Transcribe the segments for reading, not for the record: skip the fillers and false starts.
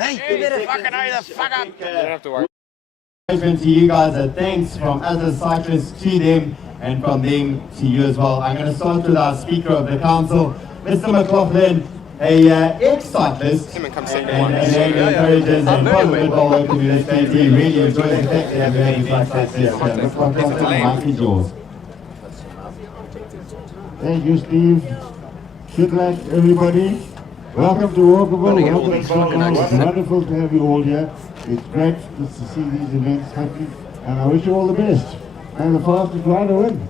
Hey, you better fucking hurry the fuck up. You don't have to worry. To you guys, thanks from other cyclists to them and from them to you as well. I'm going to start with our Speaker of the Council, Mr. McLaughlin, a ex-cyclist and encourages and followers all over the community. Really enjoys the fact that having events like this. Mr. McLaughlin, Mike is yours. Thank you, Steve. Good luck, everybody. Welcome to Walkable. Welcome to Consolidation. It's wonderful to have you all here. It's great to see these events happening, and I wish you all the best. And the fastest rider win.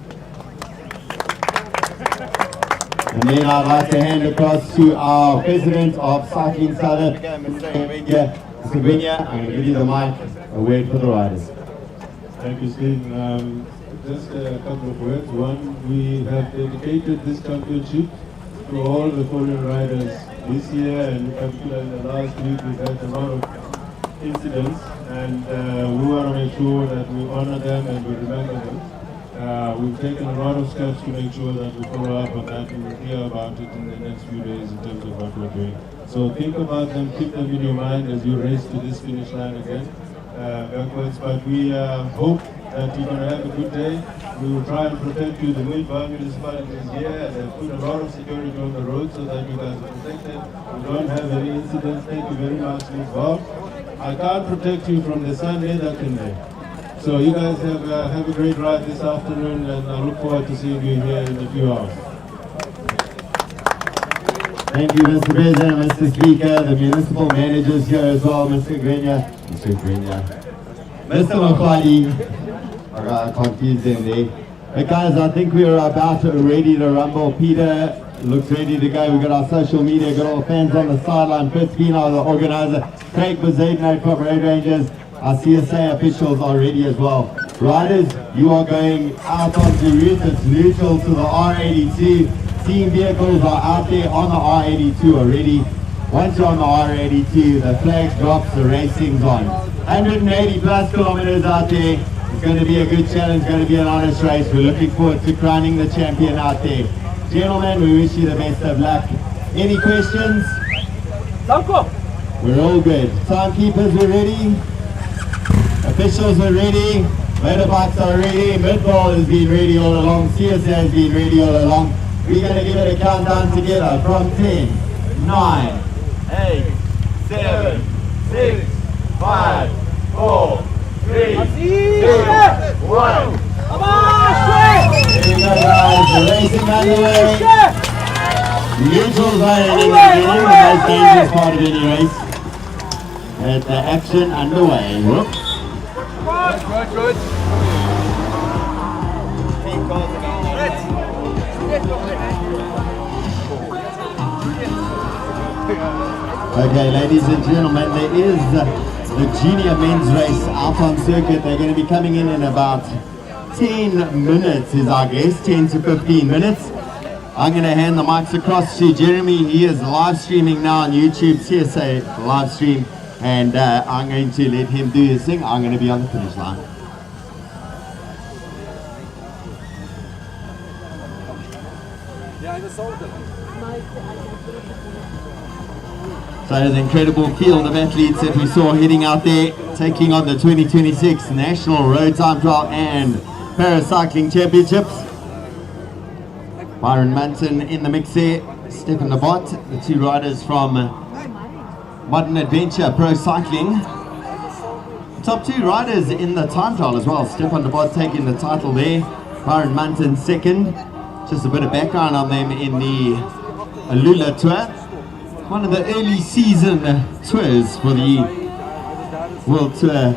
And then I'd like to hand across to our President of Cycling South Africa, Mr. Gwenya. I'm going to give you the mic, a word for the riders. Thank you, Steve. Just a couple of words. One, we have dedicated this championship to all the foreign riders this year, and particularly in the last week we've had a lot of incidents, and we want to make sure that we honor them and we remember them. We've taken a lot of steps to make sure that we follow up on that, and we'll hear about it in the next few days in terms of what we're doing. So think about them, keep them in your mind as you race to this finish line again, backwards. But we hope that you're going to have a good day. We will try and protect you. The Midbar municipality is here, and they've put a lot of security on the road so that you guys are protected. We don't have any incidents. Thank you very much, Ms. Bob. I can't protect you from the sun, neither can they. So you guys have a great ride this afternoon, and I look forward to seeing you here in a few hours. Thank you, Mr. President, Mr. Speaker, the municipal managers here as well, Mr. Gwenya, Mr. Mafadi. I confused them there. But guys, I think we're about ready to rumble. Peter looks ready to go. We've got our social media, got all the fans on the sideline. Fritz Pienaar, the organizer. Craig Bazaidno from Road Rangers. Our CSA officials are ready as well. Riders, you are going out onto route. It's neutral to the R82. Team vehicles are out there on the R82 already. Once you're on the R82, the flag drops, the racing's on. 180 plus kilometers out there. It's going to be a good challenge, going to be an honest race. We're looking forward to crowning the champion out there. Gentlemen, we wish you the best of luck. Any questions? We're all good. Timekeepers, we're ready. Officials, we're ready. Motorbikes are ready. Midball has been ready all along. CSA has been ready all along. We're going to give it a countdown together from 10, 9, 8, 7, 6, 5, 4, 3, 2, 1. Come on, here we go, guys. The racing underway. Neutrals are in the beginning, the most dangerous part of any race. Let the action underway. Whoop. Good. Okay, ladies and gentlemen, there is the junior men's race out on circuit. They're going to be coming in about 10 minutes is our guess, 10 to 15 minutes. I'm going to hand the mics across to Jeremy. He is live streaming now on YouTube, CSA live stream, and I'm going to let him do his thing. I'm going to be on the finish line. So it is an incredible field of athletes that we saw heading out there, taking on the 2026 National Road Time Trial and Paracycling Championships. Byron Munson in the mix there, Stefan Labot, the two riders from Modern Adventure Pro Cycling. Top two riders in the time trial as well. Stefan Labot taking the title there, Byron Munson second. Just a bit of background on them in the Alula Tour. One of the early season tours for the World Tour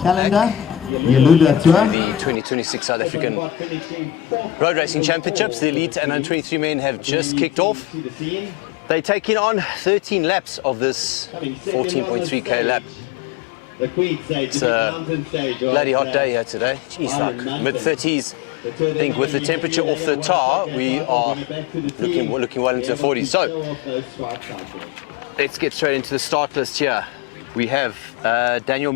calendar. The Alula Tour. The 2026 South African Road Racing Championships. The elite and under-23 men have just kicked off. They're taking on 13 laps of this 14.3k lap. It's a bloody hot day here today. Jeez, like mid-30s. I think with the temperature off the tar, we are looking well into the 40s. So let's get straight into the start list here. We have Daniel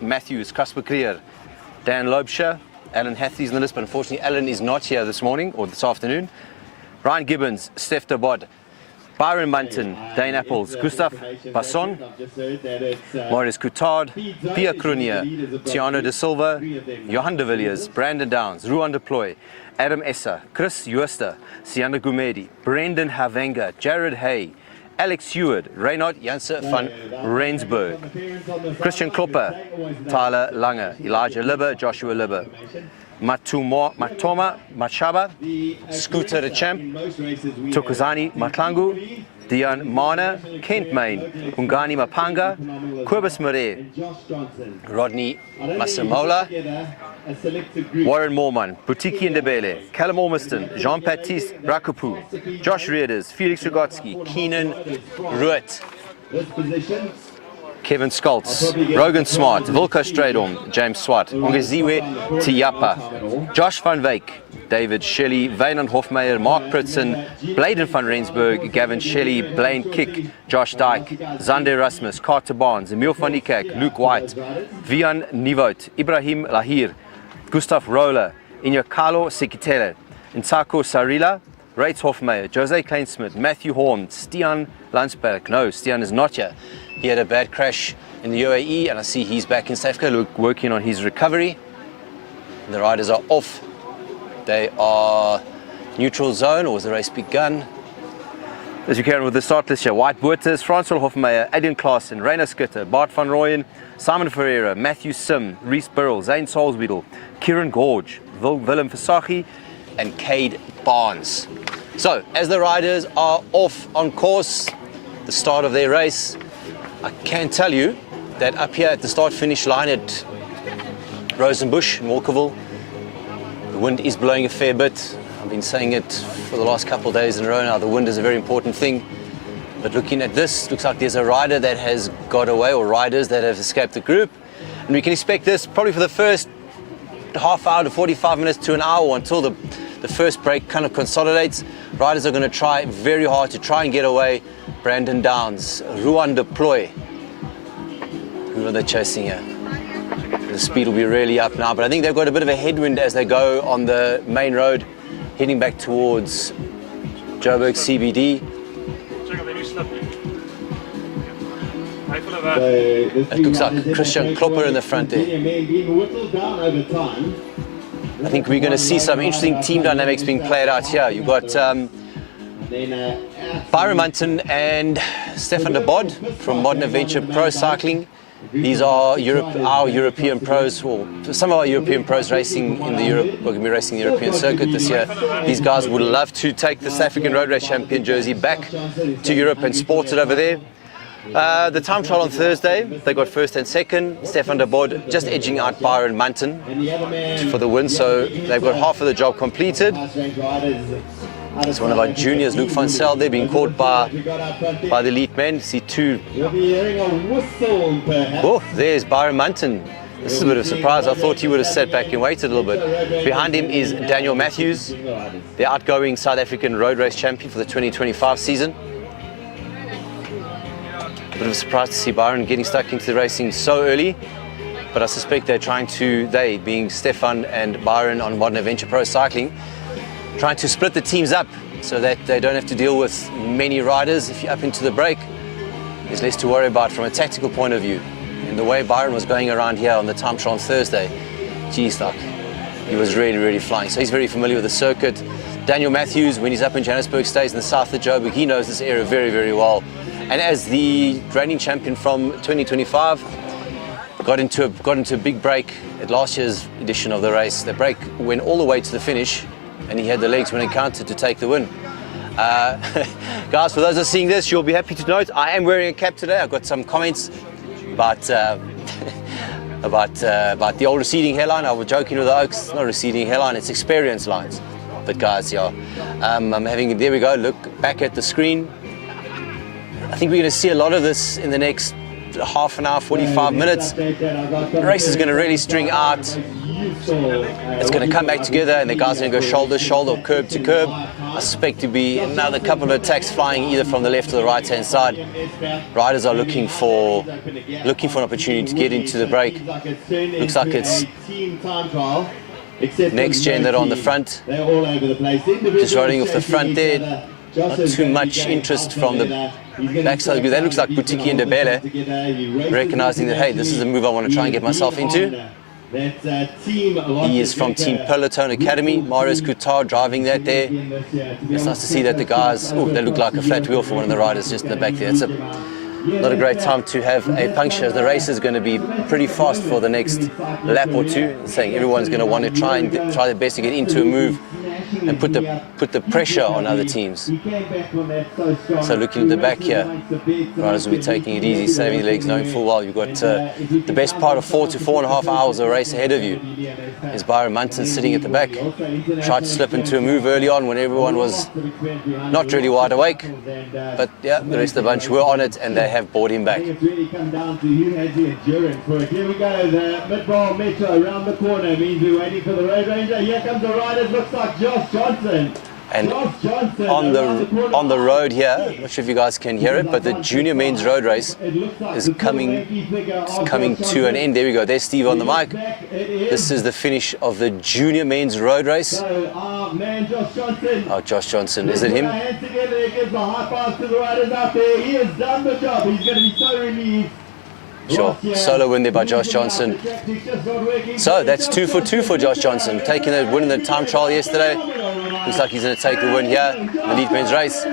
Matthews, Casper Creer, Dan Loebscher, Alan Hathey's in the list, but unfortunately Alan is not here this morning or this afternoon. Ryan Gibbons, Steph de Bod, Byron Munton, Dane Apples, Gustav Basson, Maurice Coutard, Pia Crunia, Tiano De Silva, Johan de Villiers, Brandon Downs, Ruan de Ploy, Adam Essa, Chris Jooster, Sianda Gumedi, Brendan Havenga, Jared Hay, Alex Heward, Reynard Janse van Rensburg, Christian Klopper, Tyler Lange, Elijah Libber, Joshua Libber, Matoma Machaba, Scooter the Champ, Tokozani Matlangu, Dian Mana, Kent Main, Ungani Mapanga, Quibus Mare, Rodney Masamola, Warren Moorman, Butiki Ndebele, Callum Ormiston, Jean-Baptiste Rakupu, Josh Reeders, Felix Rogotsky, Keenan Ruet, Kevin Skoltz, Rogan Smart, Wilco Stradom, James Swart, Ongeziwe Tiapa, Josh van Wyk, David Shelley, Wynand Hofmeyer, Mark Pritson, Bladen van Rensburg, Gavin Shelley, Blaine Kick, Josh Dyke, Zander Rasmus, Carter Barnes, Emil van Niekerk, Luke White, Vian Nivout, Ibrahim Lahir, Gustav Roller, Inyakalo Sekitele, Ntako Sarila, Rates Hofmeyer, Jose Kleinsmith, Matthew Horn, Stian Landsberg. No, Stian is not here. He had a bad crash in the UAE, and I see he's back in South Africa working on his recovery. The riders are off. They are neutral zone, or was the race begun? As you can with the start list here, White Buertes, Francois Hofmeyer, Adrian Klaassen, Rainer Skutter, Bart van Rooyen, Simon Ferreira, Matthew Sim, Reese Burrell, Zane Salzwiedel, Kieran Gorge, Willem Versace, and Cade Barnes. So, as the riders are off on course, the start of their race, I can tell you that up here at the start-finish line at Rosenbusch in Walkerville, the wind is blowing a fair bit. I've been saying it for the last couple of days in a row now. The wind is a very important thing. But looking at this, looks like there's a rider that has got away, or riders that have escaped the group. And we can expect this probably for the first half hour to 45 minutes to an hour, until the first break kind of consolidates. Riders are going to try very hard to try and get away. Brandon Downs, Ruan de Ploy. Who are they chasing here? The speed will be really up now, but I think they've got a bit of a headwind as they go on the main road, heading back towards Joburg CBD. It looks like Christian Klopper in the front there. I think we're going to see some interesting team dynamics being played out here. You've got Byron Munton and Stefan de Bod from Modern Adventure Pro Cycling. These are our European pros, or some of our European pros racing in the Europe. We're going to be racing the European circuit this year. These guys would love to take the South African Road Race Champion jersey back to Europe and sport it over there. The time trial on Thursday, they got first and second. Stefan de Bod just edging out Byron Munton for the win, so they've got half of the job completed. It's one of our juniors, Luke van Zel, there being caught by the elite men. See two. Oh, there's Byron Munton. This is a bit of a surprise. I thought he would have sat back and waited a little bit. Behind him is Daniel Matthews, the outgoing South African road race champion for the 2025 season. A bit of a surprise to see Byron getting stuck into the racing so early, but I suspect they're trying to, they being Stefan and Byron on Modern Adventure Pro Cycling, trying to split the teams up so that they don't have to deal with many riders. If you're up into the break, there's less to worry about from a tactical point of view. And the way Byron was going around here on the time trial on Thursday, geez, like, he was really, really flying. So he's very familiar with the circuit. Daniel Matthews, when he's up in Johannesburg, stays in the south of Joburg. He knows this area very, very well. And as the reigning champion from 2025, got into a big break at last year's edition of the race. The break went all the way to the finish, and he had the legs when it counted to take the win. Guys, for those that are seeing this, you'll be happy to note I am wearing a cap today. I've got some comments about about the old receding hairline. I was joking with the Oaks. It's not receding hairline, it's experience lines. But guys, yeah, I'm having, there we go, look back at the screen. I think we're going to see a lot of this in the next half an hour, 45 minutes. The race is going to really string out. It's going to come back together, and the guys are going to go shoulder to shoulder, curb to curb. I suspect to be another couple of attacks flying either from the left or the right hand side. Riders are looking for an opportunity to get into the break. Looks like it's Next Gen that are on the front, just riding off the front there. not too much interest from the backside of the group. That looks like Butiki and Debele, recognizing that, hey, this is a move I want to try and get myself into. He is from Team Peloton Academy. Marius Coutard driving that there. It's nice to see that the guys, oh, they look like a flat wheel for one of the riders just in the back there. It's not a great time to have a puncture. The race is going to be pretty fast for the next lap or two. Saying everyone's going to want to try their best to get into a move and put the pressure on other teams. So looking at the back here, riders will be taking it easy, saving the legs, knowing full well you've got the best part of 4 to 4.5 hours of race ahead of you. There's Byron Munson sitting at the back. Tried to slip into a move early on when everyone was not really wide awake. But yeah, the rest of the bunch were on it and they have brought him back. It's really come down to who has the endurance for it. Here we go, the mid-bowl metro around the corner means we're waiting for the Road Ranger. Here comes the rider, looks like Josh Johnson. And on the road here, I'm not sure if you guys can hear it, but the junior men's road race is coming to an end. There we go. There's Steve on the mic. This is the finish of the junior men's road race. Oh, Josh Johnson. Is it him? He has done the job. He's going to be so relieved. Sure. Solo win there by Josh Johnson. So that's 2 for 2 for Josh Johnson. Taking the win in the time trial yesterday. Looks like he's going to take the win here in the elite men's race.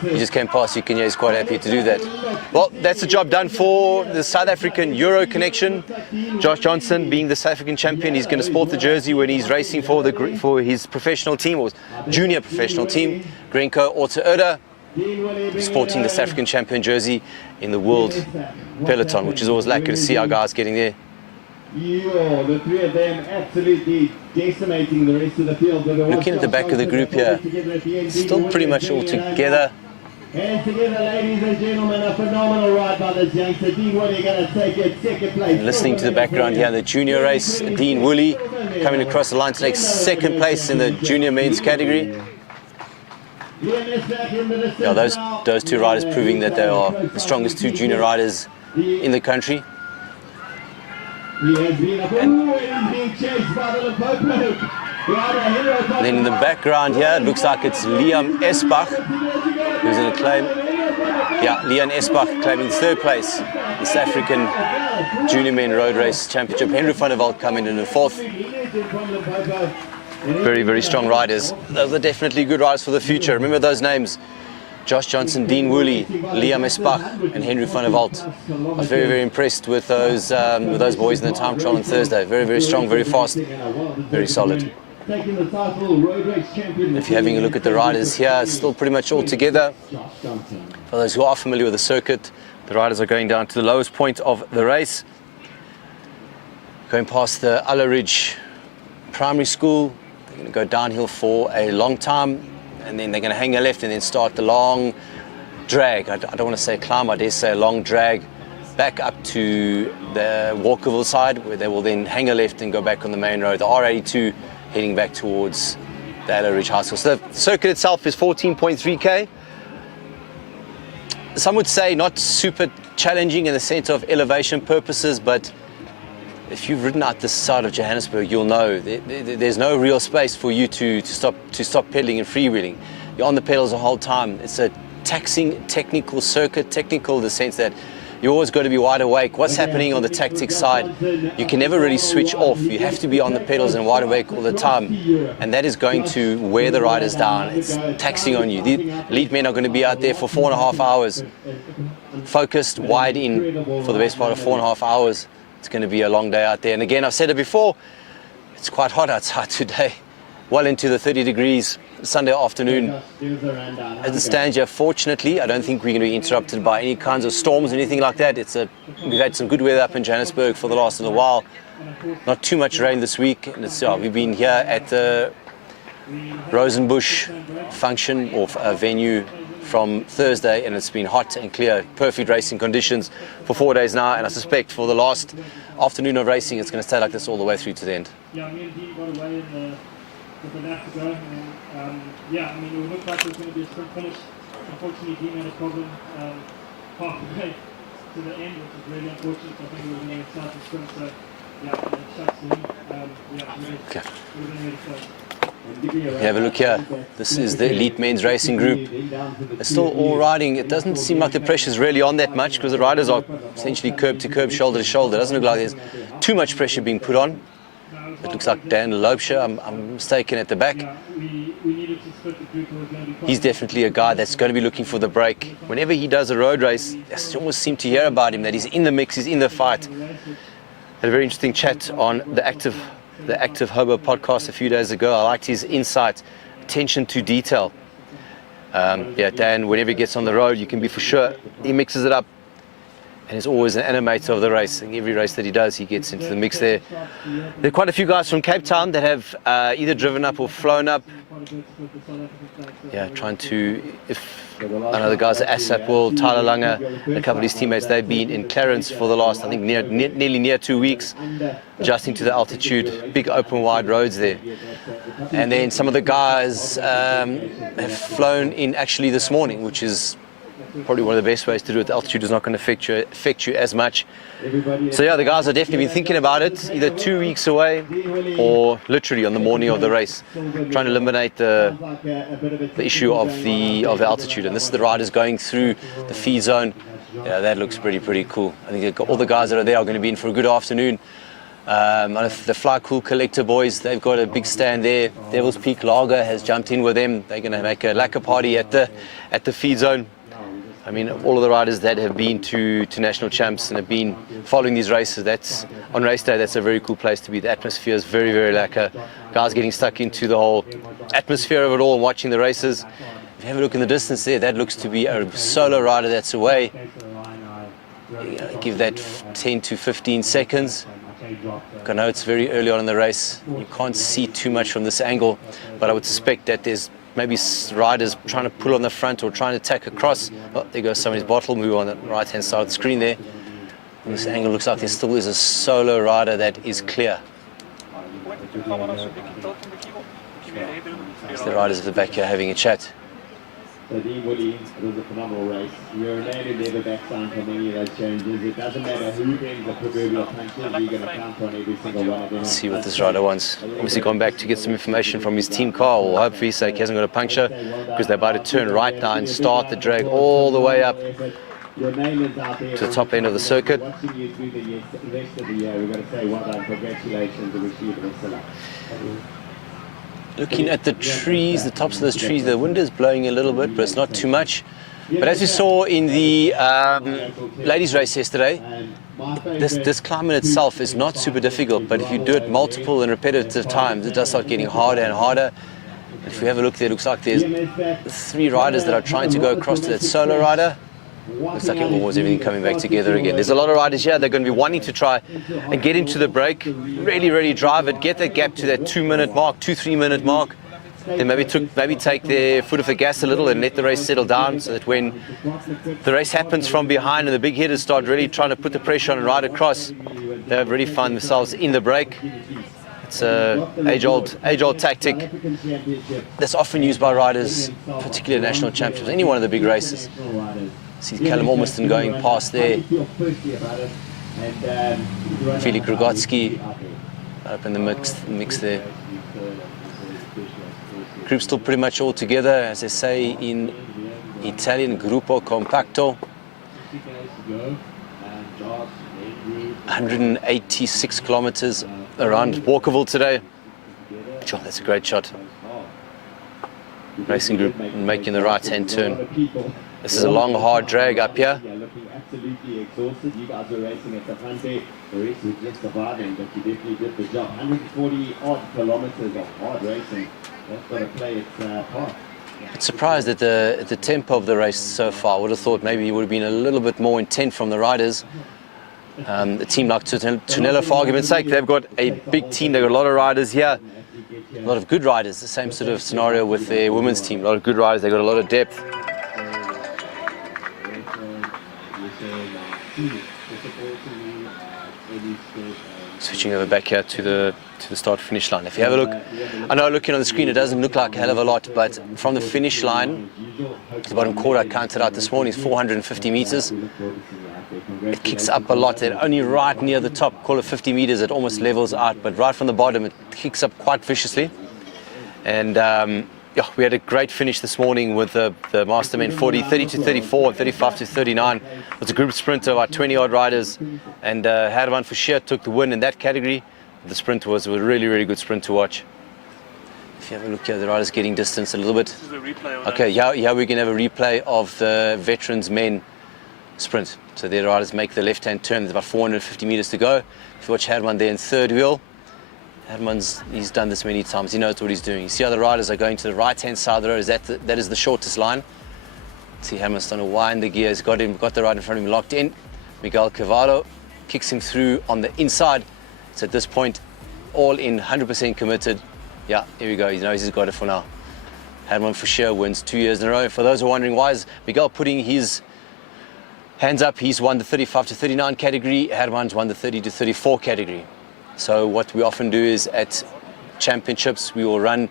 He just came past Kenya. He's quite happy to do that. Well, that's the job done for the South African Euro connection. Josh Johnson, being the South African champion, he's going to sport the jersey when he's racing for his professional team or junior professional team, Grenko Auto Erda, sporting the South African champion jersey in the world peloton, which is always lucky to see our guys getting there. The three of them absolutely decimating the rest of the field. Looking at the back of the group here, still pretty much all together. And together, ladies and gentlemen, a phenomenal ride by this youngster. Dean Woolley going to take it second place. Listening to the background here, the junior race, Dean Woolley coming across the line to take second place in the junior men's category. Yeah, those two riders proving that they are the strongest two junior riders in the country. And then in the background here, it looks like it's Liam Esbach who's going to claim. Yeah, Liam Esbach claiming third place in the South African Junior Men Road Race Championship. Henry van der Walt coming in fourth. Very, very strong riders. Those are definitely good riders for the future. Remember those names: Josh Johnson, Dean Woolley, Liam Esbach, and Henry van der Walt. I was very, very impressed with those boys in the time trial on Thursday. Very, very strong, very fast, very solid. If you're having a look at the riders here, it's still pretty much all together. For those who are familiar with the circuit, the riders are going down to the lowest point of the race. Going past the Ulla Ridge Primary School. They're going to go downhill for a long time, and then they're going to hang a left and then start the long drag. I don't want to say climb, I dare say a long drag back up to the Walkerville side, where they will then hang a left and go back on the main road, the R82, heading back towards the Ulla Ridge High School. So the circuit itself is 14.3k. Some would say not super challenging in the sense of elevation purposes, but if you've ridden out this side of Johannesburg, you'll know there's no real space for you to stop pedaling and freewheeling. You're on the pedals the whole time. It's a taxing technical circuit, technical in the sense that you always got to be wide awake. What's happening on the tactics side, you can never really switch off. You have to be on the pedals and wide awake all the time, and that is going to wear the riders down. It's taxing on you. The elite men are going to be out there for 4.5 hours, focused, wide in for the best part of 4.5 hours. It's going to be a long day out there. And again, I've said it before, it's quite hot outside today, well into the 30 degrees Sunday afternoon. As it stands here, fortunately, I don't think we're going to be interrupted by any kinds of storms or anything like that. We've had some good weather up in Johannesburg for the last little while. Not too much rain this week. And we've been here at the Rosenbusch function or venue from Thursday, and it's been hot and clear, perfect racing conditions for 4 days now, and I suspect for the last afternoon of racing it's going to stay like this all the way through to the end. Yeah, me and Dean got away with the lap to go, and yeah, I mean, it looked like it was going to be a sprint finish. Unfortunately, Dean had a problem halfway to the end, which is really unfortunate. I think we were going to start the sprint, so yeah, it shuts to him. Yeah, really, would have been really close. Have a look here. This is the elite men's racing group. They're still all riding. It doesn't seem like the pressure's really on that much because the riders are essentially curb to curb, shoulder to shoulder. It doesn't look like there's too much pressure being put on. It looks like Dan Loubser, I'm mistaken, at the back. He's definitely a guy that's going to be looking for the break. Whenever he does a road race, you almost seem to hear about him, that he's in the mix, he's in the fight. Had a very interesting chat on the Active Hobo podcast a few days ago. I liked his insight, attention to detail. Yeah, Dan, whenever he gets on the road, you can be for sure he mixes it up. And he's always an animator of the race. And every race that he does, he gets into the mix there. There are quite a few guys from Cape Town that have either driven up or flown up. Yeah, trying to, I know the guys at ASAP World, Tyler Langer, and a couple of his teammates, they've been in Clarence for the last, I think, nearly near 2 weeks, adjusting to the altitude, big open wide roads there. And then some of the guys have flown in actually this morning, which is probably one of the best ways to do it. The altitude is not going to affect you as much. So yeah, the guys have definitely been thinking about it, either 2 weeks away or literally on the morning of the race, trying to eliminate the issue of the altitude. And this is the riders going through the feed zone. Yeah, that looks pretty cool. I think all the guys that are there are going to be in for a good afternoon. The Fly Cool Collector boys, they've got a big stand there. Devil's Peak Lager has jumped in with them. They're going to make a lacquer party at the feed zone. I mean, all of the riders that have been to national champs and have been following these races, that's on race day, that's a very cool place to be. The atmosphere is very lacquer. Guys getting stuck into the whole atmosphere of it all and watching the races. If you have a look in the distance there, that looks to be a solo rider that's away. Give that 10 to 15 seconds. I know it's very early on in the race. You can't see too much from this angle, but I would suspect that there's maybe riders trying to pull on the front or trying to tack across. Oh, there goes somebody's bottle move on the right-hand side of the screen there. From this angle, looks like there still is a solo rider that is clear. There's the riders at the back here having a chat. So Dean Woody, it was a phenomenal race. You're never back down from any of those changes. It doesn't matter who brings the proverbial punches, you're going to count on every single one of them. Let's see what this rider wants. Obviously gone back to get some information from his team car, or hope for his sake he hasn't got a puncture, because they're about to turn right now and start the drag all the way up Your name is out there to the top end of the circuit. Watching you through the rest of the year, we've got to say well done, congratulations, and wish you the best of luck. Looking at the trees, the tops of those trees, the wind is blowing a little bit, but it's not too much. But as we saw in the ladies' race yesterday, this climate itself is not super difficult, but if you do it multiple and repetitive times, it does start getting harder and harder. If we have a look there, it looks like there's 3 riders that are trying to go across to that solo rider. Looks like it was everything coming back together again. There's a lot of riders here. They're going to be wanting to try and get into the break, really drive it, get that gap to that 2-minute mark, 2-3 minute mark. Then maybe take their foot off the gas a little and let the race settle down, so that when the race happens from behind and the big hitters start really trying to put the pressure on and ride across, they've really found themselves in the break. It's an age-old tactic that's often used by riders, particularly national championships, any one of the big races. See Callum Ormiston going past there. Felix Rogotsky up in the mix there. Group's still pretty much all together, as they say in Italian, Gruppo Compacto. 186 kilometers around Walkerville today. Sure, that's a great shot. Racing group making the right-hand turn. This is a long, hard drag up here. Looking absolutely exhausted. You guys were racing at the front there. The rest was just surviving, but you definitely did the job. 140 odd kilometers of hard racing. That's got to play its part. I'm surprised at the tempo of the race so far. I would have thought maybe it would have been a little bit more intent from the riders. A team like Tunello, for argument's sake, they've got a big team. They've got a lot of riders here. A lot of good riders. The same sort of scenario with their women's team. A lot of good riders. They've got a lot of depth. Switching over back here to the start finish line. If you have a look, I know looking on the screen it doesn't look like a hell of a lot, but from the finish line, the bottom quarter I counted out this morning is 450 meters. It kicks up a lot. They're only right near the top, call it 50 meters, it almost levels out, but right from the bottom it kicks up quite viciously. And yeah, we had a great finish this morning with the Mastermen 40, 30-34 and 35-39. It was a group sprint of about 20 odd riders, and Herman Fischer took the win in that category. The sprint was a really, really good sprint to watch. If you have a look here, the riders getting distance a little bit. Okay, yeah, we're going to have a replay of the veterans men sprint. So the riders make the left-hand turn. There's about 450 meters to go. If you watch Herman there in third wheel, he's done this many times. He knows what he's doing. You see how the riders are going to the right-hand side of the road. That is the shortest line. See Herman's trying to wind the gears. Got the ride in front of him locked in. Miguel Cavallo kicks him through on the inside. So at this point, all in, 100% committed. Yeah, here we go. He knows he's got it for now. Herman Fischer wins 2 years in a row. For those who are wondering why is Miguel putting his hands up, he's won the 35-39 category. Herman's won the 30-34 category. So what we often do is at championships, we will run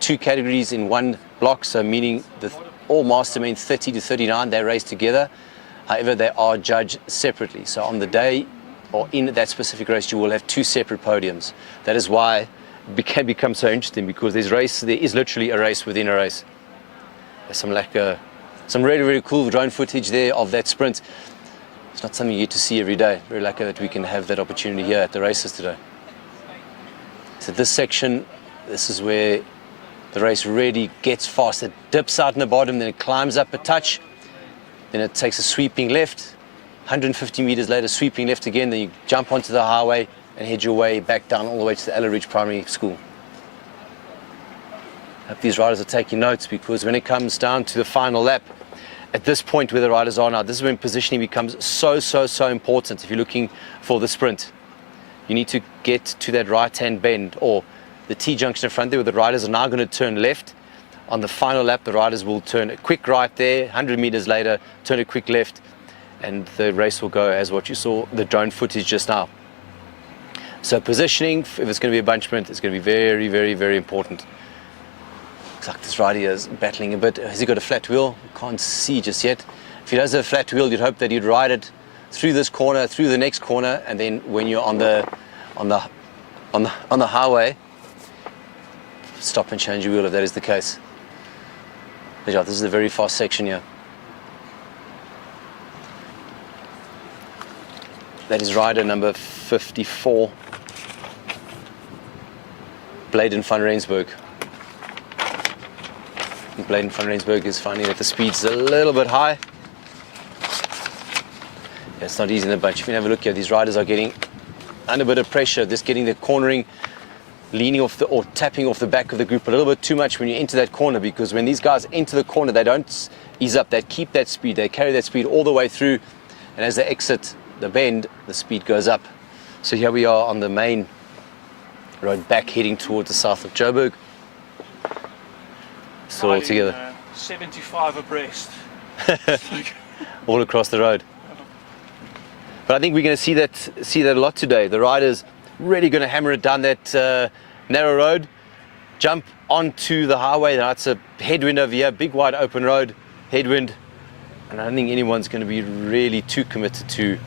2 categories in one block. So meaning all Mastermen 30-39, they race together. However, they are judged separately. So on the day or in that specific race, you will have 2 separate podiums. That is why it can become so interesting, because there is literally a race within a race. There's some really, really cool drone footage there of that sprint. It's not something you get to see every day. Very lucky that we can have that opportunity here at the races today. So this section, this is where the race really gets fast. It dips out in the bottom, then it climbs up a touch, then it takes a sweeping left. 150 meters later, sweeping left again, then you jump onto the highway and head your way back down all the way to the Ella Ridge Primary School. I hope these riders are taking notes, because when it comes down to the final lap, at this point where the riders are now, this is when positioning becomes so important. If you're looking for the sprint, you need to get to that right-hand bend or the T-junction in front there, where the riders are now going to turn left. On the final lap, the riders will turn a quick right there, 100 meters later, turn a quick left, and the race will go as what you saw the drone footage just now. So positioning, if it's going to be a bunch sprint, it's going to be very, very, very important. Looks like this rider is battling a bit. Has he got a flat wheel? Can't see just yet. If he does have a flat wheel, you'd hope that he'd ride it through this corner, through the next corner, and then when you're on the highway, stop and change your wheel if that is the case. But yeah, this is a very fast section here. That is rider number 54, Bladen van Rensburg. Bladen van Rensburg is finding that the speed's a little bit high. Yeah, it's not easy in the bunch. If you have a look here, these riders are getting under a bit of pressure, just getting the cornering, leaning off or tapping off the back of the group a little bit too much when you enter that corner, because when these guys enter the corner, they don't ease up, they keep that speed, they carry that speed all the way through, and as they exit the bend, the speed goes up. So here we are on the main road back heading towards the south of Joburg. Still all together. 75 abreast. All across the road. But I think we're going to see that a lot today. The riders really going to hammer it down that narrow road, jump onto the highway. Now it's a headwind over here, big wide open road, headwind, and I don't think anyone's going to be really too committed to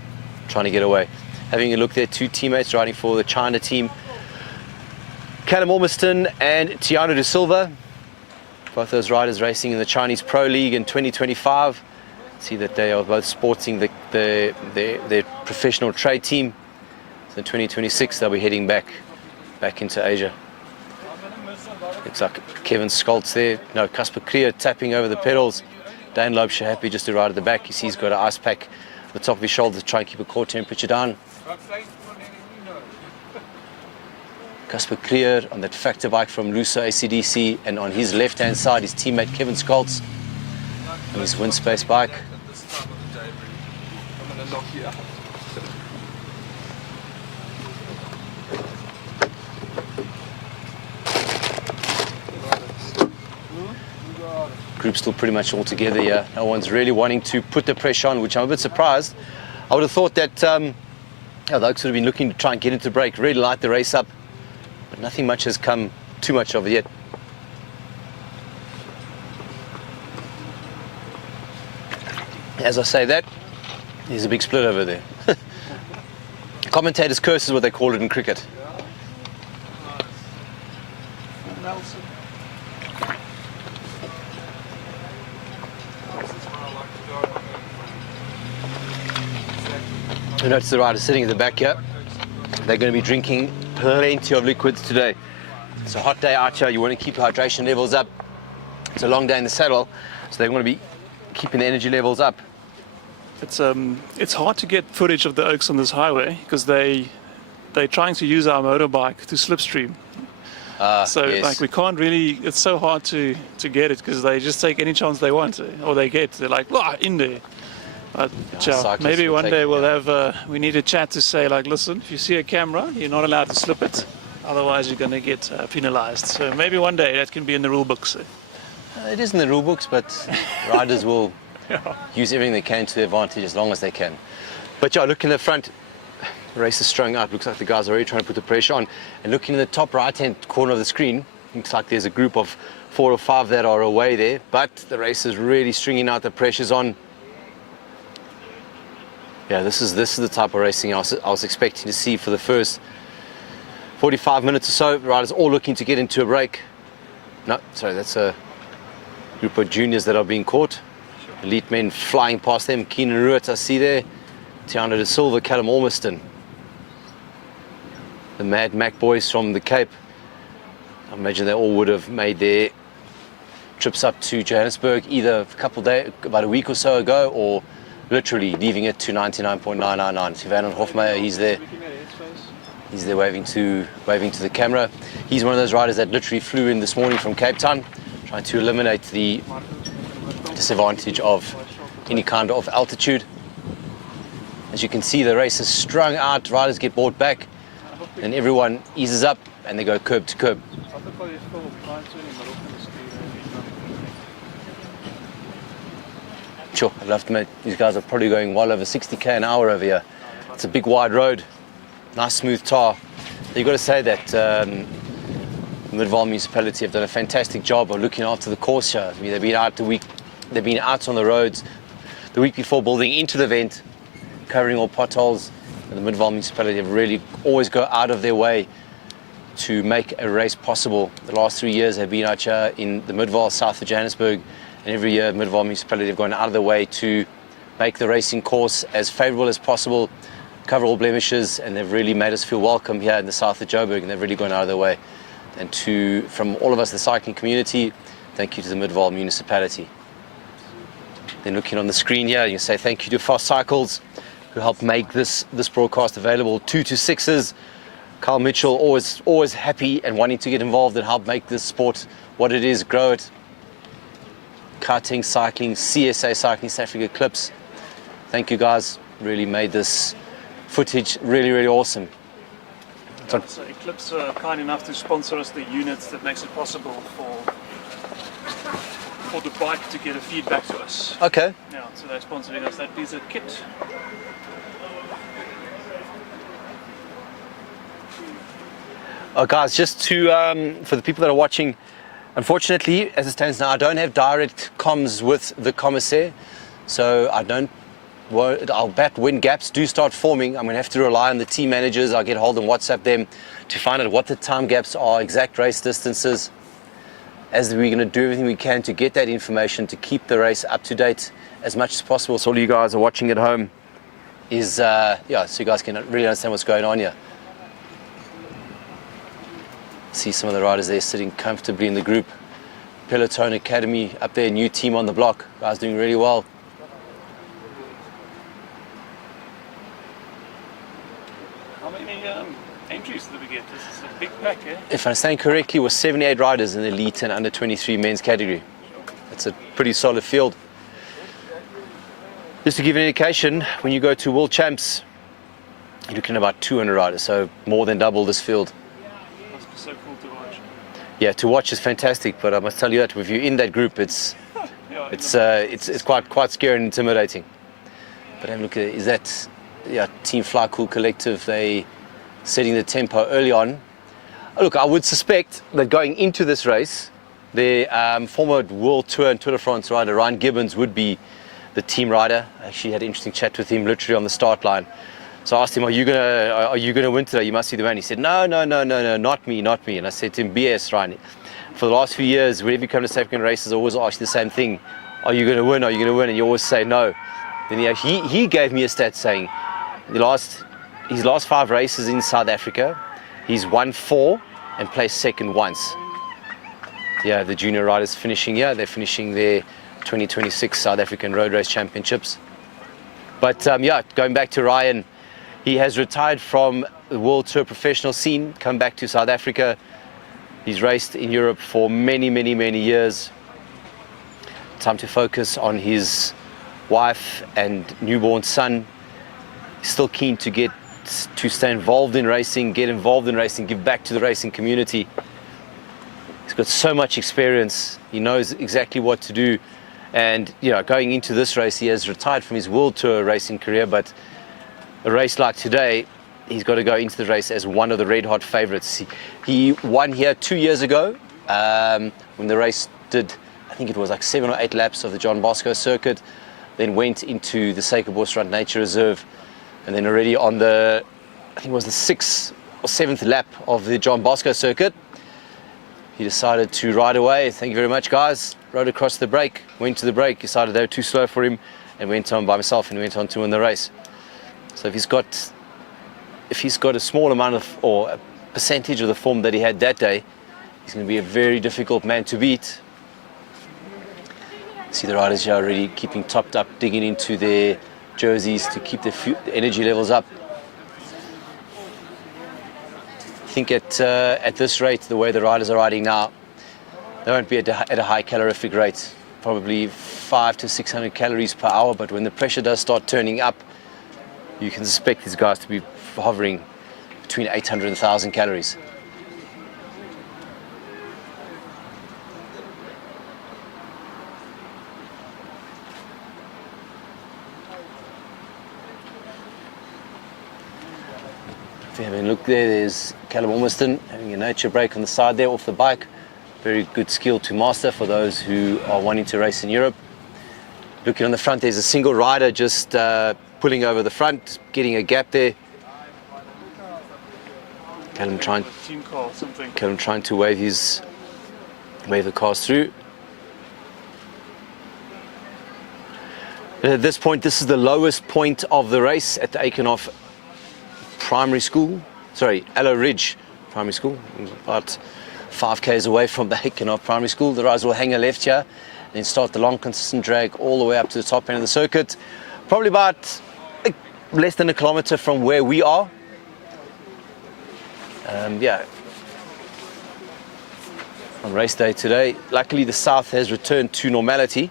trying to get away. Having a look there, 2 teammates riding for the China team, Callum Ormiston and Tiano de Silva. Both those riders racing in the Chinese Pro League in 2025. See that they are both sporting their professional trade team. So in 2026 they'll be heading back into Asia. Looks like Kevin Scholz there. No, Casper Krier tapping over the pedals. Dane Loebscher happy just to ride at the back. You see he's got an ice pack at the top of his shoulder to try and keep a core temperature down. Casper Krier on that factor bike from Luso ACDC, and on his left-hand side his teammate Kevin Scholz on his Windspace bike. Group's still pretty much all together here. No one's really wanting to put the pressure on, which I'm a bit surprised. I would have thought that the Oaks would have been looking to try and get into break, really light the race up, but nothing much has come too much of it yet. As I say that, there's a big split over there. Commentator's curse is what they call it in cricket. So notice the riders sitting at the back here. They're going to be drinking plenty of liquids today. It's a hot day out here. You want to keep your hydration levels up. It's a long day in the saddle, so they want to be keeping the energy levels up. It's hard to get footage of the Oaks on this highway because they're trying to use our motorbike to slipstream. So yes. like we can't really. It's so hard to get it because they just take any chance they want or they get. They're like, wow, in there. But cyclists maybe will one take day it, we'll yeah. have. We need a chat to say like, listen, if you see a camera, you're not allowed to slip it. Otherwise, you're going to get penalized. So maybe one day that can be in the rule books. It is in the rule books, but riders will use everything they can to their advantage as long as they can. But yeah, look in the front, the race is strung out. Looks like the guys are already trying to put the pressure on. And looking in the top right-hand corner of the screen, looks like there's a group of 4 or 5 that are away there. But the race is really stringing out. The pressure's on. Yeah, this is the type of racing I was expecting to see for the first 45 minutes or so. Riders all looking to get into a break. No, sorry, that's a group of juniors that are being caught. Elite men flying past them. Keenan Ruitt, I see there. Tiana de Silva, Callum Ormiston. The Mad Mac boys from the Cape. I imagine they all would have made their trips up to Johannesburg either a couple of days, about a week or so ago, or literally leaving it to 99.999. Sivan Hofmeyer, he's there. He's there waving to the camera. He's one of those riders that literally flew in this morning from Cape Town, trying to eliminate the disadvantage of any kind of altitude. As you can see, the race is strung out. Riders get brought back, and everyone eases up, and they go curb to curb. Sure, I'd love to admit these guys are probably going well over 60k an hour over here. It's a big wide road, nice smooth tar. You've got to say that the Midvaal municipality have done a fantastic job of looking after the course here. I mean, they've been out on the roads the week before building into the event, covering all potholes. And the Midvaal municipality have really always go out of their way to make a race possible. The last 3 years have been out here in the Midvaal, south of Johannesburg. And every year, Midvaal municipality have gone out of their way to make the racing course as favourable as possible, cover all blemishes, and they've really made us feel welcome here in the south of Joburg, and they've really gone out of their way. And from all of us, the cycling community, thank you to the Midvaal municipality. Then looking on the screen here, you can say thank you to Fast Cycles, who helped make this broadcast available. 2 to 6s. Carl Mitchell, always happy and wanting to get involved and help make this sport what it is, grow it. Karting, cycling, CSA Cycling South Africa Clips. Thank you guys, really made this footage really, really awesome. So Eclipse are kind enough to sponsor us the units that makes it possible for the bike to get a feedback to us. Okay. Yeah, so they're sponsoring us that piece of kit. Guys, just to for the people that are watching, unfortunately, as it stands now, I don't have direct comms with the commissaire, so I'll bet when gaps do start forming, I'm going to have to rely on the team managers. I'll get hold and WhatsApp them to find out what the time gaps are, exact race distances, as we're going to do everything we can to get that information to keep the race up to date as much as possible. So all you guys are watching at home is, so you guys can really understand what's going on here. See some of the riders there sitting comfortably in the group. Peloton Academy up there, new team on the block. Guys doing really well. How many entries did we get? This is a big pack, eh? If I understand correctly, it was 78 riders in the elite and under 23 men's category. That's a pretty solid field. Just to give you an indication, when you go to World Champs, you're looking at about 200 riders, so more than double this field. So cool to watch. Yeah, to watch is fantastic, but I must tell you that if you're in that group, it's quite scary and intimidating. But have a look at is that Team Fly Cool Collective, they setting the tempo early on. Look, I would suspect that going into this race, their former World Tour and Tour de France rider Ryan Gibbons would be the team rider. I actually had an interesting chat with him literally on the start line. So I asked him, are you gonna win today? You must be the man. He said, no, not me. And I said to him, BS, Ryan. For the last few years, whenever you come to South African races, I always ask you the same thing. Are you gonna win? And you always say no. Then he gave me a stat saying, his last 5 races in South Africa, he's won 4 and placed second once. Yeah, the junior riders finishing here. They're finishing their 2026 South African Road Race Championships. But yeah, going back to Ryan, he has retired from the World Tour professional scene, come back to South Africa. He's raced in Europe for many, many, many years. Time to focus on his wife and newborn son. He's still keen to stay involved in racing, get involved in racing, give back to the racing community. He's got so much experience. He knows exactly what to do. And you know, going into this race, he has retired from his World Tour racing career, but a race like today, he's got to go into the race as one of the red hot favorites. He won here 2 years ago when the race did, I think it was like 7 or 8 laps of the John Bosco circuit, then went into the Suikerbosrand Nature Reserve, and then already on the, I think it was the 6th or 7th lap of the John Bosco circuit, he decided to ride away. Thank you very much, guys. Rode across the break, went to the break, decided they were too slow for him, and went on by himself and went on to win the race. So if he's got a small amount of, or a percentage of the form that he had that day, he's going to be a very difficult man to beat. See the riders here already keeping topped up, digging into their jerseys to keep the energy levels up. I think at this rate, the way the riders are riding now, they won't be at a high calorific rate, probably 500 to 600 calories per hour, but when the pressure does start turning up, you can expect these guys to be hovering between 800 and 1,000 calories. If you have a look there, there's Callum Ormiston having a nature break on the side there off the bike. Very good skill to master for those who are wanting to race in Europe. Looking on the front, there's a single rider just pulling over the front, getting a gap there. Callum trying to wave the cars through. At this point, this is the lowest point of the race at the Aikenhof Primary School, Allo Ridge Primary School, about 5 k's away from the Aikenhof Primary School. The riders will hang a left here and then start the long consistent drag all the way up to the top end of the circuit. Probably about less than 1 kilometer from where we are. Yeah, on race day today, luckily the south has returned to normality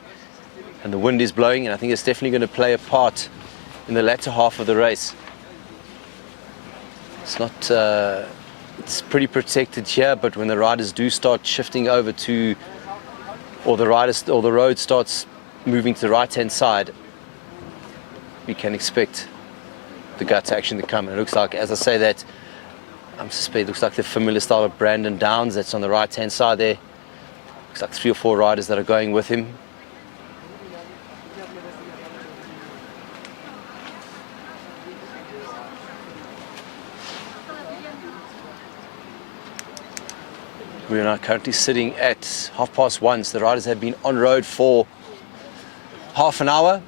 and the wind is blowing, and I think it's definitely going to play a part in the latter half of the race. It's not, it's pretty protected here, but when the riders do start shifting over to, or the road starts moving to the right-hand side, we can expect the guts action to come. And it looks like, as I say that, I suspect it looks like the familiar style of Brandon Downs that's on the right-hand side there. Looks like 3 or 4 riders that are going with him. We are now currently sitting at 1:30. So the riders have been on road for half an hour.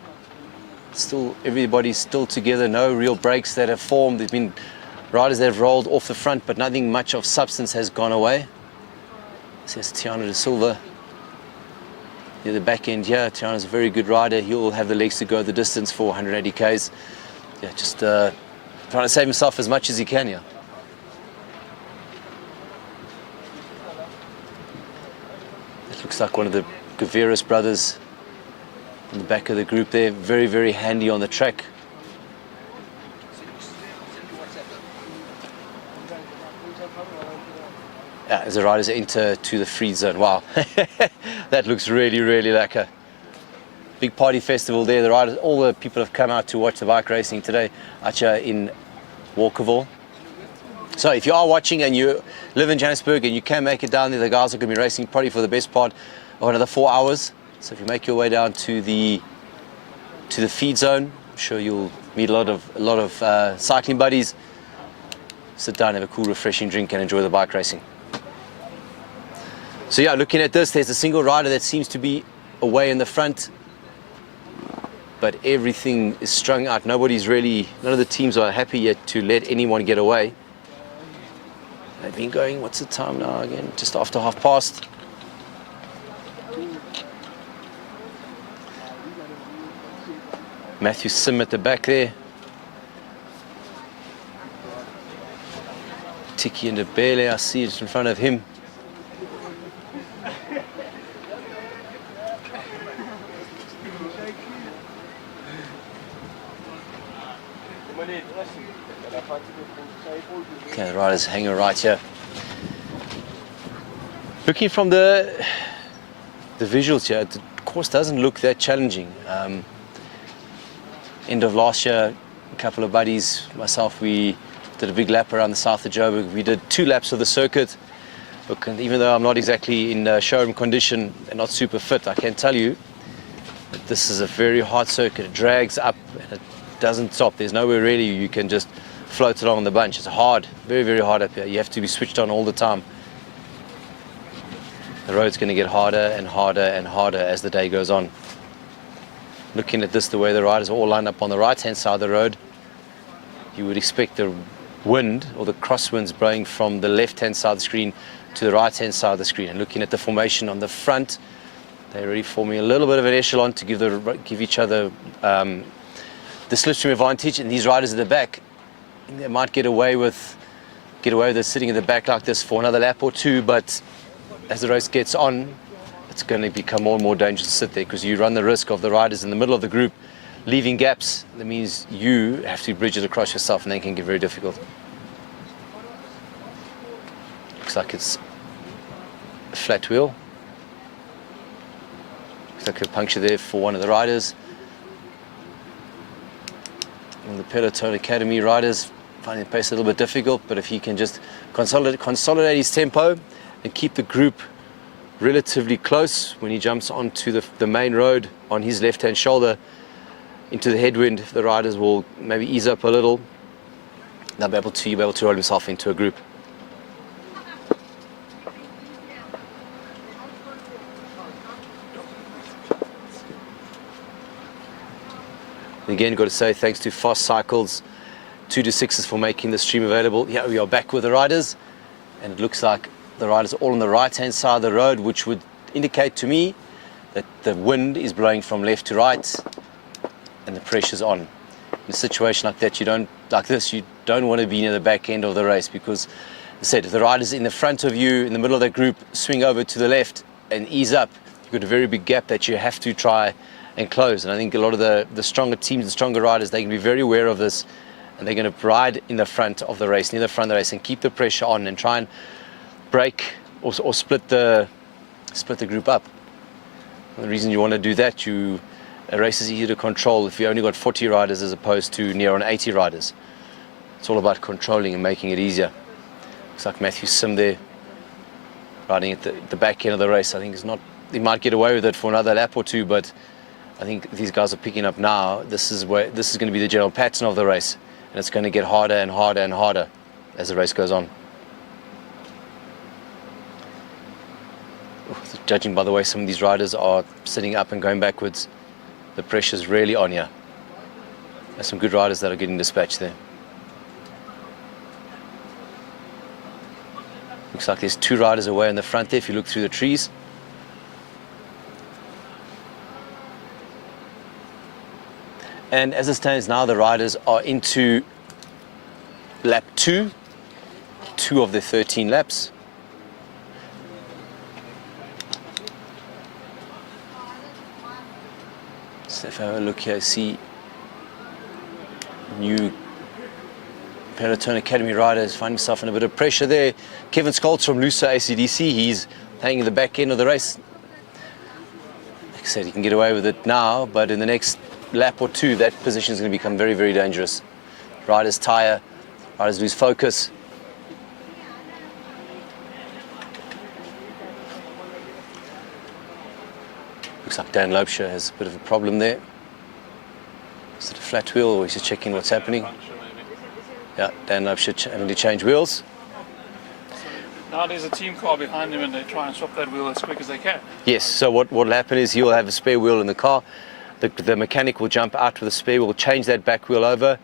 Still, everybody's still together. No real breaks that have formed. There's been riders that have rolled off the front, but nothing much of substance has gone away. Says Tiana de Silva. Near the back end here, Tiana's a very good rider. He'll have the legs to go the distance for 180 k's. Yeah, just trying to save himself as much as he can here. Looks like one of the Gaviris brothers in the back of the group there. Very, very handy on the track. Yeah, as the riders enter to the free zone. Wow, that looks really, really lacquer. Big party festival there. The riders, all the people have come out to watch the bike racing today, Acha in Walkerville. So if you are watching and you live in Johannesburg and you can make it down there, the guys are going to be racing probably for the best part of another 4 hours. So if you make your way down to the feed zone, I'm sure you'll meet a lot of cycling buddies. Sit down, have a cool, refreshing drink, and enjoy the bike racing. So yeah, looking at this, there's a single rider that seems to be away in the front. but everything is strung out. None of the teams are happy yet to let anyone get away. They've been going, what's the time now again? Just after past. Matthew Sim at the back there. Tiki and Bele, I see it in front of him. Okay, the riders hanging right here. Looking from the visuals here, the course doesn't look that challenging. End of last year, a couple of buddies, myself, we did a big lap around the south of Joburg. We did 2 laps of the circuit. Look, and even though I'm not exactly in showroom condition and not super fit, I can tell you that this is a very hard circuit. It drags up and it doesn't stop. There's nowhere really you can just float along the bunch. It's hard, very, very hard up here. You have to be switched on all the time. The road's going to get harder and harder and harder as the day goes on. Looking at this, the way the riders are all lined up on the right-hand side of the road, you would expect the wind or the crosswinds blowing from the left-hand side of the screen to the right-hand side of the screen. And looking at the formation on the front, they're really forming a little bit of an echelon to give each other the slipstream advantage. And these riders at the back, they might get away with it sitting in the back like this for another lap or 2, but as the race gets on, it's going to become more and more dangerous to sit there, because you run the risk of the riders in the middle of the group leaving gaps. That means you have to bridge it across yourself, and then it can get very difficult. Looks like it's a flat wheel. Looks like a puncture there for one of the riders. And the Peloton Academy riders finding the pace a little bit difficult, but if he can just consolidate his tempo and keep the group relatively close when he jumps onto the main road on his left-hand shoulder into the headwind, the riders will maybe ease up a little. You'll be able to roll himself into a group. And again, got to say thanks to Fast Cycles 2 to 6s for making the stream available. Here we are back with the riders, and it looks like the riders are all on the right-hand side of the road, which would indicate to me that the wind is blowing from left to right and the pressure's on. In a situation like that, you don't want to be near the back end of the race, because, as I said, if the riders in the front of you, in the middle of that group, swing over to the left and ease up, you've got a very big gap that you have to try and close. And I think a lot of the stronger teams and stronger riders, they can be very aware of this, and they're going to ride in the front of the race, near the front of the race, and keep the pressure on and try and break or split the group up. And the reason you want to do that, a race is easier to control if you only got 40 riders as opposed to near on 80 riders. It's all about controlling and making it easier. Looks like Matthew Sim there, riding at the back end of the race. I think he might get away with it for another lap or 2, but I think these guys are picking up now. This is going to be the general pattern of the race, and it's going to get harder and harder and harder as the race goes on. Judging by the way some of these riders are sitting up and going backwards, the pressure's really on here. There's some good riders that are getting dispatched there. Looks like there's 2 riders away in the front there if you look through the trees. And as it stands now, the riders are into lap 2 of the 13 laps. So if I have a look here, see new Peloton Academy riders find himself in a bit of pressure there. Kevin Scholz from Lusa ACDC, he's hanging in the back end of the race. Like I said, he can get away with it now, but in the next lap or 2, that position is going to become very, very dangerous. Riders tire, riders lose focus. Looks like Dan Loubser has a bit of a problem there. Is it a flat wheel, or is he checking what's happening? Yeah, Dan Loubser having to change wheels. Now there's a team car behind him, and they try and swap that wheel as quick as they can. Yes, so what will happen is he'll have a spare wheel in the car. the mechanic will jump out with a spare wheel, change that back wheel over,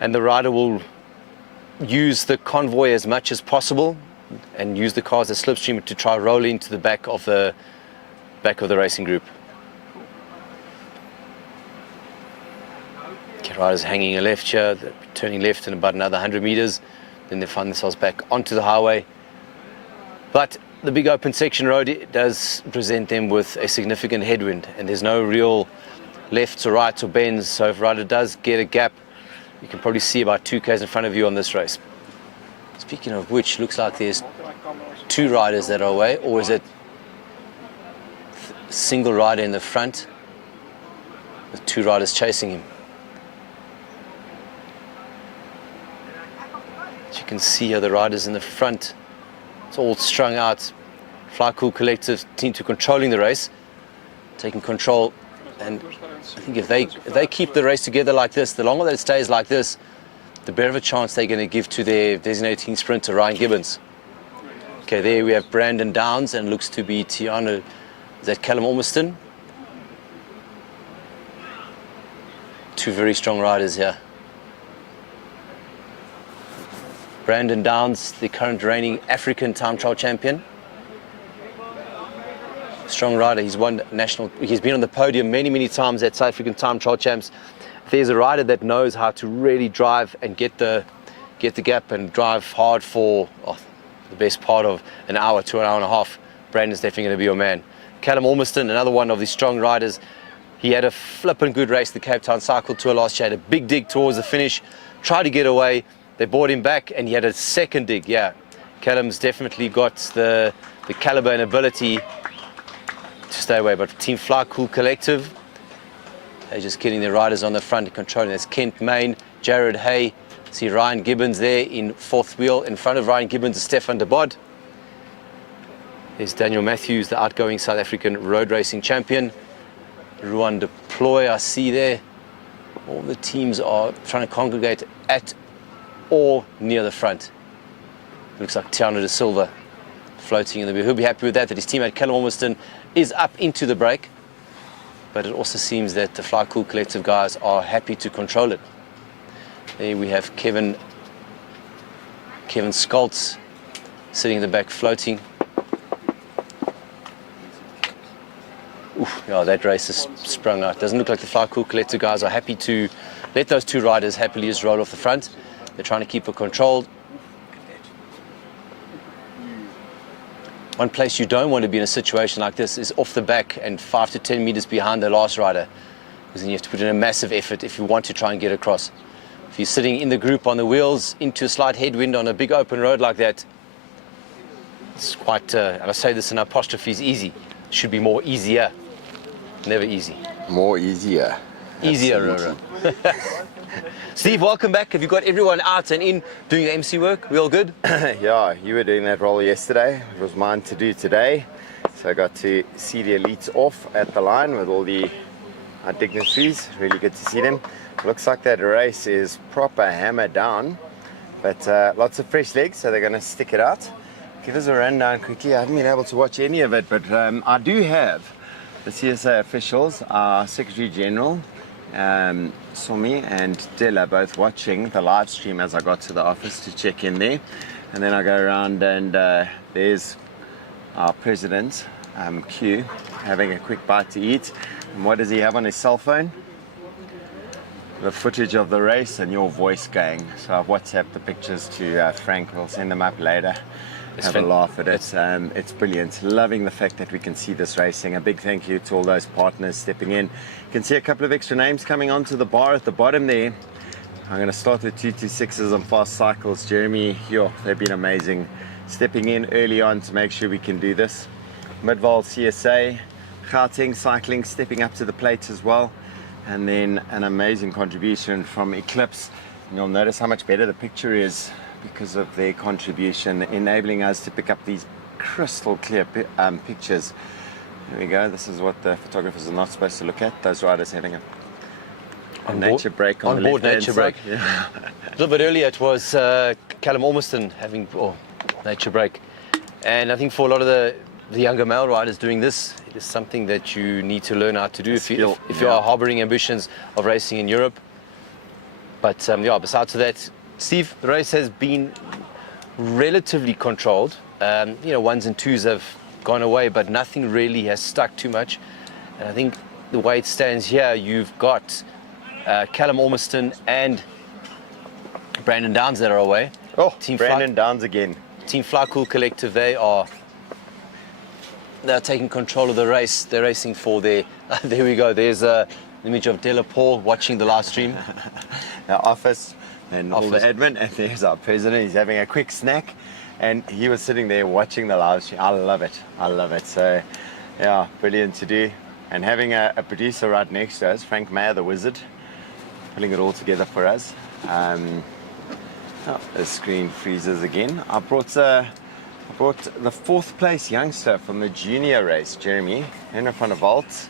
and the rider will use the convoy as much as possible and use the car as a slipstream to try roll into the back of the racing group. Okay, riders hanging a left here, they're turning left in about another 100 meters, then they find themselves back onto the highway. But the big open section road, it does present them with a significant headwind, and there's no real lefts or rights or bends, so if a rider does get a gap, you can probably see about 2 k's in front of you on this race. Speaking of which, looks like there's 2 riders that are away, or is it a single rider in the front with 2 riders chasing him? As you can see here, the riders in the front, it's all strung out. Fly Cool Collective team to controlling the race, taking control, and I think if they keep the race together like this, the longer that it stays like this, the better of a chance they're going to give to their designating sprinter, Ryan Gibbons. Okay, there we have Brandon Downs, and looks to be Tiana. Is that Callum Ormiston? 2 very strong riders here. Brandon Downs, the current reigning African time trial champion. Strong rider, he's won national, he's been on the podium many times at South African time trial champs. There's a rider that knows how to really drive and get the gap and drive hard for the best part of an hour to an hour and a half. Brandon's definitely going to be your man. Callum Ormiston, another one of these strong riders. He had a flippin' good race, the Cape Town Cycle Tour last year, had a big dig towards the finish, tried to get away, they brought him back and he had a second dig. Yeah, Callum's definitely got the caliber and ability to stay away. But Team Fly Cool Collective, they're just getting their riders on the front and controlling. There's Kent Main, Jared Hay, see Ryan Gibbons there in 4th wheel. In front of Ryan Gibbons is Stefan de Bod. There's Daniel Matthews, the outgoing South African road racing champion. Ruan Deploy, I see there. All the teams are trying to congregate at or near the front. Looks like Tiana de Silva floating in the view. He'll be happy with that his teammate Callum Ormiston is up into the break. But it also seems that the Fly Cool Collective guys are happy to control it. There we have Kevin Skoltz sitting in the back floating. Oof, yeah, that race has sprung out. Doesn't look like the Fly Cool Collective guys are happy to let those 2 riders happily just roll off the front. They're trying to keep it controlled. One place you don't want to be in a situation like this is off the back and 5 to 10 meters behind the last rider, because then you have to put in a massive effort if you want to try and get across. If you're sitting in the group on the wheels into a slight headwind on a big open road like that, it's quite, and I say this in apostrophes, easy. It should be more easier, never easy. More easier. Easier, Roro. Steve, welcome back. Have you got everyone out and in doing the MC work? We all good? Yeah, you were doing that role yesterday. It was mine to do today. So I got to see the elites off at the line with all the dignitaries. Really good to see them. Looks like that race is proper hammered down, but lots of fresh legs, so they're going to stick it out. Give us a rundown quickly. I haven't been able to watch any of it, but I do have the CSA officials, our Secretary General, Somi and Della, both watching the live stream as I got to the office to check in there. And then I go around and there's our president, Q, having a quick bite to eat. And what does he have on his cell phone? The footage of the race and your voice going. So I've WhatsApped the pictures to Frank. We'll send them up later. Have a laugh at it. It's brilliant. Loving the fact that we can see this racing. A big thank you to all those partners stepping in. You can see a couple of extra names coming onto the bar at the bottom there. I'm going to start with 226s on fast cycles. Jeremy, they've been amazing. Stepping in early on to make sure we can do this. Midval CSA, Gauteng Cycling stepping up to the plate as well. And then an amazing contribution from Eclipse. And you'll notice how much better the picture is because of their contribution, enabling us to pick up these crystal clear pictures. There we go. This is what the photographers are not supposed to look at. Those riders having a nature break on the board nature break. Yeah. A little bit earlier it was Callum Ormiston having nature break, and I think for a lot of the the younger male riders doing this, it is something that you need to learn how to do if you Yeah. are harboring ambitions of racing in Europe. But yeah, besides that, Steve, the race has been relatively controlled. You know, ones and twos have gone away, but nothing really has stuck too much. And I think the way it stands here, you've got Callum Ormiston and Brandon Downs that are away. Oh, Team Brandon Downs again. Team Fly Cool Collective, they're taking control of the race. They're racing for their, there we go, there's an image of Delaporte watching the live stream. Our office and all the Office. admin, and there's our president. He's having a quick snack, and he was sitting there watching the live stream. I love it. I love it. So, yeah, brilliant to do. And having a producer right next to us, Frank Mayer, the wizard, putting it all together for us. Oh, the screen freezes again. I brought the 4th place youngster from the junior race, Jeremy, in front of Vault.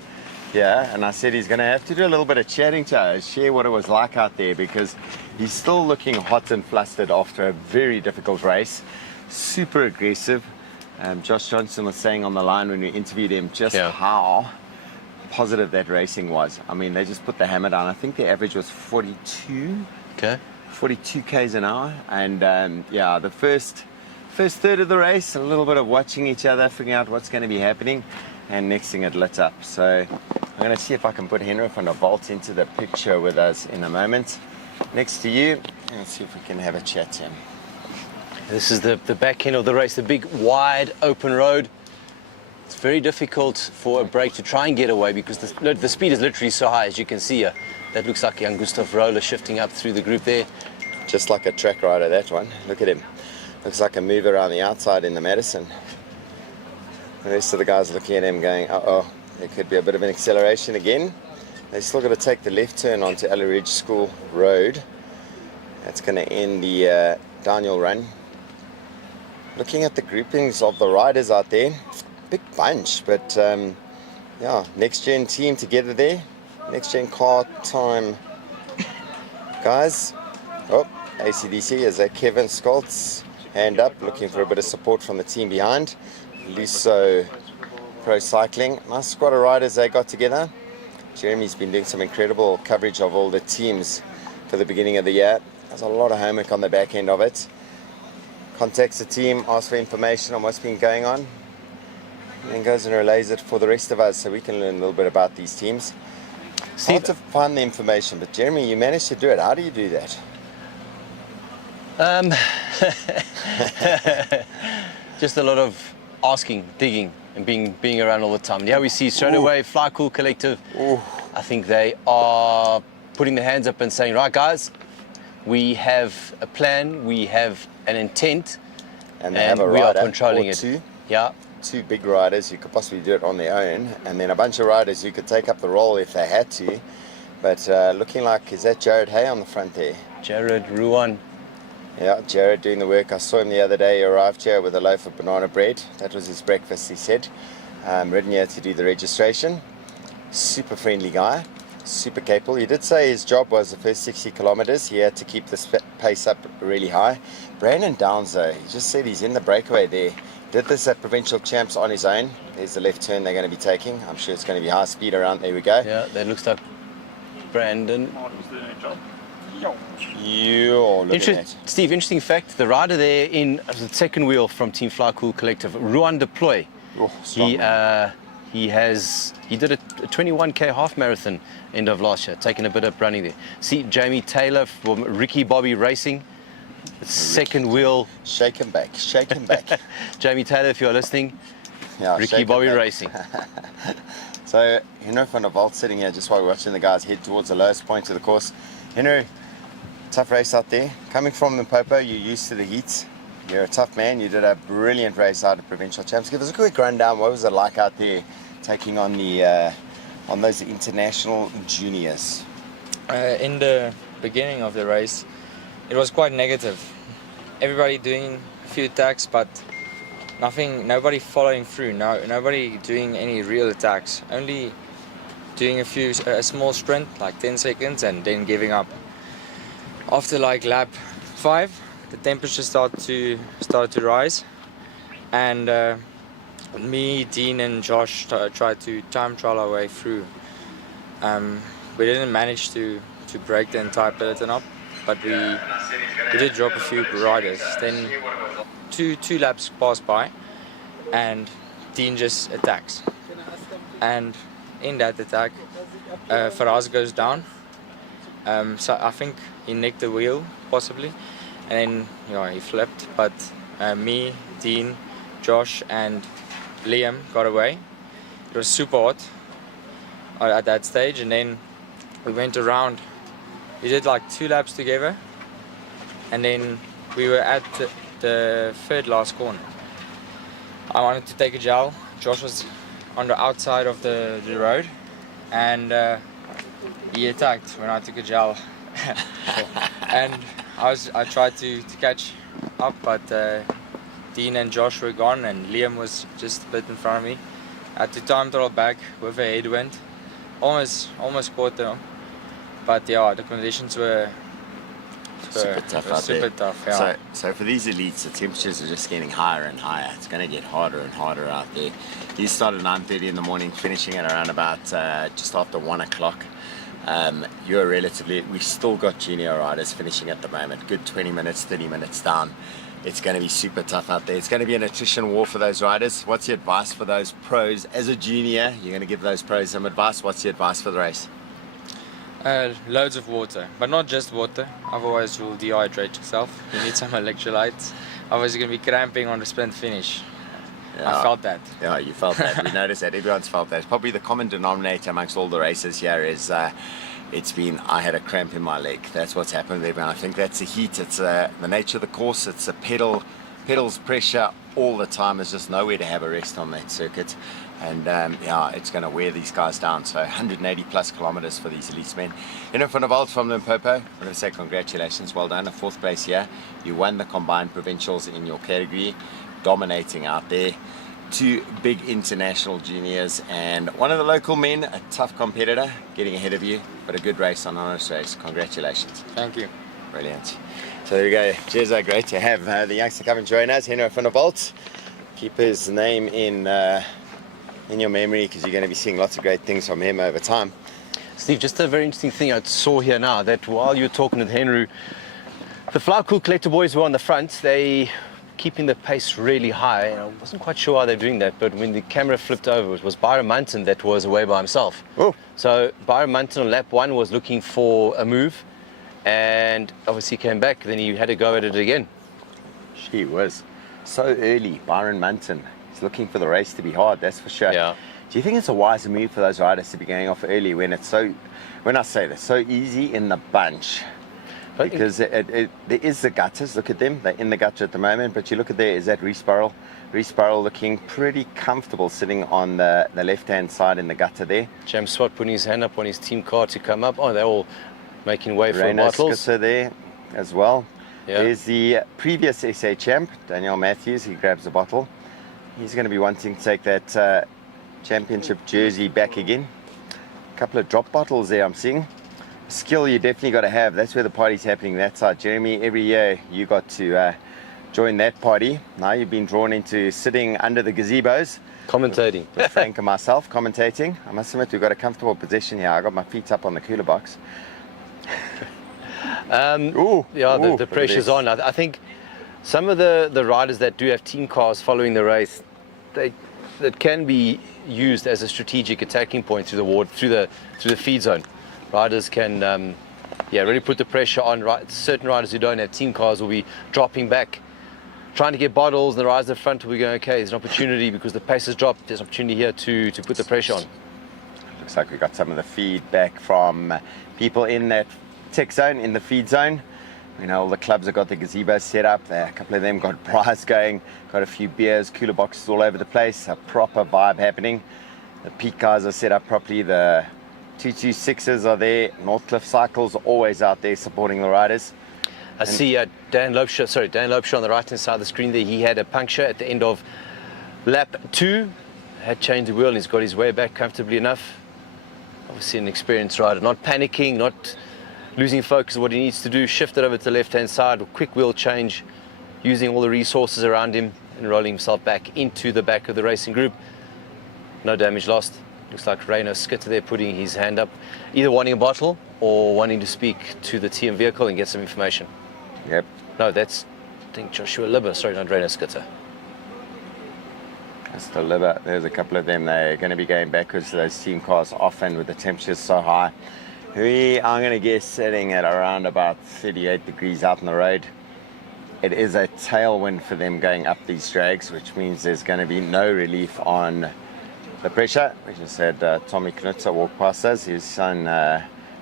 Yeah, and I said he's going to have to do a little bit of chatting to us, share what it was like out there, because he's still looking hot and flustered after a very difficult race. Super aggressive. Josh Johnson was saying on the line when we interviewed him just how positive that racing was. I mean, they just put the hammer down. I think the average was 42. Okay. 42 k's an hour, and yeah, the first third of the race, a little bit of watching each other, figuring out what's going to be happening, and next thing it lit up. So I'm going to see if I can put Henry van der Walt into the picture with us in a moment, next to you, and see if we can have a chat to him. This is the back end of the race, the big wide open road. It's very difficult for a break to try and get away because the speed is literally so high, as you can see here. That looks like young Gustav Roller shifting up through the group there. Just like a track rider, that one. Look at him. Looks like a move around the outside in the Madison. The rest of the guys looking at him going, uh-oh, there could be a bit of an acceleration again. They're still got to take the left turn onto Ella Ridge School Road. That's going to end the Daniel run. Looking at the groupings of the riders out there, big bunch, but yeah, next gen team together there. Next gen car time guys. Oh, ACDC is that Kevin Skoltz, hand up, looking for a bit of support from the team behind. Luso Pro Cycling, nice squad of riders they got together. Jeremy's been doing some incredible coverage of all the teams for the beginning of the year. There's a lot of homework on the back end of it. Contacts the team, asks for information on what's been going on, and then goes and relays it for the rest of us so we can learn a little bit about these teams. It's hard to find the information, but Jeremy, you managed to do it. How do you do that? Just a lot of asking, digging, and being around all the time. Yeah, we see straight away Fly Cool Collective. I think they are putting their hands up and saying, right guys, we have a plan, we have an intent, And they have a we are rider controlling or it. two. Yeah. Two big riders who could possibly do it on their own, and then a bunch of riders who could take up the role if they had to. But looking like, is that Jared Hay on the front there? Jared, Ruan. Yeah, Jared doing the work. I saw him the other day. He arrived here with a loaf of banana bread. That was his breakfast, he said. Ridden here to do the registration. Super friendly guy, super capable. He did say his job was the first 60 kilometers. He had to keep the pace up really high. Brandon Downs though, he just said he's in the breakaway there. Did this at Provincial Champs on his own. There's the left turn they're going to be taking. I'm sure it's going to be high speed around. There we go. Yeah, that looks like Brandon. You're looking at. Steve, interesting fact, the rider there in the second wheel from Team Fly Cool Collective, Ruan Deploy. Oh, strong. He did a 21k half marathon end of last year, taking a bit of running there. See Jamie Taylor from Ricky Bobby Racing, second wheel. Shake him back, shake him back. Jamie Taylor, if you're listening, Yeah, Ricky shake him Bobby back. Racing. So Henry van der Walt sitting here just while we're watching the guys head towards the lowest point of the course. Henry, tough race out there. Coming from Limpopo, you're used to the heats. You're a tough man. You did a brilliant race out at Provincial Champs. Give us a quick rundown. What was it like out there taking on the on those international juniors? In the beginning of the race, it was quite negative. Everybody doing a few attacks, but nobody following through. Nobody doing any real attacks. Only doing a small sprint, like 10 seconds, and then giving up. After like lap 5, the temperature started to rise, and Me, Dean, and Josh tried to time trial our way through. We didn't manage to break the entire peloton up, but we did drop a few riders. Then two laps passed by, and Dean just attacks. And in that attack, Faraz goes down. So I think he nicked the wheel, possibly, and then he flipped. But me, Dean, Josh, and Liam got away. It was super hot at that stage, and then we went around. We did like 2 laps together, and then we were at the third last corner. I wanted to take a gel. Josh was on the outside of the road, and he attacked when I took a gel. And I tried to catch up, but Dean and Josh were gone, and Liam was just a bit in front of me. I had to time throttle back with a headwind. Almost caught them. But yeah, the conditions were Super tough out super there. tough, yeah. So for these elites, the temperatures are just getting higher and higher. It's going to get harder and harder out there. These start at 9:30 in the morning, finishing at around about just after 1 o'clock. We've still got junior riders finishing at the moment. Good 20 minutes, 30 minutes down. It's going to be super tough out there. It's going to be an attrition war for those riders. What's your advice for those pros? As a junior, you're going to give those pros some advice. What's your advice for the race? Loads of water, but not just water. Otherwise you'll dehydrate yourself. You need some electrolytes. Otherwise you're going to be cramping on the sprint finish. Yeah. I felt that. Yeah, you felt that. We noticed that. Everyone's felt that. Probably the common denominator amongst all the races here is I had a cramp in my leg. That's what's happened with everyone. I think that's the heat. It's the nature of the course. It's the pedals pressure all the time. There's just nowhere to have a rest on that circuit. And it's going to wear these guys down. So 180 plus kilometers for these elites men. Henno van der Walt from Limpopo, I want to say congratulations. Well done. A 4th place here. You won the combined provincials in your category. Dominating out there. 2 big international juniors and one of the local men, a tough competitor, getting ahead of you, but a good race on honest race. Congratulations. Thank you. Brilliant. So there we go. Jezza, great to have the youngster come and join us, Henno van der Walt. Keep his name in your memory because you're going to be seeing lots of great things from him over time. Steve, just a very interesting thing I saw here now, that while you were talking with Henry, the Flower Cool Collector boys were on the front. They keeping the pace really high, and I wasn't quite sure how they're doing that, but when the camera flipped over, it was Byron Munton that was away by himself. Oh. So Byron Munton on lap 1 was looking for a move, and obviously came back, then he had to go at it again. She was so early. Byron Munton, he's looking for the race to be hard, that's for sure. Yeah. Do you think it's a wiser move for those riders to be going off early when it's so easy in the bunch? Because there is the gutters, look at them, they're in the gutter at the moment, but you look at there, is that Respiral looking pretty comfortable sitting on the left-hand side in the gutter there. James Swat putting his hand up on his team car to come up. Oh, they're all making way for bottles. Scooter there as well. Yeah. There's the previous SA champ, Daniel Matthews, he grabs the bottle. He's going to be wanting to take that championship jersey back again. A couple of drop bottles there I'm seeing. Skill you definitely got to have. That's where the party's happening that side. Jeremy, every year you got to join that party. Now you've been drawn into sitting under the gazebos. Commentating. With Frank and myself commentating. I must admit we've got a comfortable position here. I got my feet up on the cooler box. The pressure's on. I think some of the riders that do have team cars following the race, that can be used as a strategic attacking point through the feed zone. Riders can really put the pressure on. Certain riders who don't have team cars will be dropping back, trying to get bottles, and the riders at the front will be going, okay, there's an opportunity because the pace has dropped. There's an opportunity here to put the pressure on. Looks like we got some of the feedback from people in that tech zone, in the feed zone. You know, all the clubs have got the gazebos set up. A couple of them got bras going, got a few beers, cooler boxes all over the place. A proper vibe happening. The peak guys are set up properly. The 226s are there. Northcliffe Cycles are always out there supporting the riders. I see Dan Lopeshaw on the right hand side of the screen there. He had a puncture at the end of lap 2, had changed the wheel and he's got his way back comfortably enough. Obviously an experienced rider, not panicking, not losing focus of what he needs to do, shift it over to the left hand side, quick wheel change, using all the resources around him and rolling himself back into the back of the racing group. No damage lost. Looks like Rainer Skitter there putting his hand up, either wanting a bottle or wanting to speak to the TM vehicle and get some information. Yep. No, that's, I think, Joshua Libber. Sorry, not Rainer Skitter. Still Libber. There's a couple of them. They're going to be going backwards to those team cars often with the temperatures so high. We are going to guess sitting at around about 38 degrees out on the road. It is a tailwind for them going up these drags, which means there's going to be no relief on the pressure. We just had Tommy Knutzer walk past us. His son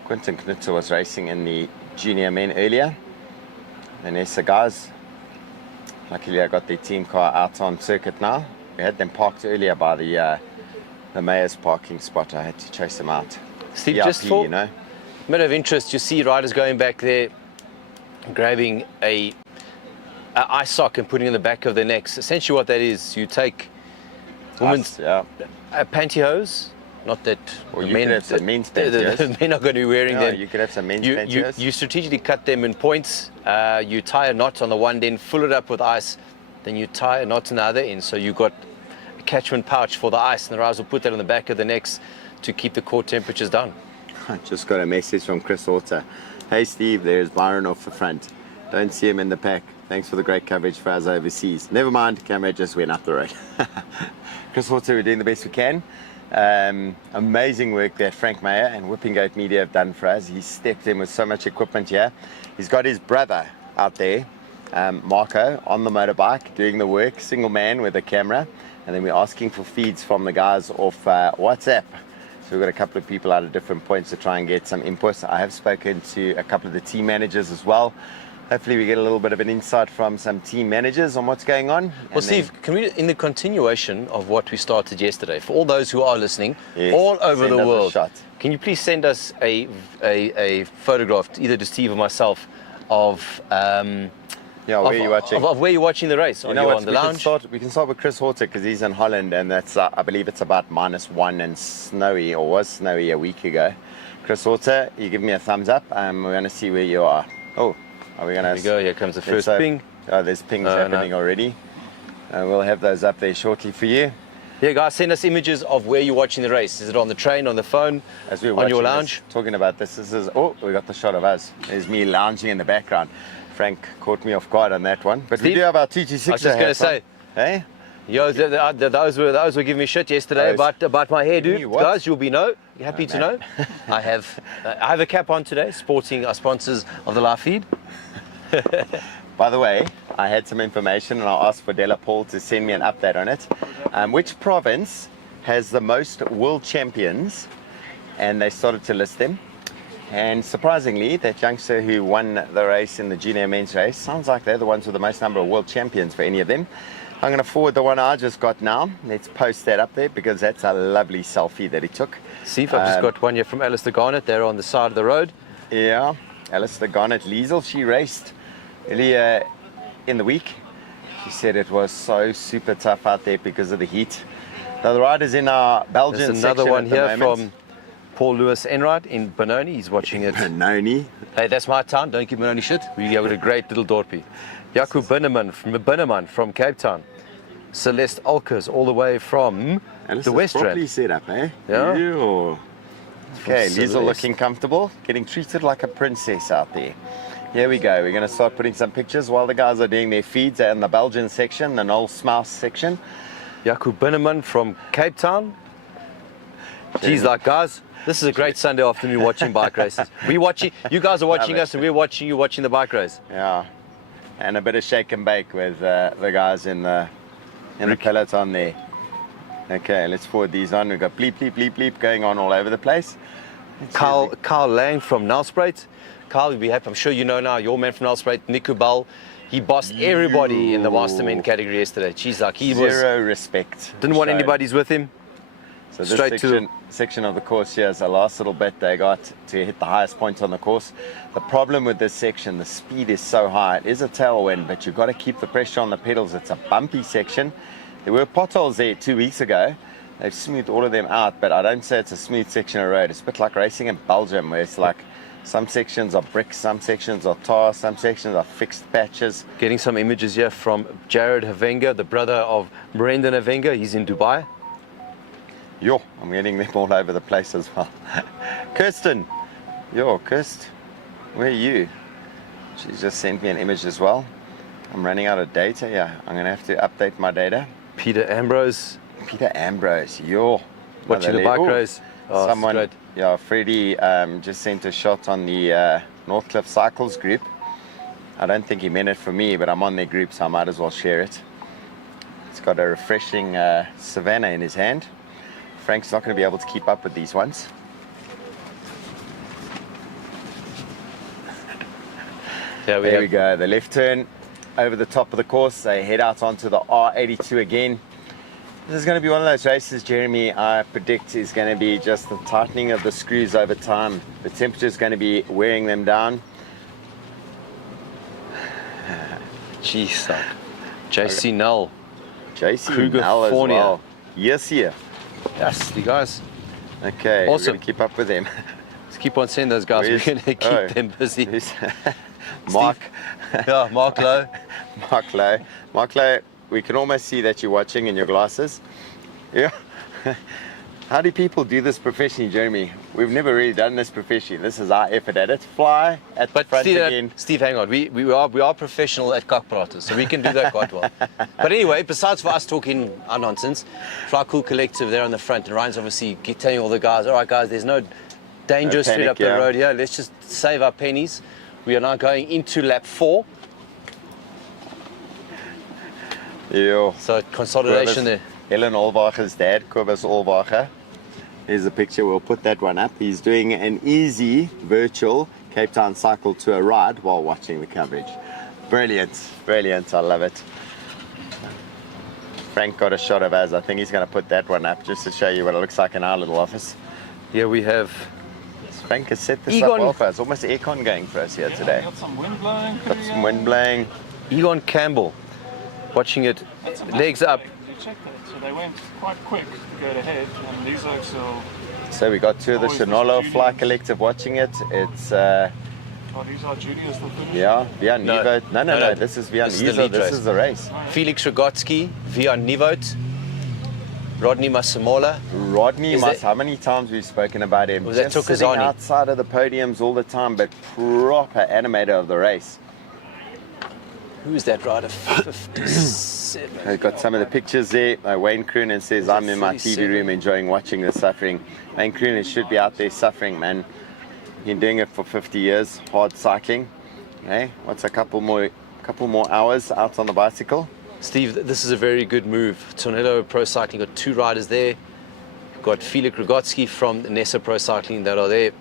Quentin Knutzer was racing in the junior men earlier. The Nessa guys, luckily I got their team car out on circuit now. We had them parked earlier by the mayor's parking spot. I had to chase them out. Steve, ERP, just for you know. a bit of interest, you see riders going back there, grabbing a eye sock and putting it in the back of their necks. Essentially what that is, you take women's pantyhose, not that Or the you men, could have some men's the pantyhose. men are going to be wearing Yeah, them. you could have some men's You pantyhose. strategically cut them in points. You tie a knot on the one end, fill it up with ice, then you tie a knot on the other end. So you've got a catchment pouch for the ice, and the riders will put that on the back of the necks to keep the core temperatures down. I just got a message from Chris Horter. Hey Steve, there's Byron off the front. Don't see him in the pack. Thanks for the great coverage for us overseas. Never mind, camera just went up the road. Chris Horter, we're doing the best we can. Amazing work that Frank Meyer and Whipping Goat Media have done for us. He's stepped in with so much equipment here. He's got his brother out there, Marco, on the motorbike doing the work, single man with a camera. And then we're asking for feeds from the guys off WhatsApp. So we've got a couple of people out at different points to try and get some input. I have spoken to a couple of the team managers as well. Hopefully we get a little bit of an insight from some team managers on what's going on. Well, Steve, can we, in the continuation of what we started yesterday, for all those who are listening, all over the world, can you please send us a photograph, either to Steve or myself, of where you're watching. Of where you're watching the race. On the lounge. We can start with Chris Horter because he's in Holland, and that's I believe it's about -1 and snowy, or was snowy a week ago. Chris Horter, you give me a thumbs up. We're going to see where you are. Oh, are we going to? Here we go. Here comes the first ping. Oh, there's pings happening already. We'll have those up there shortly for you. Yeah, guys, send us images of where you're watching the race. Is it on the train, on the phone, as we're on your lounge? Talking about this is we got the shot of us. There's me lounging in the background. Frank caught me off guard on that one. But Steve, we do have our TG6. I was just going to say, hey, yo, those were giving me shit yesterday about my hairdo. Guys, you'll be happy to know. I have a cap on today, sporting our sponsors of the live feed. By the way, I had some information and I asked for Della Paul to send me an update on it. Which province has the most world champions? And they started to list them. And surprisingly, that youngster who won the race in the junior men's race, sounds like they're the ones with the most number of world champions for any of them. I'm going to forward the one I just got now. Let's post that up there because that's a lovely selfie that he took. Steve, I've just got one here from Alistair Garnett. They're on the side of the road. Yeah, Alistair Garnett Liesel. She raced earlier in the week. She said it was so super tough out there because of the heat. Now the riders in our Belgian There's another section one at the here moment. from Paul Lewis Enright in Benoni. He's watching it. Benoni. Hey, that's my town. Don't give Benoni shit. We got a great little dorpie. Jakub Binneman from Cape Town. Celeste Alkers all the way from the West properly Rand. set up, eh? Yeah. Ew. Okay, Celeste. Liesel looking comfortable, getting treated like a princess out there. Here we go. We're going to start putting some pictures while the guys are doing their feeds in the Belgian section, the Noel Smouse section. Jakub Binneman from Cape Town. Geez, like guys, this is a great Sunday afternoon watching bike races. You guys are watching us, and we're watching you watching the bike race. Yeah, and a bit of shake and bake with the guys in the peloton there. Okay, let's forward these on. We've got bleep, bleep, bleep, bleep going on all over the place. Carl Lang from Nelspruit. Carl, you'll be happy. I'm sure you know now, your man from Nelspruit, Nick Kubal. He bossed everybody in the Masterman category yesterday. Geez, like he was... Zero respect. Didn't want anybody's with him. So this section of the course here is the last little bit they got to hit the highest point on the course. The problem with this section, the speed is so high. It is a tailwind, but you've got to keep the pressure on the pedals. It's a bumpy section. There were potholes there 2 weeks ago. They've smoothed all of them out, but I don't say it's a smooth section of road. It's a bit like racing in Belgium, where it's like Some sections are bricks, some sections are tar, some sections are fixed patches. Getting some images here from Jared Havenga, the brother of Brendan Havenga. He's in Dubai. Yo, I'm getting them all over the place as well. Kirsten, yo, Kirst, where are you? She's just sent me an image as well. I'm running out of data. Yeah, I'm gonna have to update my data. Peter Ambrose. Peter Ambrose, yo. Watching the bike race. Oh, Someone, great. yeah, Freddie just sent a shot on the Northcliffe Cycles group. I don't think he meant it for me, but I'm on their group, so I might as well share it. It's got a refreshing Savannah in his hand. Frank's not going to be able to keep up with these ones. Yeah, There we go, the left turn over the top of the course. They head out onto the R82 again. This is going to be one of those races, Jeremy, I predict is going to be just the tightening of the screws over time. The temperature is going to be wearing them down. Jeez, JC Null. JC Kruger Null as Fournier. well. Yes, here. Yes, the guys. Okay, Awesome. we're going to keep up with them. Let's keep on sending those guys. Where's- We're going to keep oh. them busy. Who's- Mark. Yeah, Mark Lowe. Mark Lowe. Mark Lowe, we can almost see that you're watching in your glasses. Yeah. How do people do this professionally, Jeremy? We've never really done this professionally. This is our effort at it. Fly at the But front Steve, again. Steve, hang on. We are professional at cockpraaters, so we can do that quite well. But anyway, besides for us talking our nonsense, Fly Cool Collective there on the front, and Ryan's obviously telling all the guys, all right, guys, there's no danger No straight panic, up the yeah. road here. Let's just save our pennies. We are now going into lap 4. Yeah. So consolidation there. Ellen Olwacher's dad, Kobus Olwacher. Here's a picture, we'll put that one up. He's doing an easy virtual Cape Town cycle tour ride while watching the coverage. Brilliant, brilliant, I love it. Frank got a shot of us. I think he's going to put that one up just to show you what it looks like in our little office. Here we have Frank has set this Egon. up well for us. Almost aircon going for us here today. Got some wind blowing. Got some wind blowing. Egon Campbell watching it, legs up. You checked that, so they went quite quick to get ahead, and these oaks will. So we got two of the Oh, is this Sonolo juniors? Fly Collective watching it. It's Oh, these are juniors that finished. yeah, Via No. Nivo. No, No. this is Via This is the Nivo. lead This race. is the race. Felix Rogotsky, Via Nivot, Rodney Masamola. Rodney, Is that- how many times we've spoken about him? Was that Just sitting Tukazani? outside of the podiums all the time, but proper animator of the race. Who is that rider? 57. I've got some of the pictures there. Wayne Croonan says, I'm in my TV 37? room enjoying watching the suffering. Wayne Croonan should be out there suffering, man. Been doing it for 50 years, hard cycling. Okay, what's a couple more hours out on the bicycle? Steve, this is a very good move. Tornado Pro Cycling got 2 riders there. Got Felix Rogotsky from Nessa Pro Cycling that are there.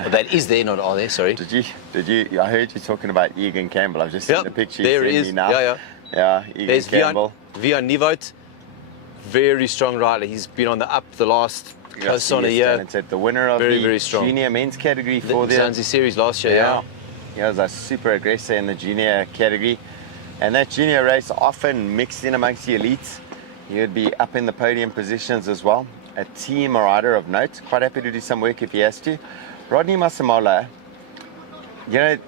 Well, that is there, not are there, sorry. Did you, I heard you talking about Egan Campbell. I've just seen Yep, the picture you there sent he me is. now. Yeah. Yeah, Egan There's Campbell. Via Nivot. Very strong rider. He's been on the up the last close on a Yes, year. talented. The winner of Very, the very strong. junior men's category The for the Zanzi Series last year, yeah. He was a super aggressor in the junior category. And that junior race often mixed in amongst the elites. He would be up in the podium positions as well. A team rider of note. Quite happy to do some work if he has to. Rodney Masamola, you know,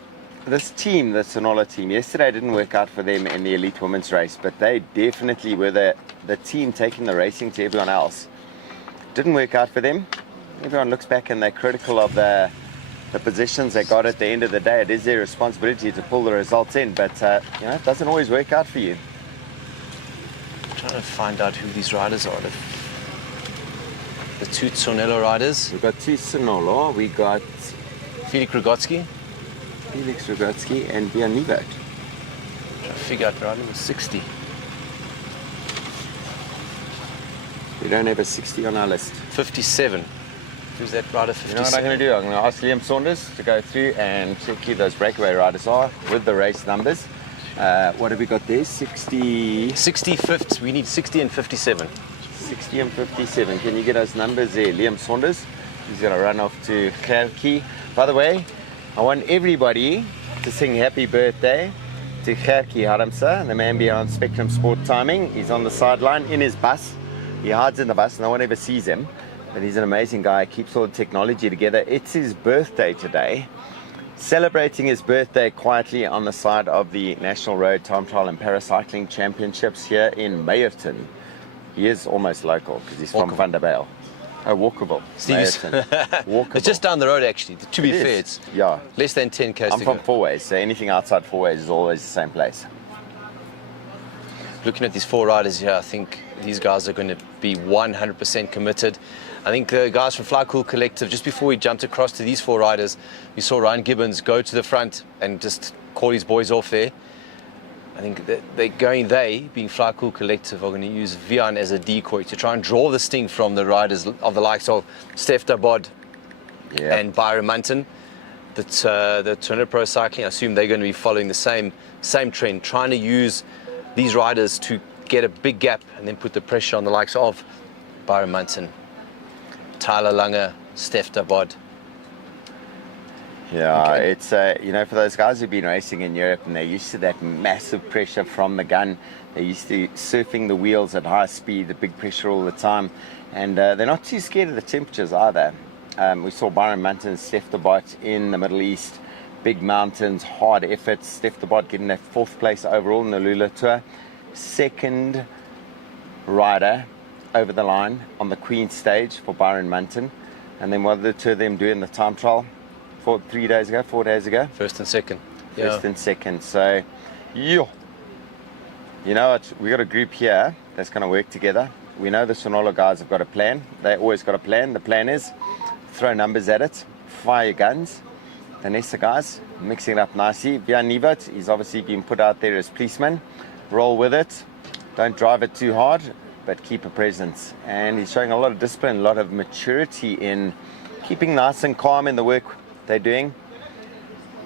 this team, the Sonola team, yesterday didn't work out for them in the elite women's race, but they definitely were the team taking the racing to everyone else. Didn't work out for them. Everyone looks back and they're critical of the positions they got at the end of the day. It is their responsibility to pull the results in, but you know, it doesn't always work out for you. I'm trying to find out who these riders are. The 2 Tornello riders. We've got two Sonola, we got Felix Rogotsky. Felix Rogotsky and Björn Nivert. Trying to figure out rider number 60. We don't have a 60 on our list. 57. Who's that rider? You know what I'm going to do? I'm going to ask Liam Saunders to go through and check who those breakaway riders are with the race numbers. What have we got there? 60, 60, 50. We need 60 and 57. 60 and 57. Can you get us numbers there? Liam Saunders. He's going to run off to Gertjie. By the way, I want everybody to sing happy birthday to Gertjie Haramsa, the man behind Spectrum Sport Timing. He's on the sideline in his bus. He hides in the bus. No one ever sees him. But he's an amazing guy, keeps all the technology together. It's his birthday today. Celebrating his birthday quietly on the side of the National Road Time Trial and Paracycling Championships here in Meyerton. He is almost local because he's from Van der Bijl. Oh, walkable. Steve's Walkable. it's just down the road, actually. To be fair, it's yeah. less than 10 k's I'm to from go. Four Ways, so anything outside Four Ways is always the same place. Looking at these 4 riders here, I think these guys are going to be 100% committed. I think the guys from Fly Cool Collective, just before we jumped across to these 4 riders, we saw Ryan Gibbons go to the front and just call his boys off there. I think that they, being Fly Cool Collective, are going to use Vian as a decoy to try and draw the sting from the riders of the likes of Steph Dabod and Byron Munton. The Turner Pro Cycling, I assume they're going to be following the same trend, trying to use these riders to get a big gap and then put the pressure on the likes of Byron Munton, Tyler Lange, Steph Dabod. Yeah, it's, you know, for those guys who've been racing in Europe and they're used to that massive pressure from the gun, they're used to surfing the wheels at high speed, the big pressure all the time, and they're not too scared of the temperatures either. We saw Byron Munton and Steph Dabot in the Middle East, big mountains, hard efforts. Steph Dabot getting that 4th place overall in the Lula Tour, 2nd rider over the line on the Queen stage for Byron Munton. And then what did the 2 of them do in the time trial? 4 days ago? 1st and 2nd. First and 2nd. So, you know what? We got a group here that's going to work together. We know the Sonolo guys have got a plan. They always got a plan. The plan is throw numbers at it, fire your guns. The Nessa guys mixing it up nicely. Björn Nivert, he's obviously been put out there as policeman. Roll with it. Don't drive it too hard, but keep a presence. And he's showing a lot of discipline, a lot of maturity in keeping nice and calm in the work they're doing.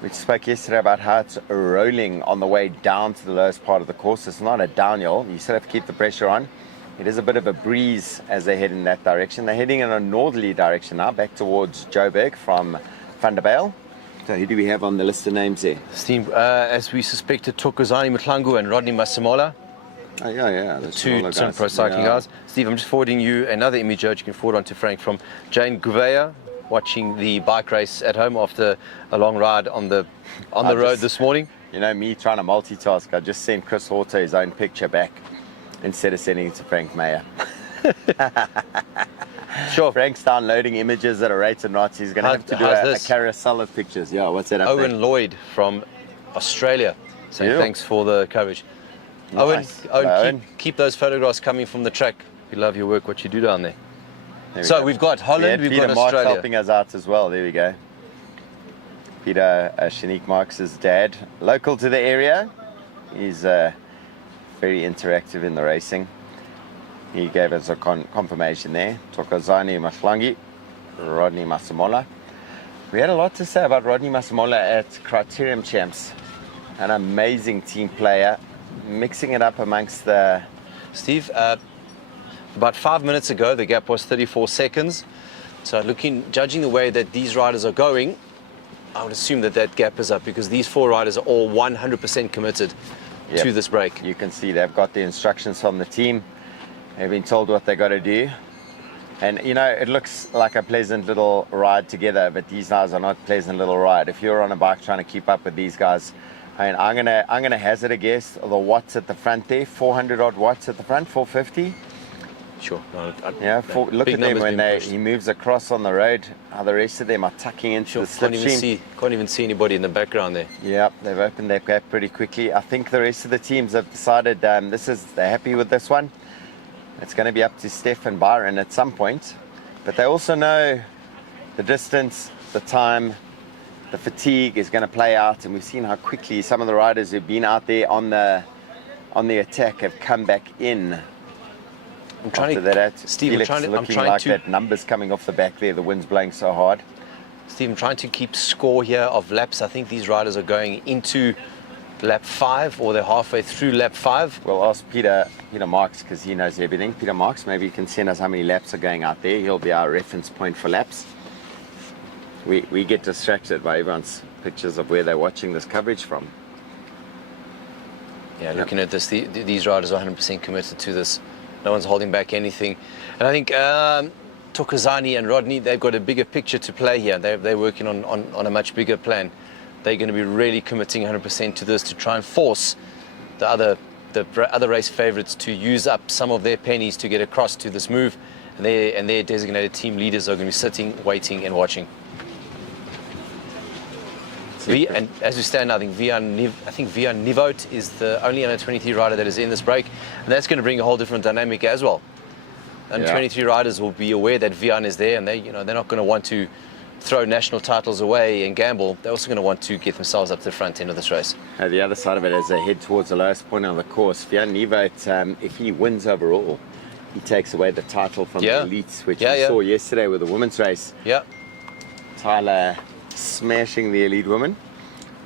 We spoke yesterday about how it's rolling on the way down to the lowest part of the course. It's not a downhill. You still have to keep the pressure on. It is a bit of a breeze as they head in that direction. They're heading in a northerly direction now, back towards Joburg from Van der Bijl. So who do we have on the list of names there? Steve, as we suspected, Thokozani Mutlangu and Rodney Masemola. Oh, yeah. The 2 Turner Pro Cycling guys. Steve, I'm just forwarding you another image that you can forward on to Frank from Jane Gouveia, watching the bike race at home after a long ride on the road this morning. You know, me trying to multitask, I just sent Chris Horter his own picture back instead of sending it to Frank Meyer. Sure. Frank's downloading images at a rate of knots. He's going to have to do a carousel of pictures. Yeah, what's that? Owen Lloyd from Australia saying thanks for the coverage. Nice. Owen, keep those photographs coming from the track. We love your work, what you do down there. We've got Holland, we've Peter got Marks Australia. helping us out as well. There we go. Peter, Shanique Marks' dad, local to the area. He's very interactive in the racing. He gave us a confirmation there. Thokozani Mutlangu, Rodney Masemola. We had a lot to say about Rodney Masemola at Criterium Champs. An amazing team player, mixing it up amongst the... Steve, about 5 minutes ago, the gap was 34 seconds. So judging the way that these riders are going, I would assume that gap is up because these 4 riders are all 100% committed to this break. You can see they've got the instructions from the team. They've been told what they got to do. And, you know, it looks like a pleasant little ride together, but these guys are not pleasant little ride. If you're on a bike trying to keep up with these guys, I mean, I'm gonna hazard a guess. The watts at the front there, 400 odd watts at the front, 450. Sure. No, look at them when he moves across on the road. How the rest of them are tucking into the slipstream. Can't even see anybody in the background there. Yeah, they've opened that gap pretty quickly. I think the rest of the teams have decided they're happy with this one. It's going to be up to Steph and Byron at some point, but they also know the distance, the time, the fatigue is going to play out, and we've seen how quickly some of the riders who've been out there on the attack have come back in. I'm trying after that. Steve, Felix I'm trying like that numbers coming off the back there. The wind's blowing so hard. Steve, I'm trying to keep score here of laps. I think these riders are going into lap 5, or they're halfway through lap 5. We'll ask Peter Marks because he knows everything. Peter Marks, maybe you can send us how many laps are going out there. He'll be our reference point for laps. We get distracted by everyone's pictures of where they're watching this coverage from. Yeah, looking at this, these riders are 100% committed to this. No one's holding back anything. And I think Tokozani and Rodney, they've got a bigger picture to play here. They're working on a much bigger plan. They're going to be really committing 100% to this to try and force the other race favourites to use up some of their pennies to get across to this move, and their designated team leaders are going to be sitting, waiting and watching. And as we stand now, I think Via Nivot is the only under 23 rider that is in this break, and that's going to bring a whole different dynamic as well. And 23 riders will be aware that Vian is there, and they're not going to want to throw national titles away and gamble. They're also going to want to get themselves up to the front end of this race. The other side of it, as they head towards the lowest point of the course, Vian Nivot, if he wins overall, he takes away the title from the elites, which we saw yesterday with the women's race. Yeah. Tyler smashing the elite woman.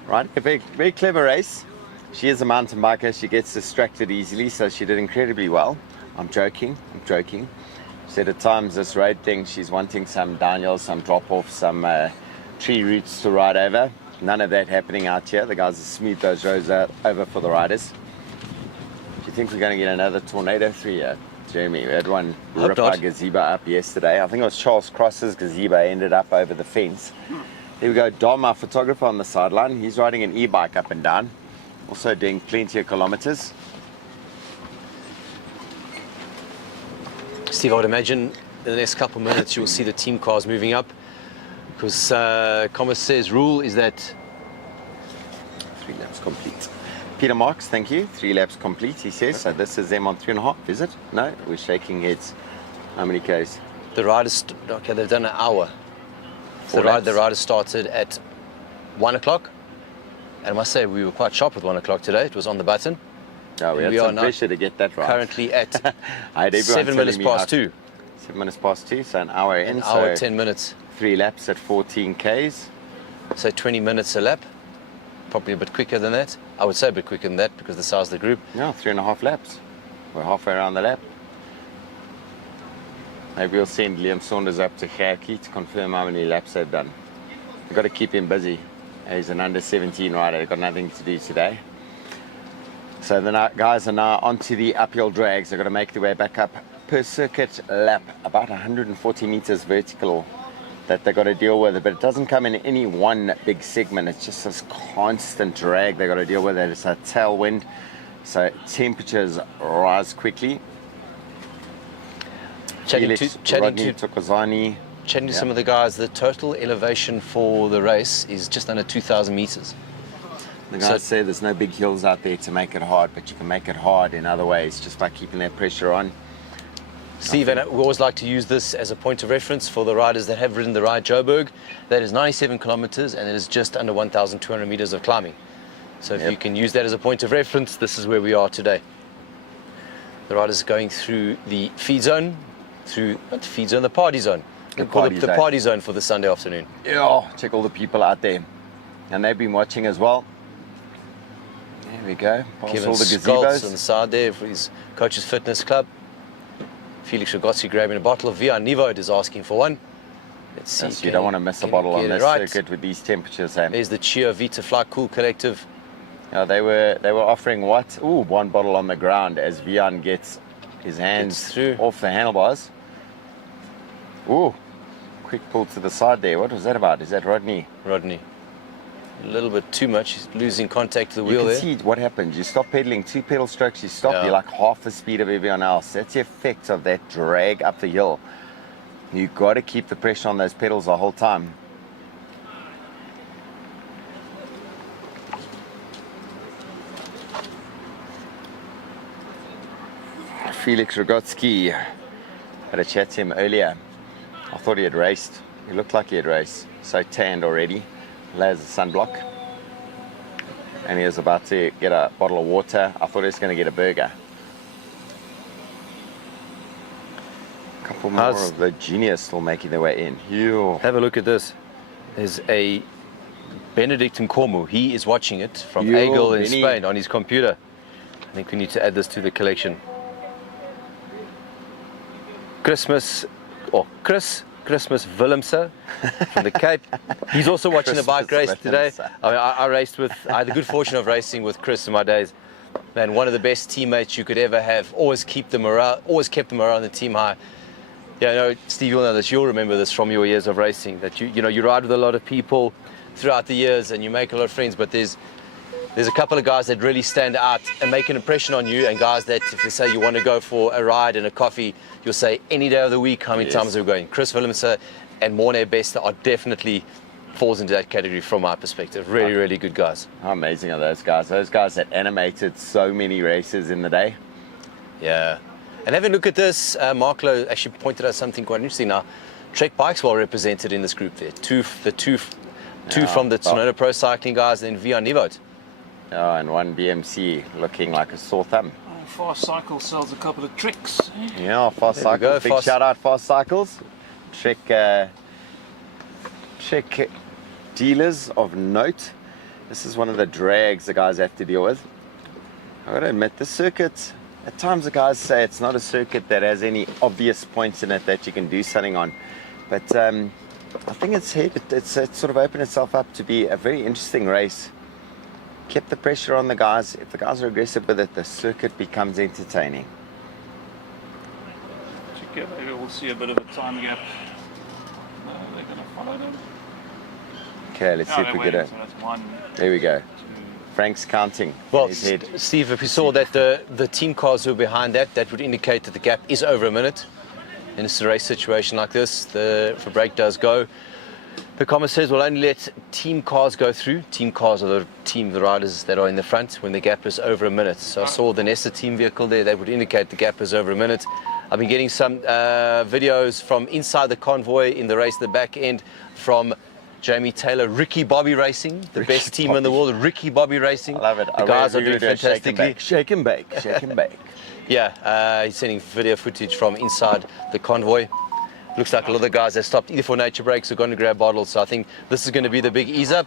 Right, a very, very clever race. She is a mountain biker. She gets distracted easily, so she did incredibly well. I'm joking. She said at times this road thing, she's wanting some downhills, some drop-offs, some tree roots to ride over. None of that happening out here. The guys have smoothed those roads over for the riders. Do you think we're going to get another tornado through here, Jeremy? We had one rip our gazebo up yesterday. I think it was Charles Cross's gazebo ended up over the fence. Here we go, Dom, our photographer on the sideline. He's riding an e-bike up and down, also doing plenty of kilometers. Steve, I would imagine in the next couple of minutes you'll see the team cars moving up, because Commerce's rule is that 3 laps complete. Peter Marks, thank you. 3 laps complete, he says. So this is them on 3.5, is it? No, we're shaking heads. How many Ks? the riders, they've done an hour. The riders started at 1 o'clock. And I must say, we were quite sharp with 1 o'clock today. It was on the button. Oh, we had some pressure to get that right. Currently at I had 7 minutes past 2. 7 minutes past 2, so an hour in. An hour, 10 minutes. 3 laps at 14 Ks. So 20 minutes a lap. Probably a bit quicker than that. I would say a bit quicker than that because the size of the group. Yeah, 3.5 laps. We're halfway around the lap. Maybe we'll send Liam Saunders up to Gerkie to confirm how many laps they've done. We've got to keep him busy. He's an under 17 rider. They've got nothing to do today. So the guys are now onto the uphill drags. They've got to make their way back up per circuit lap, about 140 meters vertical that they've got to deal with. But it doesn't come in any one big segment. It's just this constant drag they've got to deal with. It's a tailwind. So temperatures rise quickly. Chatting to Tokozani. some of the guys, the total elevation for the race is just under 2,000 meters. The guys say there's no big hills out there to make it hard, but you can make it hard in other ways, just by keeping that pressure on. Steve, and we always like to use this as a point of reference for the riders that have ridden the ride Joburg. That is 97 kilometers and it is just under 1,200 meters of climbing. So if you can use that as a point of reference, this is where we are today. The riders are going through the feed zone, the party zone. The party zone for the Sunday afternoon. Yeah, check all the people out there. And they've been watching as well. There we go. Kevin all the Scholz gazebos on the side there for his coach's fitness club. Felix Rogozzi grabbing a bottle of Via Nivod is asking for one. Let's see. Yes, you don't want to miss a bottle on this circuit with these temperatures. There's the Chia Vita Fly Cool Collective. Yeah, they were offering what? Ooh, one bottle on the ground as Vian gets his hands through off the handlebars. Ooh, quick pull to the side there. What was that about? Is that Rodney? Rodney. A little bit too much. He's losing contact to the wheel there. You can see what happens. You stop pedaling, 2 pedal strokes, you stop, you're like half the speed of everyone else. That's the effect of that drag up the hill. You've got to keep the pressure on those pedals the whole time. Felix Rogozzi, had a chat to him earlier. I thought he had raced. He looked like he had raced. So tanned already. Layers of sunblock. And he was about to get a bottle of water. I thought he was going to get a burger. A couple more of the juniors still making their way in. Ew. Have a look at this. There's a Benedict Nkomo. He is watching it from Agel in Spain on his computer. I think we need to add this to the collection. Christmas Willemse from the Cape. He's also watching the bike race today. I raced I had the good fortune of racing with Chris in my days. Man, one of the best teammates you could ever have. Always kept the morale on the team high. Yeah, no, Steve, you'll know this. You'll remember this from your years of racing. That you know, you ride with a lot of people throughout the years, and you make a lot of friends. But there's a couple of guys that really stand out and make an impression on you, and guys that, if you say you want to go for a ride and a coffee, you'll say any day of the week how many times are we going. Chris Willemse and Morne Bester are definitely falls into that category from my perspective. Really, really good guys. How amazing are those guys? Those guys that animated so many races in the day. Yeah. And have a look at this. Mark Lowe actually pointed out something quite interesting now. Trek Bikes well represented in this group there. Two from the Tsunoda Pro Cycling guys, and then Vian Nivot. Oh, and one BMC looking like a sore thumb. Fast Cycle sells a couple of tricks. Yeah, Fast There we go, Cycles. Big Fast- shout out, Fast Cycles. Trek dealers of note. This is one of the drags the guys have to deal with. I've got to admit, this circuit, at times the guys say it's not a circuit that has any obvious points in it that you can do something on. But I think it's sort of opened itself up to be a very interesting race. Kept the pressure on the guys. If the guys are aggressive with it, the circuit becomes entertaining. Maybe we'll see a bit of a time gap. They're going to follow them. Okay, let's see if we get it. So that's 1, There we go. 2. Frank's counting. Well, His head. Steve, if we saw that the team cars were behind that would indicate that the gap is over a minute. In a race situation like this, if a break does go, the comment says we'll only let team cars go through. Team cars are the riders that are in the front when the gap is over a minute. So I saw the Nesta team vehicle there. That would indicate the gap is over a minute. I've been getting some videos from inside the convoy in the race at the back end from Jamie Taylor, Ricky Bobby Racing, the best team in the world, Ricky Bobby Racing. I love it. The guys are doing fantastically. Shake and bake, shake and bake. Yeah, he's sending video footage from inside the convoy. Looks like a lot of the guys that stopped either for nature breaks or going to grab bottles. So I think this is going to be the big ease up,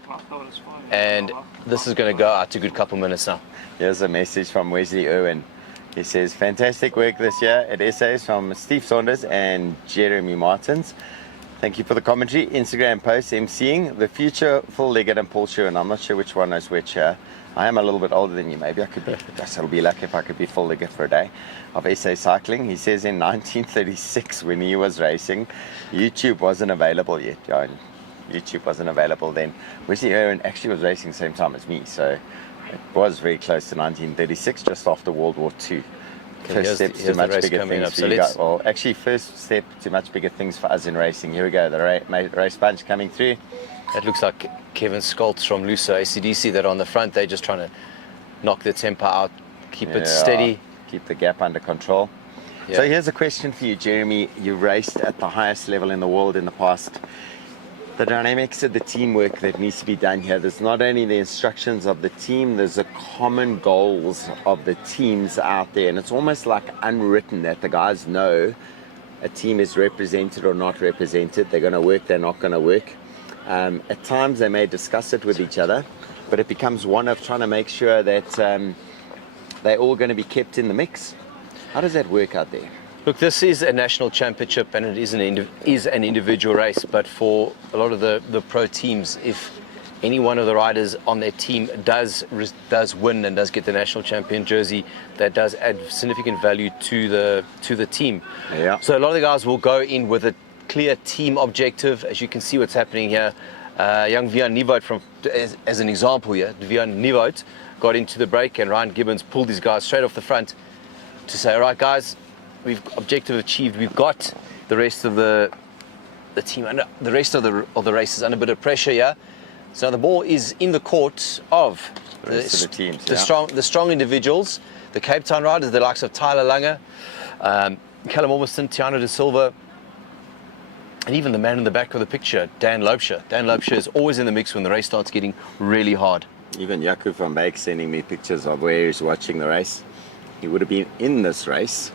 and this is going to go out to a good couple minutes now. Here's a message from Wesley Irwin. He says, fantastic work this year at essays from Steve Saunders and Jeremy Martins. Thank you for the commentary. Instagram posts emceeing the future Phil Leggett and Paul Sherwin. I'm not sure which one is which here. I am a little bit older than you. Maybe I could be, guess it'll be lucky if I could be Phil Leggett for a day of SA cycling. He says in 1936 when he was racing, YouTube wasn't available yet. YouTube wasn't available then. Wesley Irwin actually was racing the same time as me. So it was very close to 1936, just after World War II. First steps to much bigger things for you guys. Well, actually, first step to much bigger things for us in racing. Here we go, the race bunch coming through. That looks like Kevin Skoltz from Luso ACDC that are on the front. They're just trying to knock the tempo out, keep it steady. Keep the gap under control. Yeah. So here's a question for you, Jeremy. You raced at the highest level in the world in the past. The dynamics of the teamwork that needs to be done here. There's not only the instructions of the team, there's the common goals of the teams out there. And it's almost like unwritten that the guys know a team is represented or not represented. They're going to work, they're not going to work. At times they may discuss it with each other, but it becomes one of trying to make sure that they're all going to be kept in the mix. How does that work out there? Look, this is a national championship and it is an individual race, but for a lot of the pro teams, if any one of the riders on their team does win and does get the national champion jersey, that does add significant value to the team. Yeah. So a lot of the guys will go in with a clear team objective. As you can see what's happening here, young Vian Nivot as an example here, Vian Nivot got into the break and Ryan Gibbons pulled these guys straight off the front to say, all right guys, we've objective achieved. We've got the rest of the team under the rest of the races under a bit of pressure here. So the ball is in the court of the teams, the strong individuals, the Cape Town riders, the likes of Tyler Lange, Callum Ormiston, Tiana De Silva, and even the man in the back of the picture, Dan Loubser. Dan Loubser is always in the mix when the race starts getting really hard. Even Jaco van Beek sending me pictures of where he's watching the race. He would have been in this race.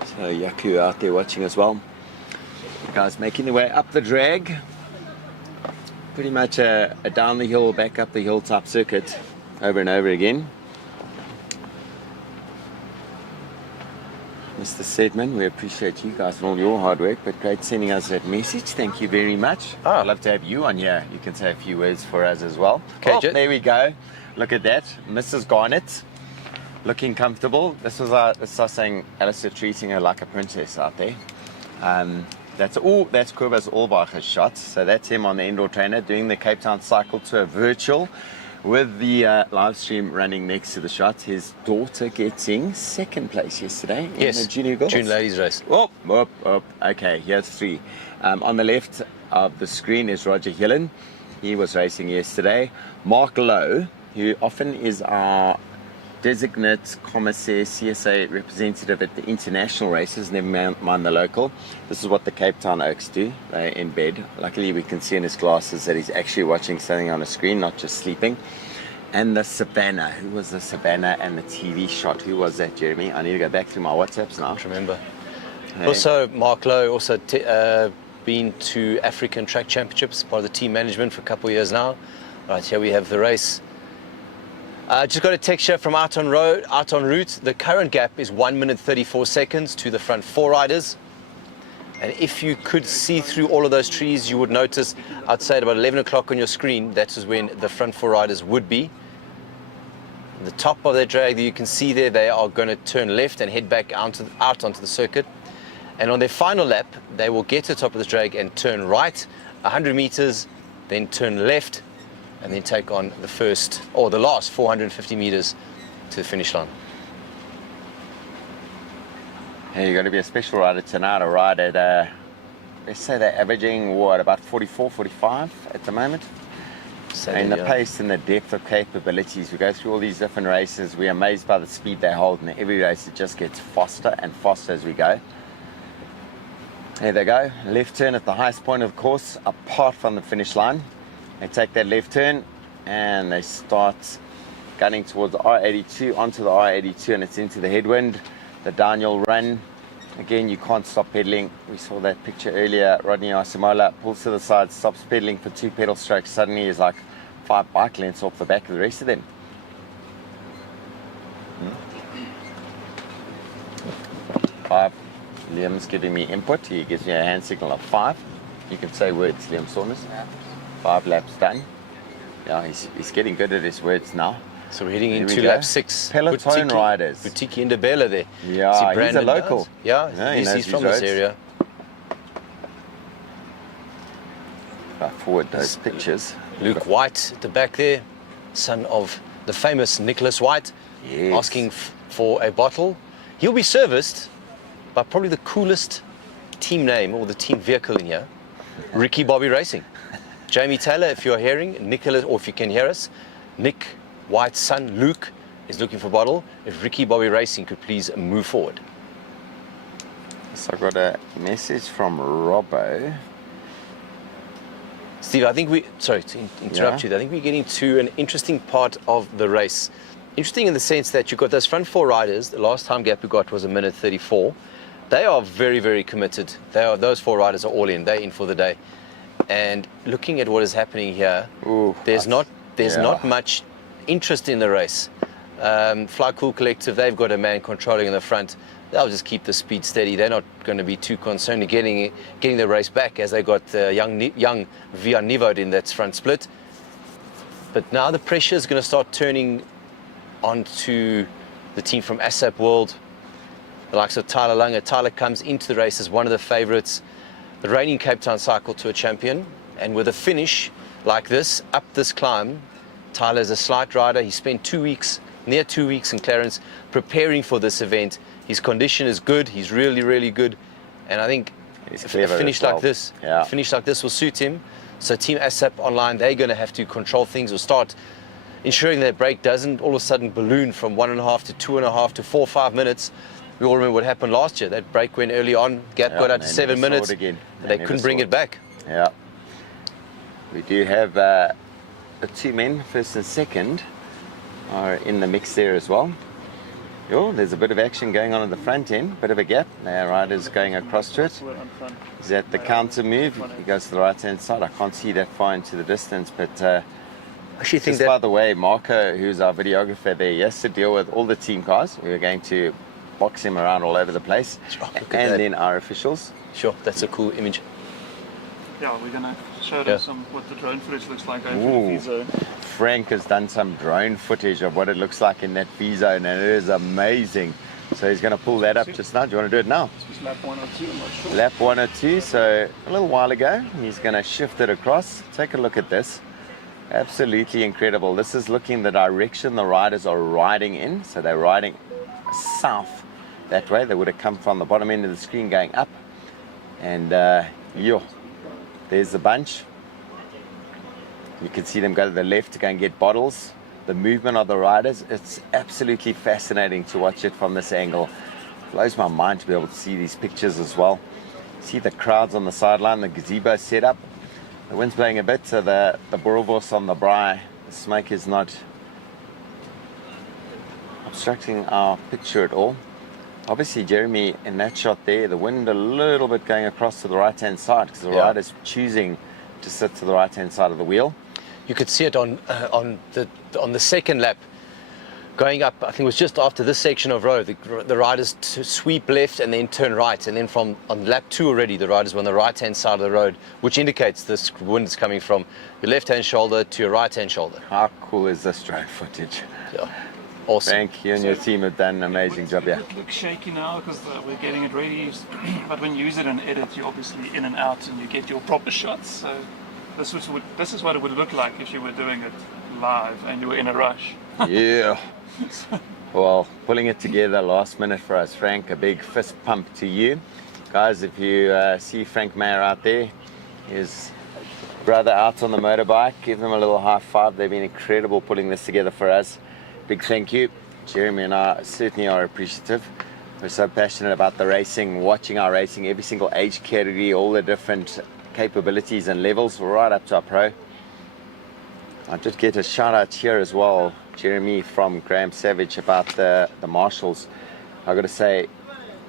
So Jaco out there watching as well. The guys making their way up the drag. Pretty much a down the hill, back up the hill type circuit over and over again. Mr. Sedman, we appreciate you guys and all your hard work, but great sending us that message. Thank you very much. I'd love to have you on here. You can say a few words for us as well. Okay, there we go. Look at that. Mrs. Garnett. looking comfortable. This was us saying Alistair treating her like a princess out there. That's Kobus Olbacher's shot. So that's him on the indoor trainer doing the Cape Town cycle tour virtual with the live stream running next to the shot. His daughter getting second place yesterday in the junior girls. June ladies race. Okay, here's 3. On the left of the screen is Roger Hillen. He was racing yesterday. Mark Lowe, who often is our designate commissaire CSA representative at the international races, never mind the local. This is what the Cape Town Oaks do. They're in bed. Luckily we can see in his glasses that he's actually watching something on a screen, not just sleeping. And the Savannah. Who was the Savannah and the TV shot? Who was that, Jeremy? I need to go back through my WhatsApps now. I don't remember. Hey. Also, Mark Lowe also been to African Track Championships, part of the team management for a couple of years now. Right, here we have the race. Just got a text here from out en route. The current gap is 1 minute 34 seconds to the front 4 riders. And if you could see through all of those trees, you would notice, I'd say at about 11 o'clock on your screen, that is when the front 4 riders would be. The top of their drag that you can see there, they are going to turn left and head back out onto the circuit. And on their final lap, they will get to the top of the drag and turn right 100 meters, then turn left, and then take on the last 450 meters to the finish line. Hey, you've got to be a special rider tonight, a ride at, let's say they're averaging, about 44, 45 at the moment. And the pace and the depth of capabilities. We go through all these different races. We're amazed by the speed they hold, and every race it just gets faster and faster as we go. There they go, left turn at the highest point of the course, apart from the finish line. They take that left turn and they start gunning towards the R82, onto the R82, and it's into the headwind. The downhill run. Again, you can't stop pedaling. We saw that picture earlier. Rodney Asamola pulls to the side, stops pedaling for 2 pedal strokes. Suddenly he's like 5 bike lengths off the back of the rest of them. 5. Liam's giving me input. He gives me a hand signal of 5. You can say words, Liam Saunders. 5 laps done. Yeah, he's getting good at his words now. So we're heading into lap 6. Peloton riders. Boutique in Ndebele there. Yeah, he's a local. Yeah, he's from this area. I forward those pictures. Luke White at the back there, son of the famous Nicholas White, asking for a bottle. He'll be serviced by probably the coolest team name or the team vehicle in here, Ricky Bobby Racing. Jamie Taylor, if you're hearing, Nicholas, or if you can hear us, Nick White's son, Luke, is looking for a bottle. If Ricky Bobby Racing could please move forward. So I got a message from Robbo. Steve, I think sorry to interrupt you, I think we're getting to an interesting part of the race. Interesting in the sense that you've got those front 4 riders. The last time gap we got was 1 minute 34. They are very, very committed. Those 4 riders are all in. They're in for the day. And looking at what is happening here, there's not much interest in the race. Fly Cool Collective, they've got a man controlling in the front. They'll just keep the speed steady. They're not going to be too concerned in getting the race back, as they got young Via Nivod in that front split. But now the pressure is going to start turning onto the team from ASAP World, the likes of Tyler Lange. Tyler comes into the race as one of the favorites, the reigning Cape Town Cycle Tour champion. And with a finish like this, up this climb, Tyler's a slight rider. He spent 2 weeks, near 2 weeks in Clarence, preparing for this event. His condition is good. He's really, really good. And I think a finish like this, will suit him. So Team ASAP Online, they're going to have to control things or start ensuring that break doesn't all of a sudden balloon from 1.5 to 2.5 to 4 or 5 minutes. We all remember what happened last year. That break went early on, gap got out to 7 minutes. They couldn't bring it back. Yeah. We do have the 2 men, first and second, are in the mix there as well. There's a bit of action going on at the front end, bit of a gap. Our rider's going across to it. Is that the counter move? He goes to the right hand side. I can't see that far into the distance, but actually think that, by the way, Marco, who's our videographer there, he has to deal with all the team cars. We're going to box him around all over the place. And then our officials. Sure, that's a cool image. Yeah, we're going to showed Yeah. us what the drone footage looks like going Ooh. through the V zone. Frank has done some drone footage of what it looks like in that V zone, and it is amazing. So he's going to pull that up just now. Do you want to do it now? This was lap 1 or 2, I'm not sure. Lap 1 or 2, so a little while ago. He's going to shift it across. Take a look at this. Absolutely incredible. This is looking the direction the riders are riding in. So they're riding south that way. They would have come from the bottom end of the screen going up. And there's the bunch. You can see them go to the left to go and get bottles. The movement of the riders, it's absolutely fascinating to watch it from this angle. Blows my mind to be able to see these pictures as well. See the crowds on the sideline, the gazebo set up. The wind's blowing a bit, so the boerewors on the braai, the smoke is not obstructing our picture at all. Obviously, Jeremy, in that shot there, the wind a little bit going across to the right-hand side because the rider's choosing to sit to the right-hand side of the wheel. You could see it on the second lap, going up. I think it was just after this section of road. The riders sweep left and then turn right, and then on lap 2 already, the riders were on the right-hand side of the road, which indicates this wind is coming from your left-hand shoulder to your right-hand shoulder. How cool is this drone footage? Yeah, awesome. Frank, you and your team have done an amazing job. Yeah. It looks shaky now because we're getting it ready, but when you use it in edit, you're obviously in and out and you get your proper shots. So this is what it would look like if you were doing it live and you were in a rush. Yeah. Well, pulling it together last minute for us, Frank. A big fist pump to you. Guys, if you see Frank Mayer out there, his brother out on the motorbike, give them a little high five. They've been incredible pulling this together for us. Big thank you. Jeremy and I certainly are appreciative. We're so passionate about the racing, watching our racing, every single age category, all the different capabilities and levels, right up to our pro. I did get a shout out here as well, Jeremy, from Graham Savage about the marshals. I got to say,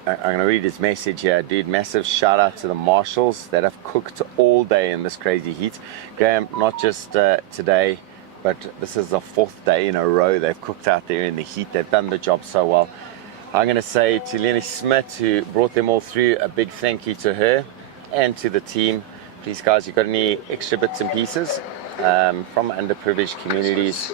I'm going to read his message here, dude. Massive shout out to the marshals that have cooked all day in this crazy heat. Graham, not just today, but this is the 4th day in a row they've cooked out there in the heat. They've done the job so well. I'm going to say to Lenny Smith, who brought them all through, a big thank you to her and to the team. Please, guys, you got any extra bits and pieces from underprivileged communities,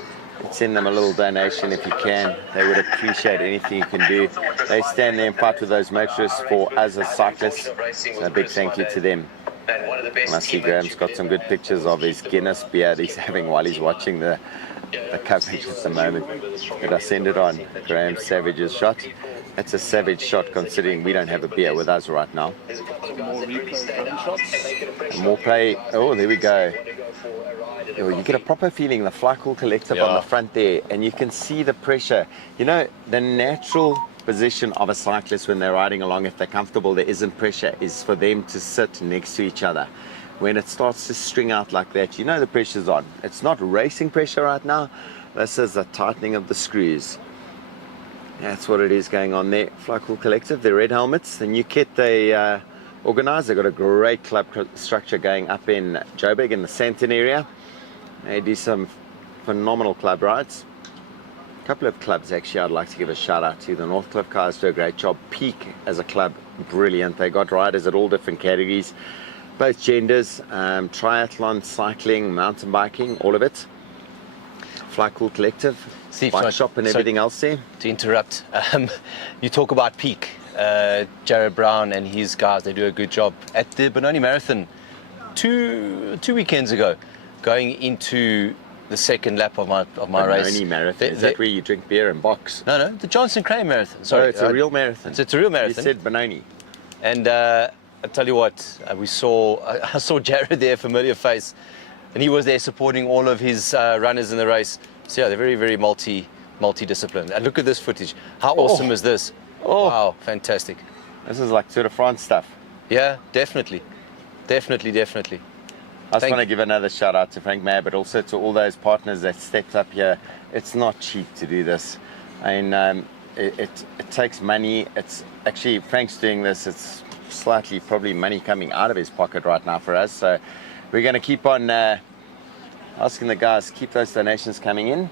send them a little donation if you can. They would appreciate anything you can do. They stand there and fight with those motorists for us as cyclists. So a big thank you to them. And I see Graham's got some good pictures of his Guinness beer that he's having while he's watching the coverage at the moment. Did I send it on? Graham Savage's shot. That's a savage shot considering we don't have a beer with us right now. More replay drone shots. More play. Oh, there we go. Oh, you get a proper feeling, the Flycool Collective on the front there, and you can see the pressure. You know, the natural position of a cyclist when they're riding along, if they're comfortable, there isn't pressure, is for them to sit next to each other. When it starts to string out like that, you know the pressure's on. It's not racing pressure right now. This is the tightening of the screws. That's what it is going on there. Flycool Collective, the red helmets, the new kit they organise. They've got a great club structure going up in Joburg in the Sandton area. They do some phenomenal club rides. A couple of clubs actually I'd like to give a shout out to. The Northcliffe guys do a great job. Peak as a club, brilliant. They got riders at all different categories, both genders, triathlon, cycling, mountain biking, all of it. Flycool Collective, Steve, bike shop and everything else there. To interrupt, you talk about Peak. Jared Brown and his guys, they do a good job at the Benoni Marathon two weekends ago, going into the second lap of my race. Benoni Marathon, is that where you drink beer and box? No, the Johnson Crane Marathon. Sorry, it's a real marathon. It's a real marathon. You said Benoni. And I tell you what, I saw Jared there, familiar face, and he was there supporting all of his runners in the race. So yeah, they're very, very multi-disciplined. And look at this footage. How awesome is this? Oh. Wow, fantastic. This is like Tour de France stuff. Yeah, definitely. I just want to give another shout out to Frank Mayer, but also to all those partners that stepped up here. It's not cheap to do this. I mean, it takes money. It's actually, Frank's doing this. It's slightly probably money coming out of his pocket right now for us. So we're going to keep on asking the guys, keep those donations coming in.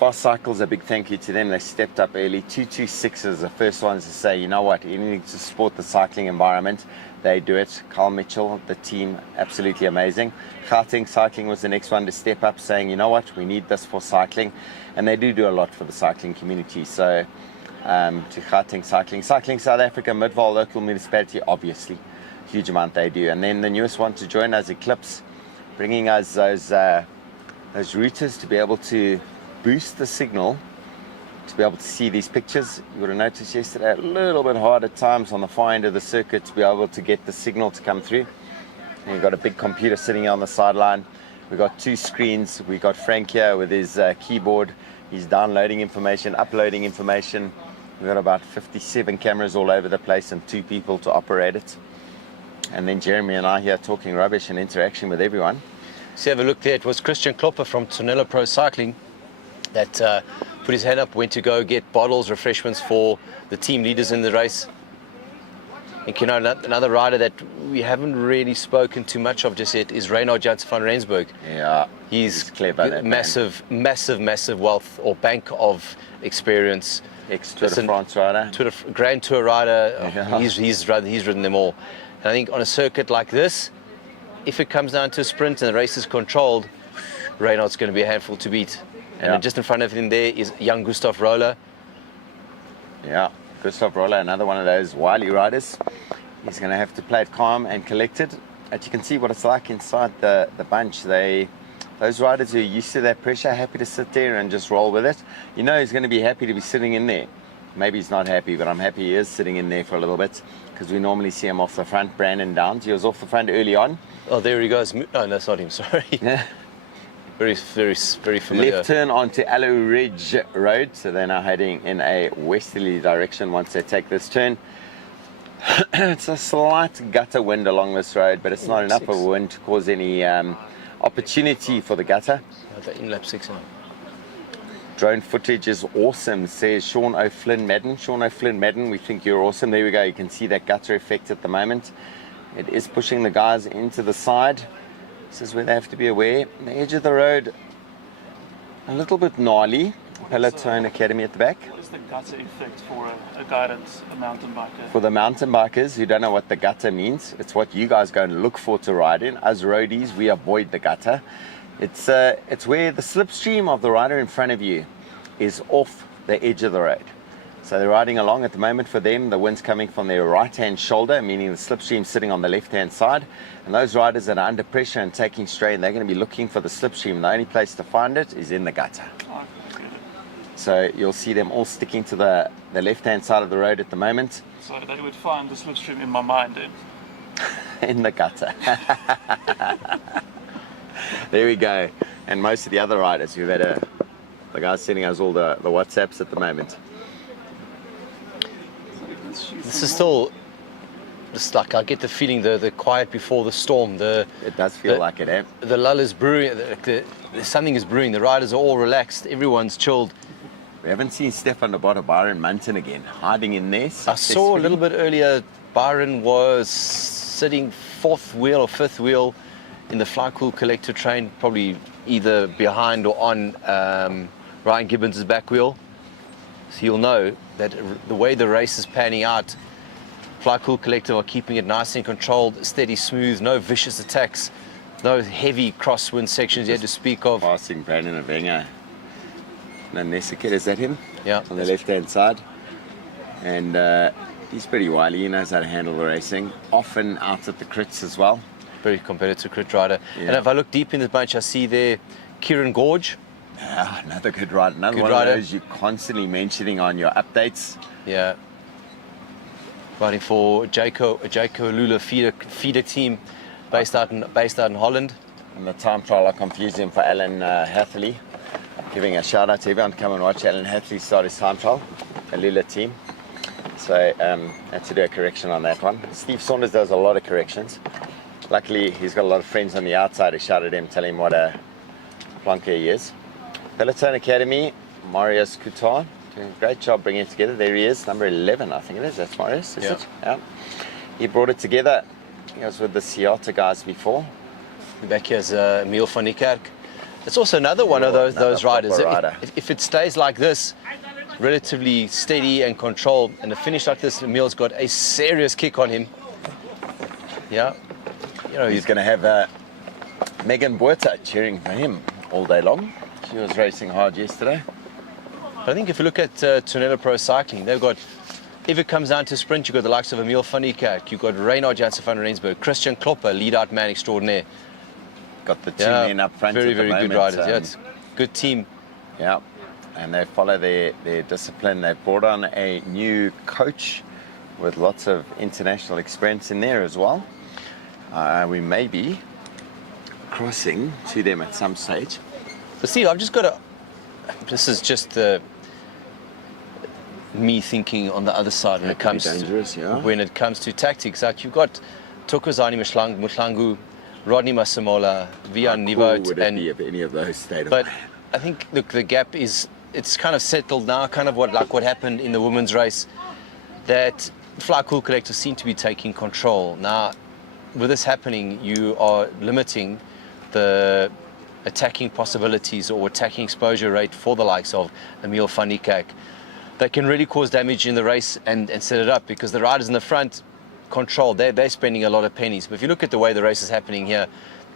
Fast Cycles, a big thank you to them. They stepped up early. 226 is the first ones to say, you know what, you need to support the cycling environment. They do it. Carl Mitchell, the team, absolutely amazing. Gauteng Cycling was the next one to step up, saying, you know what, we need this for cycling. And they do a lot for the cycling community. So to Gauteng Cycling. Cycling South Africa, Midvaal local municipality, obviously. Huge amount they do. And then the newest one to join us, Eclipse, bringing us those routers to be able to boost the signal, to be able to see these pictures. You would have noticed yesterday a little bit hard at times on the far end of the circuit to be able to get the signal to come through. And you've got a big computer sitting on the sideline. We've got 2 screens. We've got Frank here with his keyboard. He's downloading information, uploading information. We've got about 57 cameras all over the place and 2 people to operate it. And then Jeremy and I here talking rubbish and interaction with everyone. So have a look there. It was Christian Klopper from Tonella Pro Cycling that put his hand up, went to go get bottles, refreshments for the team leaders in the race. And you know, another rider that we haven't really spoken too much of just yet is Reynard Janssen van Rensburg. Yeah, he's clever. That massive wealth or bank of experience. Ex-Tour de France rider. Grand Tour rider. Yeah. He's ridden them all. And I think on a circuit like this, if it comes down to a sprint and the race is controlled, Reynard's going to be a handful to beat. And then just in front of him there is young Gustav Roller. Yeah, Gustav Roller, another one of those wily riders. He's going to have to play it calm and collected. As you can see what it's like inside the bunch. Those riders who are used to that pressure are happy to sit there and just roll with it. You know he's going to be happy to be sitting in there. Maybe he's not happy, but I'm happy he is sitting in there for a little bit because we normally see him off the front. Brandon Downs, he was off the front early on. Oh, there he goes. Oh, that's not him, sorry. Yeah. Very familiar. Left turn onto Allow Ridge Road, so they're now heading in a westerly direction once they take this turn. It's a slight gutter wind along this road, but it's not enough of a wind to cause any opportunity for the gutter. In lap 6 now. Drone footage is awesome, says Sean O'Flynn Madden. Sean O'Flynn Madden, we think you're awesome. There we go, you can see that gutter effect at the moment. It is pushing the guys into the side. This is where they have to be aware. The edge of the road, a little bit gnarly. Peloton Academy at the back. What is the gutter effect for a guy that's a mountain biker? For the mountain bikers who don't know what the gutter means, it's what you guys go and look for to ride in. As roadies, we avoid the gutter. It's where the slipstream of the rider in front of you is off the edge of the road. So they're riding along at the moment. For them, the wind's coming from their right-hand shoulder, meaning the slipstream sitting on the left-hand side. And those riders that are under pressure and taking strain, they're going to be looking for the slipstream. The only place to find it is in the gutter. Oh, so you'll see them all sticking to the left-hand side of the road at the moment. so they would find the slipstream in my mind then. In the gutter. There we go. And most of the other riders who've had the guys sending us all the WhatsApps at the moment. This is still just like I get the feeling the quiet before the storm. It does feel like it, eh? The lull is brewing. Something is brewing. The riders are all relaxed. Everyone's chilled. We haven't seen Stefan de Botta, Byron Munton again, hiding in there. I saw a little bit earlier, Byron was sitting 4th wheel or 5th wheel in the Flycool collector train, probably either behind or on Ryan Gibbons' back wheel. So you'll know that the way the race is panning out, Flycool Collective are keeping it nice and controlled, steady, smooth, no vicious attacks, no heavy crosswind sections you had to speak of. Passing Brandon Avenga. Nanesikit, is that him? Yeah. On the left-hand side. And he's pretty wily, he knows how to handle the racing. Often out at the crits as well. Very competitive crit rider. Yeah. And if I look deep in the bunch, I see there Kieran Gorge. Yeah, another good rider. Another Good one rider. of those you're constantly mentioning on your updates. Yeah. Riding for Jaco Lula feeder team based out in Holland. And the time trial, I confused him for Alan Hathley. Giving a shout out to everyone, come and watch Alan Hathley start his time trial, a Lula team. So I had to do a correction on that one. Steve Saunders does a lot of corrections. Luckily, he's got a lot of friends on the outside who shouted at him, telling him what a flunker he is. Peloton Academy, Marius Couture, doing a great job bringing it together. There he is, number 11, I think it is. That's Marius, is it? Yeah. He brought it together. He was with the Seattle guys before. Back here's Emil van Niekerk. It's also another one of those Another riders. proper rider. If it stays like this, relatively steady and controlled, and a finish like this, Emil's got a serious kick on him. Yeah, you know, He's going to have Megan Buerta cheering for him all day long. She was racing hard yesterday. I think if you look at Tonello Pro Cycling, they've got, if it comes down to sprint, you've got the likes of Emil van der Kerk, you've got Reynard Janssen van Rensburg, Christian Klopper, lead-out man extraordinaire. Got the two men up front. Very, at the very good moment. riders. Yeah, it's a good team. Yeah, and they follow their discipline. They've brought on a new coach with lots of international experience in there as well. We may be crossing to them at some stage. But Steve, I've just got to, this is just me thinking on the other side when it comes dangerous, to, yeah. when it comes to tactics. Like you've got Thokozani Mutlangu, Rodney Masemola, Vian Nivot, would it be if any of those stayed but away? I think, look, the gap is, it's kind of settled now, kind of what happened in the women's race, that Fly Cool collectors seem to be taking control. Now, with this happening, you are limiting the attacking possibilities or attacking exposure rate for the likes of Emil van der Kerk. They can really cause damage in the race and set it up, because the riders in the front control, they're spending a lot of pennies. But if you look at the way the race is happening here,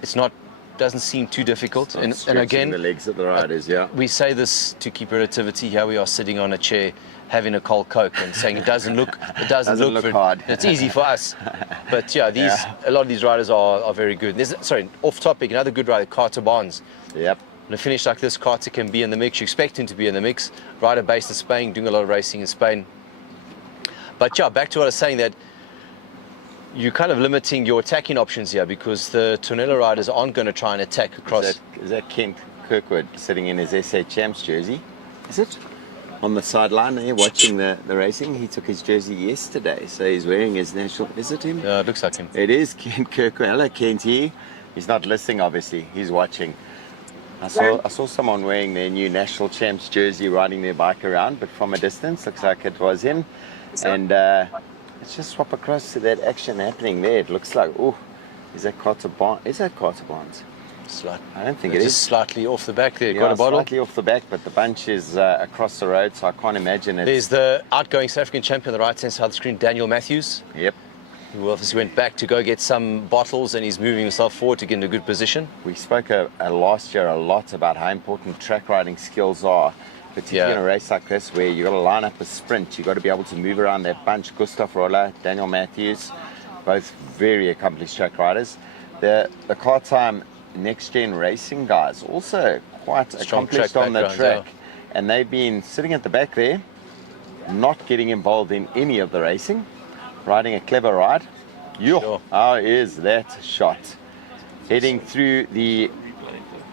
it's not, doesn't seem too difficult. And again, the legs of the riders, yeah. we say this to keep relativity. Here we are sitting on a chair having a cold Coke and saying it doesn't look look hard. It's easy for us. But yeah, a lot of these riders are very good. Sorry, off topic, another good rider, Carter Barnes. Yep. In a finish like this, Carter can be in the mix. You expect him to be in the mix. Rider based in Spain, doing a lot of racing in Spain. But yeah, back to what I was saying, that you're kind of limiting your attacking options here, because the Tonello riders aren't going to try and attack across. Is that Kent Kirkwood sitting in his SA Champs jersey? Is it? On the sideline there watching the racing. He took his jersey yesterday, so he's wearing his national. Is it him? Yeah, it looks like him. It is Kent Kirkwood. Hello, Kent here. He's not listening, obviously. He's watching. I saw someone wearing their new national champs jersey riding their bike around, but from a distance, looks like it was him. And let's just swap across to that action happening there. It looks like, oh, is that Carter Barnes? Is that Carter Barnes? I don't think it is. Just slightly off the back there. Yeah, Got a bottle. slightly off the back, but the bunch is across the road, so I can't imagine it. There's the outgoing South African champion on the right-hand side of the screen, Daniel Matthews, Yep. who obviously went back to go get some bottles, and he's moving himself forward to get in a good position. We spoke last year a lot about how important track riding skills are, particularly in a race like this where you've got to line up a sprint. You've got to be able to move around that bunch. Gustav Roller, Daniel Matthews, both very accomplished track riders. The car time next gen racing guys also quite Strong accomplished track on the backgrounds, track, and they've been sitting at the back there, not getting involved in any of the racing, riding a clever ride. Sure. How is that shot? Heading through the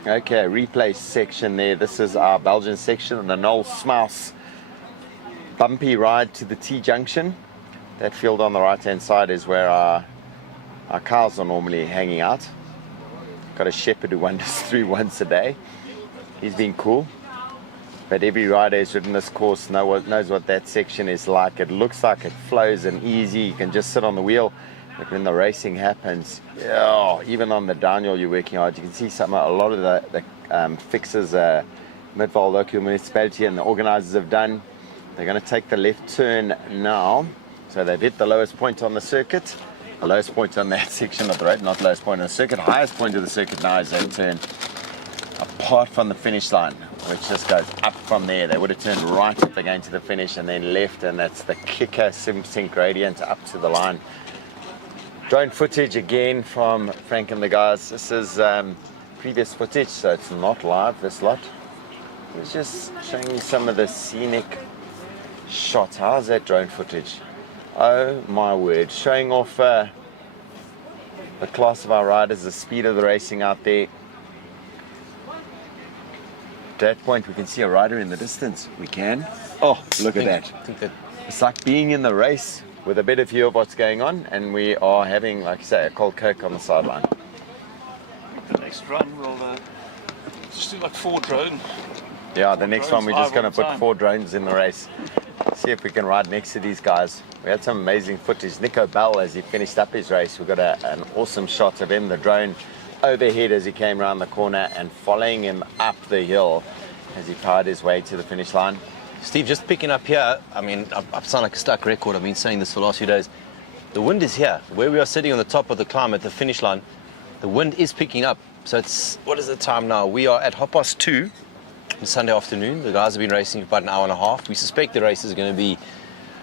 replay section there. This is our Belgian section, the Noel Smouse bumpy ride to the T-junction. That field on the right hand side is where our cows are normally hanging out. Got a shepherd who wanders through once a day. He's been cool. But every rider who's ridden this course knows what that section is like. It looks like it flows and easy. You can just sit on the wheel. But when the racing happens, even on the downhill, you're working hard. You can see a lot of the fixes Midval local municipality and the organisers have done. They're going to take the left turn now. So they've hit the lowest point on the circuit. The lowest point on that section of the road, not lowest point on the circuit. Highest point of the circuit now is that turn apart from the finish line, which just goes up from there. They would have turned right if they're going to the finish, and then left, and that's the kicker sim-sync gradient up to the line. Drone footage again from Frank and the guys. This is previous footage, so it's not live, this lot. He was just showing you some of the scenic shots. How's that drone footage? Oh my word, showing off the class of our riders, the speed of the racing out there. At that point we can see a rider in the distance. We can. Oh, look at that. I think that It's like being in the race with a better view of what's going on, and we are having, like I say, a cold Coke on the sideline. The next run we'll just do like 4 drones. Yeah, the next one we're just going to put time. 4 drones in the race. See if we can ride next to these guys. We had some amazing footage. Nico Bell, as he finished up his race, we got an awesome shot of him, the drone, overhead as he came around the corner and following him up the hill as he powered his way to the finish line. Steve, just picking up here, I mean, I sound like a stuck record. I've been saying this for the last few days. The wind is here. Where we are sitting on the top of the climb at the finish line, the wind is picking up. So it's, what is the time now? We are at 2:30 on Sunday afternoon. The guys have been racing for about an hour and a half. We suspect the race is going to be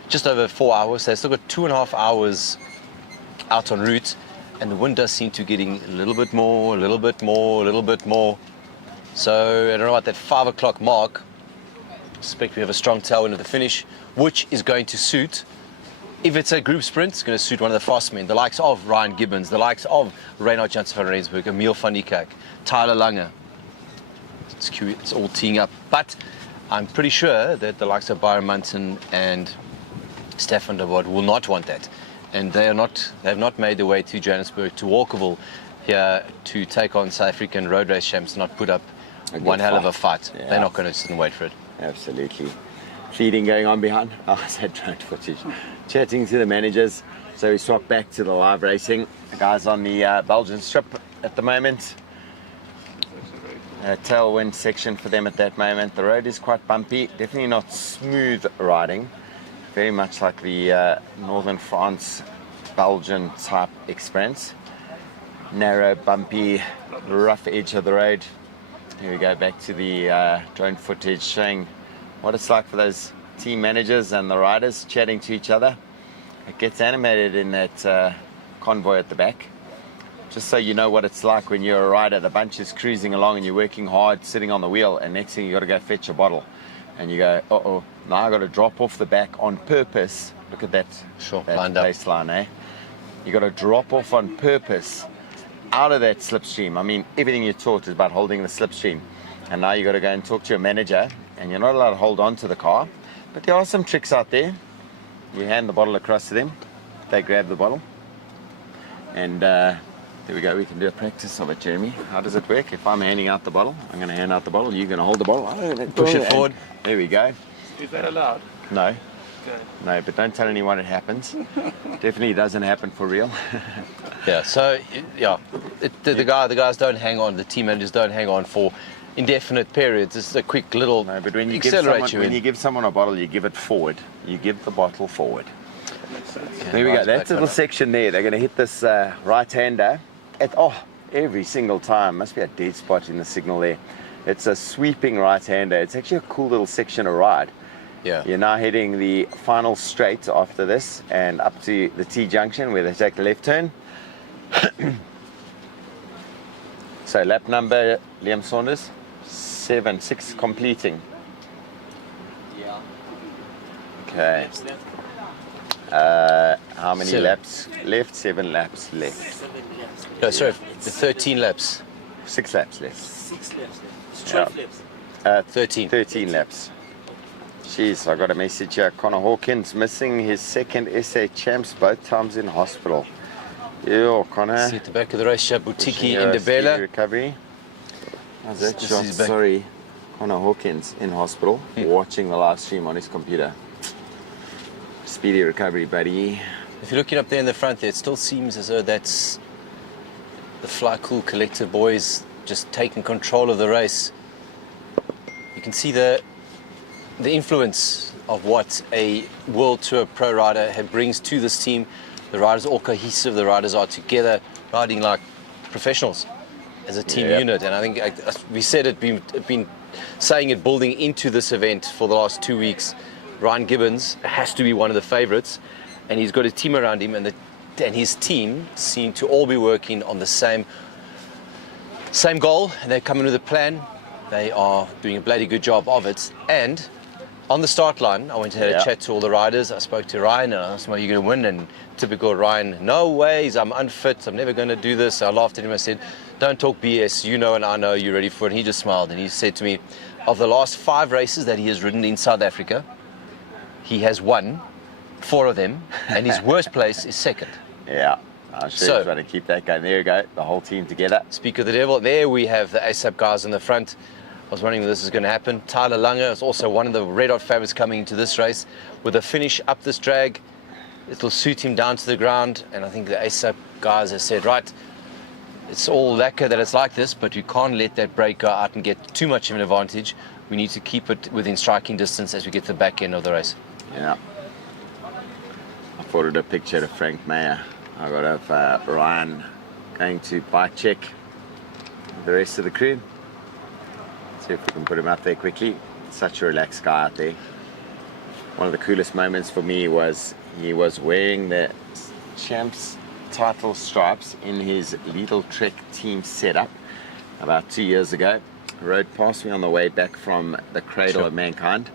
just over 4 hours. So they've still got 2.5 hours out en route. And the wind does seem to be getting a little bit more, a little bit more, a little bit more. So I don't know, at that 5 o'clock mark, I suspect we have a strong tailwind at the finish, which is going to suit, if it's a group sprint, it's going to suit one of the fast men, the likes of Ryan Gibbons, the likes of Reinhard Janssen van Rensburg, Emil van Niekerk, Tyler Lange. It's all teeing up. But I'm pretty sure that the likes of Byron Munson and Stefan de Waard will not want that. And they have not made their way to Johannesburg, to Walkerville here to take on South African road race champs, not put up one hell of a fight. Yeah. They're not going to sit and wait for it. Absolutely. Feeding going on behind. Oh, I said drone footage. Chatting to the managers. So we swap back to the live racing. The guys on the Belgian strip at the moment. Tailwind section for them at that moment. The road is quite bumpy. Definitely not smooth riding. Very much like the Northern France Belgian type experience. Narrow, bumpy, rough edge of the road. Here we go back to the drone footage showing what it's like for those team managers and the riders chatting to each other. It gets animated in that convoy at the back. Just so you know what it's like when you're a rider, the bunch is cruising along and you're working hard, sitting on the wheel, and next thing you got to go fetch a bottle. And you go, uh-oh, now I got to drop off the back on purpose. Look at that, Sure, that lined up. baseline, eh? You got to drop off on purpose out of that slipstream. I mean, everything you're taught is about holding the slipstream. And now you got to go and talk to your manager, and you're not allowed to hold on to the car. But there are some tricks out there. You hand the bottle across to them, they grab the bottle, and there we go. We can do a practice of it, Jeremy. How does it work? If I'm handing out the bottle, I'm going to hand out the bottle, you're going to hold the bottle. Push it forward. There we go. Is that allowed? No. Okay. No, but don't tell anyone it happens. Definitely doesn't happen for real. Yeah, so, yeah, the guys don't hang on, the team managers don't hang on for indefinite periods. It's a quick little No, but when you accelerate give someone a bottle, you give it forward. You give the bottle forward. That makes sense. There we go. Right, That back little fella. section there, they're going to hit this right-hander at every single time. Must be a dead spot in the signal there. It's a sweeping right-hander. It's actually a cool little section to ride. Yeah. You're now heading the final straight after this and up to the T-junction where they take the left turn. So lap number, Liam Saunders, 6 completing. Yeah. Okay. How many 7 laps left? 7 laps left. No, sorry, the 13 laps. 6 laps left. 6 laps. It's Yeah. 12 laps. 13. 13 laps. Jeez, I got a message here. Connor Hawkins missing his second SA champs, both times in hospital. Yo, Connor. See at the back of the race, Wishing Butiki you in a the speedy Bella. recovery. How's that This shot? is back. Sorry, Connor Hawkins in hospital, watching the live stream on his computer. Speedy recovery, buddy. If you're looking up there in the front there, it still seems as though that's the Fly Cool Collective boys just taking control of the race. You can see the influence of what a World Tour pro rider brings to this team. The riders are all cohesive, the riders are together, riding like professionals as a team Yep. unit. And I think we said it, been saying it building into this event for the last 2 weeks. Ryan Gibbons has to be one of the favorites, and he's got a team around him, and his team seem to all be working on the same goal, and they're coming with a plan. They are doing a bloody good job of it. And on the start line, I went and had Yeah. a chat to all the riders. I spoke to Ryan and I asked him, are you going to win? And typical Ryan, no ways, I'm unfit, I'm never going to do this. I laughed at him, I said, don't talk BS, you know and I know you're ready for it. And he just smiled and he said to me, of the last 5 races that he has ridden in South Africa, he has won 4 of them, and his worst place is second. Yeah, I'm sure So- he's trying to keep that going. There we go, the whole team together. Speak of the devil, there we have the ASAP guys in the front. I was wondering if this is going to happen. Tyler Lange is also one of the red hot favorites coming into this race. With a finish up this drag, it'll suit him down to the ground. And I think the ASAP guys have said, right, It's all lacquer that it's like this, but you can't let that brake go out and get too much of an advantage. We need to keep it within striking distance as we get to the back end of the race. Yeah. I forwarded a picture to Frank Mayer. I got of Ryan going to bike check the rest of the crew. See if we can put him up there quickly. Such a relaxed guy out there. One of the coolest moments for me was he was wearing the champs title stripes in his Lidl Trek team setup about 2 years ago. Rode past me on the way back from the Cradle of Mankind.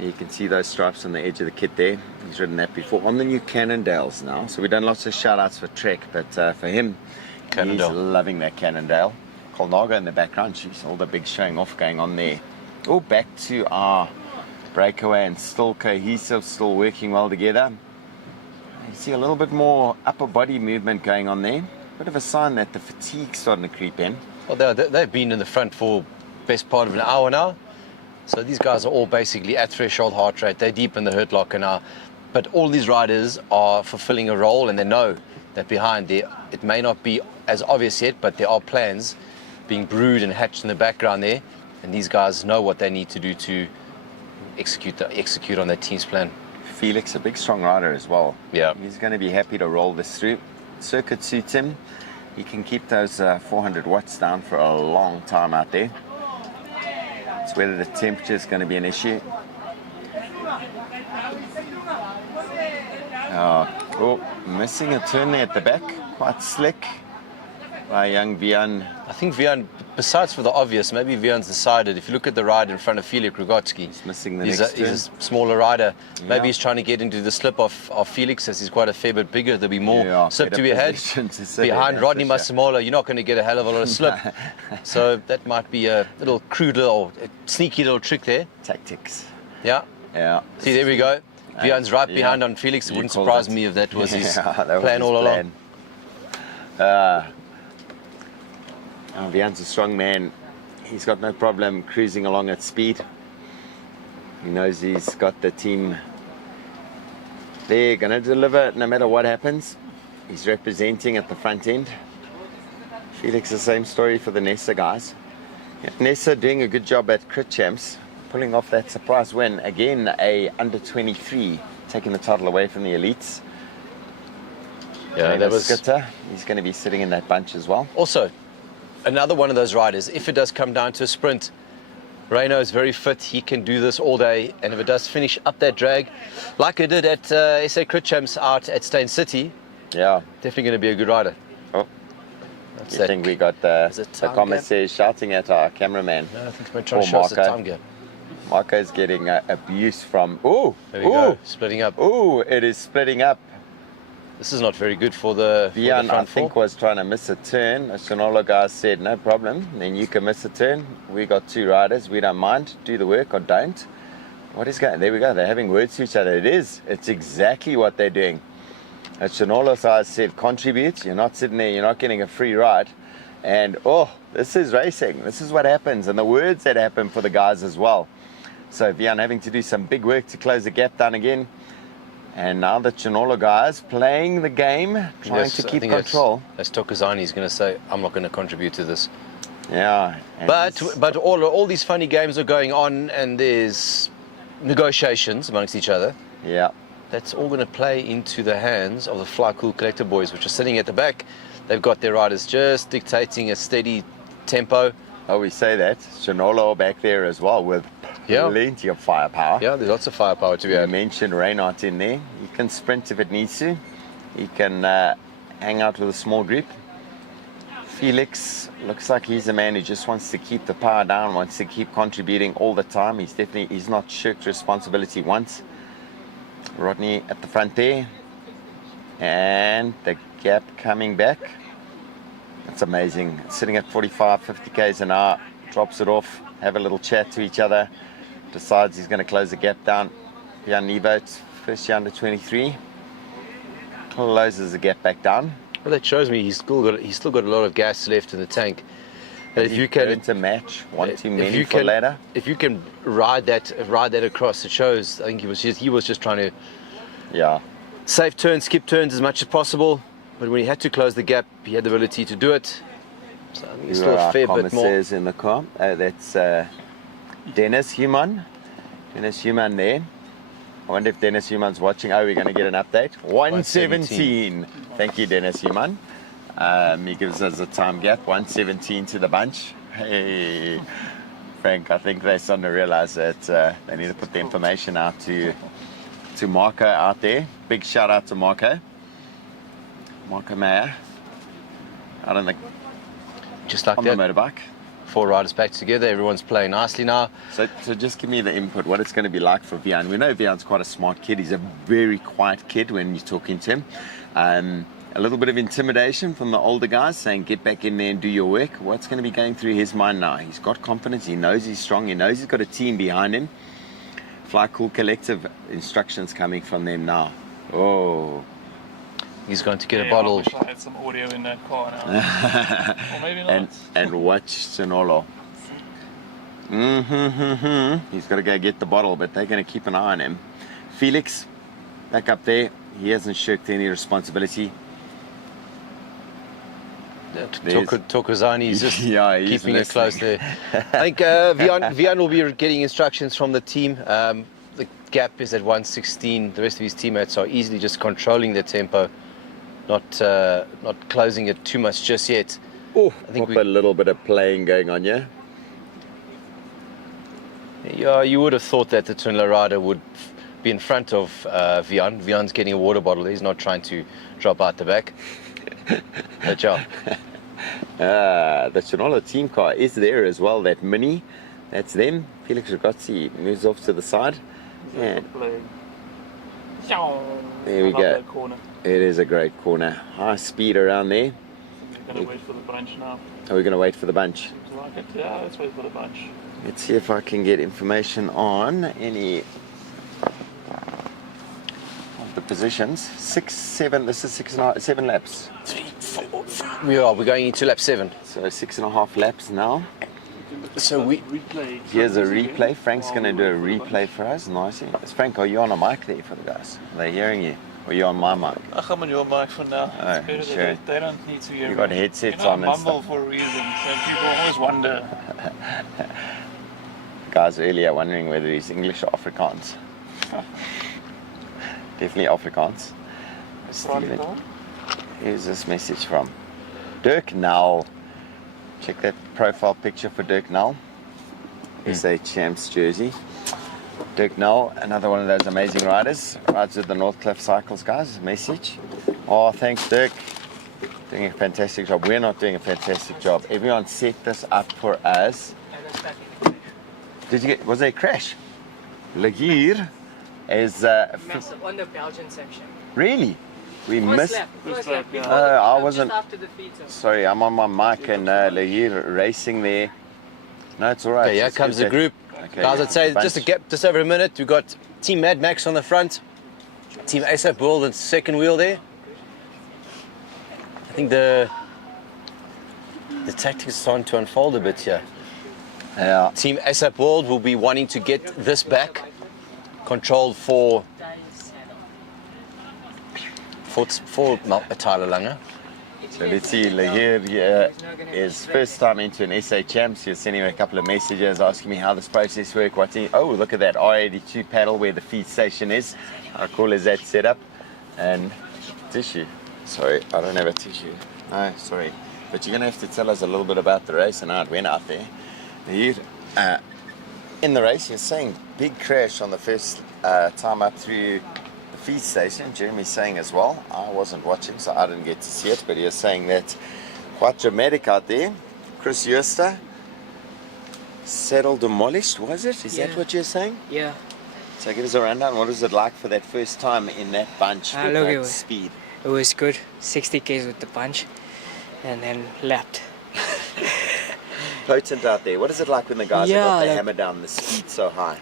You can see those stripes on the edge of the kit there. He's ridden that before on the new Cannondales now. So we've done lots of shout outs for Trek, but for him, Cannondale. he's loving that Cannondale. Colnago in the background, she's all the big showing off going on there. Oh, back to our Breakaway and still cohesive, still working well together. You see a little bit more upper body movement going on there. Bit of a sign that the fatigue's starting to creep in. Well, they've been in the front for best part of an hour now. So these guys are all basically at threshold heart rate. They're deep in the hurt locker now. But all these riders are fulfilling a role, and they know that behind there, it may not be as obvious yet, but there are plans being brewed and hatched in the background there. And these guys know what they need to do to execute on their team's plan. Felix, a big strong rider as well. Yeah. He's going to be happy to roll this through. Circuit suits him. He can keep those 400 watts down for a long time out there. It's whether the temperature is going to be an issue. Oh, missing a turn there at the back. Quite slick by young Vian. I think Vian, besides for the obvious, maybe Vian's decided, if you look at the ride in front of Felix Rogotsky, He's missing the he's next turn. a smaller rider. Maybe Yeah. he's trying to get into the slip of Felix, as he's quite a fair bit bigger. There'll be more slip better to be had. position to sit in, Behind that's Rodney for sure. Masemola, you're not going to get a hell of a lot of slip. So that might be a little crude or a sneaky little trick there. Tactics. Yeah. Yeah. See, there we go. Vian's right Yeah. behind on Felix. It You wouldn't called surprise it. me if that was his Yeah, that was plan his all plan. along. Vian's a strong man. He's got no problem cruising along at speed. He knows he's got the team. They're going to deliver no matter what happens. He's representing at the front end. Felix, the same story for the Nessa guys. Yeah, Nessa doing a good job at Crit Champs, pulling off that surprise win. Again, a under 23, taking the title away from the elites. Yeah, that was Skitter. He's going to be sitting in that bunch as well. also another one of those riders. If it does come down to a sprint, Reno is very fit. He can do this all day. And if it does finish up that drag, like it did at SA Crit Champs out at Stain City, Yeah. definitely going to be a good rider. Oh, That's I that. think we got Is it the time commissary shouting at our cameraman. No, I think we're trying to Or show us the Marco. time gap. Marco's getting abuse from. Ooh, There we go, splitting up. Ooh, it is splitting up. This is not very good for the Vian, I front think, four. was trying to miss a turn. The Shinola guys said, no problem. Then you can miss a turn. We got two riders. We don't mind. Do the work or don't. What is going? There we go. They're having words to each other. It is. It's exactly what they're doing. The Shinola guys said, contribute. You're not sitting there. You're not getting a free ride. And, oh, this is racing. This is what happens. And the words that happen for the guys as well. So Vian having to do some big work to close the gap down again. And now the Chinola guys playing the game, trying Yes, to I keep think control. That's Tokozani. He's going to say, I'm not going to contribute to this. Yeah. and But he's- all these funny games are going on, and there's negotiations amongst each other. yeah. That's all going to play into the hands of the Fly Cool Collector boys, which are sitting at the back. They've got their riders just dictating a steady tempo. Oh, we say that. Chinola back there as well with Yeah. plenty of firepower. Yeah, there's lots of firepower to be You had. mentioned Reynard in there. He can sprint if it needs to. He can hang out with a small group. Felix looks like he's a man who just wants to keep the power down, wants to keep contributing all the time. He's not shirked responsibility once. Rodney at the front there. And the gap coming back. That's amazing. Sitting at 45, 50 k's an hour, drops it off, have a little chat to each other, decides he's going to close the gap down. Jan Nieuwoud, first year under 23, closes the gap back down. Well, that shows me he's still got a lot of gas left in the tank. And if you can to match one too if many you for can- later. if you can ride that across, it shows. I think he was just trying to Yeah, save turns, skip turns as much as possible. but when he had to close the gap, he had the ability to do it. So I think it's Who still are a our fair bit more. commissaires in the car? That's Dennis Human. Dennis Human there. I wonder if Dennis Human's watching. Oh, we're going to get an update. 117. Thank you, Dennis Human. He gives us a time gap. 117 to the bunch. Hey, Frank, I think they're starting to realize that they need to put the information out to Marco out there. Big shout out to Marco. Marco Mayer. I don't think. Just like On that, the motorbike. 4 riders back together. Everyone's playing nicely now. So just give me the input, what it's going to be like for Vian. We know Vian's quite a smart kid. He's a very quiet kid when you're talking to him. A little bit of intimidation from the older guys saying, get back in there and do your work. What's going to be going through his mind now? He's got confidence. He knows he's strong. He knows he's got a team behind him. Fly Cool Collective instructions coming from them now. Oh. He's going to get Yeah, a bottle. I wish I had some audio in that car now. Or maybe not. and watch Sonolo. He's got to go get the bottle, but they're going to keep an eye on him. Felix, back up there. He hasn't shirked any responsibility. Tokozani is just Yeah, he's keeping it listening. close there. I think Vian will be getting instructions from the team. The gap is at 116. The rest of his teammates are easily just controlling their tempo, not closing it too much just yet. Oh, I think a little bit of playing going on, yeah? Yeah, you would have thought that the Twin rider would be in front of Vian. Vian's getting a water bottle. He's not trying to drop out the back. Good job. The Chinola team car is there as well, that Mini. That's them. Felix Ragazzi moves off to the side. And there we go. Corner. It is a great corner. High speed around there. We're going to wait for the bunch now. Are we going to wait for the bunch? Seems like it. Yeah, let's wait for the bunch. Let's see if I can get information on any of the positions. 6, 7, this is 6 and a half, 7 laps. 3, 4, 5. We're going into lap 7. So 6.5 laps now. So we. Replay. Here's a replay. Frank's going to do a replay for us. Nice. Frank, are you on a mic there for the guys? Are they hearing you? Or are you on my mic? I'm on your mic for now. Oh, It's better sure. that they don't need to hear You got me. headsets I on and mumble stuff. for a reason, so people always wonder. Guys earlier wondering whether he's English or Afrikaans. Definitely Afrikaans. Steven, here's this message from Dirk Null. Check that profile picture for Dirk Null. SA Champs jersey. Dirk Null, another one of those amazing riders. Rides with the Northcliffe Cycles guys. Message. Oh, thanks Dirk. Doing a fantastic job. We're not doing a fantastic job. Everyone set this up for us. Did you get? Was there a crash? Laguerre is Massive on the Belgian section. really. We missed. First lap. yeah. Before the I just wasn't. after the feet. Sorry, I'm on my mic and Laguerre racing there. No, it's all right. Okay, here It's comes good the that- group. Okay, Guys, yeah, I'd say bunch. just a gap, just over a minute. We've got Team Mad Max on the front, Team ASAP World and second wheel there. I think the tactics are starting to unfold a bit here. Yeah. Team ASAP World will be wanting to get this back, controlled for Tyler Langer. So let's see, Laguerre here is first time into an SA Champs. He's sending me a couple of messages asking me how this process works. Oh, look at that R82 panel where the feed station is. How cool is that setup? And tissue. Sorry, I don't have a tissue. No, sorry. But you're going to have to tell us a little bit about the race and how it went out there. Laguerre, in the race, you're saying big crash on the first time up through the feed station. Jeremy's saying as well. I wasn't watching, so I didn't get to see it, but he was saying that quite dramatic out there. Chris Jooster, saddle demolished, was it? Is that Yeah. what you're saying? Yeah. So give us a rundown. What was it like for that first time in that bunch with look, that it was- speed? It was good. 60 k's with the punch, and then lapped. Potent out there. What is it like when the guys Yeah, have got the like- hammer down the speed so high?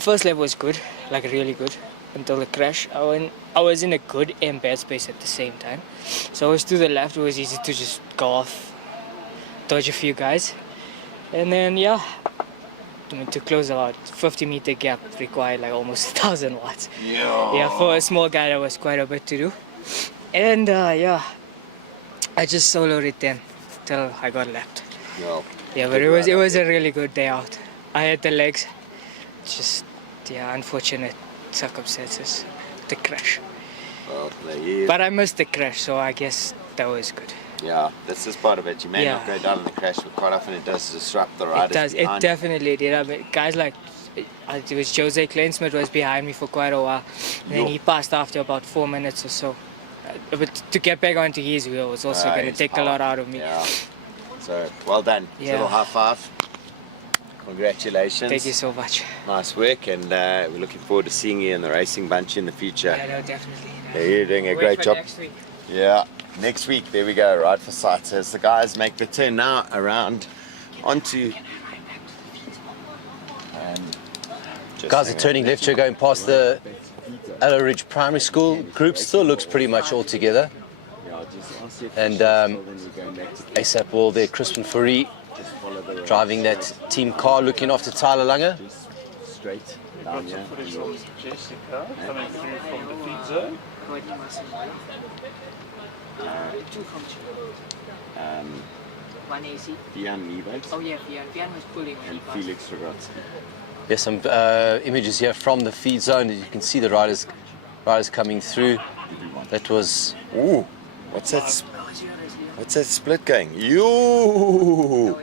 First lap was good, like really good, until the crash. I was in a good and bad space at the same time. So I was to the left. It was easy to just go off, dodge a few guys, and then yeah. I mean, to close about 50-meter gap required like almost 1,000 watts. Yeah, for a small guy that was quite a bit to do. And yeah, I just soloed it then till I got lapped. Well, Yeah, but it was a really good day out. I had the legs, just unfortunate circumstances, the crash. well, there he is. But I missed the crash, so I guess that was good. Yeah, that's just part of it. You may not Yeah. go down in the crash, but quite often it does disrupt the It riders does. It behind. definitely did. I mean, guys like it was Jose Kleinschmidt was behind me for quite a while, and then Yo. he passed after about 4 minutes or so. But to get back onto his wheel was also going to His take power. a lot out of me. Yeah. So, well done. Yeah. Little high five. Congratulations. Thank you so much. Nice work, and we're looking forward to seeing you in the racing bunch in the future. Yeah, no, definitely. Yeah, you're doing a Wait great for job. next week. Yeah, next week, there we go, right for sights. As the guys make the turn now around onto. just Guys are hang on. turning left here, going past the Ella Ridge Primary School. Group still looks pretty much all together. And ASAP World there, Crispin Fourie driving that team car, looking after Tyler Langer. Straight We've down got some here. footage from Jessica coming through from the feed zone. One AC. Dian Niebuhr Oh yeah, Vian was pulling when and he passed. Felix Rogotsky. There's some images here from the feed zone. You can see the riders coming through. That was Ooh, what's that split going? You.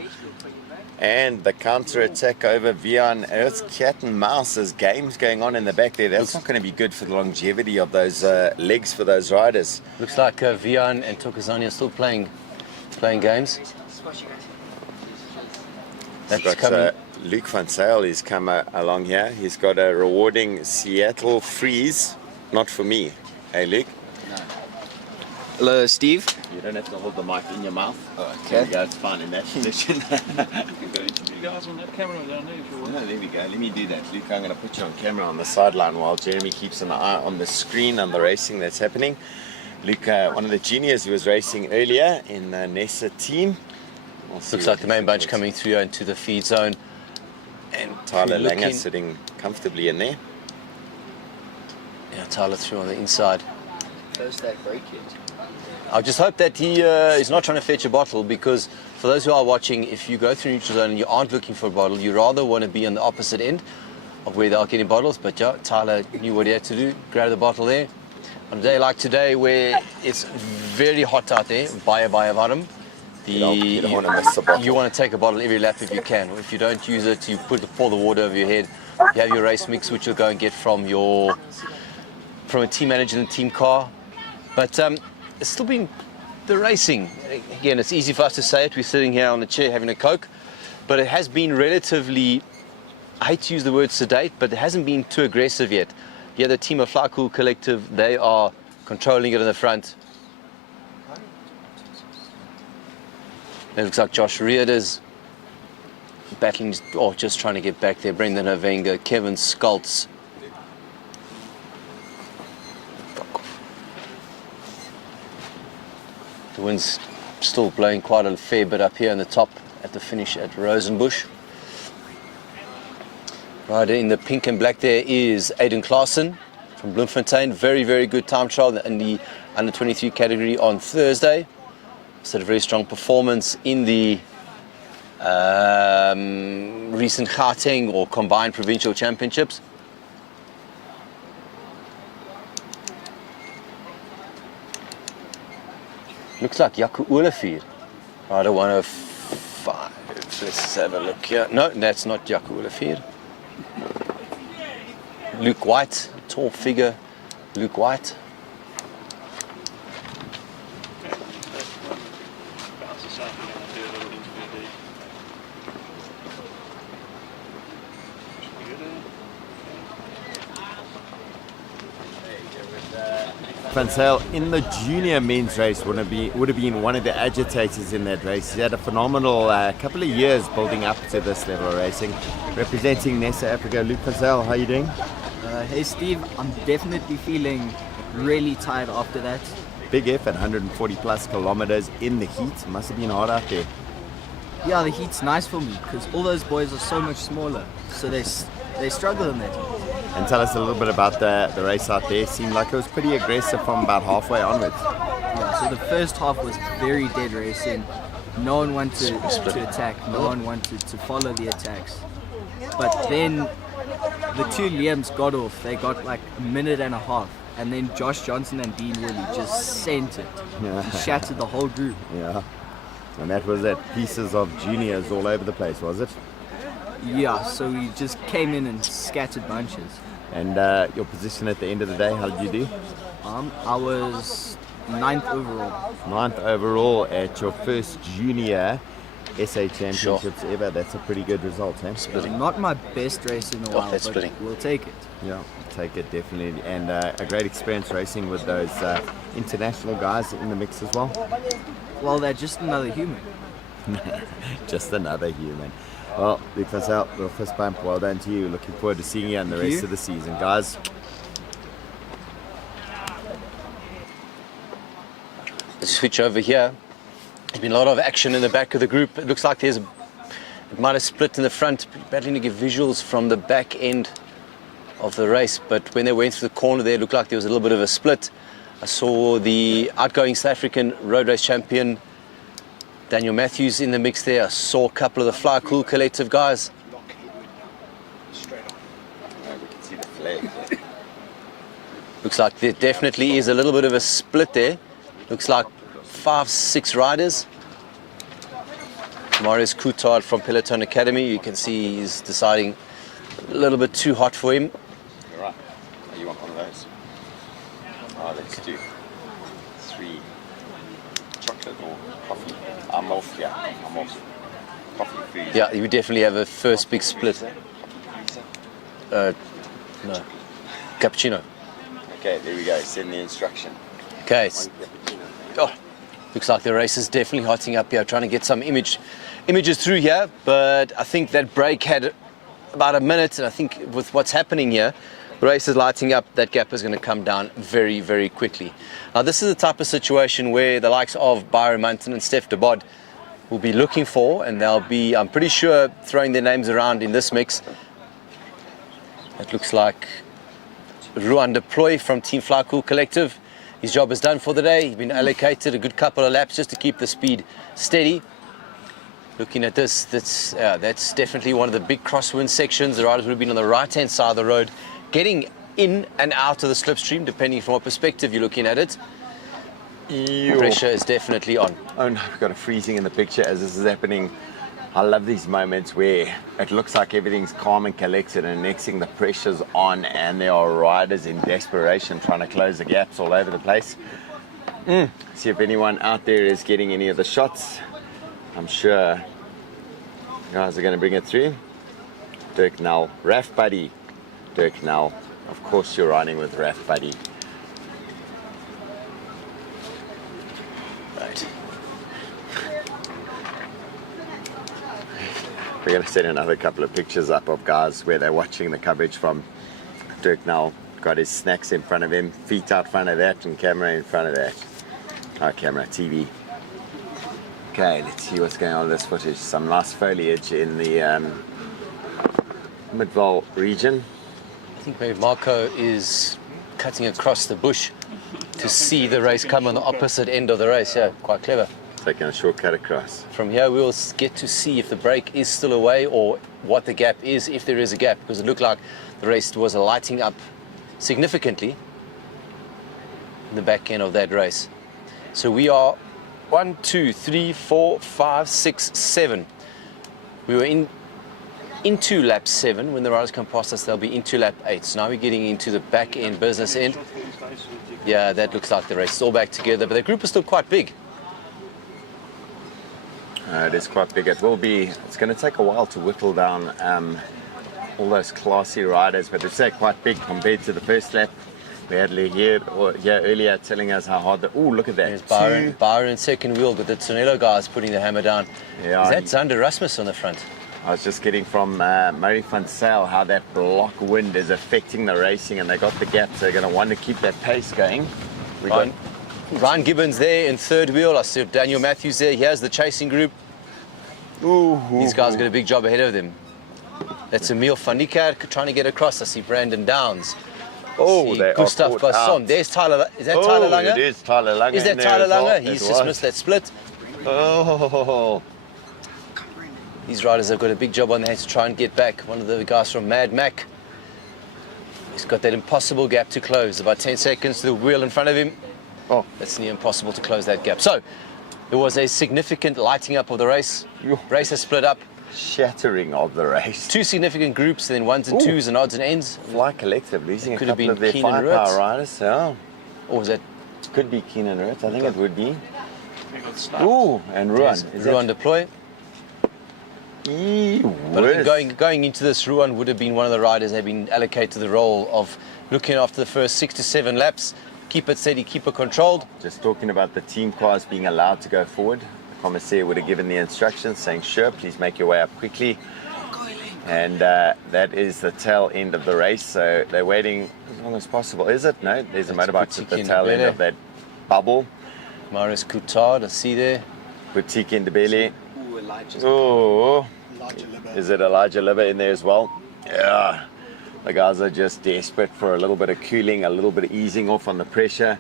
And the counter attack over Vian. It's cat and mouse. There's games going on in the back there. That's not going to be good for the longevity of those legs for those riders. looks like Vian and Tokozani are still playing games. We've That's got coming. Luke Van Sale. He's come along here. He's got a rewarding Seattle freeze. Not for me. Hey, Luke. Hello, Steve. You don't have to hold the mic in your mouth. Oh, There we go. It's fine in that position. You can go into the guys on that camera down there if you want. No, there we go. Let me do that. Luke, I'm going to put you on camera on the sideline while Jeremy keeps an eye on the screen on the racing that's happening. Luke, one of the juniors who was racing earlier in the Nessa team. We'll see Looks what like the main bunch coming through into the feed zone. And Tyler if you're Langer looking- sitting comfortably in there. Yeah, Tyler through on the inside. First that break yet. I just hope that he is not trying to fetch a bottle, because for those who are watching, if you go through neutral zone and you aren't looking for a bottle, you rather want to be on the opposite end of where they are getting bottles. But yeah, Tyler knew what he had to do, grab the bottle there. On a day like today where it's very hot out there, by bottom, You don't want to miss the bottle. you want to take a bottle every lap if you can. If you don't use it, you pour the water over your head. You have your race mix, which you'll go and get from a team manager in the team car. But it's still been the racing. Again, it's easy for us to say it. We're sitting here on the chair having a Coke, but it has been relatively, I hate to use the word sedate, but it hasn't been too aggressive yet. Yeah, the team of Fly Cool Collective, they are controlling it in the front. It looks like Josh Rearders battling, or just trying to get back there. Brendan Havenga, Kevin Skultz. The wind's still blowing quite a fair bit up here on the top at the finish at Rosenbusch. Rider in the pink and black there is Aiden Klaassen from Bloemfontein. Very, very good time trial in the under 23 category on Thursday. So a very strong performance in the recent Gauteng or combined provincial championships. Looks like Jaco Olivier, rider 105. Let's have a look here. No, that's not Jaco Olivier. Luke White, tall figure, Luke White. Bounce this up and then do a little interview Van Sale in the junior men's race would have been one of the agitators in that race. He had a phenomenal couple of years building up to this level of racing. Representing Nessa Africa, Luke Van Sale, how are you doing? Hey Steve, I'm definitely feeling really tired after that. Big effort, 140 plus kilometers in the heat. Must have been hard out there. Yeah, the heat's nice for me because all those boys are so much smaller, so they struggle in that. And tell us a little bit about the race out there. Seemed like it was pretty aggressive from about halfway onwards. Yeah, so the first half was very dead racing. No one wanted to attack. No one wanted to follow the attacks. But then the two Liams got off. They got like a minute and a half. And then Josh Johnson and Dean Willie just sent it. Yeah. He shattered the whole group. Yeah. And that was it. Pieces of juniors all over the place, was it? Yeah, so we just came in and scattered bunches. And your position at the end of the day, how did you do? I was 9th overall. 9th overall at your first junior SA Championships ever. That's a pretty good result, eh? Not my best race in a while, but splitting. we'll take it. Yeah, take it definitely. And a great experience racing with those international guys in the mix as well. Well, they're just another human. Just another human. Well, big thumbs out, little fist bump. Well done to you. Looking forward to seeing you in the rest of the season, guys. Let's switch over here. There's been a lot of action in the back of the group. It looks like it might have split in the front. Battling to get visuals from the back end of the race, but when they went through the corner there, it looked like there was a little bit of a split. I saw the outgoing South African road race champion Daniel Matthews in the mix there. I saw a couple of the Fly Cool Collective guys. Looks like there definitely is a little bit of a split there. Looks like 5-6 riders. Marius Coutard from Peloton Academy, you can see he's deciding a little bit too hot for him. All right. You want one of those? Oh, let's do 3 chocolate or coffee. I'm off, yeah. I'm off. Coffee, please. Yeah, you definitely have a first big split. No. Cappuccino. Okay, there we go. Send the instruction. Okay. One cappuccino. Oh, looks like the race is definitely hotting up here, trying to get some images through here, but I think that break had about a minute, and I think with what's happening here, the race is lighting up. That gap is going to come down very, very quickly. Now, this is the type of situation where the likes of Byron Munton and Steph de Bod will be looking for, and they'll be, I'm pretty sure, throwing their names around in this mix. It looks like Ruan Deploy from Team Fly Cool Collective. His job is done for the day. He's been allocated a good couple of laps just to keep the speed steady. Looking at this, that's definitely one of the big crosswind sections. The riders would have been on the right-hand side of the road, getting in and out of the slipstream, depending from what perspective you're looking at it. Pressure is definitely on. Oh no, we've got a freezing in the picture as this is happening. I love these moments where it looks like everything's calm and collected, and next thing the pressure's on and there are riders in desperation trying to close the gaps all over the place. See if anyone out there is getting any of the shots. I'm sure you guys are going to bring it through. Dirk Null, Raf Buddy. Dirk Null. Of course you're riding with Raf Buddy. Right. We're going to set another couple of pictures up of guys where they're watching the coverage from. Dirk Null got his snacks in front of him, feet out front of that, and camera in front of that. Oh, camera, TV. Okay, let's see what's going on with this footage. Some nice foliage in the Midval region. I think maybe Marco is cutting across the bush to see the race come on the opposite end of the race. Yeah, quite clever. Taking a shortcut across. From here, we'll get to see if the break is still away or what the gap is, if there is a gap, because it looked like the race was lighting up significantly in the back end of that race. So we are 1, 2, 3, 4, 5, 6, 7. We were into lap 7. When the riders come past us, they'll be into lap 8. So now we're getting into the back end, business end. Yeah, that looks like the race is all back together, but the group is still quite big. It is quite big. It will be. It's going to take a while to whittle down all those classy riders, but it's quite big compared to the first lap. We had Lee here earlier telling us how hard. Oh, look at that! There's Byron second wheel, but the Tonello guys putting the hammer down. Yeah, is that Zander Rasmus on the front? I was just getting from Murray van Sail how that block wind is affecting the racing, and they got the gap, so they're going to want to keep that pace going. Ryan Gibbons there in third wheel. I see Daniel Matthews there. Here's the chasing group. These guys got a big job ahead of them. That's Emil van Niekerk trying to get across. I see Brandon Downs. Oh, See they are Gustav caught Basson. out. There's Tyler. Is that Oh, Tyler Langer? it is Tyler Langer. Is that in there Tyler as well. Langer? He's It just was. missed that split. Oh, These riders have got a big job on their hands to try and get back. One of the guys from Mad Mac. He's got that impossible gap to close. About 10 seconds to the wheel in front of him. Oh. It's near impossible to close that gap. So, there was a significant lighting up of the race. Race has split up. shattering of the race. Two significant groups, then ones and twos and odds and ends. Fly Collective losing a Could have couple been of their Keenan firepower Ritz. riders. Yeah, Or was that could be Keenan Ritz. I think it would be. We got sniped. Ooh, and Ruan. Ruan deploy? But I think going into this, Ruan would have been one of the riders that had been allocated the role of looking after the first 6 to 7 laps, keep it steady, keep it controlled. Just talking about the team cars being allowed to go forward. The commissaire would have given the instructions saying, sure, please make your way up quickly. And that is the tail end of the race. So they're waiting as long as possible. Is it? No, there's a motorbike at the tail end of that bubble. Marius Coutard, I see there. Boutique in Ndebele. Ooh, Elijah's Oh, Elijah Libba. is it Elijah Libba in there as well? Yeah. The guys are just desperate for a little bit of cooling, a little bit of easing off on the pressure.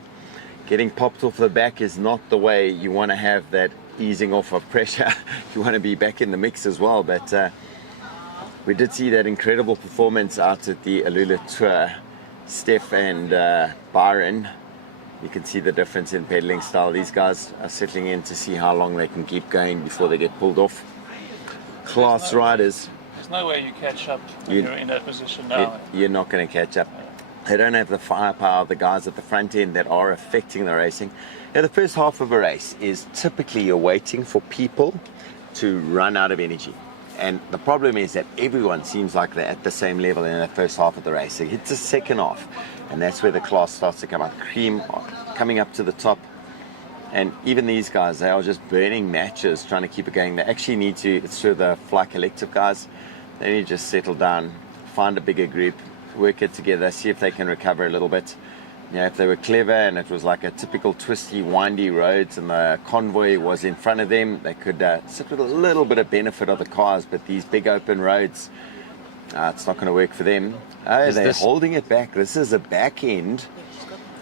Getting popped off the back is not the way you want to have that easing off of pressure. You want to be back in the mix as well. But we did see that incredible performance out at the Alula Tour. Steph and Byron, you can see the difference in pedaling style. These guys are settling in to see how long they can keep going before they get pulled off. Class riders. There's no way you catch up when you're in that position now. You're not going to catch up. They don't have the firepower of the guys at the front end that are affecting the racing. Now, the first half of a race is typically you're waiting for people to run out of energy. And the problem is that everyone seems like they're at the same level in the first half of the race. So it's the second half, and that's where the class starts to come out. Cream coming up to the top. And even these guys, they are just burning matches trying to keep it going. They actually need to, it's through the Fly Collective guys, they need to just settle down, find a bigger group, work it together, see if they can recover a little bit. You know, if they were clever and it was like a typical twisty, windy roads and the convoy was in front of them, they could sit with a little bit of benefit of the cars. But these big open roads, it's not going to work for them. They're holding it back. This is a back end.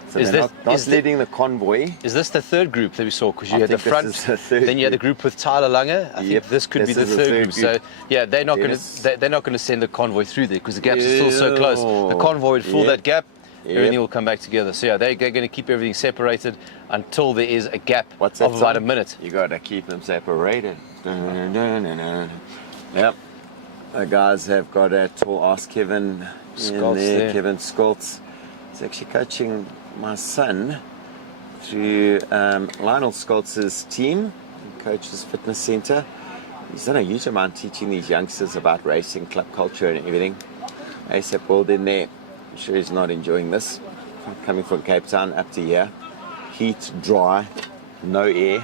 So they're not leading the convoy. Is this the third group that we saw? Because you I had the think front, this is the third then you had the group with Tyler Langer. I think this could be the third group. So yeah, they're not going to send the convoy through there because the gaps are still so close. The convoy would fill that gap. Everything will come back together. So yeah, they're going to keep everything separated until there is a gap of about a minute. You got to keep them separated. Yep. The guys have got a tall ass Kevin in there. Kevin Skoltz. He's actually coaching my son through Lionel Skoltz's team, Coaches Fitness Center. He's done a huge amount teaching these youngsters about racing, club culture and everything. ASAP World in there. I'm sure he's not enjoying this. Coming from Cape Town up to here. Heat, dry, no air.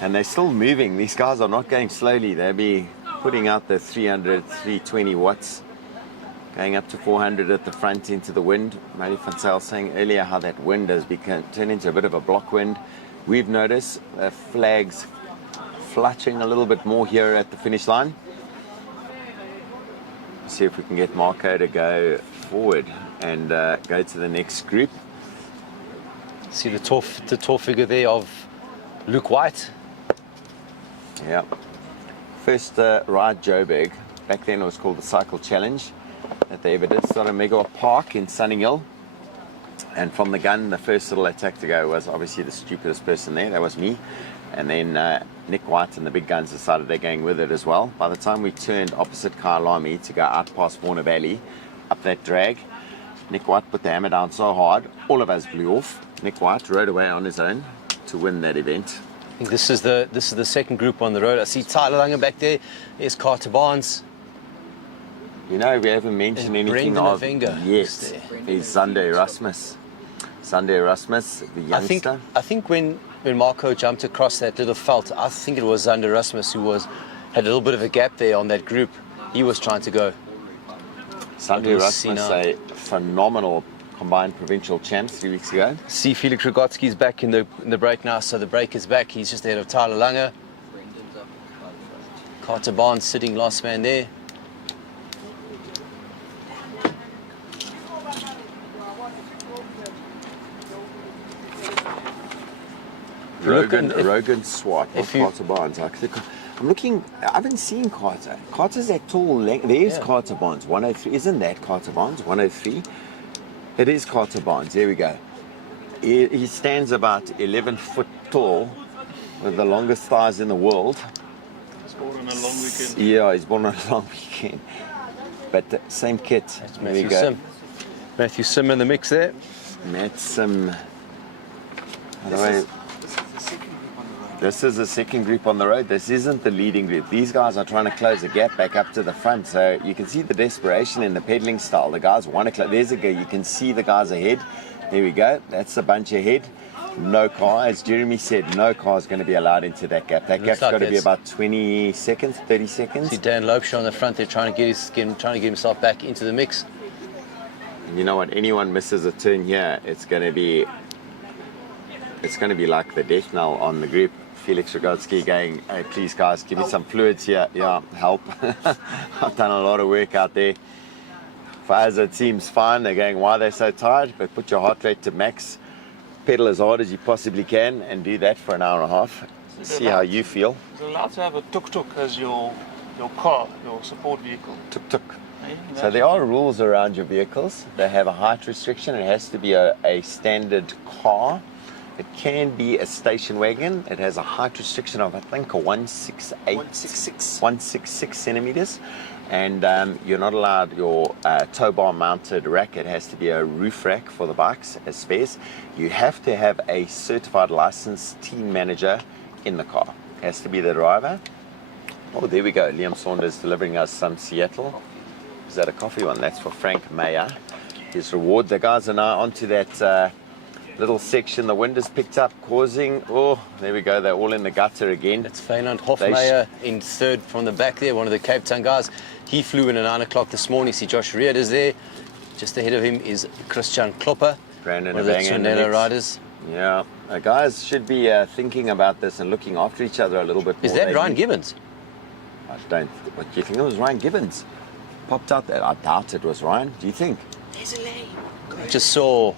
And they're still moving. These guys are not going slowly. They'll be putting out the 300, 320 watts. Going up to 400 at the front into the wind. Matty van Zyl saying earlier how that wind has turned into a bit of a block wind. We've noticed flags fluttering a little bit more here at the finish line. See if we can get Marco to go forward and go to the next group. See the tall figure there of Luke White. Yeah. First ride Joburg. Back then it was called the Cycle Challenge that they ever did. Started Megawa Park in Sunninghill. And from the gun, the first little attack to go was obviously the stupidest person there. That was me. And then Nick White and the big guns decided they're going with it as well. By the time we turned opposite Kyalami to go out past Warner Valley, up that drag, Nick White put the hammer down so hard, all of us blew off. Nick White rode away on his own to win that event. I think this is the second group on the road. I see Tyler Langer back there. There's Carter Barnes. You know, we haven't mentioned anything of... Yes, is Sunday Erasmus. Sunday Erasmus, the youngster. I think when Marco jumped across that little felt, I think it was Zander Erasmus who had a little bit of a gap there on that group. He was trying to go. Sunday Erasmus, a phenomenal combined provincial champ 3 weeks ago. See Felix Rogotsky's back in the break now, so the break is back. He's just ahead of Tyler Langer. Carter Barnes sitting last man there. Rogan Swart, not if you- Carter Barnes. I'm looking, I haven't seen Carter. Carter's that tall length. There's Carter Barnes, 103. Isn't that Carter Barnes, 103? It is Carter Barnes, there we go. He stands about 11 foot tall, with the longest thighs in the world. He's born on a long weekend. Yeah, he's born on a long weekend. But same kit. That's There we Matthew go. Sim. Matthew Sim in the mix there. Matt Sim. This is the second group on the road. This isn't the leading group. These guys are trying to close the gap back up to the front. So you can see the desperation in the pedaling style. The guys want to close. There's a go. You can see the guys ahead. There we go. That's the bunch ahead. No car, as Jeremy said, no car is going to be allowed into that gap. That gap's like got to be it's- about 20 seconds, 30 seconds. See Dan Lopeshaw on the front there trying to get himself back into the mix. You know what? Anyone misses a turn here, it's going to be like the death knell on the group. Felix Rogotsky going, hey, please guys, give me some fluids here. Yeah, help. I've done a lot of work out there. For us, it seems fine. They're going, why are they so tired? But put your heart rate to max. Pedal as hard as you possibly can and do that for an hour and a half. See how you feel. You're allowed to have a tuk-tuk as your car, your support vehicle. Tuk-tuk. So there are rules around your vehicles. They have a height restriction. It has to be a standard car. It can be a station wagon. It has a height restriction of, I think, a 166 centimeters. And you're not allowed your tow bar mounted rack. It has to be a roof rack for the bikes as spares. You have to have a certified licensed team manager in the car. It has to be the driver. Oh, there we go. Liam Saunders delivering us some Seattle. Is that a coffee one? That's for Frank Mayer. His reward. The guys are now onto that little section the wind has picked up, causing, oh, there we go, they're all in the gutter again. That's Feyenoord Hofmeyer in third from the back there, one of the Cape Town guys. He flew in at 9 o'clock this morning. See Josh Reed is there. Just ahead of him is Christian Klopper, Brandon one of the Abanga in the Trinella mix. riders. Yeah, the guys should be thinking about this and looking after each other a little bit more. Is that They Ryan need- Gibbons? I don't, what, do you think it was Ryan Gibbons? Popped out there. I doubt it was Ryan. Do you think? I just saw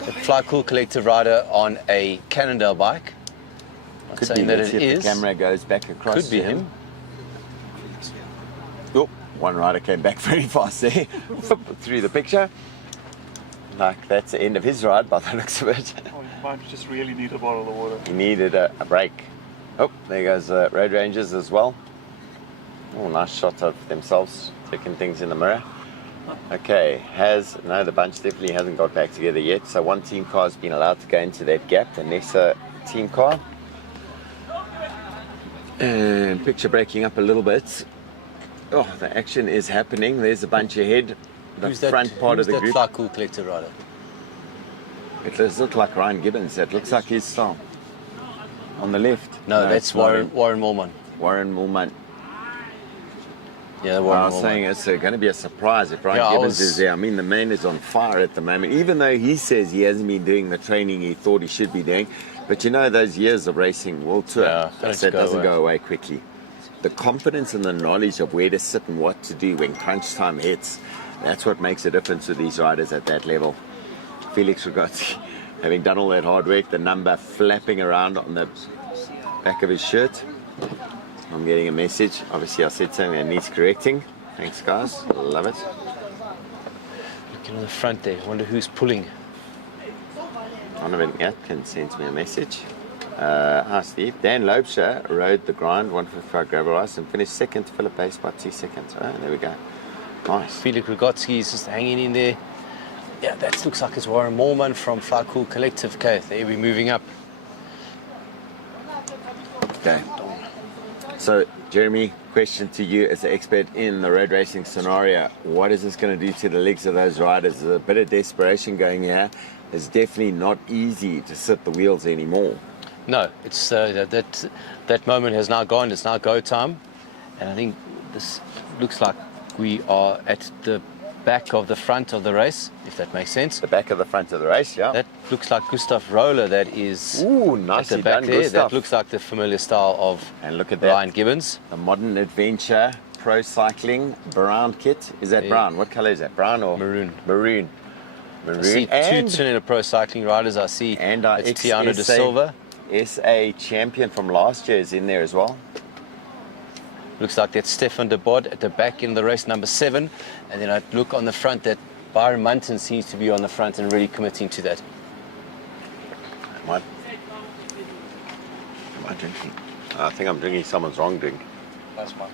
a Fly Cool Collective rider on a Cannondale bike. Not Could saying be. that Let's it see if is. the camera goes back across. Could be to him. Oh, one rider came back very fast there through the picture. Like that's the end of his ride by the looks of it. Oh, you might just really need a bottle of water. He needed a break. Oh, there goes Road Rangers as well. Oh, nice shot of themselves taking things in the mirror. Okay, the bunch definitely hasn't got back together yet. So one team car has been allowed to go into that gap. The Nessa team car. And picture breaking up a little bit. Oh, the action is happening. There's a bunch ahead. The Who's that, front part who's of the that group. Fly Cool Collective rider? It does look like Ryan Gibbons. It looks like his style. On the left. No, that's it's not him. Warren Moorman. Warren Moorman. Yeah, I Warren was Moorman. saying it's going to be a surprise if Ryan Yeah, I Gibbons was- is there. I mean, the man is on fire at the moment, even though he says he hasn't been doing the training he thought he should be doing. But you know, those years of racing World Tour, Yeah, that don't go doesn't away. go away quickly. The confidence and the knowledge of where to sit and what to do when crunch time hits, that's what makes a difference with these riders at that level. Felix Rogotsky, having done all that hard work, the number flapping around on the back of his shirt. I'm getting a message. Obviously, I said something that needs correcting. Thanks, guys. Love it. Looking on the front there. Wonder who's pulling. Donovan Atkins sent me a message. Hi, Steve. Dan Lopeshaw rode the grind 155 gravel race and finished second. Philip Pace by 2 seconds. Oh, there we go. Nice. Felix Rogotsky is just hanging in there. Yeah, that looks like it's Warren Moorman from Fly Cool Collective. Okay, there we're moving up. Okay. So, Jeremy, question to you as an expert in the road racing scenario. What is this going to do to the legs of those riders? There's a bit of desperation going here. It's definitely not easy to sit the wheels anymore. No, it's that moment has now gone. It's now go time, and I think this looks like we are at the back of the front of the race, if that makes sense. The back of the front of the race, yeah. That looks like Gustav Roller. That is Ooh, at nicely the back done, there. Gustav. That looks like the familiar style of And look at that. Ryan Gibbons. The modern adventure pro cycling brown kit. Is that Yeah. brown? What color is that? Brown or Maroon. Maroon. I see two Trinidad Pro cycling riders. I see and our it's Tiano de XSA Silva. SA champion from last year is in there as well. Looks like that's Stefan de Bod at the back in the race, number 7. And then I look on the front that Byron Munton seems to be on the front and really committing to that. Am I drinking? I think I'm drinking someone's wrong drink. That's fine.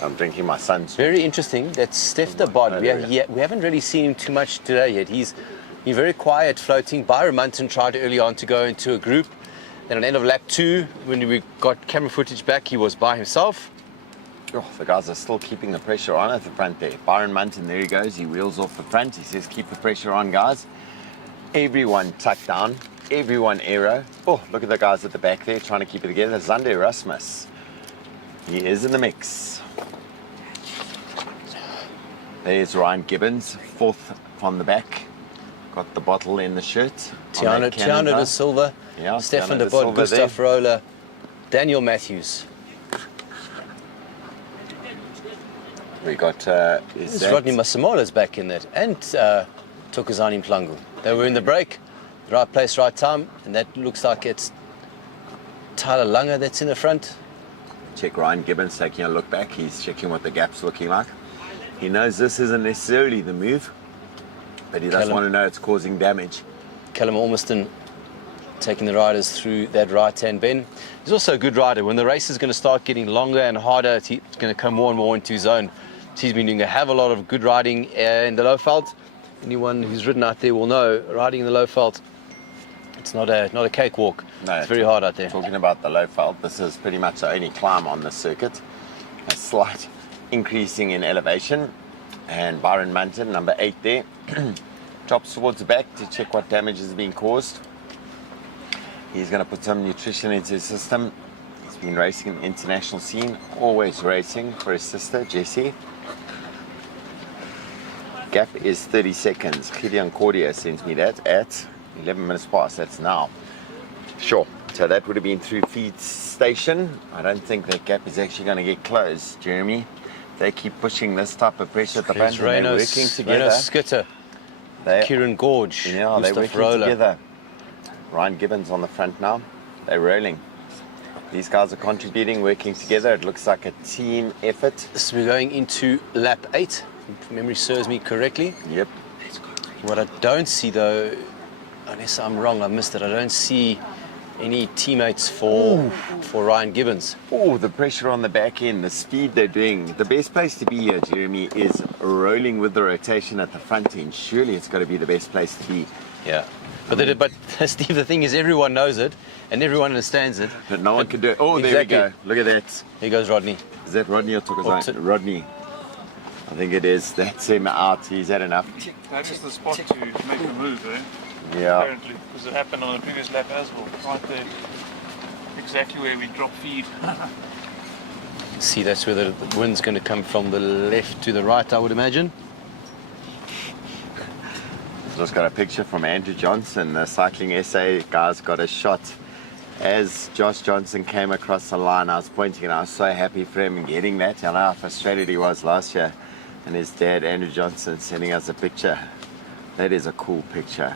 I'm drinking my son's. Very interesting. That's Steph de Bod. We haven't really seen him too much today yet. He's been very quiet floating. Byron Munton tried early on to go into a group. Then at the end of lap 2, when we got camera footage back, he was by himself. Oh, the guys are still keeping the pressure on at the front there. Byron Munton, there he goes. He wheels off the front. He says, keep the pressure on, guys. Everyone tucked down. Everyone aero. Oh, look at the guys at the back there trying to keep it together. Zander Rasmus. He is in the mix. There's Ryan Gibbons, 4th from the back. Got the bottle in the shirt. Tiano de Silva, Yeah, Stefan Tiano de de Bod, Silva Gustav there. Roller, Daniel Matthews. We got There's Rodney Masamola's back in that, and Tokozani Mplungu. They were in the break, right place, right time, and that looks like it's Tyler Langer that's in the front. check Ryan Gibbons taking a look back. He's checking what the gap's looking like. He knows this isn't necessarily the move, but he doesn't want to know it's causing damage. Callum Ormiston taking the riders through that right-hand bend. He's also a good rider. When the race is going to start getting longer and harder, it's going to come more and more into his own. He's been doing a hell of a lot of good riding in the Lowveld. Anyone who's ridden out there will know, riding in the Lowveld, it's not a cakewalk. No, it's very hard out there. Talking about the Lowveld, this is pretty much the only climb on the circuit. A slight increasing in elevation. And Byron Munton, number 8 there, drops towards the back to check what damage is being caused. He's going to put some nutrition into his system. He's been racing in the international scene, always racing for his sister, Jessie. Gap is 30 seconds. Gideon Cordia sends me that at 11 minutes past. That's now. Sure. So that would have been through feed station. I don't think that gap is actually going to get closed, Jeremy. They keep pushing this type of pressure at the front. They're working together. Skitter, Kieran Gorge, Yeah, they're Gustav working Roller. together. Ryan Gibbons on the front now. They're rolling. These guys are contributing, working together. It looks like a team effort. So we're going into lap 8, if memory serves me correctly. Yep. What I don't see though, unless I'm wrong, I missed it, I don't see any teammates for Ryan Gibbons. Oh, the pressure on the back end, the speed they're doing. The best place to be here, Jeremy, is rolling with the rotation at the front end. Surely it's got to be the best place to be. Yeah. But Steve, the thing is, everyone knows it and everyone understands it. But no one can do it. Oh, Exactly. there we go. Look at that. Here goes Rodney. Is that Rodney or Tokozani? Rodney. I think it is. That's him out. He's had enough. That is the spot to make the move, eh? Yeah. Apparently, because it happened on the previous lap as well. Right there, exactly where we drop feed. See, that's where the wind's going to come from the left to the right, I would imagine. Just got a picture from Andrew Johnson. The Cycling SA guys got a shot as Josh Johnson came across the line. I was pointing and I was so happy for him getting that. I know how frustrated he was last year. And his dad, Andrew Johnson, sending us a picture. That is a cool picture.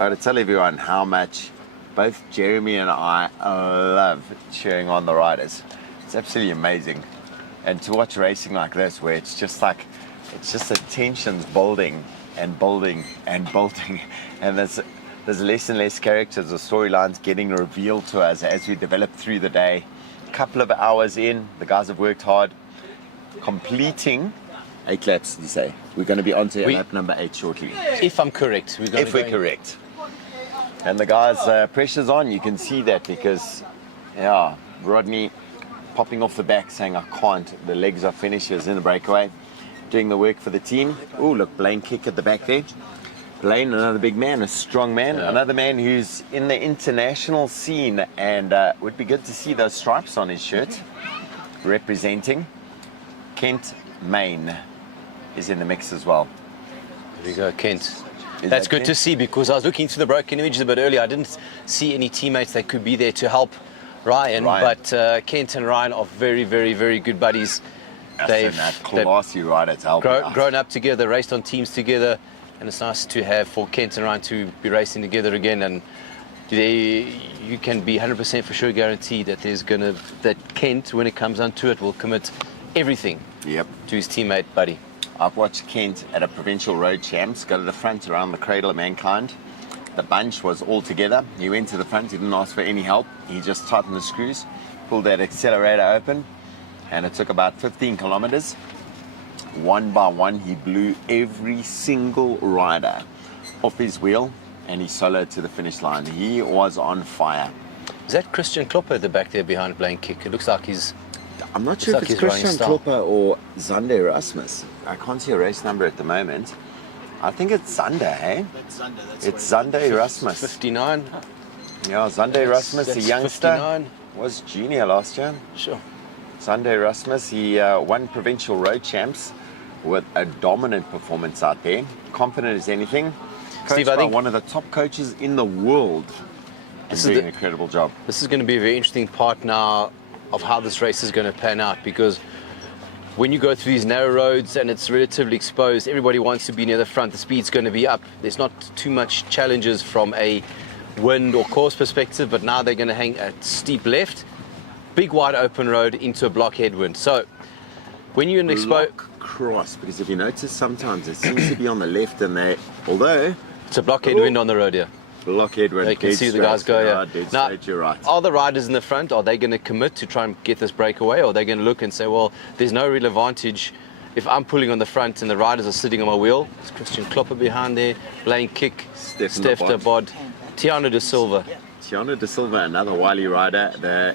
I want to tell everyone how much both Jeremy and I love cheering on the riders. It's absolutely amazing. And to watch racing like this, where it's just the tensions building and building and building, and there's less and less characters or storylines getting revealed to us as we develop through the day. A couple of hours in, the guys have worked hard, completing 8 laps, you say. We're going to be on to lap number 8 shortly. If I'm correct. If we're correct. And the guys, pressure's on, you can see that because, yeah, Rodney popping off the back saying, I can't, the legs are finishers in the breakaway, doing the work for the team. Oh, look, Blaine kick at the back there. Blaine, another big man, a strong man, another man who's in the international scene, and would be good to see those stripes on his shirt, representing. Kent Main is in the mix as well. There we go, Kent. Is That's that good Kent? to see, because I was looking through the broken images a bit earlier. I didn't see any teammates that could be there to help Ryan. But Kent and Ryan are very, very, very good buddies. They've classy rider to help grown up together, raced on teams together, and it's nice to have for Kent and Ryan to be racing together again. And you can be 100% for sure guaranteed that that Kent, when it comes down to it, will commit everything Yep. to his teammate Buddy. I've watched Kent at a provincial road champs go to the front around the Cradle of Mankind. The bunch was all together. He went to the front, he didn't ask for any help. He just tightened the screws, pulled that accelerator open, and it took about 15 kilometers. One by one, he blew every single rider off his wheel, and he soloed to the finish line. He was on fire. Is that Christian Klopper at the back there behind playing kick? It looks like he's... I'm not sure if like it's he's running Christian style. Klopper or Zander Rasmus. I can't see a race number at the moment. I think it's Zander, hey? That's Zander. That's It's Zander Rasmus. 59. Yeah, Zander Rasmus, the That's youngster, 59. was junior last year. Sure. Zander Rasmus, he won provincial road champs with a dominant performance out there. Confident as anything. Coached Steve, I by think one of the top coaches in the world. This He's is doing the- an incredible job. This is going to be a very interesting part now of how this race is going to pan out, because when you go through these narrow roads and it's relatively exposed, everybody wants to be near the front. The speed's going to be up. There's not too much challenges from a wind or course perspective, but now they're going to hang a steep left, big wide open road into a block headwind. So when you're in exposed, Block cross, because if you notice sometimes it seems to be on the left, and although it's a block headwind on the road here. block headwind, You can dead see the straight, guys go yeah, here. dead Now, straight, you're right. are the riders in the front, are they going to commit to try and get this breakaway, or are they going to look and say, well, there's no real advantage if I'm pulling on the front and the riders are sitting on my wheel? It's Christian Klopper behind there, Blaine Kick, Steph Steph de de Bod, Tiana de Silva. Tiana de Silva, another wily rider. The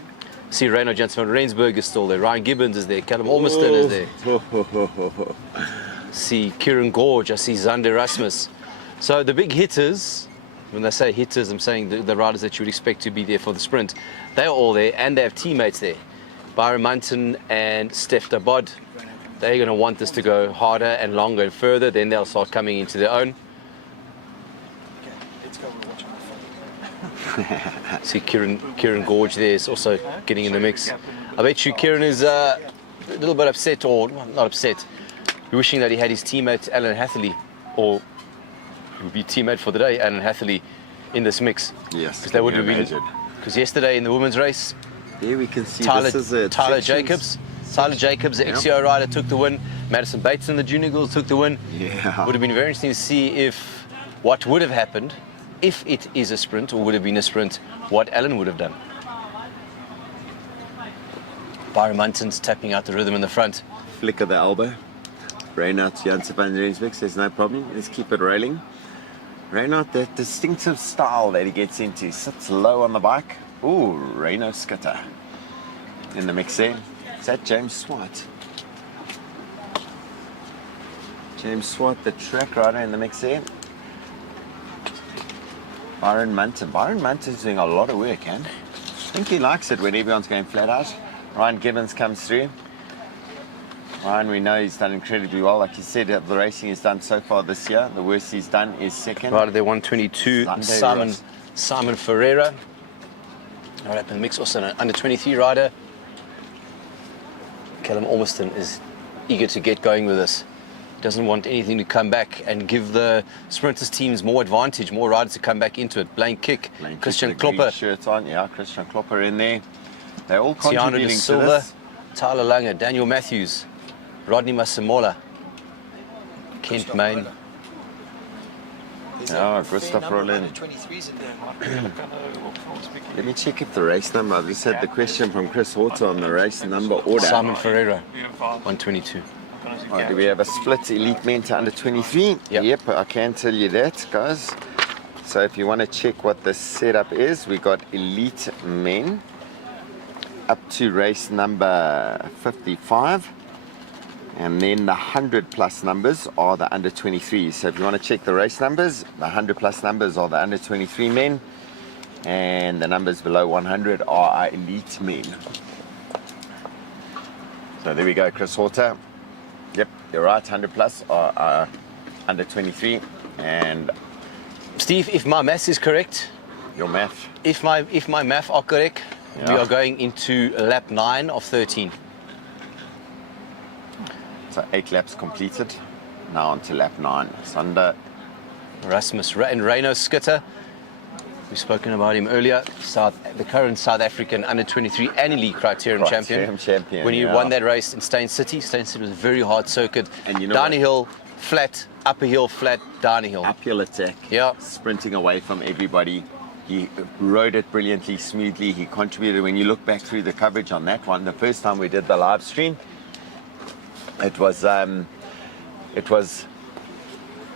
See Reino Jensen van Rensburg is still there, Ryan Gibbons is there, Callum Ormiston is there. See Kieran Gorge, I see Zander Rasmus. So the big hitters, when they say hitters, I'm saying the riders that you would expect to be there for the sprint, they're all there, and they have teammates there. Byron Munton and Steph de Bod. They're going to want this to go harder and longer and further, then they'll start coming into their own. Okay, let's go. We're watching the film. See Kieran Gorge there is also getting in the mix. I bet you Kieran is a little bit upset, or not upset, wishing that he had his teammate Alan Hatherley, or he would be teammate for the day, Alan Hatherley, in this mix. Yes, Because they would have been. imagine. Because yesterday in the women's race, Here we can see Tyler this is a Jacobs, the Yep. XCO rider, took the win. Madison Bateson, the junior girls, took the win. Yeah. Would have been very interesting to see what would have happened if it is a sprint, or would have been a sprint, what Alan would have done. Byron Munton's tapping out the rhythm in the front. Flick of the elbow. Reinhard Janssen van Rensburg says no problem. Let's keep it rolling. Reinhard, that distinctive style that he gets into, sits low on the bike. Ooh, Reino Skitter in the mix there. Is that James Swart? James Swart, the track rider, in the mix there. Byron Munton. Byron Munton's doing a lot of work, eh? I think he likes it when everyone's going flat out. Ryan Gibbons comes through. Ryan, we know he's done incredibly well. Like you said, the racing he's done so far this year, the worst he's done is second. Rider there, 122, Sunday Simon Ferreira. Right up in the mix, also an under 23 rider. Callum Ormiston is eager to get going with this. He doesn't want anything to come back and give the sprinters teams more advantage, more riders to come back into it. Blaine Kick, Christian Klopper, Shirt on, yeah, Christian Klopper in there. They're all Tiana contributing de to Silva, this. Tyler Langer, Daniel Matthews, Rodney Masemola, Kent Main. There's Oh, a fair Gustav number of Rollin. under 23s in there. Let me check if the race number, I've just had the question from Chris Horter on the race number order. Simon Ferreira, We have five. 122. Right, do we have a split elite men to under 23? Yep. Yep, I can tell you that, guys. So if you want to check what the setup is, we got elite men up to race number 55. And then the 100 plus numbers are the under 23s. So if you want to check the race numbers, the 100 plus numbers are the under 23 men. And the numbers below 100 are our elite men. So there we go, Chris Horter. Yep, you're right, 100 plus are under 23. And Steve, if my maths is correct, your math, if my math are correct, we Yeah. are going into lap 9 of 13. so 8 laps completed. Now on to lap 9. Sander, Rasmus and Reino Skitter. We've spoken about him earlier. The current South African under-23 and elite criterium champion. When he won that race in Steyn City was a very hard circuit. And you know down a hill, flat, up a hill, flat, down a hill. Uphill attack. Yeah. Sprinting away from everybody. He rode it brilliantly, smoothly. He contributed. When you look back through the coverage on that one, the first time we did the live stream, it was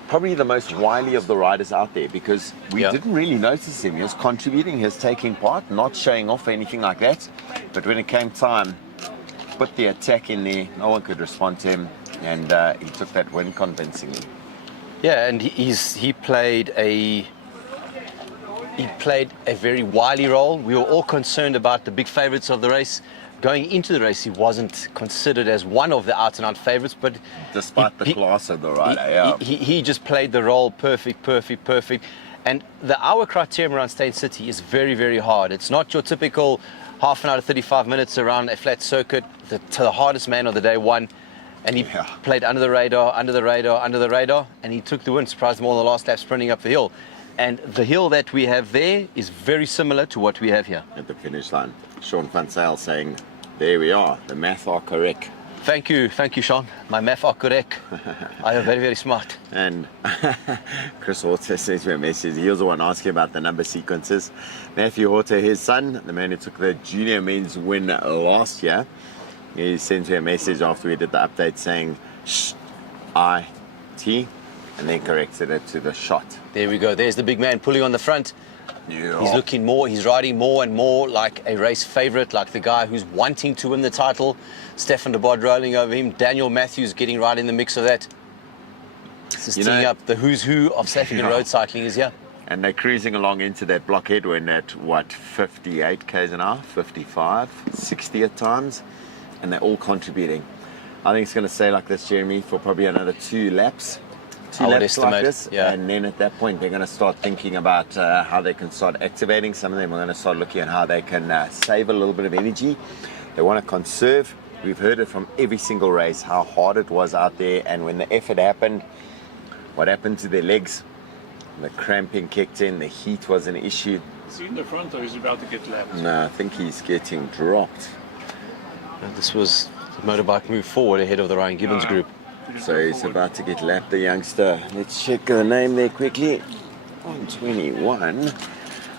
probably the most wily of the riders out there, because we didn't really notice him. He was contributing, he was taking part, not showing off or anything like that. But when it came time, put the attack in there, no one could respond to him, and he took that win convincingly. Yeah, and he played a very wily role. We were all concerned about the big favourites of the race. Going into the race, he wasn't considered as one of the out-and-out favourites, but despite the class of the rider, he just played the role perfect. And the hour criterium around Steyn City is very, very hard. It's not your typical half an hour to 35 minutes around a flat circuit. The hardest man of the day won, and he played under the radar, and he took the win. Surprised them all in the last lap, sprinting up the hill. And the hill that we have there is very similar to what we have here. At the finish line, Sean Van Zyl saying, there we are, the math are correct. Thank you, Sean. My math are correct. I am very, very smart. And Chris Horter sends me a message. He was the one asking about the number sequences. Matthew Horter, his son, the man who took the junior men's win last year, he sent me a message after we did the update saying, I-T, and then corrected it to the shot. There we go. There's the big man pulling on the front. Yeah. He's riding more and more like a race favourite, like the guy who's wanting to win the title. Stefan de Bod rolling over him. Daniel Matthews getting right in the mix of that. This is teeing up. The who's who of South African road cycling is here. And they're cruising along into that block headwind at, 58 k's an hour, 55, 60 at times. And they're all contributing. I think it's going to stay like this, Jeremy, for probably another 2 laps. I would estimate, and then at that point they're going to start thinking about how they can start activating. Some of them are going to start looking at how they can save a little bit of energy. They want to conserve. We've heard it from every single race how hard it was out there, and when the effort happened, what happened to their legs? The cramping kicked in, the heat was an issue. Is he in the front or is he about to get lapped? No, I think he's getting dropped. This was the motorbike move forward ahead of the Ryan Gibbons group. So he's about to get lapped, the youngster. Let's check the name there quickly. On 21.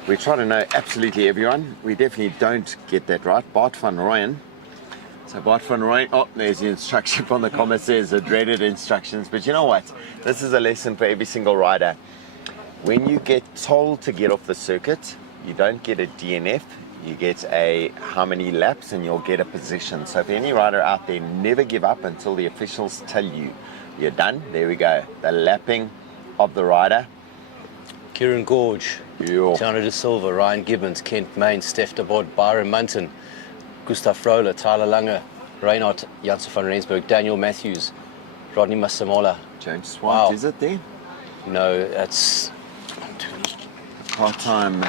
We try to know absolutely everyone. We definitely don't get that right. Bart van Rooyen. So Bart van Rooyen, oh, there's the instruction from the comment, says the dreaded instructions. But you know what? This is a lesson for every single rider. When you get told to get off the circuit, you don't get a DNF. You get a how many laps and you'll get a position. So for any rider out there, never give up until the officials tell you you're done. There we go. The lapping of the rider. Kieran Gorge, Tiana De Silva, Ryan Gibbons, Kent Main, Stef de Bod, Byron Munton, Gustav Frohler, Tyler Lange, Reinhard Janssen van Rensburg, Daniel Matthews, Rodney Masamola. James Swart, is it there? No, that's part-time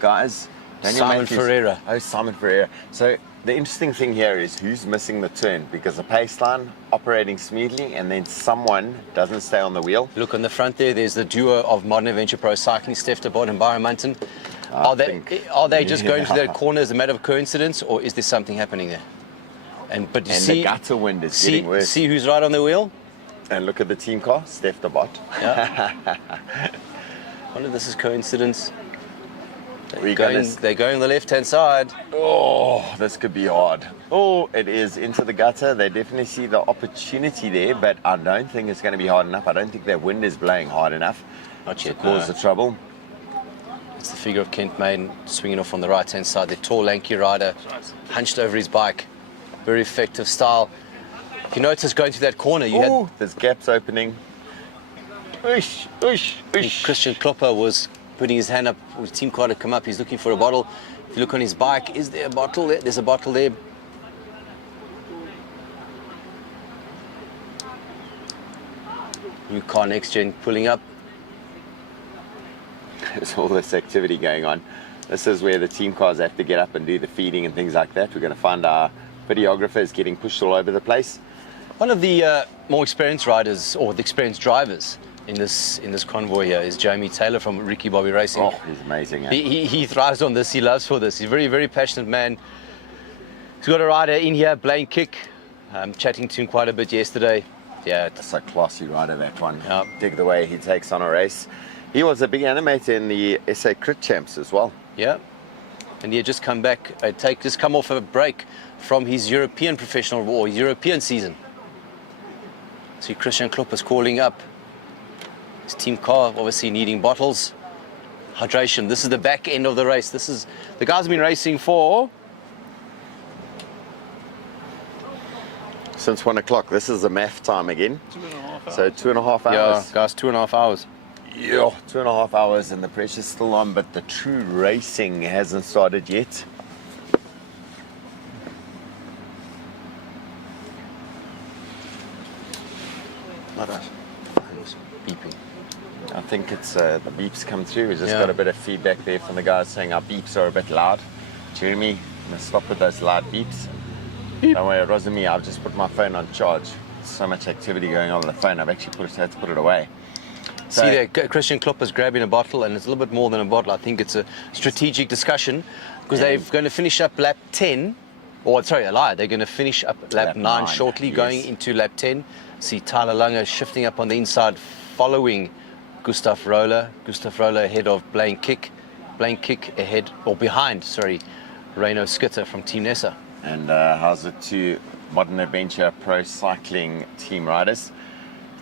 guys. Daniel Simon Matthews. Ferreira. Oh, Simon Ferreira. So the interesting thing here is who's missing the turn, because the pace line operating smoothly and then someone doesn't stay on the wheel. Look on the front there's the duo of Modern Adventure Pro Cycling, Stef de Bod and Byron Munton. Are they just going to that corner as a matter of coincidence, or is there something happening there? But you see, the gutter wind is getting worse. See who's right on the wheel? And look at the team car, Stef de Bod. Yeah. I wonder if this is coincidence. They're going the left-hand side. Oh, this could be hard. Oh, it is into the gutter. They definitely see the opportunity there, but I don't think it's going to be hard enough. I don't think that wind is blowing hard enough to cause the trouble. It's the figure of Kent Main swinging off on the right-hand side. The tall, lanky rider, hunched over his bike. Very effective style. If you notice going through that corner, there's gaps opening. Oosh, oosh, oosh. Christian Klopper was putting his hand up with team car to come up. He's looking for a bottle. If you look on his bike, is there a bottle there? There's a bottle there. New car next gen pulling up. There's all this activity going on. This is where the team cars have to get up and do the feeding and things like that. We're going to find our videographers getting pushed all over the place. One of the more experienced riders, or the experienced drivers, in this convoy here is Jamie Taylor from Ricky Bobby Racing. Oh, he's amazing. Eh? He thrives on this. He loves for this. He's a very, very passionate man. He's got a rider in here, Blaine Kick. Chatting to him quite a bit yesterday. Yeah, That's a classy rider, that one. Yeah. Dig the way he takes on a race. He was a big animator in the SA Crit Champs as well. yeah. And he had just come back, just come off a break from his European professional or European season. See Christian Klopper's calling up. His team car obviously needing bottles. Hydration. This is the back end of the race. This is the guys have been racing for Since 1 o'clock. This is the math time again. 2.5 hours. So 2.5 yeah, hours. guys, 2.5 hours. Yeah, 2.5 hours and the pressure's still on, but the true racing hasn't started yet. What a phone's beeping. I think it's the beeps come through. We just Yeah. got a bit of feedback there from the guys saying our beeps are a bit loud. Jeremy, I'm gonna stop with those loud beeps. Don't worry, it wasn't me. I've just put my phone on charge. So much activity going on the phone. I've actually had to put it away. So, See there, Christian Klopper's grabbing a bottle, and it's a little bit more than a bottle. I think it's a strategic discussion because they're going to finish up lap 10, or sorry, a lie. They're going to finish up lap 9 shortly, yes. going into lap 10. See Tyler Lange shifting up on the inside, following Gustav Roller. Gustav Roller ahead of Blaine Kick. Blaine Kick ahead, or behind, sorry, Reino Skitter from Team Nessa. And how's it to Modern Adventure Pro Cycling team riders?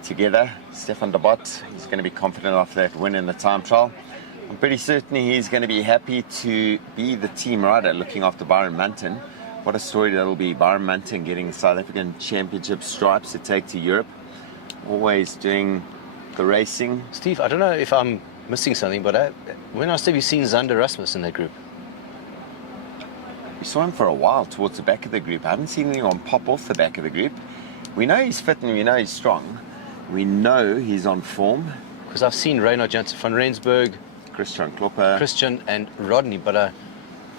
Together, Stefan de Bot, he's going to be confident after that win in the time trial. I'm pretty certain he's going to be happy to be the team rider looking after Byron Munton. What a story that'll be. Byron Munton getting South African Championship stripes to take to Europe. Always doing the racing. Steve, I don't know if I'm missing something, but when else have you seen Zander Rasmus in that group? We saw him for a while towards the back of the group. I haven't seen anyone pop off the back of the group. We know he's fit and we know he's strong. We know he's on form. Because I've seen Reynard Janssen van Rensburg, Christian Klopper. Christian and Rodney, but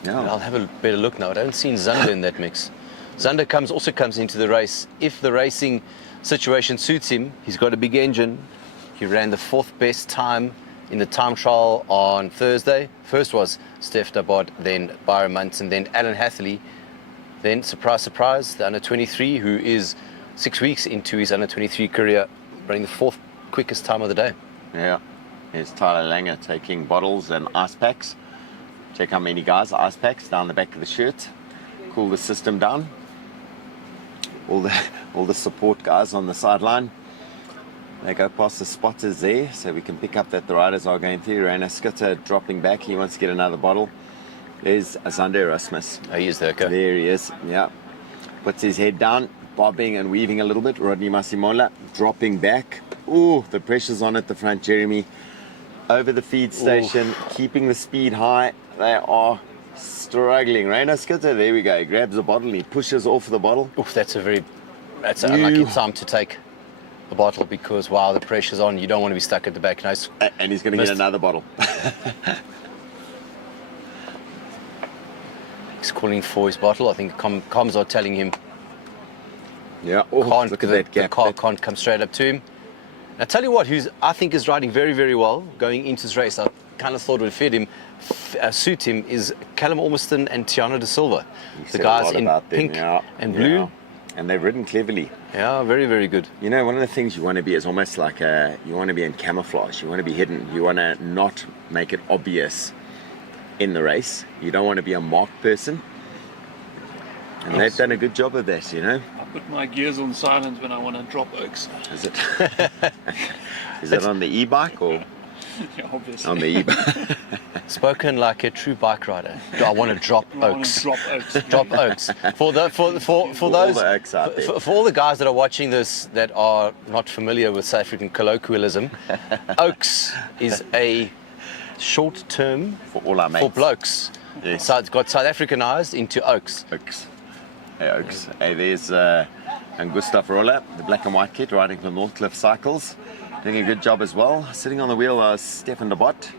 I'll have a better look now. I haven't seen Zander in that mix. Zander also comes into the race. If the racing situation suits him, he's got a big engine. He ran the 4th best time in the time trial on Thursday. First was Steph Dabod, then Byron Munson, then Alan Hathley, then, surprise, surprise, the under-23, who is 6 weeks into his under-23 career, running the 4th quickest time of the day. Yeah, here's Tyler Lange taking bottles and ice packs. Check how many guys, ice packs down the back of the shirt. Cool the system down. All the support guys on the sideline. They go past the spotters there, so we can pick up that the riders are going through. Rainer Skitter dropping back, he wants to get another bottle. There's Zander Rasmus. Oh, he is there, okay. There he is, yeah. Puts his head down, bobbing and weaving a little bit. Rodney Masimola dropping back. Ooh, the pressure's on at the front, Jeremy. Over the feed station, keeping the speed high. They are struggling. Rainer Skitter, there we go. He grabs a bottle and he pushes off the bottle. Oof, that's an unlucky time to take the bottle because, wow, the pressure's on. You don't want to be stuck at the back. Nice. And he's going to get another bottle. He's calling for his bottle. I think comms are telling him yeah, look at that gap. The car can't come straight up to him. And I tell you what, I think is riding very, very well going into this race. I kind of thought would suit him is Callum Ormiston and Tiana De Silva. The guys in pink and blue. Yeah. And they've ridden cleverly. Yeah, very, very good. You know, one of the things you want to be is almost like you want to be in camouflage. You want to be hidden. You want to not make it obvious in the race. You don't want to be a marked person. And they've done a good job of that, you know. I put my gears on silent when I want to drop oaks. Is it? Is it on the e-bike or Yeah, obviously. on the e-bike? Spoken like a true bike rider. I want to drop oaks. Drop oaks. Drop oaks. For those for all the guys that are watching this that are not familiar with South African colloquialism, oaks is a short term For all our mates. for blokes. Yes. So it's got South Africanized into oaks. Oaks. Hey, Oaks. Hey, there's and Gustav Roller, the black and white kid riding for Northcliffe Cycles. Doing a good job as well. Sitting on the wheel Stefan de Bot.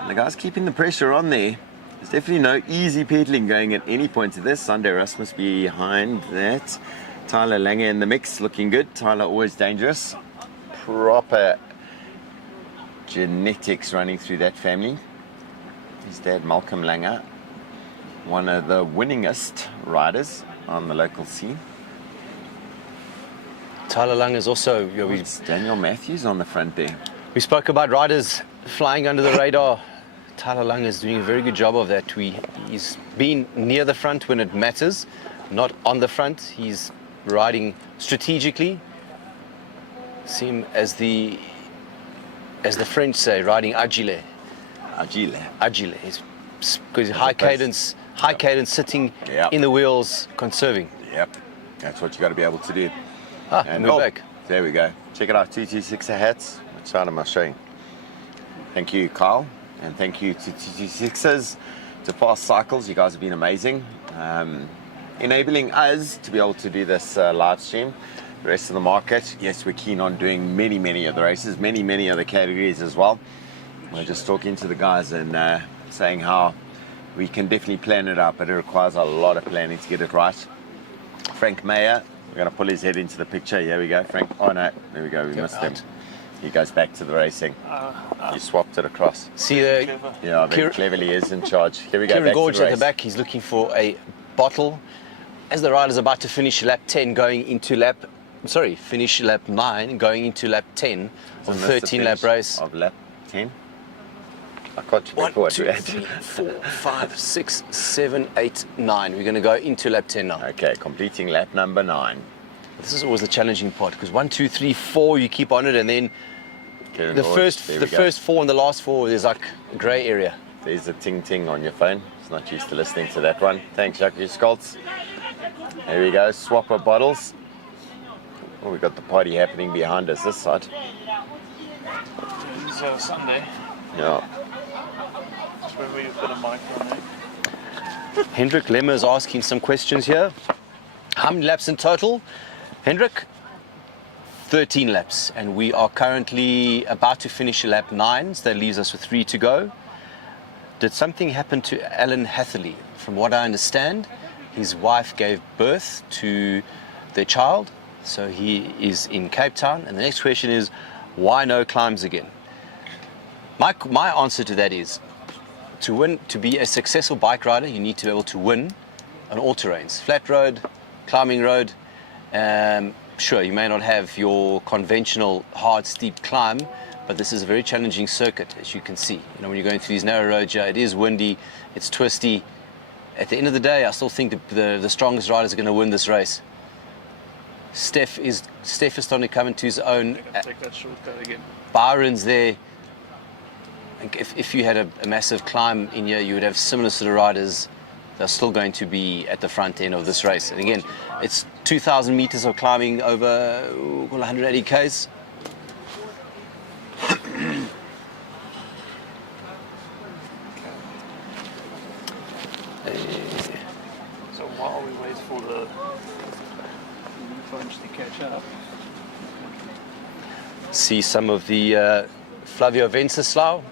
And the guy's keeping the pressure on there. There's definitely no easy pedaling going at any point of this. Zander Rasmus behind that. Tyler Lange in the mix, looking good. Tyler always dangerous. Proper genetics running through that family. His dad, Malcolm Langer, one of the winningest riders on the local scene. Tyler Lang is also, It's Daniel Matthews on the front there. we spoke about riders flying under the radar. Tyler Lang is doing a very good job of that. He's been near the front when it matters, not on the front. He's riding strategically. See him as the French say, riding agile. Agile. He's because high cadence, sitting in the wheels, conserving. Yep, that's what you got to be able to do. And we're back. There we go. Check it out, 226 hats. Which side am I showing? Thank you, Kyle, and thank you to 226ers, to Fast Cycles. You guys have been amazing, enabling us to be able to do this live stream. The rest of the market, yes, we're keen on doing many of the races, many other categories as well. We're just talking to the guys and saying how we can definitely plan it out, but it requires a lot of planning to get it right. Frank Mayer, we're going to pull his head into the picture. Here we go, Frank. Oh no, there we go, we missed him. He goes back to the racing. You swapped it across. See yeah, very cleverly is in charge. Here we go, Kieran back Gorge to the at the race. back. He's looking for a bottle. As the rider's about to finish lap 10, finish lap 9, going into lap 10 of the 13-lap race. Of lap 10. I can't remember 1, what 2, we had. 3, 4, 5, 6, 7, 8, 9. We're going to go into lap 10 now. Okay, completing lap number 9. This is always the challenging part because 1, 2, 3, 4, you keep on it, and then Kieran the Gorge, there we go. first 4 and the last 4, there's like a grey area. There's a ting on your phone. It's not used to listening to that one. Thanks, Jacques Skoltz. There we go, swap of bottles. Oh, we've got the party happening behind us this side. It's Sunday. Yeah. That's where we put a mic on there. Hendrik Lemmer is asking some questions here. How many laps in total? Hendrik? 13 laps, and we are currently about to finish lap 9, so that leaves us with 3 to go. Did something happen to Alan Hatherley? From what I understand, his wife gave birth to their child, so he is in Cape Town. And the next question is, why no climbs again? My answer to that is, to be a successful bike rider, you need to be able to win on all terrains. Flat road, climbing road. Sure, you may not have your conventional hard, steep climb, but this is a very challenging circuit, as you can see. You know, when you're going through these narrow roads, it is windy, it's twisty. At the end of the day, I still think the strongest riders are going to win this race. Steph is starting to come into his own. Take that shortcut again. Byron's there. I think if you had a massive climb in here, you would have similar sort of riders. They're still going to be at the front end of this race. And again, it's 2,000 meters of climbing over 180 Ks. So while we wait for the bunch to catch up. See some of the Flavio Venceslau.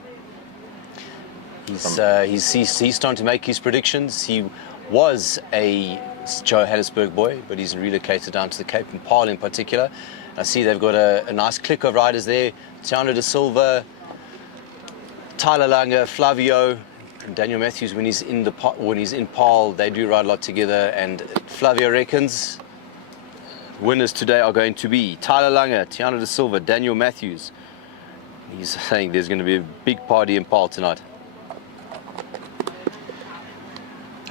He's starting to make his predictions. He was a Johannesburg boy, but he's relocated down to the Cape and Paarl in particular. I see they've got a nice clique of riders there. Tiano da Silva, Tyler Langer, Flavio, and Daniel Matthews. When he's in Paarl, they do ride a lot together. And Flavio reckons winners today are going to be Tyler Langer, Tiano da Silva, Daniel Matthews. He's saying there's going to be a big party in Paarl tonight.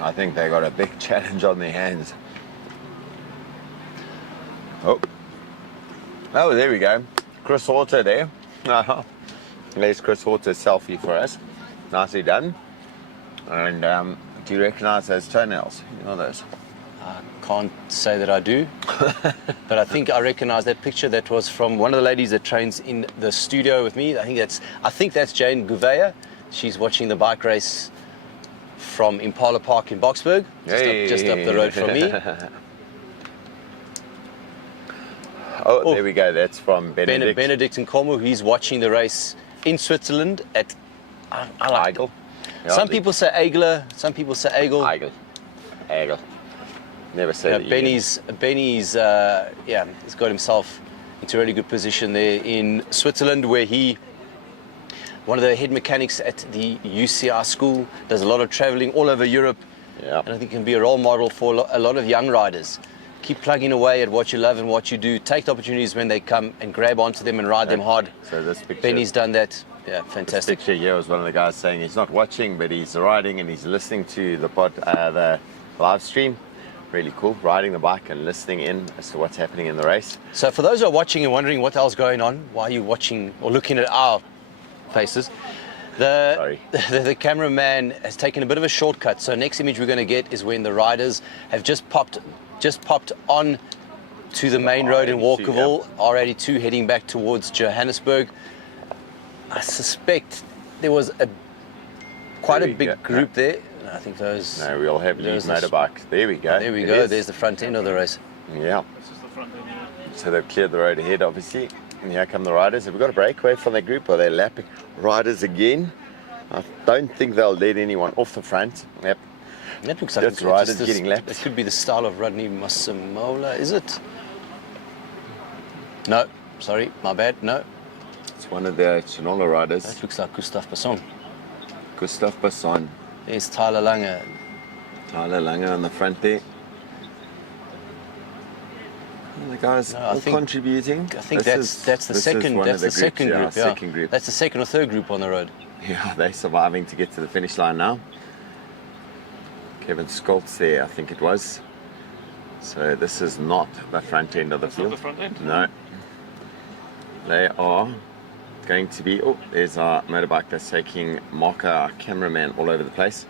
I think they got a big challenge on their hands. Oh, there we go. Chris Horter there. There's Chris Horter's selfie for us. Nicely done. And do you recognise those toenails? You know those? I can't say that I do, but I think I recognise that picture. That was from one of the ladies that trains in the studio with me. I think that's Jane Gouveia. She's watching the bike race from Impala Park in Boksburg, just up the road from me. There we go. That's from Benedict. Benedict and Como. He's watching the race in Switzerland at Eigel. Yeah, some people say Eigler, some people say Eigel. Eigel. Never said it. Benny's he's got himself into a really good position there in Switzerland, where he one of the head mechanics at the UCI school, does a lot of traveling all over Europe. Yeah. And I think can be a role model for a lot of young riders. Keep plugging away at what you love and what you do. Take the opportunities when they come and grab onto them and ride them hard. So this picture, Benny's done that. Yeah, this fantastic. picture here was one of the guys saying he's not watching, but he's riding and he's listening to the live stream. Really cool, riding the bike and listening in as to what's happening in the race. So for those who are watching and wondering what else is going on, why are you watching or looking at our faces? The cameraman has taken a bit of a shortcut. So next image we're going to get is when the riders have just popped on to the main road in Walkerville, R82 heading back towards Johannesburg. I suspect there was quite a big group there. I think those... No, we all have lead motorbikes. There we go. There we go. There's the front end of the race. Yeah. This is the front end. So they've cleared the road ahead, obviously. And here come the riders. Have we got a breakaway from their group? Are they lapping riders again? I don't think they'll let anyone off the front. Yep. That looks like That's riders getting lapped. It could be the style of Rodney Masimola, is it? No, sorry, my bad. No. It's one of the Chinola riders. That looks like Gustav Passon. Gustav Passon. There's Tyler Lange. Tyler Lange on the front there. And the guys all contributing. I think that's the second group. Second group. That's the second or third group on the road. Yeah, they're surviving to get to the finish line now. Kevin Skoltz there, I think it was. So this is not the front end of the field. Not the front end? No. They are going to be... Oh, there's our motorbike that's taking Marker, our cameraman, all over the place.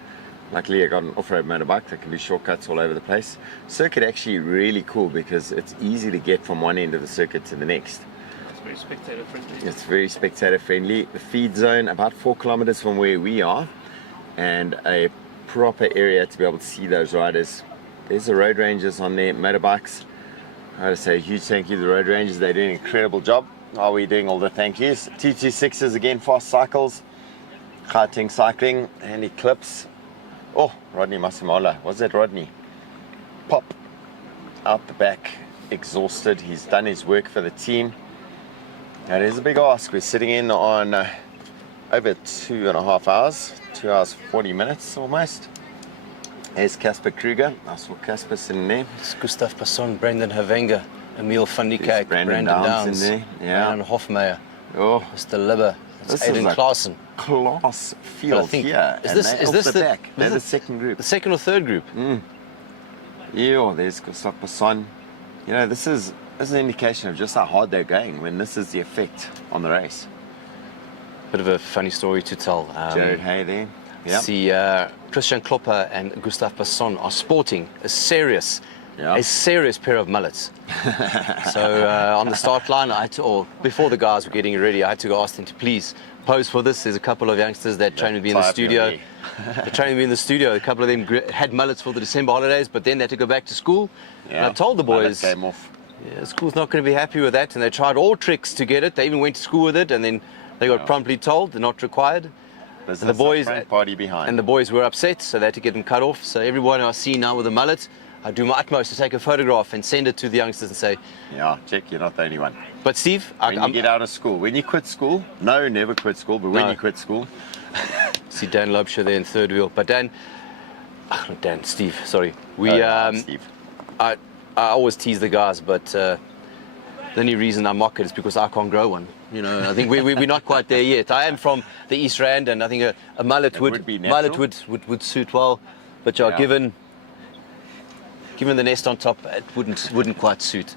Luckily I got an off-road motorbike that can do shortcuts all over the place. Circuit actually really cool because it's easy to get from one end of the circuit to the next. It's very spectator friendly. It's very spectator friendly. The feed zone about 4 kilometers from where we are, and a proper area to be able to see those riders. There's the road rangers on their motorbikes. I gotta say a huge thank you to the road rangers. They're doing an incredible job. Are we doing all the thank yous? T26s again, Fast Cycles, Gauteng Cycling, and Eclipse. Oh, Rodney Masimola. Was that Rodney? Pop out the back, exhausted. He's done his work for the team. And it is a big ask. We're sitting in on over 2.5 hours, 2 hours 40 minutes almost. There's Casper Kruger. I saw Casper sitting there. It's Gustav Passon, Brendan Havenga, Emil van Niekerk, There's Brandon Downs in there. Yeah. Brandon Hofmeyer, Oh, Mr. Libber, it's this Aiden is a Klaassen. class But I field think- here. is and this- they're is off this the the- back? They're is the this- second group. The second or third group. Yeah, there's Gustav Passon. You know, this is an indication of just how hard they're going when this is the effect on the race. Bit of a funny story to tell. Jared Hay there. Yeah. See, Christian Klopper and Gustav Passon are sporting a serious pair of mullets. So on the start line, or before the guys were getting ready, I had to go ask them to please pose for this. There's a couple of youngsters that trained with me in the studio. They trained with me in the studio. A couple of them had mullets for the December holidays, but then they had to go back to school. Yeah. And I told the boys, Came off. yeah, school's not going to be happy with that, and they tried all tricks to get it. They even went to school with it, and then they got promptly told they're not required. There's And the boys party behind. And the boys were upset, so they had to get them cut off. So everyone I see now with a mullet, I do my utmost to take a photograph and send it to the youngsters and say, yeah, check, you're not the only one. but Steve, When you get out of school, when you quit school, no, never quit school, but when No. you quit school, see Dan Lobsher there in third wheel. But Steve, sorry. Steve. I always tease the guys, but the only reason I mock it is because I can't grow one. You know, I think we're not quite there yet. I am from the East Rand, and I think a mullet would be natural. would suit well. But Yeah. given the nest on top, it wouldn't quite suit.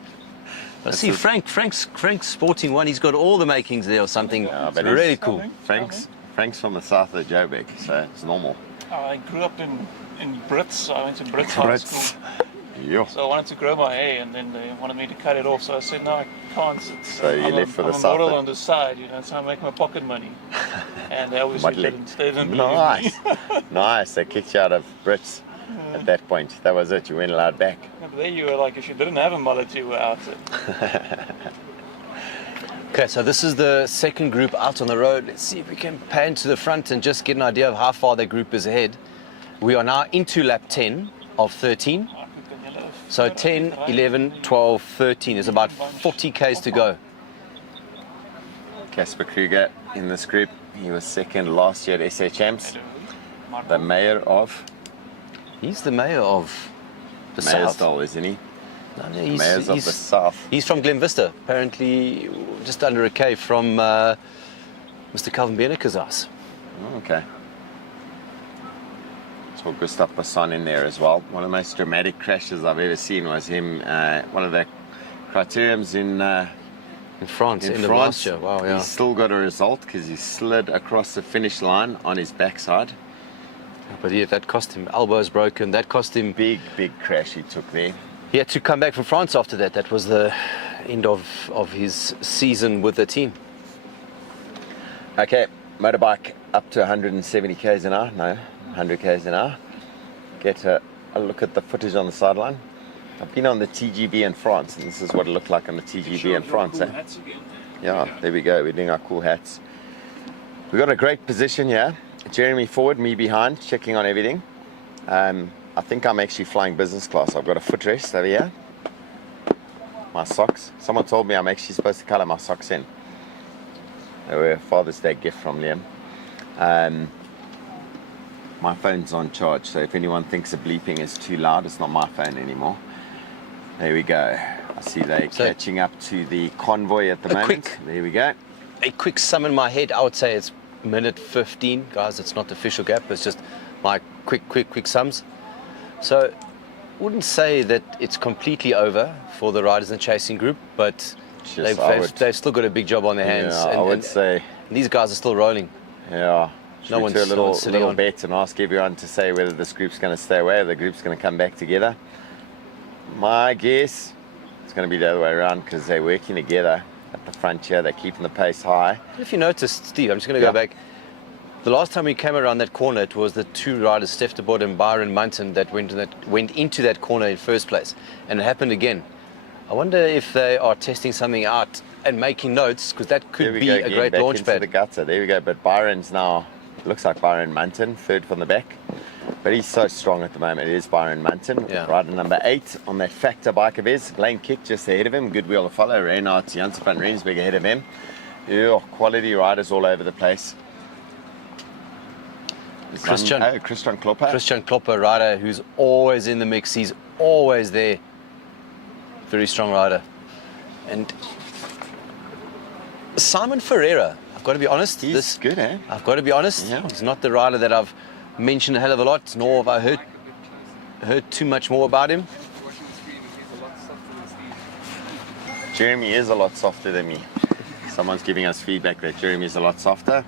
I see Frank's sporting one. He's got all the makings there or something. Yeah, It's but really it's- cool. Frank's from the south of Joburg, so it's normal. I grew up in Brits. I went to Brits high school. Yeah. So I wanted to grow my hair, and then they wanted me to cut it off. So I said, no, I can't. So you left for the I'm a south. model on the side, you know, so I make my pocket money. And they obviously they didn't believe Nice. me. Nice. They kicked you out of Brits at that point. That was it. You weren't allowed back. Yeah, but there you were like, if you didn't have a mullet, you were out. Okay, so this is the second group out on the road. Let's see if we can pan to the front and just get an idea of how far the group is ahead. We are now into lap 10 of 13. So 10, 11, 12, 13 is about 40 Ks to go. Casper Kruger in this group. He was second last year at SA Champs. The mayor of He's the mayor of the South. Mayorsdale, isn't he? No, Mayors of the South. He's from Glen Vista, apparently just under a K from Mr. Calvin Bieneke's house. Oh, okay. Saw Gustav Passon in there as well. One of the most dramatic crashes I've ever seen was him, one of the criteriums in France, in end of France. last year. Wow, yeah. He still got a result because he slid across the finish line on his backside. But yeah, that cost him. Elbows broken. That cost him. Big crash he took there. He had to come back from France after that. That was the end of his season with the team. Okay, motorbike up to 170 k's an hour. No, 100 k's an hour. Get a look at the footage on the sideline. I've been on the TGV in France, and this is what it looked like on the TGV in France. Cool Eh? hats again. Yeah, there we go. We're doing our cool hats. We've got a great position here. Jeremy forward, me behind, checking on everything. I think I'm actually flying business class. I've got a footrest over here. My socks. Someone told me I'm actually supposed to colour my socks in. They were a Father's Day gift from Liam. My phone's on charge, so if anyone thinks the bleeping is too loud, it's not my phone anymore. There we go. I see they're catching up to the convoy at the moment. There we go. A quick sum in my head. I would say it's minute 15, guys. It's not the official gap. It's just my quick sums. So, wouldn't say that it's completely over for the riders and chasing group, but they've still got a big job on their hands. Yeah, and, I would say. These guys are still rolling. Yeah. No one's do a little sitting on. bet and ask everyone to say whether this group's going to stay away or the group's going to come back together. My guess, it's going to be the other way around because they're working together at the front here. They're keeping the pace high. If you noticed, Steve, I'm just going to go back. The last time we came around that corner, it was the two riders, Steph de Bord and Byron Munton, that went into that corner in first place. And it happened again. I wonder if they are testing something out and making notes, because that could be a great launch pad. The gutter. There we go. But Byron's now, looks like Byron Munton, third from the back. But he's so strong at the moment. It is Byron Munton, rider number 8 on that Factor bike of his. Lane Kick just ahead of him. Good wheel to follow. Reinhard Janssen van Rensburg ahead of him. Yeah, quality riders all over the place. Christian Klopper. Christian Klopper, rider who's always in the mix. He's always there. Very strong rider. And Simon Ferreira, I've got to be honest. He's good, eh? I've got to be honest. Yeah. He's not the rider that I've mentioned a hell of a lot, nor have I heard too much more about him. Jeremy is a lot softer than me. Someone's giving us feedback that Jeremy is a lot softer.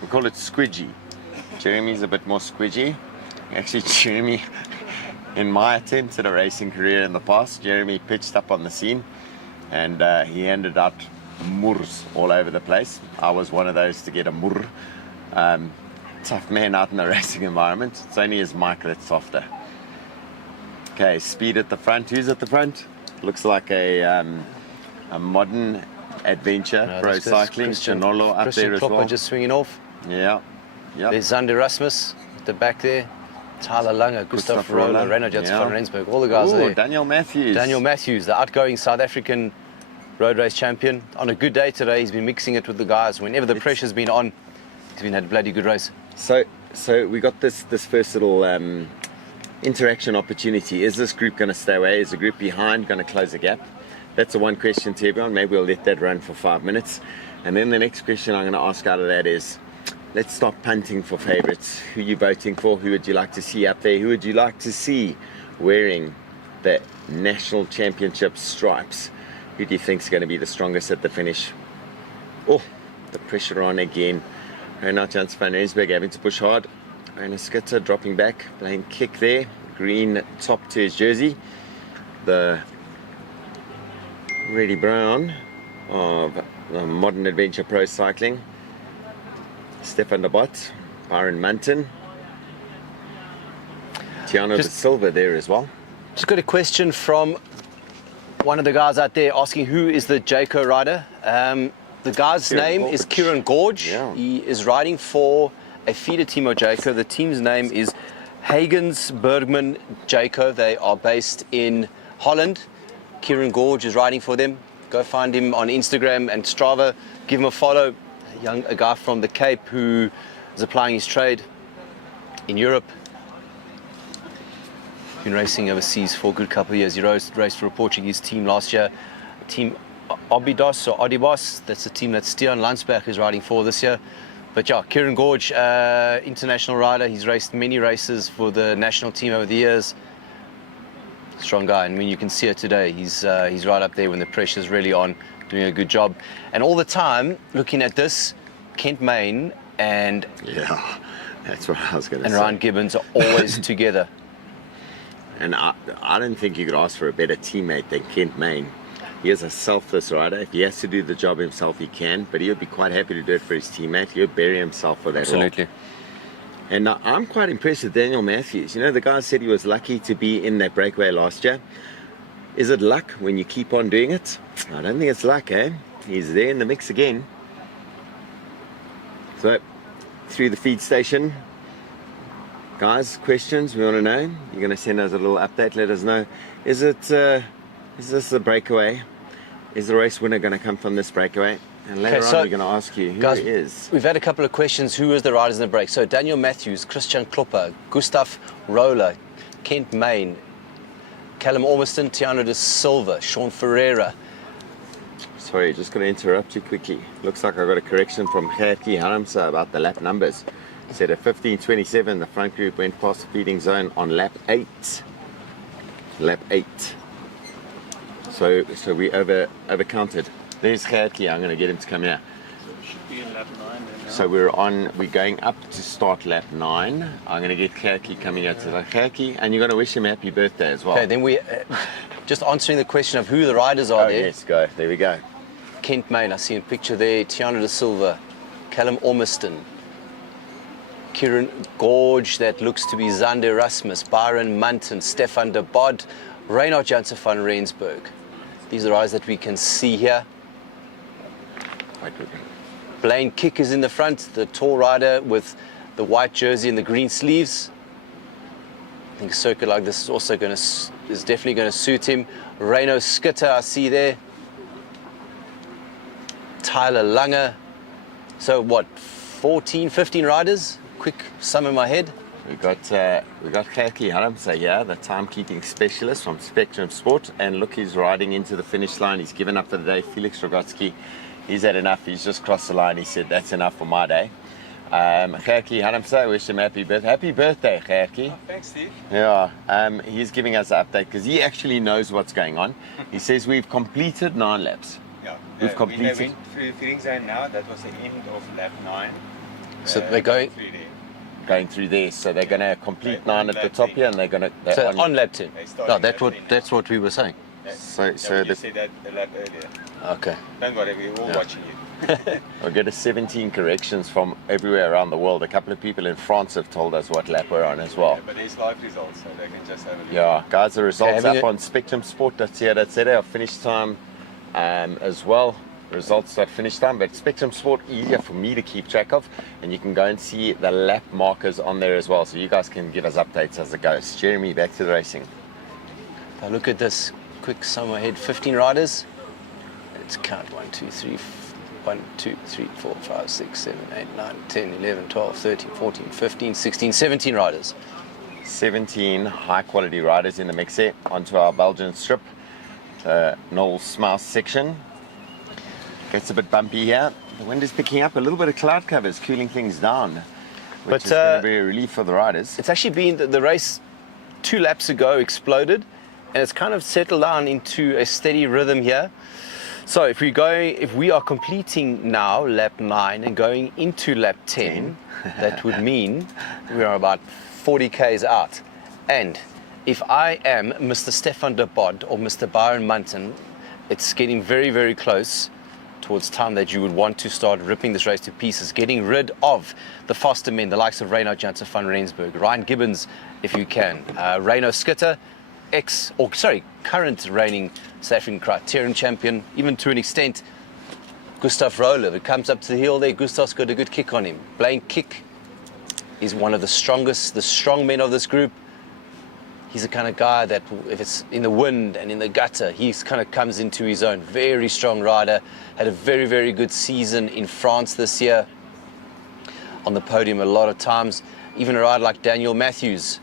We call it squidgy. Jeremy's a bit more squidgy. Actually, Jeremy, in my attempts at a racing career in the past, Jeremy pitched up on the scene and he handed out murs all over the place. I was one of those to get a mur. Tough man out in the racing environment. It's only his mic that's softer. Okay, speed at the front. Who's at the front? Looks like a modern adventure pro cycling. Chanolo up there as Klopper well. just swinging off. Yeah. There's Zander Rasmus at the back there. Tyler Lange, Gustav Roller, Reinhard Janssen van Rensburg. All the guys are there. Daniel Matthews. Daniel Matthews, the outgoing South African road race champion. On a good day today, he's been mixing it with the guys. Whenever the pressure's been on, he's been had a bloody good race. So we got this first little interaction opportunity. Is this group going to stay away? Is the group behind going to close the gap? That's the one question to everyone. Maybe we'll let that run for 5 minutes. And then the next question I'm going to ask out of that is, let's stop punting for favourites. Who are you voting for? Who would you like to see up there? Who would you like to see wearing the national championship stripes? Who do you think is going to be the strongest at the finish? Oh, the pressure on again. Reinhard Janssen van Rensburg having to push hard. Rainer Skitter dropping back, playing kick there. Green top to his jersey. The Reddy Brown of Modern Adventure Pro Cycling. Stefan de Bot, Byron Munton. Tiano de Silva there as well. Just got a question from one of the guys out there asking who is the Jayco rider. The guy's name is Kieran Gorge. Yeah. He is riding for a feeder team of Jayco. The team's name is Hagens Bergman Jayco. They are based in Holland. Kieran Gorge is riding for them. Go find him on Instagram and Strava. Give him a follow. a guy from the Cape who is applying his trade in Europe. Been racing overseas for a good couple of years. He raced for a Portuguese team last year, Team Obidos or Odibos. That's the team that Stian Landsberg is riding for this year. But yeah, Kieran Gorge, international rider. He's raced many races for the national team over the years. Strong guy, and when you can see it today, he's right up there when the pressure's really on, doing a good job. And all the time, looking at this, Kent Main and Yeah, that's what I was going to say. and Ryan Gibbons are always together. And I don't think you could ask for a better teammate than Kent Main. He is a selfless rider. If he has to do the job himself, he can, but he would be quite happy to do it for his teammate. He'll bury himself for that Absolutely. role. And I'm quite impressed with Daniel Matthews. You know, the guy said he was lucky to be in that breakaway last year. Is it luck when you keep on doing it? I don't think it's luck, eh? He's there in the mix again. So, through the feed station, guys, questions we want to know. You're going to send us a little update, let us know. Is this the breakaway? Is the race winner going to come from this breakaway? And later on we're going to ask you who guys, it is. We've had a couple of questions. Who is the riders in the break? So Daniel Matthews, Christian Klopper, Gustav Roller, Kent Main, Callum Ormiston, Tiano de Silva, Sean Ferreira. Sorry, just going to interrupt you quickly. Looks like I got a correction from Gertjie Harmsa about the lap numbers. He said at 15:27 the front group went past the feeding zone on lap 8. Lap 8. So we overcounted. There's Gertjie. I'm going to get him to come here. Should be in lap 9 then now. So we're going up to start lap 9. I'm going to get Gertjie coming out to the Gertjie, and you're going to wish him happy birthday as well. Okay, then we just answering the question of who the riders are there. Yes, go. There we go. Kent Main, I see a picture there. Tiano de Silva, Callum Ormiston, Kieran Gorge, that looks to be Zander Erasmus, Byron Munton, Stefan de Bod, Reinhard Janssen van Rensburg. These are the riders that we can see here. Blaine Kick is in the front, the tall rider with the white jersey and the green sleeves. I think a circuit like this is also is definitely going to suit him. Reino Skitter, I see there. Tyler Langer. So what, 14, 15 riders? Quick sum in my head. We got Gertjie Harmsa here, the timekeeping specialist from Spectrum Sport, and look, he's riding into the finish line. He's given up for the day. Felix Rogotsky, he's had enough. He's just crossed the line. He said, that's enough for my day. Gertjie Harmsa, wish him happy birthday. Happy birthday, Gertjie. Oh, thanks, Steve. Yeah, he's giving us an update because he actually knows what's going on. He says we've completed 9 laps. Yeah, We've completed. We went through the feeding zone now. That was the end of lap 9. So they're going through there, so they're going to complete 9 at the top here, and they're going to. so on lap 10. No, that's what we were saying. So you said that a lap earlier. Okay. Don't worry, we're all watching you. We'll get 17 corrections from everywhere around the world. A couple of people in France have told us what lap we're on as well. But there's live results, so they can just have a look. Yeah, guys, the results having up on spectrumsport.co.za, our finish time as well. Results at finish time, but Spectrum Sport easier for me to keep track of, and you can go and see the lap markers on there as well, so you guys can give us updates as it goes. Jeremy, back to the racing. Now look at this quick sum ahead. 15 riders. Let's count 1, 2, 3, 4, 5, 6, 7, 8, 9, 10, 11, 12, 13, 14, 15, 16, 17 riders. 17 high quality riders in the mix here. Onto our Belgian strip, Noel Smouse section. Gets a bit bumpy here. The wind is picking up. A little bit of cloud cover is cooling things down, which is going to be a relief for the riders. It's actually been the race 2 laps ago exploded, and it's kind of settled down into a steady rhythm here. So if we are completing now lap 9 and going into lap 10, that would mean we are about 40 k's out. And if I am Mr. Stefan de Bod or Mr. Byron Munton, it's getting very, very close towards time that you would want to start ripping this race to pieces, getting rid of the faster men, the likes of Reinhard Janssen van Rensburg, Ryan Gibbons, if you can, Reino Skitter, current reigning South African criterium champion, even to an extent, Gustav Roller. If it comes up to the hill there, Gustav's got a good kick on him. Blaine Kick is one of the strong men of this group. he's the kind of guy that if it's in the wind and in the gutter, he kind of comes into his own. Very strong rider, had a very, very good season in France this year. On the podium a lot of times. Even a rider like Daniel Matthews,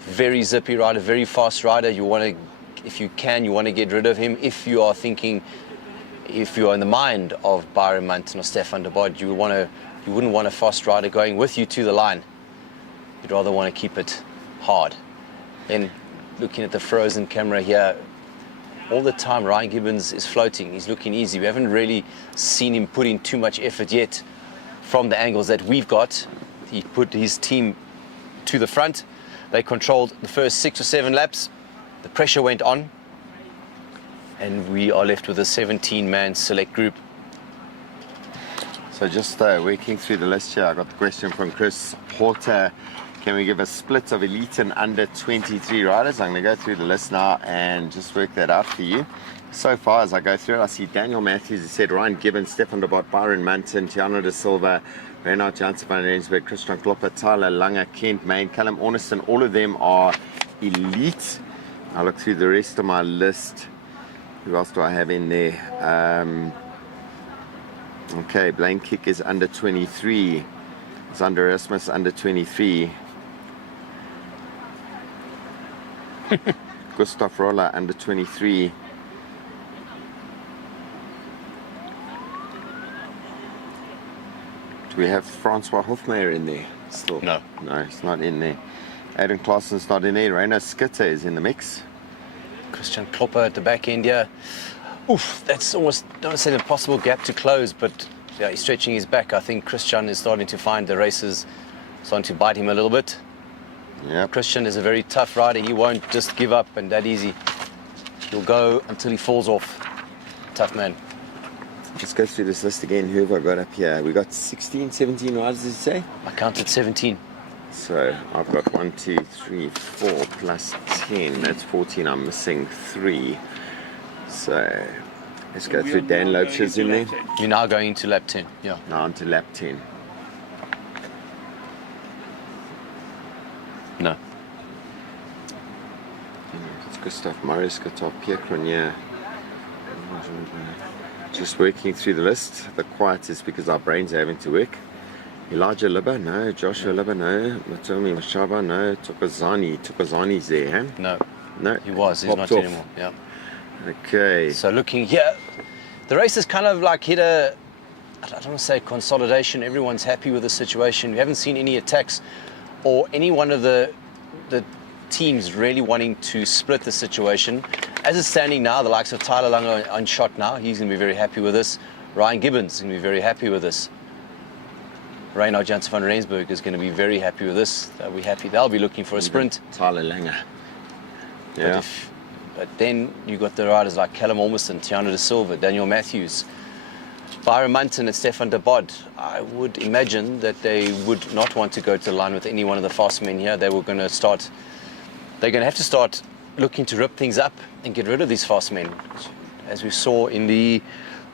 very zippy rider, very fast rider. You want to, if you can, you want to get rid of him. If you are thinking, if you are in the mind of Byron Munton or Stefan de Bod, you wouldn't want a fast rider going with you to the line. You'd rather want to keep it hard. Then looking at the frozen camera here, all the time Ryan Gibbons is floating. He's looking easy. We haven't really seen him put in too much effort yet from the angles that we've got. He put his team to the front. They controlled the first 6 or 7 laps. The pressure went on, and we are left with a 17-man select group. So just working through the list here, I got the question from Chris Porter. Can we give a split of elite and under 23 riders? I'm going to go through the list now and just work that out for you. So far, as I go through it, I see Daniel Matthews, he said Ryan Gibbons, Stefan de Bod, Byron Munton, Tiano de Silva, Renaud Janssen van Rensburg, Christian Klopper, Tyler Lange, Kent Main, Callum Orniston. All of them are elite. I'll look through the rest of my list. Who else do I have in there? Okay, Blaine Kick is under 23. Zander Erasmus under 23. Gustav Roller under 23. Do we have Francois Hofmeyer in there still? No. No, it's not in there. Adam Claessen's not in there. Reino Skitter is in the mix. Christian Klopper at the back end here. Oof, that's almost, don't want to say an impossible gap to close, but yeah, he's stretching his back. I think Christian is starting to find the races starting to bite him a little bit. Yeah. Christian is a very tough rider. He won't just give up and that easy. He'll go until he falls off. Tough man. Let's go through this list again. Who have I got up here? We got 16, 17 riders, did you say? I counted 17. So I've got 1, 2, 3, 4 plus 10. That's 14. I'm missing 3. So let's go through. Dan Lopes in there. You're now going into lap 10. Yeah. Now on to lap 10. No. It's Gustav Morris, Gustav Pierre Cronier. Just working through the list. The quiet is because our brains are having to work. Elijah Libba, no. Joshua Libba, no. Matomi Mashaba, no. Tokozani's there, huh? No. No. He was. He's not off. anymore. Yeah. Okay. So looking here, the race has kind of like hit a, I don't want to say consolidation. Everyone's happy with the situation. We haven't seen any attacks or any one of the teams really wanting to split the situation. As it's standing now, the likes of Tyler Lange on shot now. He's going to be very happy with this. Ryan Gibbons is going to be very happy with this. Renaud Janssen van Rensburg is going to be very happy with this. They'll be happy. They'll be looking for a sprint. Tyler Lange. Yeah. But then you got the riders like Callum Ormiston, Tiano de Silva, Daniel Matthews, Byron Munton and Stefan de Bod. I would imagine that they would not want to go to the line with any one of the fast men here. They're going to have to start looking to rip things up and get rid of these fast men. As we saw in the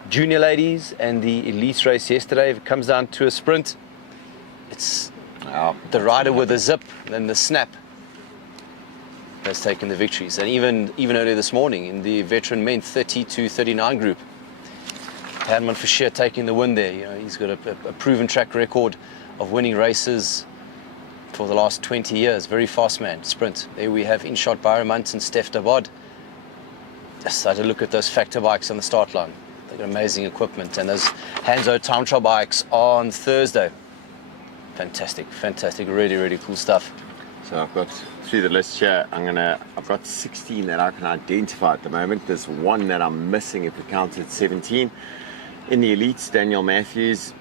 junior ladies and the elite race yesterday, if it comes down to a sprint, it's the rider with the zip and the snap has taken the victories. And even earlier this morning in the veteran men 30 to 39 group, Herman Fischer taking the win there. You know, he's got a proven track record of winning races for the last 20 years. Very fast man, sprint. There we have in-shot Byron Munton, Steph de Bod. Just had a look at those factor bikes on the start line. They've got amazing equipment. And those Hanzo time trial bikes on Thursday. Fantastic, fantastic, really, really cool stuff. So I've got through the list here, I've got 16 that I can identify at the moment. There's one that I'm missing if we counted 17. In the elites, Daniel Matthews,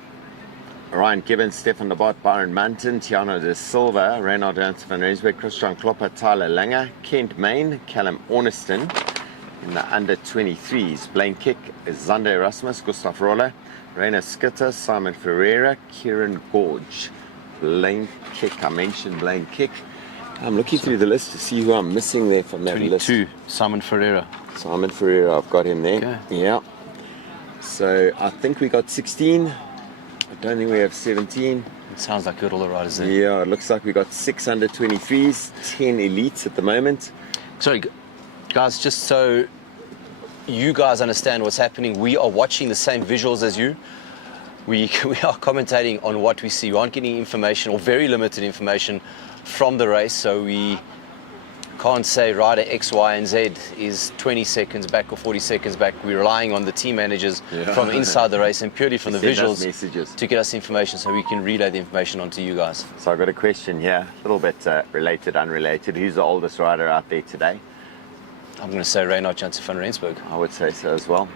Ryan Gibbons, Stefan de Bod, Byron Munton, Tiano de Silva, Renaud Janssen van Rensburg, Christian Klopper, Tyler Lange, Kent Main, Callum Orniston. In the under 23s, Blaine Kick, Zander Erasmus, Gustav Roller, Reina Skitter, Simon Ferreira, Kieran Gorge. Blaine Kick, I mentioned Blaine Kick. I'm looking through the list to see who I'm missing there from that 22, list. Simon Ferreira. Simon Ferreira, I've got him there. Okay. Yeah. So I think we got 16. I don't think we have 17. It sounds like good, all the riders there. Yeah, it looks like we got 6 under 23s, 10 elites at the moment. Sorry, guys, just so you guys understand what's happening, we are watching the same visuals as you. We are commentating on what we see. We aren't getting information, or very limited information, from the race, so we can't say rider X, Y, and Z is 20 seconds back or 40 seconds back. We're relying on the team managers from inside the race and purely from the visuals to get us information so we can relay the information onto you guys. So I've got a question here, a little bit related, unrelated. Who's the oldest rider out there today? I'm going to say Reynard Janssen van Rensburg. I would say so as well.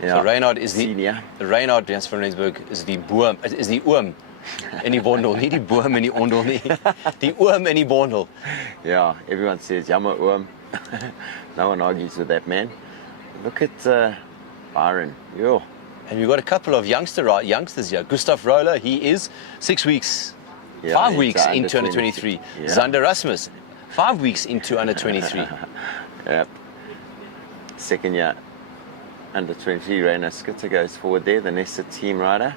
Yeah. So Reynard is the senior. Reynard Janssen van Rensburg is the boom, is the oom in die bondel, nie die boom in die ondel nie. Die oom in die bondel. Yeah, everyone says jammer oom. No one argues with that man. Look at Byron. Yo. And we've got a couple of youngsters here. Gustav Roller, he is 6 weeks, 5 weeks into under 23. Yeah. Zander Rasmus, 5 weeks into under 23. Yep. Second year under 23, Rainer Skitter goes forward there, the Nessa team rider.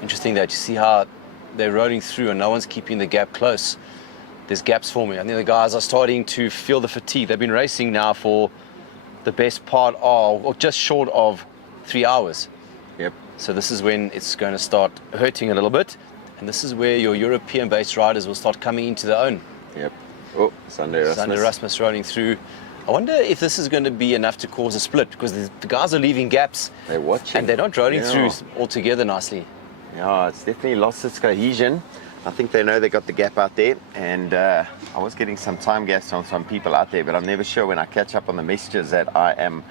Interesting that you see how they're rolling through and no one's keeping the gap close. There's gaps forming. I think the guys are starting to feel the fatigue. They've been racing now for the best part of, or just short of 3 hours. Yep. So this is when it's going to start hurting a little bit. And this is where your European-based riders will start coming into their own. Yep. Oh, Zander Rasmus rolling through. I wonder if this is going to be enough to cause a split, because the guys are leaving gaps. They're watching. And they're not rolling through altogether nicely. Yeah, it's definitely lost its cohesion. I think they know they got the gap out there, and I was getting some time gaps from some people out there, but I'm never sure when I catch up on the messages that I am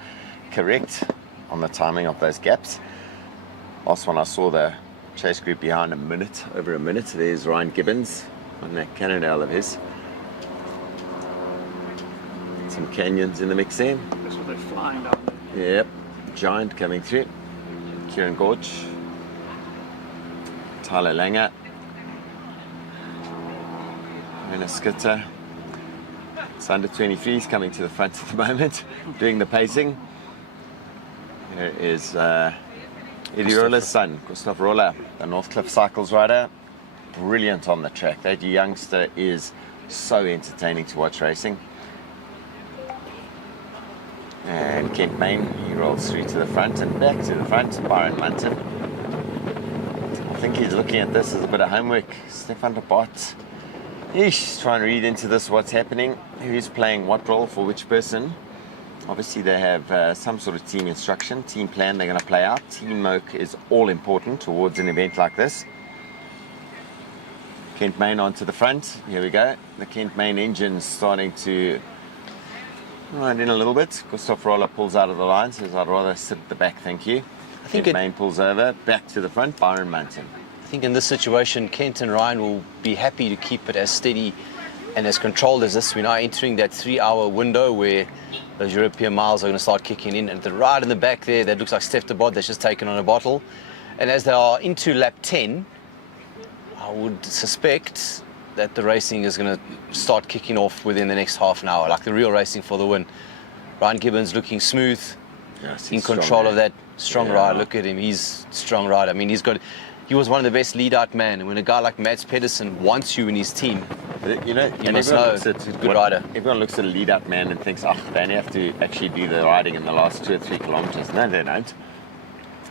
correct on the timing of those gaps. Last one I saw the chase group behind over a minute. There's Ryan Gibbons on that Cannondale of his. Some Canyons in the mix there. That's what they're flying down there. Yep, Giant coming through. Kieran Gorge. Tyler Langer. Rainer Skitter. It's under 23s coming to the front at the moment, doing the pacing. Here is Eddie Roller's son, Gustav Roller, the Northcliffe Cycles rider. Brilliant on the track. That youngster is so entertaining to watch racing. And Kent Main, he rolls through to the front and back to the front. Byron Munton. I think he's looking at this as a bit of homework. Stefan de Bot. He's trying to read into this what's happening. Who's playing what role for which person. Obviously they have some sort of team instruction, team plan they're going to play out. Teamwork is all important towards an event like this. Kent Main onto the front. Here we go. The Kent Main engine's starting to ride in a little bit. Gustav Roller pulls out of the line, says I'd rather sit at the back, thank you. I think Kent Main pulls over, back to the front, Byron Munton. I think in this situation, Kent and Ryan will be happy to keep it as steady and as controlled as this. We're now entering that 3 hour window where those European miles are going to start kicking in. And the ride in the back there, that looks like Steph de Bod that's just taken on a bottle. And as they are into lap 10, I would suspect that the racing is going to start kicking off within the next half an hour, like the real racing for the win. Ryan Gibbons looking smooth, in control of that strong ride. Look at him, he's a strong rider. I mean, he was one of the best lead-out men. And when a guy like Mats Pedersen wants you in his team, you know, you must know he's a good rider. Everyone looks at a lead-out man and thinks, oh, they only have to actually do the riding in the last 2 or 3 kilometers. No, they don't.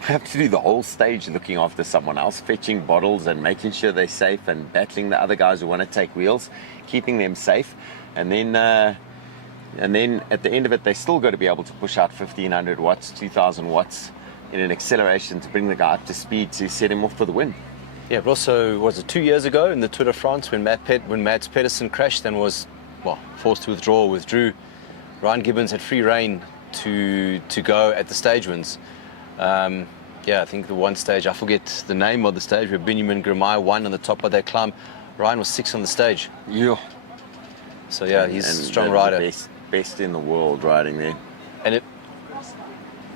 They have to do the whole stage looking after someone else, fetching bottles and making sure they're safe and battling the other guys who want to take wheels, keeping them safe. And then at the end of it, they still got to be able to push out 1500 watts, 2000 watts in an acceleration to bring the guy up to speed to set him off for the win. Yeah, but also, was it 2 years ago in the Tour de France when Mats Pedersen crashed and was forced to withdrew, Ryan Gibbons had free rein to go at the stage wins. Yeah, I think the one stage, I forget the name of the stage, where Benjamin Grimay won on the top of that climb. Ryan was 6th on the stage. Yeah. So yeah, he's a strong rider. The best in the world riding there.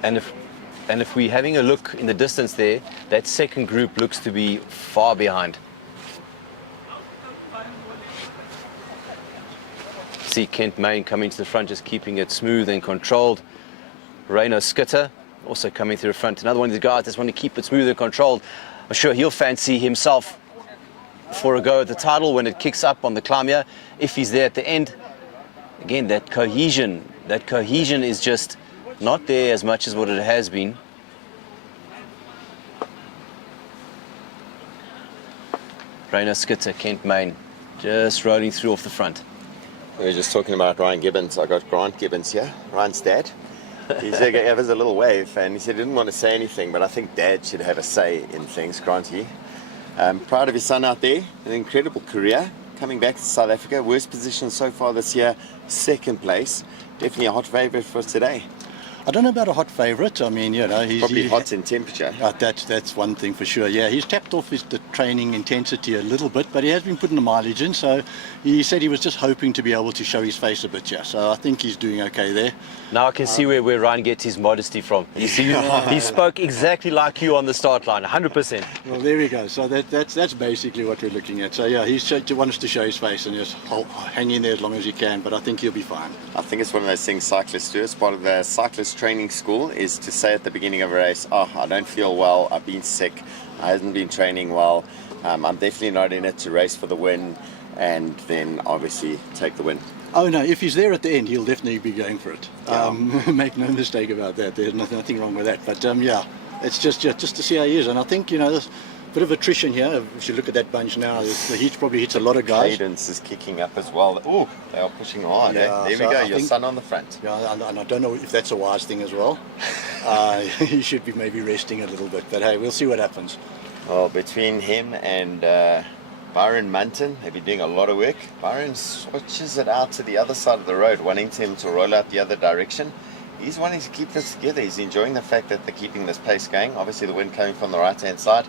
And if we're having a look in the distance there, that second group looks to be far behind. See Kent Main coming to the front, just keeping it smooth and controlled. Reino Skitter also coming through the front. Another one of the guys that's want to keep it smooth and controlled. I'm sure he'll fancy himself for a go at the title when it kicks up on the climb here, if he's there at the end. Again, that cohesion is just not there as much as what it has been. Rainer Skitter, Kent Main, just rolling through off the front. We were just talking about Ryan Gibbons. I got Grant Gibbons here, Ryan's dad. He gave us a little wave and he said he didn't want to say anything, but I think Dad should have a say in things, Granty. Proud of his son out there, an incredible career, coming back to South Africa. Worst position so far this year, second place. Definitely a hot favourite for today. I don't know about a hot favourite. I mean, you know, he's Probably hot in temperature. That's one thing for sure. Yeah, he's tapped off the training intensity a little bit, but he has been putting the mileage in. So he said he was just hoping to be able to show his face a bit. Yeah, so I think he's doing okay there. Now I can see where Ryan gets his modesty from. You see, he spoke exactly like you on the start line, 100%. Well, there we go. So that's basically what we're looking at. So yeah, he wants to show his face and just hang in there as long as he can. But I think he'll be fine. I think it's one of those things cyclists do. As part of the cyclist training school is to say at the beginning of a race, oh, I don't feel well, I've been sick, I haven't been training well, I'm definitely not in it to race for the win, and then obviously take the win. Oh no, if he's there at the end, he'll definitely be going for it. Yeah. Make no mistake about that. There's nothing wrong with that. But yeah, it's just to see how he is. And I think, you know, there's a bit of attrition here. If you look at that bunch now, the heat probably hits a lot of guys. Cadence is kicking up as well. Oh, they are pushing hard. Yeah, There so we go, I your think- son on the front. Yeah, and I don't know if that's a wise thing as well. He should be maybe resting a little bit. But hey, we'll see what happens. Well, between him and Byron Munton, they've been doing a lot of work. Byron switches it out to the other side of the road, wanting him to roll out the other direction. He's wanting to keep this together. He's enjoying the fact that they're keeping this pace going. Obviously, the wind coming from the right-hand side.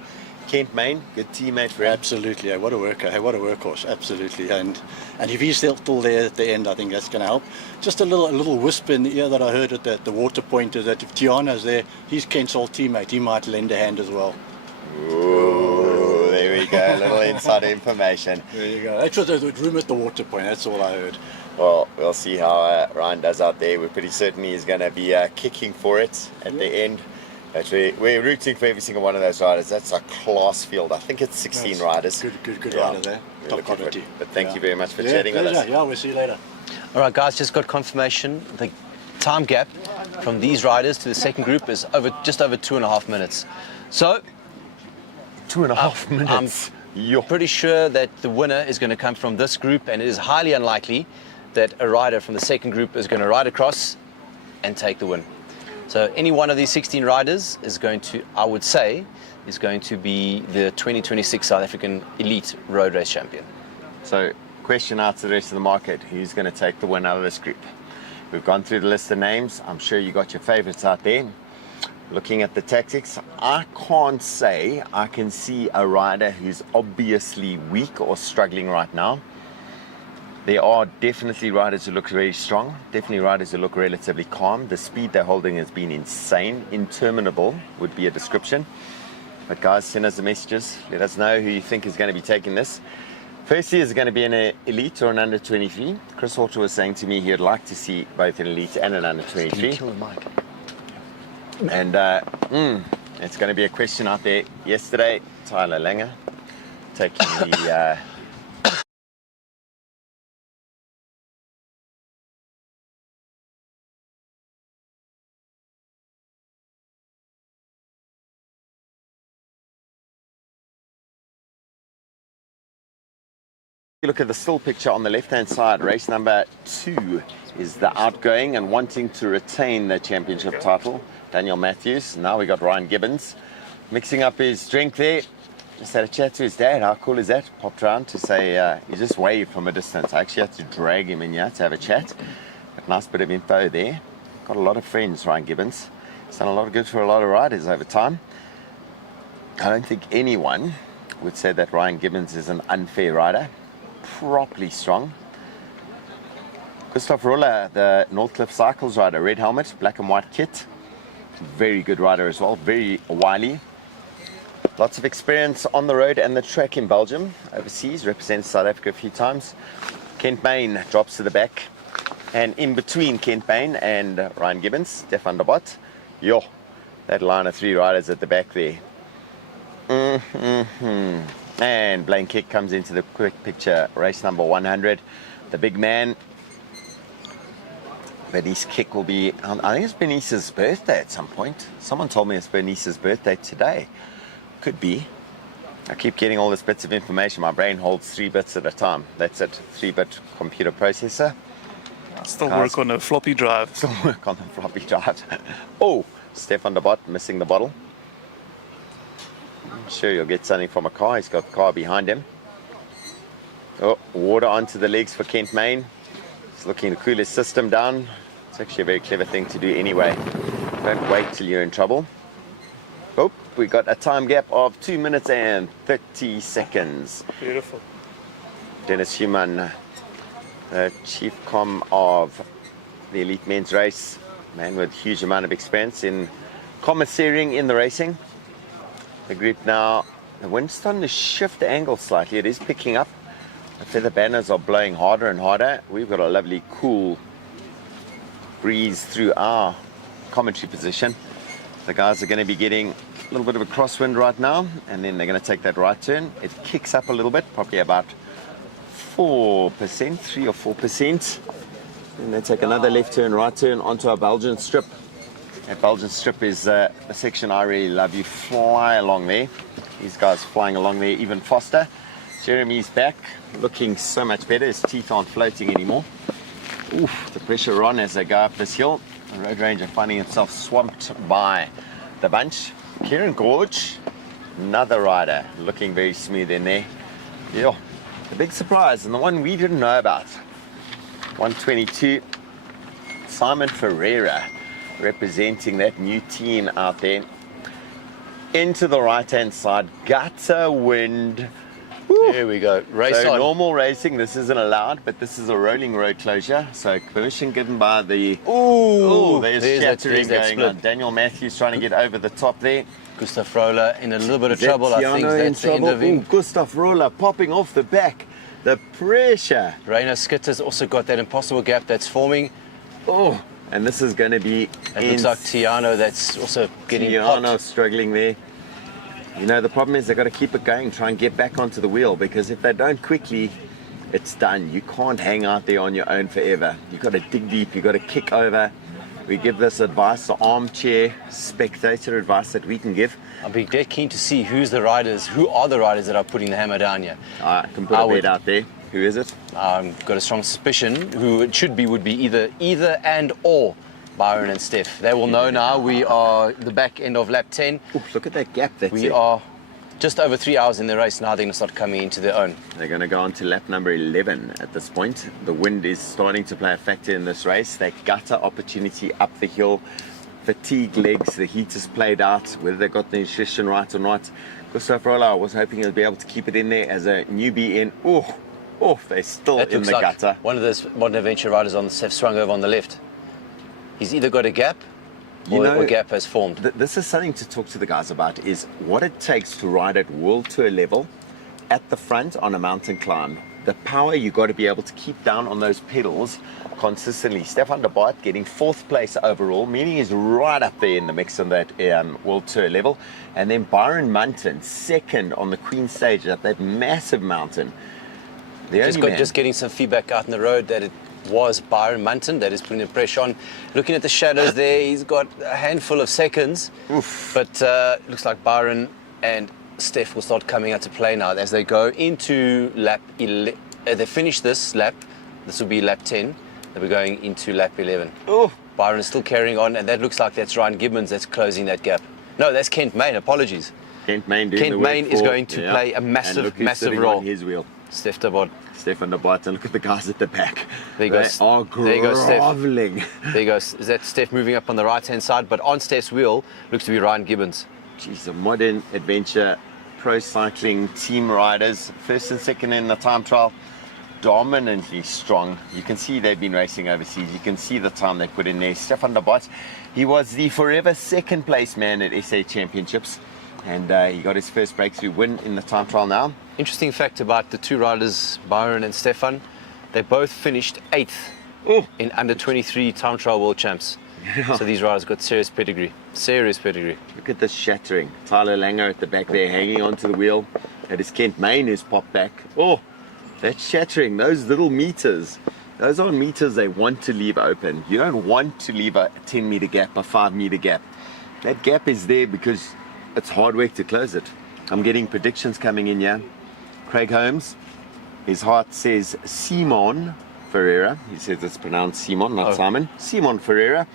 Kent Main, good teammate for him. Absolutely, yeah, what a worker, hey, what a workhorse, absolutely. And if he's still there at the end, I think that's going to help. Just a little whisper in the ear that I heard at the water point is that if Tiana's there, he's Kent's old teammate, he might lend a hand as well. Ooh, there we go, a little inside information. There you go. That was the room at the water point, that's all I heard. Well, we'll see how Ryan does out there. We're pretty certain he's going to be kicking for it at the end. Actually, we're rooting for every single one of those riders. That's a class field. I think it's 16 riders. Good Yeah, rider there. we're Top looking quality. for it. But thank you very much for Yeah, chatting with pleasure. us. Yeah, we'll see you later. All right, guys, just got confirmation. The time gap from these riders to the second group is just over 2.5 minutes. So, 2.5 minutes. You're pretty sure that the winner is going to come from this group, and it is highly unlikely that a rider from the second group is going to ride across and take the win. So any one of these 16 riders is going to, I would say, is going to be the 2026 South African Elite Road Race Champion. So, question out to the rest of the market. Who's going to take the win out of this group? We've gone through the list of names. I'm sure you got your favorites out there. Looking at the tactics, I can't say I can see a rider who's obviously weak or struggling right now. There are definitely riders who look very strong, definitely riders who look relatively calm. The speed they're holding has been insane. Interminable would be a description. But guys, send us the messages. Let us know who you think is going to be taking this. Firstly, is it going to be an elite or an under 23? Chris Horter was saying to me he'd like to see both an elite and an under 23. Kill the mic. And it's going to be a question out there. Yesterday, Tyler Langer taking the... Look at the still picture on the left-hand side. Race number 2 is the outgoing and wanting to retain the championship title, Daniel Matthews. Now we got Ryan Gibbons mixing up his drink there. Just had a chat to his dad. How cool is that? Popped around to say he just waved from a distance. I actually had to drag him in here to have a chat. But nice bit of info there. Got a lot of friends, Ryan Gibbons. He's done a lot of good for a lot of riders over time. I don't think anyone would say that Ryan Gibbons is an unfair rider. Properly strong. Gustav Ruller, the Northcliffe Cycles rider, red helmet, black and white kit. Very good rider as well, very wily. Lots of experience on the road and the track in Belgium, overseas, represented South Africa a few times. Kent Main drops to the back. And in between Kent Main and Ryan Gibbons, Stefan de Bot. Yo, that line of 3 riders at the back there. And Blaine Kick comes into the quick picture, race number 100. The big man, Bernice Kick will be, I think it's Bernice's birthday at some point. Someone told me it's Bernice's birthday today. Could be. I keep getting all these bits of information. My brain holds 3 bits at a time. That's it, 3-bit computer processor. Still work on a floppy drive. Still work on the floppy drive. Oh, Stefan de Bot missing the bottle. I'm sure you'll get something from a car. He's got the car behind him. Oh, water onto the legs for Kent Main. He's looking to cool his system down. It's actually a very clever thing to do anyway. Don't wait till you're in trouble. Oh, we got a time gap of 2 minutes and 30 seconds. Beautiful. Dennis Human, the chief com of the elite men's race, man with huge amount of experience in commissarying in the racing. The group now, the wind's starting to shift the angle slightly. It is picking up. The feather banners are blowing harder and harder. We've got a lovely cool breeze through our commentary position. The guys are going to be getting a little bit of a crosswind right now, and then they're going to take that right turn. It kicks up a little bit, probably about 4%, 3 or 4%. Then they take another left turn, right turn onto our Belgian strip. That Belgian strip is the section I really love. You fly along there. These guys flying along there even faster. Jeremy's back, looking so much better. His teeth aren't floating anymore. Oof, the pressure on as they go up this hill. The Road Ranger finding himself swamped by the bunch. Kieran Gorge, another rider, looking very smooth in there. Yeah, the big surprise, and the one we didn't know about. 122, Simon Ferreira, representing that new team out there. Into the right-hand side, gutter wind. Woo. There we go. Race so on. Normal racing, this isn't allowed, but this is a rolling road closure. So permission given by the... Ooh, there's that shattering going split. on. Daniel Matthews trying to get over the top there. Gustav Roller in a little bit of Is that trouble. I think Tiano in that's the end of trouble? him. Ooh, Gustav Roller popping off the back. The pressure. Rainer Skitter's also got that impossible gap that's forming. Oh, and this is going to be... It looks like Tiano that's also getting Tiano popped. struggling there. You know, the problem is they've got to keep it going, try and get back onto the wheel, because if they don't quickly, it's done. You can't hang out there on your own forever. You've got to dig deep, you've got to kick over. We give this advice, the armchair spectator advice that we can give. I'll be dead keen to see who are the riders that are putting the hammer down here. I can put a bet out there. Who is it? I've got a strong suspicion who it should be would be either and or Byron and Steph. They will know now. We are the back end of lap 10. Oof, look at that gap that's We there. are just over 3 hours in the race now. They're going to start coming into their own. They're going to go on to lap number 11 at this point. The wind is starting to play a factor in this race. That gutter opportunity up the hill, fatigue legs, the heat has played out, whether they got the nutrition right or not. Gustav Roller was hoping he'll be able to keep it in there as a newbie in. Oh, they're still That in looks the like gutter. one of those modern adventure riders on the have swung over on the left. He's either got a gap or a gap has formed. This is something to talk to the guys about, is what it takes to ride at World Tour level at the front on a mountain climb. The power you got to be able to keep down on those pedals consistently. Stefan de Bart getting 4th place overall, meaning he's right up there in the mix on that World Tour level. And then Byron Munton, 2nd on the Queen stage at that massive mountain. Just getting some feedback out in the road that it was Byron Munton that is putting the pressure on. Looking at the shadows there, he's got a handful of seconds. Oof. But looks like Byron and Steph will start coming out to play now as they go into lap 11. They finish this lap. This will be lap 10. They'll be going into lap 11. Oh. Byron is still carrying on, and that looks like that's Ryan Gibbons that's closing that gap. No, that's Kent Main. Apologies. Kent Main doing Kent the work Main is for- going to play a massive, massive role. On his wheel. Steph de Bart. Stefan de Bart, and look at the guys at the back. There you They go. are There you go, Steph. groveling. There you go. Is that Steph moving up on the right-hand side? But on Steph's wheel looks to be Ryan Gibbons. Geez, the modern adventure pro cycling team riders, 1st and 2nd in the time trial, dominantly strong. You can see they've been racing overseas. You can see the time they put in there. Stefan de Bart, he was the forever 2nd place man at SA Championships, and he got his first breakthrough win in the time trial now. Interesting fact about the two riders, Byron and Stefan, they both finished 8th in under 23 time trial world champs. Yeah. So these riders got serious pedigree. Serious pedigree. Look at this shattering. Tyler Langer at the back there, hanging onto the wheel. That is Kent Main who's popped back. Oh, that's shattering. Those little meters. Those are meters they want to leave open. You don't want to leave a 10 meter gap, a 5 meter gap. That gap is there because it's hard work to close it. I'm getting predictions coming in here. Craig Holmes, his heart says Simon Ferreira. He says it's pronounced Simon, not Simon. Simon Ferreira.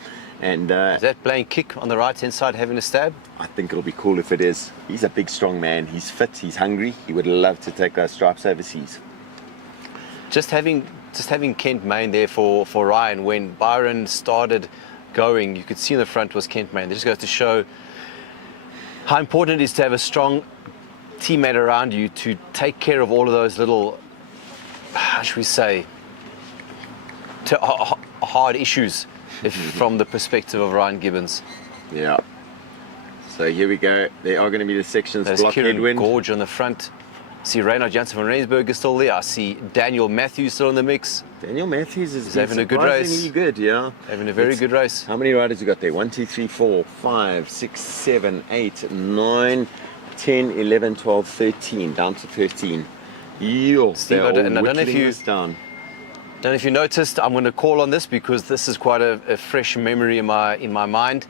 And is that playing kick on the right hand side having a stab? I think it'll be cool if it is. He's a big, strong man. He's fit. He's hungry. He would love to take those stripes overseas. Just having Kent Main there for Ryan. When Byron started going, you could see in the front was Kent Main. It just goes to show how important it is to have a strong teammate around you to take care of all of those little, how should we say, hard issues from the perspective of Ryan Gibbons. Yeah. So here we go. They are going to be the sections. There's Block Kieran headwind. Gorge on the front. I see Reynard Jansen van Rensburg is still there. I see Daniel Matthews still in the mix. Daniel Matthews is having a good race. Surprisingly good, yeah. Having a very good race. How many riders you got there? 1, 2, 3, 4, 5, 6, 7, 8, 9, 10, 11, 12, 13. Down to 13. Yo, Steve, I don't know if you noticed, I'm going to call on this because this is quite a fresh memory in my mind.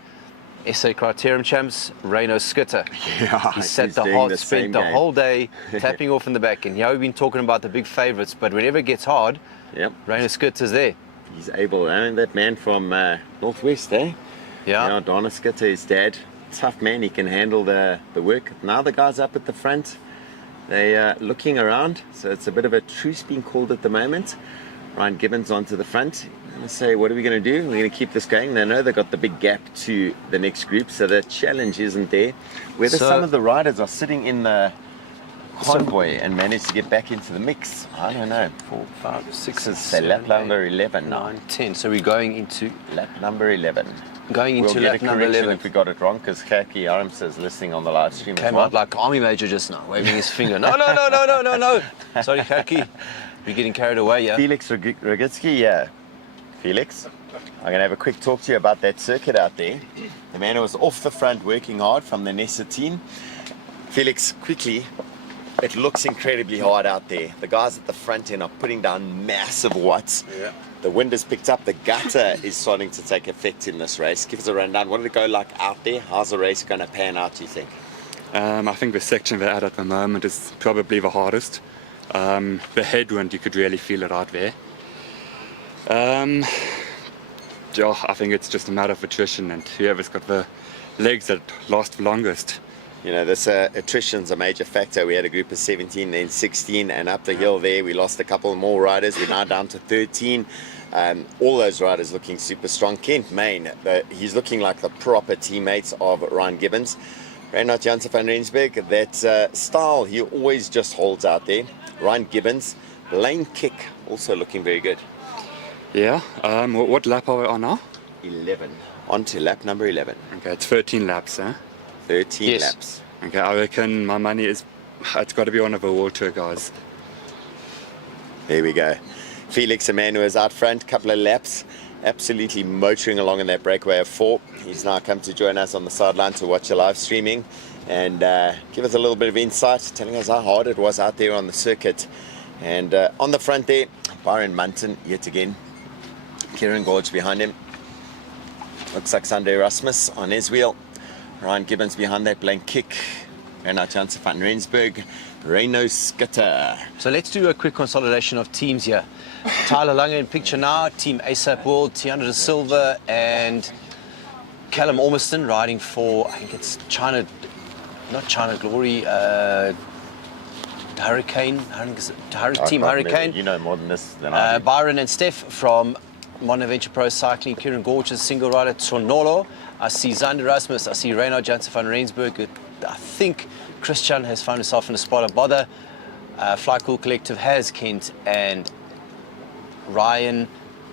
SA Criterium champs, Reino Skitter. Yeah, he spent the whole day tapping off in the back. And here we've been talking about the big favourites, but whenever it gets hard, Reino Skitter's there. He's able, that man from Northwest, eh? Yeah. Donna Skitter, his dad. Tough man, he can handle the work. Now the guys up at the front, they're looking around, so it's a bit of a truce being called at the moment. Ryan Gibbons onto the front. I'm going to say, what are we going to do? We're going to keep this going. They know they've got the big gap to the next group, so the challenge isn't there. Whether some of the riders are sitting in the convoy and manage to get back into the mix, I don't know. 4, 5, 6, say lap number 11. 9, 10. So we're going into lap number 11. Going into we'll lap number 11. If we got it wrong, because Kaki Armsa is listening on the live stream. Came out like Army Major just now, waving his finger. No. Sorry, Kaki. We're getting carried away, yeah. Felix Rogitsky, yeah. Felix, I'm going to have a quick talk to you about that circuit out there. The man who was off the front working hard from the Nessa team. Felix, quickly, it looks incredibly hard out there. The guys at the front end are putting down massive watts. Yeah. The wind has picked up. The gutter is starting to take effect in this race. Give us a rundown. What did it go like out there? How's the race going to pan out, do you think? I think the section we're at the moment is probably the hardest. The headwind, you could really feel it out there. I think it's just a matter of attrition, and whoever's got the legs that last the longest. You know, this attrition's a major factor. We had a group of 17, then 16, and up the hill there we lost a couple more riders. We're now down to 13. All those riders looking super strong. Kent Main, he's looking like the proper teammates of Ryan Gibbons. Reynard Jansen van Rensburg, that style he always just holds out there. Ryan Gibbons, lane kick, also looking very good. Yeah, what lap are we on now? 11. On to lap number 11. Okay, it's 13 laps, eh? 13 laps. Okay, I reckon my money is, it's got to be one of the World Tour guys. There we go. Felix, a man who is out front, couple of laps, absolutely motoring along in that breakaway of 4. He's now come to join us on the sideline to watch a live streaming and give us a little bit of insight, telling us how hard it was out there on the circuit. And on the front there, Byron Munton yet again. Kieran Gorge behind him. Looks like Sunday Erasmus on his wheel. Ryan Gibbons behind that, blank kick. Reynard Jansen van Rensburg. Reino Skitter. So let's do a quick consolidation of teams here. Tyler Lange in picture now, Team ASAP World, Tiana de Silva and Callum Ormiston riding for, I think it's China, not China Glory, Hurricane, Team Hurricane. You know more than this than I do. Byron and Steph from Monaventure Pro Cycling, Kieran Gorge's single rider, Tonolo. I see Zander Rasmus, I see Reynard Jansen van Rensburg. I think Christian has found himself in a spot of bother. Fly Cool Collective has Kent and Ryan.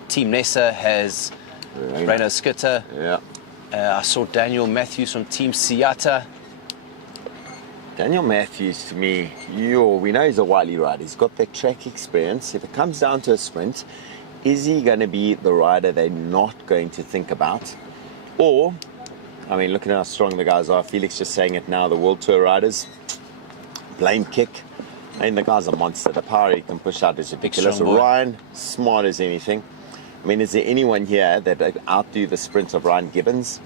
Team Nessa has Reino Skitter. Yeah. I saw Daniel Matthews from Team Siata. Daniel Matthews, to me, we know he's a wily rider. He's got that track experience. If it comes down to a sprint, is he going to be the rider they're not going to think about? Or I mean, look at how strong the guys are. Felix just saying it now, the World Tour riders. Blaine Kick. I mean, the guy's a monster. The power he can push out is ridiculous. strong boy. Ryan, smart as anything. I mean, is there anyone here that would outdo the sprint of Ryan Gibbons?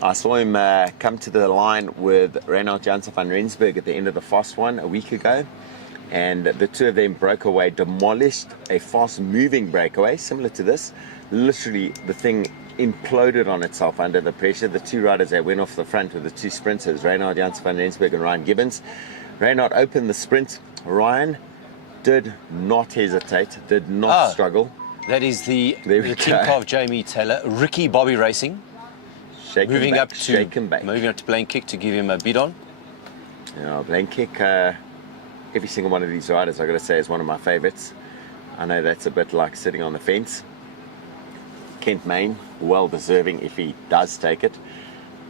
I saw him come to the line with Reinhard Janssen van Rensburg at the end of the fast one a week ago. And the two of them broke away, demolished a fast-moving breakaway, similar to this. Literally, the thing imploded on itself under the pressure. The two riders that went off the front were the two sprinters, Reinhard Janssen van Rensburg and Ryan Gibbons. Reinhard opened the sprint. Ryan did not hesitate, did not struggle. That is the go. team car of Jamie Taylor, Ricky Bobby Racing. Moving up to Blaine Kick to give him a bid on. Yeah, Blaine Kick, every single one of these riders, I got to say, is one of my favorites. I know that's a bit like sitting on the fence. Kent Main, well deserving if he does take it.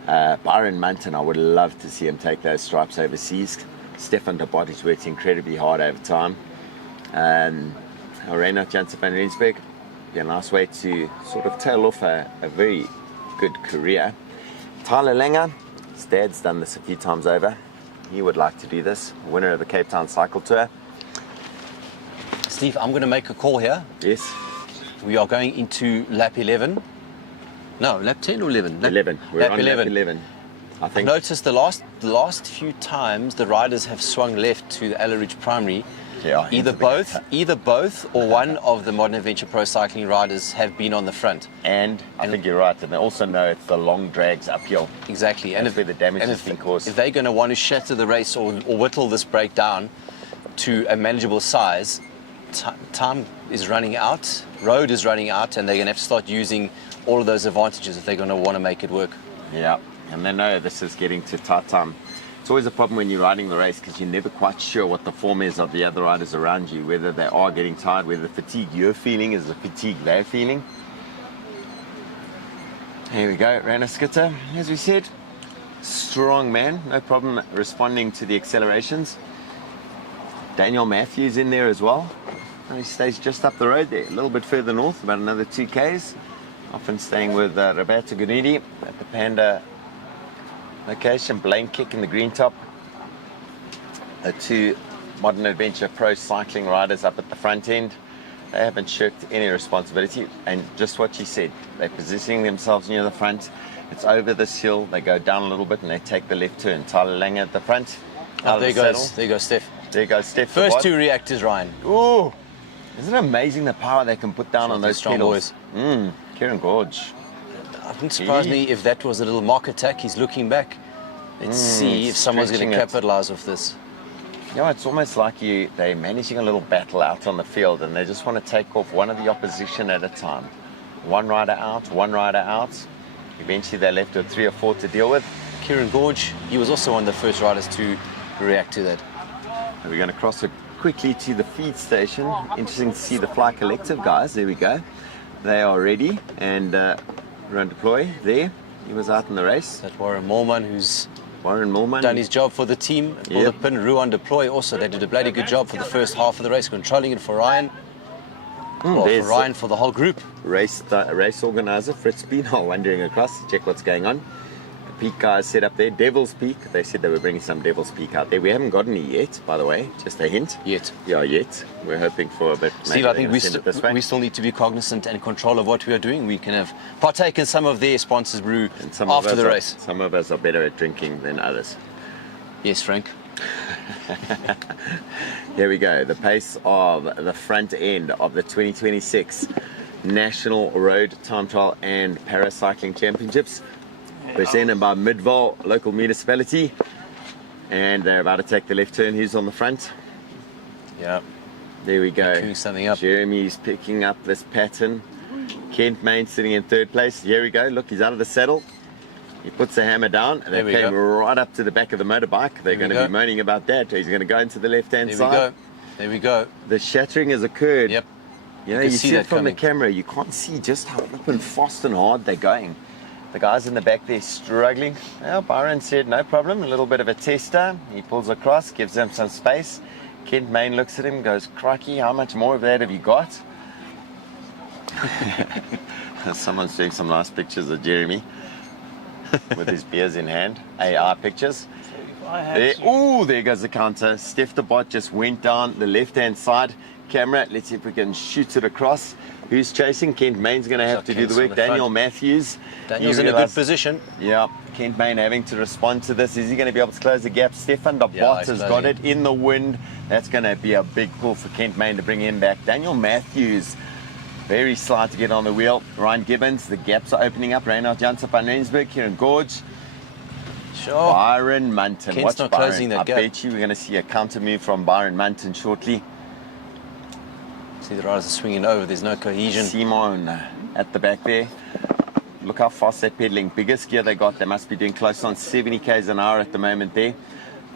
Byron Munton, I would love to see him take those stripes overseas. Stefan de Bot has worked incredibly hard over time. Reinhard Janssen van Rensburg, a nice way to sort of tail off a very good career. Tyler Langer, his dad's done this a few times over. He would like to do this. Winner of the Cape Town Cycle Tour. Steve, I'm going to make a call here. Yes. We are going into lap 11. No, lap 10 or 11? 11. We're on lap 11. I think. I've noticed the last few times the riders have swung left to the Ella Ridge Primary. Yeah, either both or one of the Modern Adventure Pro cycling riders have been on the front. And I think you're right. And they also know it's the long drags uphill. Exactly. And where the damage has been caused. If they're going to want to shatter the race or whittle this break down to a manageable size, time is running out, road is running out, and they're going to have to start using all of those advantages if they're going to want to make it work. Yeah, and they know this is getting to tight time. It's always a problem when you're riding the race because you're never quite sure what the form is of the other riders around you, whether they are getting tired, whether the fatigue you're feeling is the fatigue they're feeling. Here we go, Rana Skitter, as we said, strong man, no problem responding to the accelerations. Daniel Matthews in there as well. And he stays just up the road there, a little bit further north, about another 2 Ks. Often staying with Roberto Guaridi at the Panda location. Blaine Kick in the green top. The two Modern Adventure Pro cycling riders up at the front end. They haven't shirked any responsibility. And just what you said, they're positioning themselves near the front. It's over this hill. They go down a little bit and they take the left turn. Tyler Langer at the front. There goes Steph. There goes Steph. First two reactors, Ryan. Ooh, isn't it amazing the power they can put down on those strong pedals? Kieran Gorge. It wouldn't surprise me if that was a little mock attack. He's looking back. Let's see if someone's going to capitalize off this. You know, it's almost like they're managing a little battle out on the field and they just want to take off one of the opposition at a time. One rider out, one rider out. Eventually they're left with 3 or 4 to deal with. Kieran Gorge, he was also one of the first riders to react to that. We're going to cross it quickly to the feed station. Interesting to see the Fly Collective guys. There we go. They are ready and run deploy there. He was out in the race. That Warren Moorman, who's done his job for the team. For the pin, Ru on deploy also. They did a bloody good job for the first half of the race, controlling it for Ryan. For Ryan, for the whole group. Race organizer Fritz Pienaar wandering across to check what's going on. The Peak guys set up there. Devil's Peak. They said they were bringing some Devil's Peak out there. We haven't got any yet, by the way. Just a hint. Yet. Yeah, yet. We're hoping for a bit. Steve, I think we still need to be cognizant and control of what we are doing. We can have partake in some of their sponsors' brew after the race. Some of us are better at drinking than others. Yes, Frank. Here we go. The pace of the front end of the 2026 National Road Time Trial and Paracycling Championships, presented by Midval local municipality, and they're about to take the left turn. Who's on the front? Yeah. There we go. Picking something up. Jeremy's picking up this pattern. Kent Main sitting in 3rd place. Here we go. Look, he's out of the saddle. He puts the hammer down, and they came right up to the back of the motorbike. They're going to be moaning about that. He's going to go into the left-hand side. There we go. The shattering has occurred. Yep. You know, you see it from the camera. You can't see just how flippin' fast and hard they're going. The guys in the back there struggling. Well, Byron said no problem. A little bit of a tester. He pulls across, gives them some space. Kent Main looks at him, goes, "Crikey, how much more of that have you got?" Someone's doing some nice pictures of Jeremy. with his beers in hand. AI pictures. I had There, to. ooh, there goes the counter. Steph de Bot just went down the left-hand side. Camera, let's see if we can shoot it across. Who's chasing? Kent Main's going to have to do Kent's the on work. the Daniel front. Matthews. Daniel's You in a good realise- position. Yeah, Kent Main having to respond to this. Is he going to be able to close the gap? Stefan de Yeah, Bot he's has got closing. it in the wind. That's going to be a big pull for Kent Main to bring him back. Daniel Matthews, very slight to get on the wheel. Ryan Gibbons, the gaps are opening up. Reinhard Janssen van Rensburg here in Gorge. Sure. Byron Munton. Kent's Watch not Byron. closing that I gap. bet you we're going to see a counter move from Byron Munton shortly. See the riders are swinging over. There's no cohesion. Simon at the back there. Look how fast they're pedaling. Biggest gear they got. They must be doing close on 70 k's an hour at the moment there.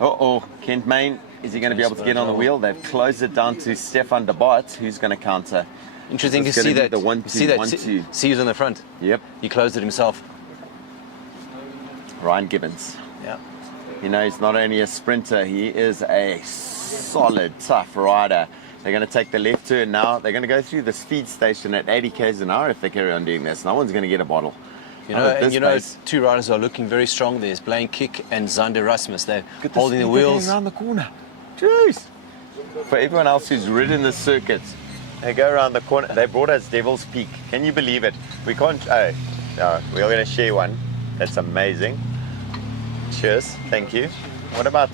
Uh-oh, Kent Main. Is he going to be able to get on the wheel? They've closed it down to Stefan de Bot, who's going to counter. Interesting to It's gonna see be that. the 1-2, You see that. 1-2. See who's on the front. Yep, He closed it himself. Ryan Gibbons. Yeah. You know, he's not only a sprinter, he is a solid, tough rider. They're going to take the left turn now. They're going to go through the speed station at 80 k's an hour if they carry on doing this. No one's going to get a bottle. You Not know, at and this you know, pace. two riders are looking very strong. There's Blaine Kick and Zander Rasmus. They're Look at holding the speed they're wheels. getting around the corner. Jeez. For everyone else who's ridden the circuit, they go around the corner. They brought us Devil's Peak. Can you believe it? We can't. Oh, no, we're going to share one. That's amazing. Cheers. Thank you. What about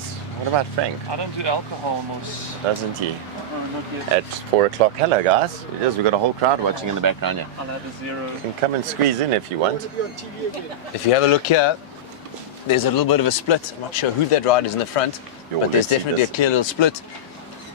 Frank? I don't do alcohol most. Doesn't he? No, not yet. At 4 o'clock. Hello, guys. Yes, we've got a whole crowd watching in the background here. I'll have a 0. You can come and squeeze in if you want. If you have a look here, there's a little bit of a split. I'm not sure who that rider is in the front, Yo, but there's let's see definitely this. a clear little split.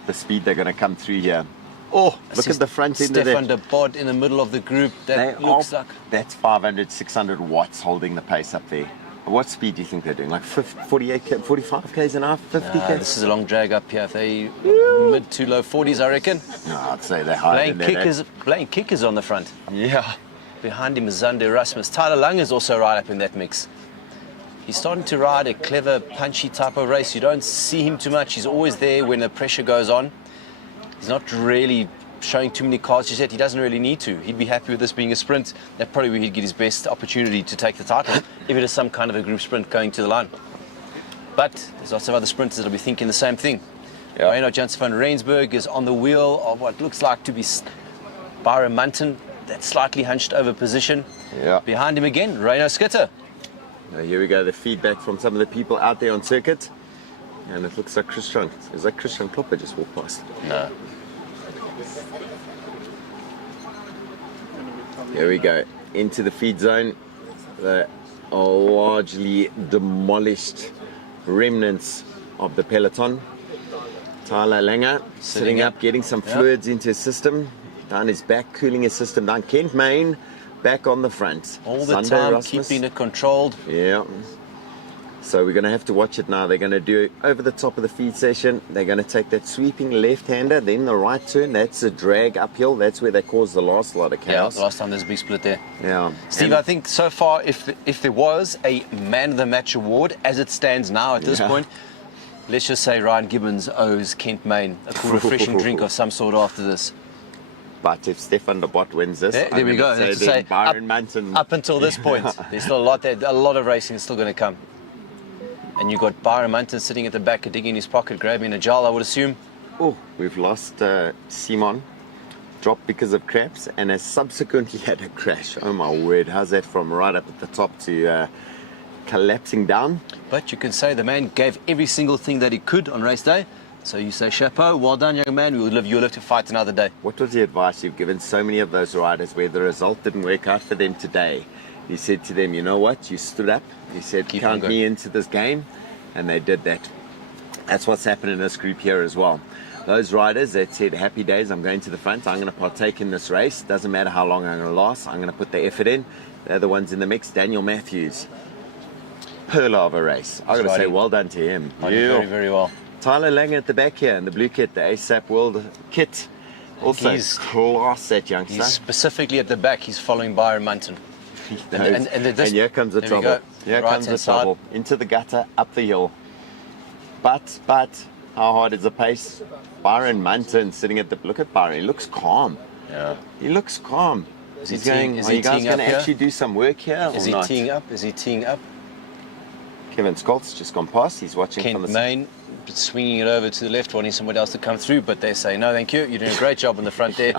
The speed they're going to come through here. Oh, Look at the front end of Stefan that. de Bod in the middle of the group. That looks like. That's 500, 600 watts holding the pace up there. What speed do you think they're doing? Like 48, 45 k's an hour, 50 k's? This is a long drag up here. If they mid to low 40s, I reckon. No, I'd say they're higher than that. Blaine Kick is on the front. Yeah. Behind him is Zander Rasmus. Tyler Lung is also right up in that mix. He's starting to ride a clever, punchy type of race. You don't see him too much. He's always there when the pressure goes on. He's not really showing too many cards just yet. He doesn't really need to. He'd be happy with this being a sprint. That's probably where he'd get his best opportunity to take the title if it is some kind of a group sprint going to the line. But there's lots of other sprinters that'll be thinking the same thing. Yeah. Reinhard Janssen van Rensburg is on the wheel of what looks like to be Byron Munton. That slightly hunched over position. Yeah. Behind him again, Reino Skitter. Now here we go, the feedback from some of the people out there on circuit. And it looks like Christian. Is that Christian Klopper just walked past? No. Here we go, into the feed zone. The largely demolished remnants of the peloton. Tyler Langer sitting up, getting some fluids into his system. Down his back, cooling his system down. Kent Main back on the front. All the Zander time, Rasmus. keeping it controlled. Yeah. So we're going to have to watch it now. They're going to do it over the top of the feed session. They're going to take that sweeping left-hander, then the right turn. That's a drag uphill. That's where they cause the last lot of Yeah, chaos. the last time there's a big split there. Yeah. Steve, And- I think so far, if there was a man of the match award, as it stands now at this Yeah. point, let's just say Ryan Gibbons owes Kent Main a cool, refreshing drink of some sort after this. But if Stefan de Bot wins this, Yeah, I'm there we gonna go. That's to then say, Byron Munton. Up until this point, there's still a lot of racing is still going to come. And you've got Byron Munton sitting at the back, digging in his pocket, grabbing a jar, I would assume. Oh, we've lost Simon. Dropped because of cramps and has subsequently had a crash. Oh my word, how's that from right up at the top to collapsing down? But you can say the man gave every single thing that he could on race day. So you say, chapeau, well done, young man. You'll live to fight another day. What was the advice you've given so many of those riders where the result didn't work out for them today? He said to them, you know what, you stood up. He said, Keep count on going. me into this game. And they did that. That's what's happened in this group here as well. Those riders that said, happy days, I'm going to the front. I'm going to partake in this race. Doesn't matter how long I'm going to last. I'm going to put the effort in. They're the ones in the mix. Daniel Matthews. Pearl of a race. I've got to say, riding. well done to him. Very, very well. Tyler Langer at the back here in the blue kit, the ASAP World kit. Also, He's- class that youngster. He's specifically at the back. He's following Byron Munton. And here comes the there we trouble. go. Here comes the Right-hand side. trouble. Into the gutter, up the hill. But, how hard is the pace? Byron Munton sitting at the... Look at Byron. He looks calm. Yeah. He looks calm. Is He's he going, teeing- is are he you guys teeing going up to here? actually do some work here Is or he not? teeing up? Is he teeing up? Kevin Skolt's just gone past. He's watching from Kent the Main swinging it over to the left, wanting somebody else to come through, but they say, no, thank you. You're doing a great job on the front there.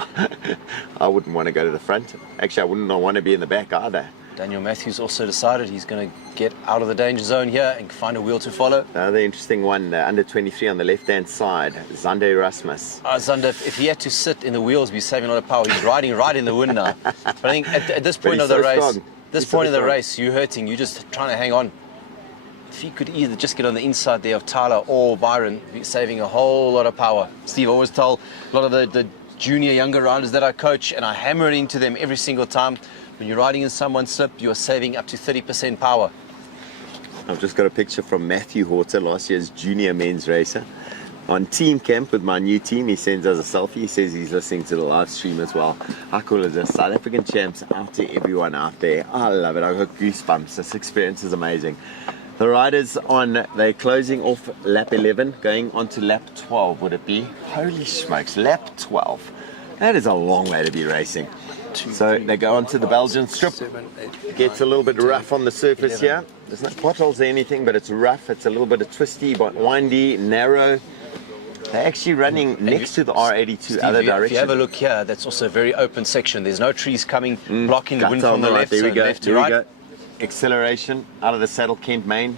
I wouldn't want to go to the front. Actually, I wouldn't want to be in the back either. Daniel Matthews also decided he's going to get out of the danger zone here and find a wheel to follow. Another interesting one, under 23 on the left-hand side, Zander Erasmus. Zander, if he had to sit in the wheels, he'd be saving a lot of power. He's riding right in the wind now. But I think at this point of the race, you're hurting. You're just trying to hang on. If he could either just get on the inside there of Tyler or Byron, he'd be saving a whole lot of power. Steve, I always tell a lot of the junior, younger riders that I coach, and I hammer it into them every single time. When you're riding in someone's slip, you're saving up to 30% power. I've just got a picture from Matthew Horter, last year's junior men's racer. On team camp with my new team, he sends us a selfie. He says he's listening to the live stream as well. How cool is this? South African champs out to everyone out there. I love it. I've got goosebumps. This experience is amazing. The riders they're closing off lap 11, going on to lap 12, would it be? Holy smokes, lap 12. That is a long way to be racing. So they go onto the Belgian strip. Gets a little bit rough on the surface here. There's no potholes or anything, but it's rough. It's a little bit of twisty, but windy, narrow. They're actually running next to the R82 Steve, other direction. If you have a look here, that's also a very open section. There's no trees coming, blocking the wind from the left, There we so go. left to There we right. go. Acceleration out of the saddle, Kent Main.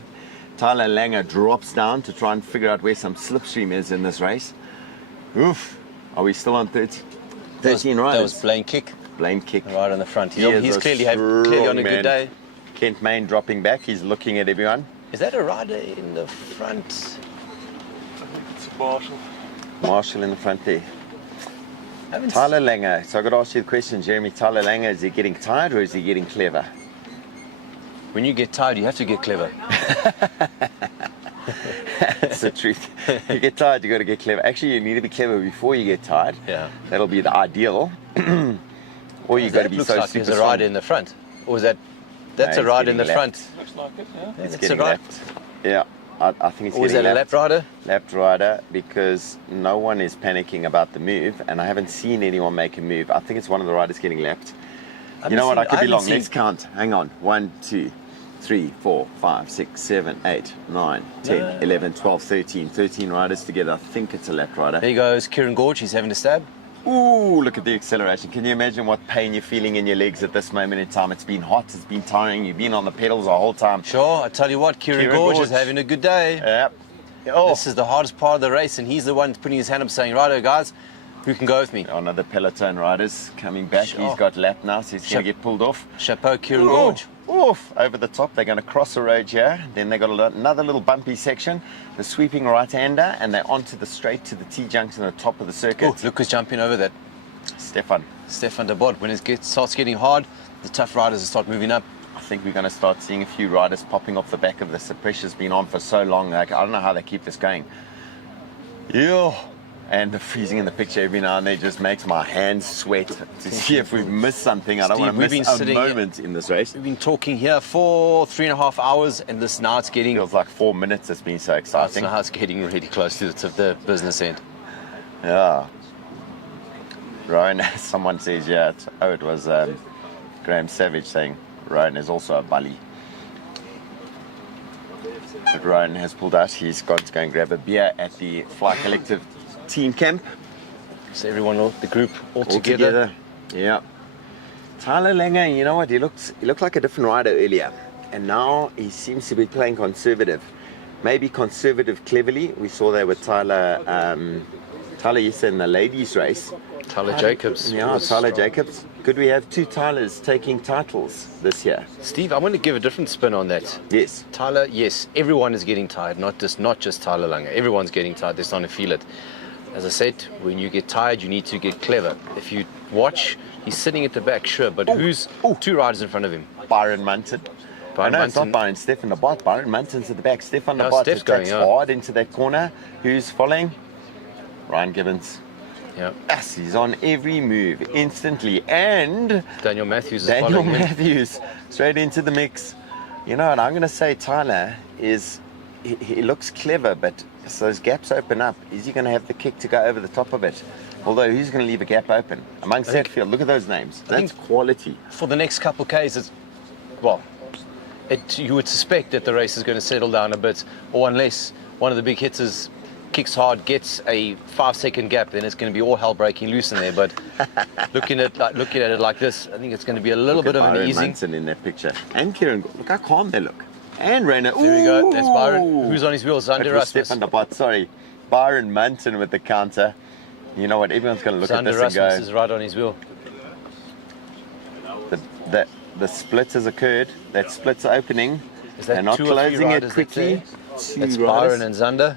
Tyler Langer drops down to try and figure out where some slipstream is in this race. Oof. Are we still on 13 riders? That was Blaine Kick. Blaine Kick. Right on the front. He is He's a clearly on a strong good day. Kent Main dropping back. He's looking at everyone. Is that a rider in the front? I think it's a Marshall. Marshall in the front there. Tyler Langer. So I've got to ask you the question, Jeremy. Tyler Langer, is he getting tired or is he getting clever? When you get tired, you have to get clever. That's the truth. You get tired, you got to get clever. Actually, you need to be clever before you get tired. Yeah. That'll be the ideal. Or you got to be looks so like super there's a rider in the front. Or is that's No, a he's rider in the getting front? Looks like it, yeah. It's It's getting a lapped. Yeah, I think it's Or is getting that a lapped. lap rider? Lapped rider, because no one is panicking about the move, and I haven't seen anyone make a move. I think it's one of the riders getting lapped. You know what? I could be long. Let's count. Hang on. 1, 2, 3, 4, 5, 6, 7, 8, 9, 10, 11, 12, 13. 13 riders together. I think it's a lap rider. There goes Kieran Gorge. He's having a stab. Ooh, look at the acceleration. Can you imagine what pain you're feeling in your legs at this moment in time? It's been hot, it's been tiring, you've been on the pedals the whole time. Sure, I tell you what, Kieran Gorge is having a good day. Yep. Oh. This is the hardest part of the race, and he's the one putting his hand up saying, righto guys, who can go with me? Another peloton riders coming back. Sure. He's got lap now, so he's going to get pulled off. Chapeau, Kieran Gorge. Oof, over the top. They're going to cross a road here. Then they got another little bumpy section. The sweeping right-hander, and they're onto the straight to the T-junction at the top of the circuit. Oh, look who's jumping over that. Stefan de Bod. When it starts getting hard, the tough riders start moving up. I think we're going to start seeing a few riders popping off the back of this. The pressure's been on for so long. Like, I don't know how they keep this going. Yeah. And the freezing in the picture every now and then just makes my hands sweat to see if we've missed something. I don't want to miss a moment in this race. We've been talking here for 3.5 hours, and this now it's getting... Feels like 4 minutes. It's been so exciting. Now it's getting really close to the business end. Yeah. Rowan, someone says, yeah, it was Graham Savage saying Rowan is also a bully. But Rowan has pulled out. He's got to go and grab a beer at the Fly Collective team camp. So everyone, the group, all together. Yeah. Tyler Langer, you know what? He looked like a different rider earlier. And now he seems to be playing conservative. Maybe conservative cleverly. We saw that with Tyler yesterday in the ladies' race. Tyler Jacobs. Yeah, Tyler Jacobs. Could we have two Tylers taking titles this year? Steve, I want to give a different spin on that. Yes. Tyler, yes, everyone is getting tired, not just Tyler Langer. Everyone's getting tired. They're starting to feel it. As I said, when you get tired, you need to get clever. If you watch, he's sitting at the back, sure, but who's two riders in front of him? Byron Munton. It's not Byron, Stefan de Bot. Byron Munton's at the back. Stefan de Bot attacks hard into that corner. Who's following? Ryan Gibbons. Yeah. Yes, he's on every move instantly. And Daniel Matthews is following him. Matthews straight into the mix. You know, and I'm going to say Tyler he looks clever, but as those gaps open up, is he going to have the kick to go over the top of it? Although, who's going to leave a gap open? Amongst that field, look at those names. That's quality. For the next couple Ks, you would suspect that the race is going to settle down a bit, or unless one of the big hitters kicks hard, gets a 5-second gap, then it's going to be all hell breaking loose in there. But looking at it like this, I think it's going to be a little bit of an easing. Munson in that picture, and Kieran. Look how calm they look. And Rainer. There we go. That's Byron. Who's on his wheels? Zander Rasmus. Stefan de Bot. Sorry, Byron Munson with the counter. You know what? Everyone's going to look at this and go. Rasmus is right on his wheel. The split has occurred. That split's opening. Is that They're not two or three closing it riders quickly. That's Byron and Zander.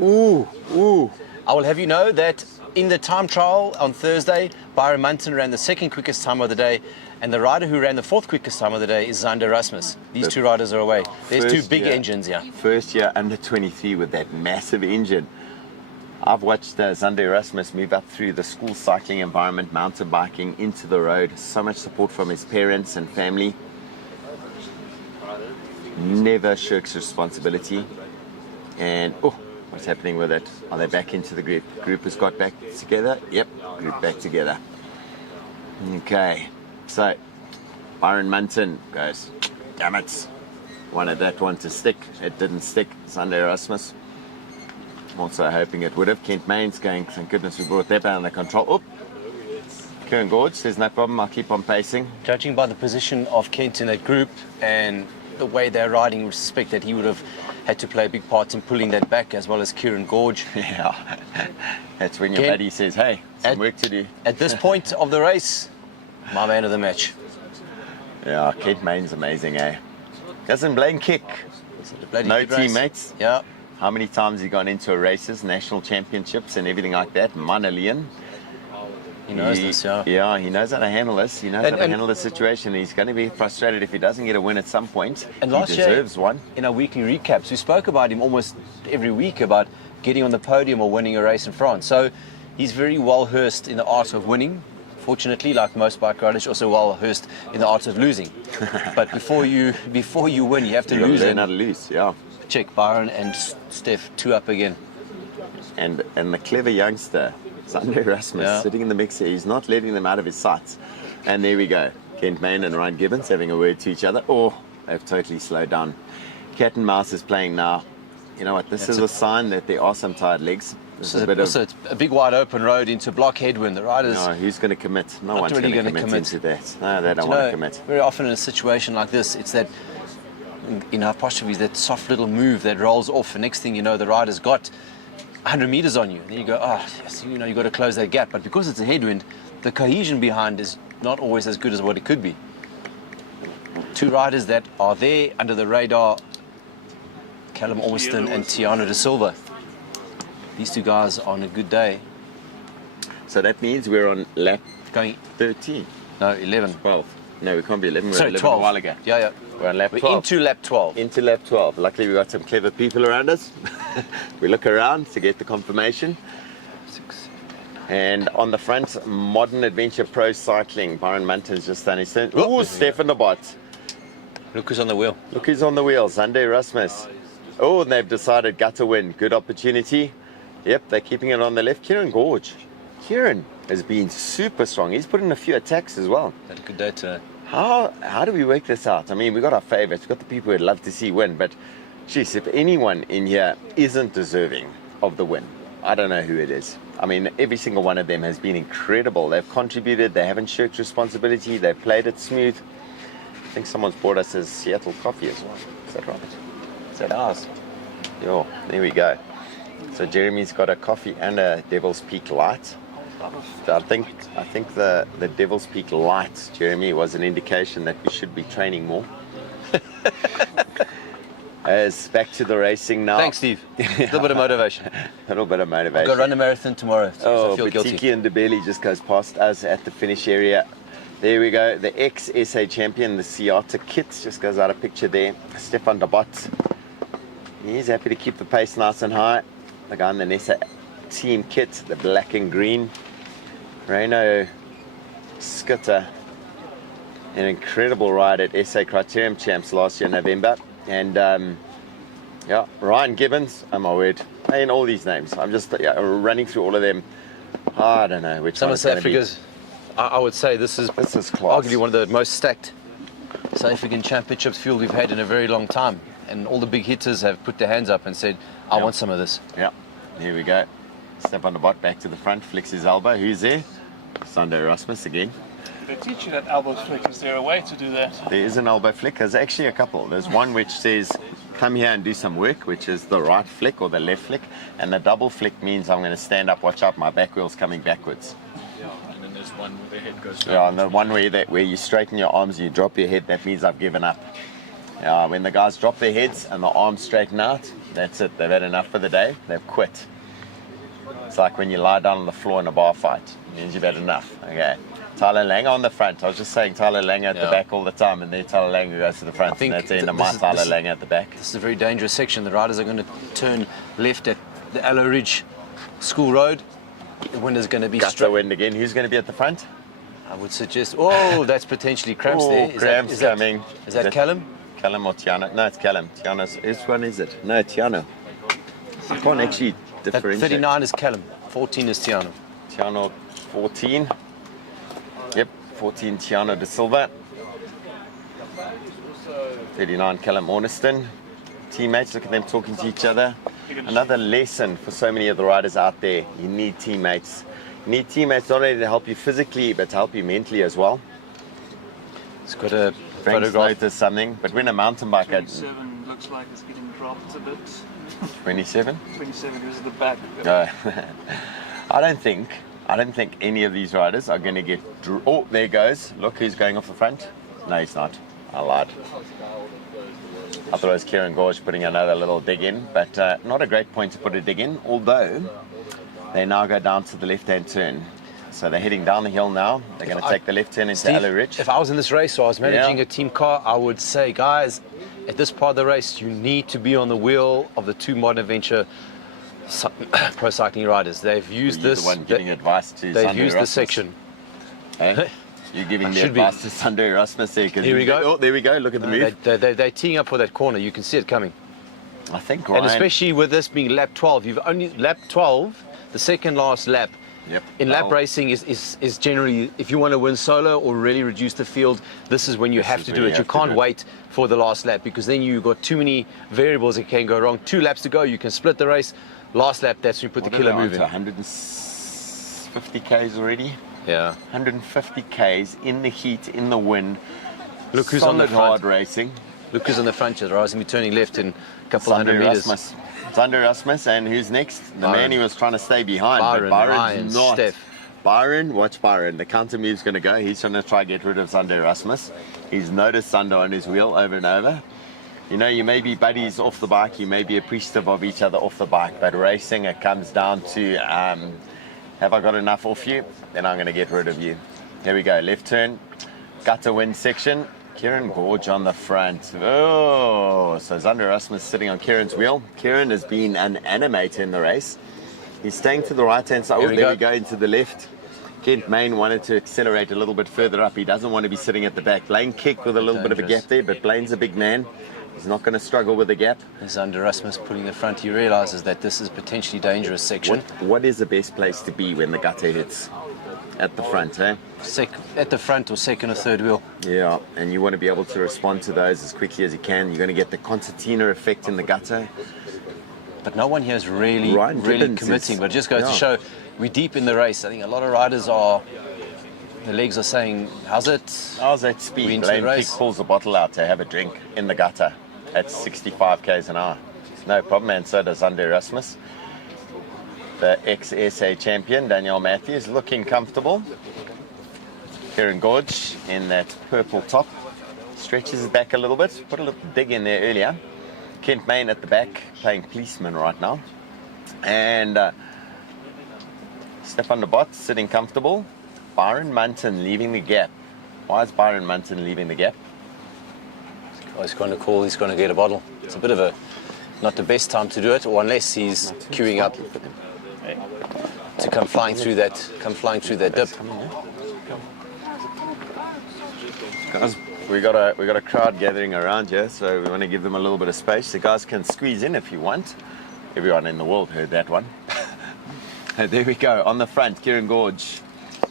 Ooh. I will have you know that in the time trial on Thursday, Byron Munson ran the second quickest time of the day, and the rider who ran the fourth quickest time of the day is Zander Rasmus. These two riders are away. There's two big engines here. First year under 23 with that massive engine. I've watched Zander Rasmus move up through the school cycling environment, mountain biking, into the road. So much support from his parents and family. Never shirks responsibility. And, what's happening with it? Are they back into the group? Group has got back together? Yep, group back together. Okay, so Byron Munson goes, damn it. Wanted that one to stick. It didn't stick. Zander Rasmus. Also hoping it would have. Kent Mains going, thank goodness we brought that under control. Kieran Gorge says no problem, I'll keep on pacing. Judging by the position of Kent in that group and the way they're riding, we suspect that he would have had to play a big part in pulling that back, as well as Kieran Gorge. Yeah, that's when your Kent, buddy says, hey, some work to do. At this point of the race, my man of the match. Yeah, Kent Main's amazing, eh? Doesn't blame kick. No teammates. Yeah. How many times has he gone into races, national championships and everything like that? Manalian. He knows this, yeah. Yeah, he knows how to handle this. He knows how to handle the situation. He's going to be frustrated if he doesn't get a win at some point. And he last deserves one. In our weekly recaps, we spoke about him almost every week about getting on the podium or winning a race in France. So he's very well versed in the art of winning. Fortunately, like most bike riders, also well versed in the art of losing. But before you win, you have to lose. Learn how to lose, yeah. Check Byron and Steph, 2 up again. And the clever youngster, Zander Rasmus, sitting in the mixer, he's not letting them out of his sights. And there we go. Kent Main and Ryan Gibbons having a word to each other. They've totally slowed down. Cat and Mouse is playing now. You know what? This is a sign that there are some tired legs. It's a big wide open road into block headwind. The riders. No, who's going to commit? No one's really going to commit into that. No, they don't want to commit. Very often in a situation like this, it's that in apostrophes, that soft little move that rolls off. The next thing you know, the rider's got 100 meters on you. And then you go, yes, you've got to close that gap. But because it's a headwind, the cohesion behind is not always as good as what it could be. 2 riders that are there under the radar, Callum Ormiston and Tiano de Silva. These 2 guys are on a good day. So that means we're on lap going 13. No, 11. 12. No, we can't be 11. We're Sorry, 11 12. a while ago. Yeah. We're on lap 12. We're into lap 12. Into lap 12. Luckily, we've got some clever people around us. We look around to get the confirmation. 6, 7, 8, 9, and on the front, Modern Adventure Pro Cycling. Byron Munton's just done his turn. Stefan de Bot. Look who's on the wheel. Look who's on the wheel. Zander Rasmus. And they've decided gut to win. Good opportunity. Yep, they're keeping it on the left. Kieran Gorge. Kieran has been super strong. He's put in a few attacks as well. Had a good day today. How do we work this out? I mean, we got our favourites. We've got the people we'd love to see win. But, geez, if anyone in here isn't deserving of the win, I don't know who it is. I mean, every single one of them has been incredible. They've contributed. They haven't shirked responsibility. They've played it smooth. I think someone's brought us a Seattle coffee as well. Is that right? Is that ours? Yo, there we go. So Jeremy's got a coffee and a Devil's Peak Light. So I think the Devil's Peak Light, Jeremy, was an indication that we should be training more. As back to the racing now. Thanks, Steve. A little bit of motivation. A little bit of motivation. I'll go run a marathon tomorrow. So I feel guilty. Tiki and DeBelly just goes past us at the finish area. There we go. The ex-SA champion, the Seattle kit, just goes out of picture there. Stefan de Bot. He's happy to keep the pace nice and high. The guy in the Nessa team kit, the black and green. Reino Skitter, an incredible ride at SA Criterium Champs last year in November. And Ryan Gibbons, oh my word, and all these names. I'm just running through all of them. I don't know which some one of South Africa's. I would say this is class. Arguably one of the most stacked South African Championships field we've had in a very long time. And all the big hitters have put their hands up and said, I want some of this. Yeah, here we go. Step on the bot, back to the front, flicks his elbow. Who's there? Sunday Erasmus again. They teach you that elbow flick. Is there a way to do that? There is an elbow flick. There's actually a couple. There's one which says, come here and do some work, which is the right flick or the left flick. And the double flick means I'm going to stand up, watch out, my back wheel's coming backwards. Yeah, and then there's one where the head goes down. Yeah, and the one where you straighten your arms, you drop your head, that means I've given up. When the guys drop their heads and the arms straighten out, that's it. They've had enough for the day. They've quit. It's like when you lie down on the floor in a bar fight. It means you've had enough. Okay. Tyler Langer on the front. I was just saying Tyler Langer at the back all the time, and then Tyler Langer goes to the front. And that's the end of my Tyler Langer at the back. This is a very dangerous section. The riders are going to turn left at the Aloe Ridge School Road. The winner's going to be Gutto wind again. Who's going to be at the front? I would suggest. Oh, that's potentially Cramps there. Cramps coming. Is that Callum? Callum or Tiano? No, it's Callum. Tiano's. Which one is it? No, Tiano. I can't actually differentiate. 39 is Callum. 14 is Tiano. Tiano 14. Yep, 14 Tiano de Silva. 39 Callum Orniston. Teammates, look at them talking to each other. Another lesson for so many of the riders out there. You need teammates. You need teammates not only to help you physically, but to help you mentally as well. It's got a Frank's noticed something, but when a mountain biker... 27 looks like it's getting dropped a bit. 27? 27 is the back. I don't think any of these riders are going to get... Oh, there goes. Look who's going off the front. No, he's not. I lied. I thought it was Kieran Gorge putting another little dig in, but not a great point to put a dig in, although they now go down to the left-hand turn. So they're heading down the hill now. They're going to take the left turn into Aloe Ridge. If I was in this race or I was managing a team car, I would say, guys, at this part of the race, you need to be on the wheel of the two modern adventure pro cycling riders. They've used this. The one giving advice to They've Sunday used Erasmus. this section. Hey? You're giving the advice to Sunday Erasmus there. Here we go. Oh, there we go. Look at the move. They're teeing up for that corner. You can see it coming. I think Ryan... And especially with this being lap 12, you've only lap 12, the second last lap. Yep. In lap racing is generally, if you want to win solo or really reduce the field, this is when you have to do it. You can't wait for the last lap because then you've got too many variables that can go wrong. 2 laps to go, you can split the race. Last lap, that's when you put the killer move in. 150 Ks already? Yeah. 150 Ks in the heat, in the wind. Look who's on the front. Hard racing. Look who's on the front here. Right, going to be turning left in a couple of hundred meters. Sunday Erasmus, and who's next? The man who was trying to stay behind. Byron, but Byron's Ryan, not. Steph. Byron, watch Byron. The counter move's going to go. He's trying to try to get rid of Sunday Erasmus. He's noticed Sunday on his wheel over and over. You know, you may be buddies off the bike, you may be appreciative of each other off the bike, but racing, it comes down to, have I got enough off you? Then I'm going to get rid of you. Here we go, left turn, gutter wind section. Kieran Gorge on the front. Oh, so Sunday Erasmus sitting on Kieran's wheel. Kieran has been an animator in the race. He's staying to the right-hand side. Oh, there we go, into the left. Kent Main wanted to accelerate a little bit further up. He doesn't want to be sitting at the back. Blaine kicked with a little bit of a gap there, but Blaine's a big man. He's not going to struggle with the gap. There's Sunday Erasmus putting the front. He realizes that this is potentially dangerous section. What is the best place to be when the gutter hits? At the front, eh? At the front or second or third wheel. Yeah, and you want to be able to respond to those as quickly as you can. You're going to get the concertina effect in the gutter. But no one here is really committing. But it just goes to show we're deep in the race. I think a lot of riders are, the legs are saying, how's it? How's that speed? Blaine Pick pulls the bottle out to have a drink in the gutter at 65 k's an hour. No problem, and so does Sunday Erasmus. The ex-SA champion, Danielle Matthews, looking comfortable. Kieran Gorge in that purple top. Stretches it back a little bit. Put a little dig in there earlier. Kent Main at the back, playing policeman right now. And Stefan de Bot sitting comfortable. Byron Munton leaving the gap. Why is Byron Munton leaving the gap? He's going to call, he's going to get a bottle. It's a bit of a, not the best time to do it, or unless he's queuing up to come flying through that dip. Guys, we got a crowd gathering around here, so we want to give them a little bit of space. The guys can squeeze in if you want. Everyone in the world heard that one. There we go. On the front, Kieran Gorge,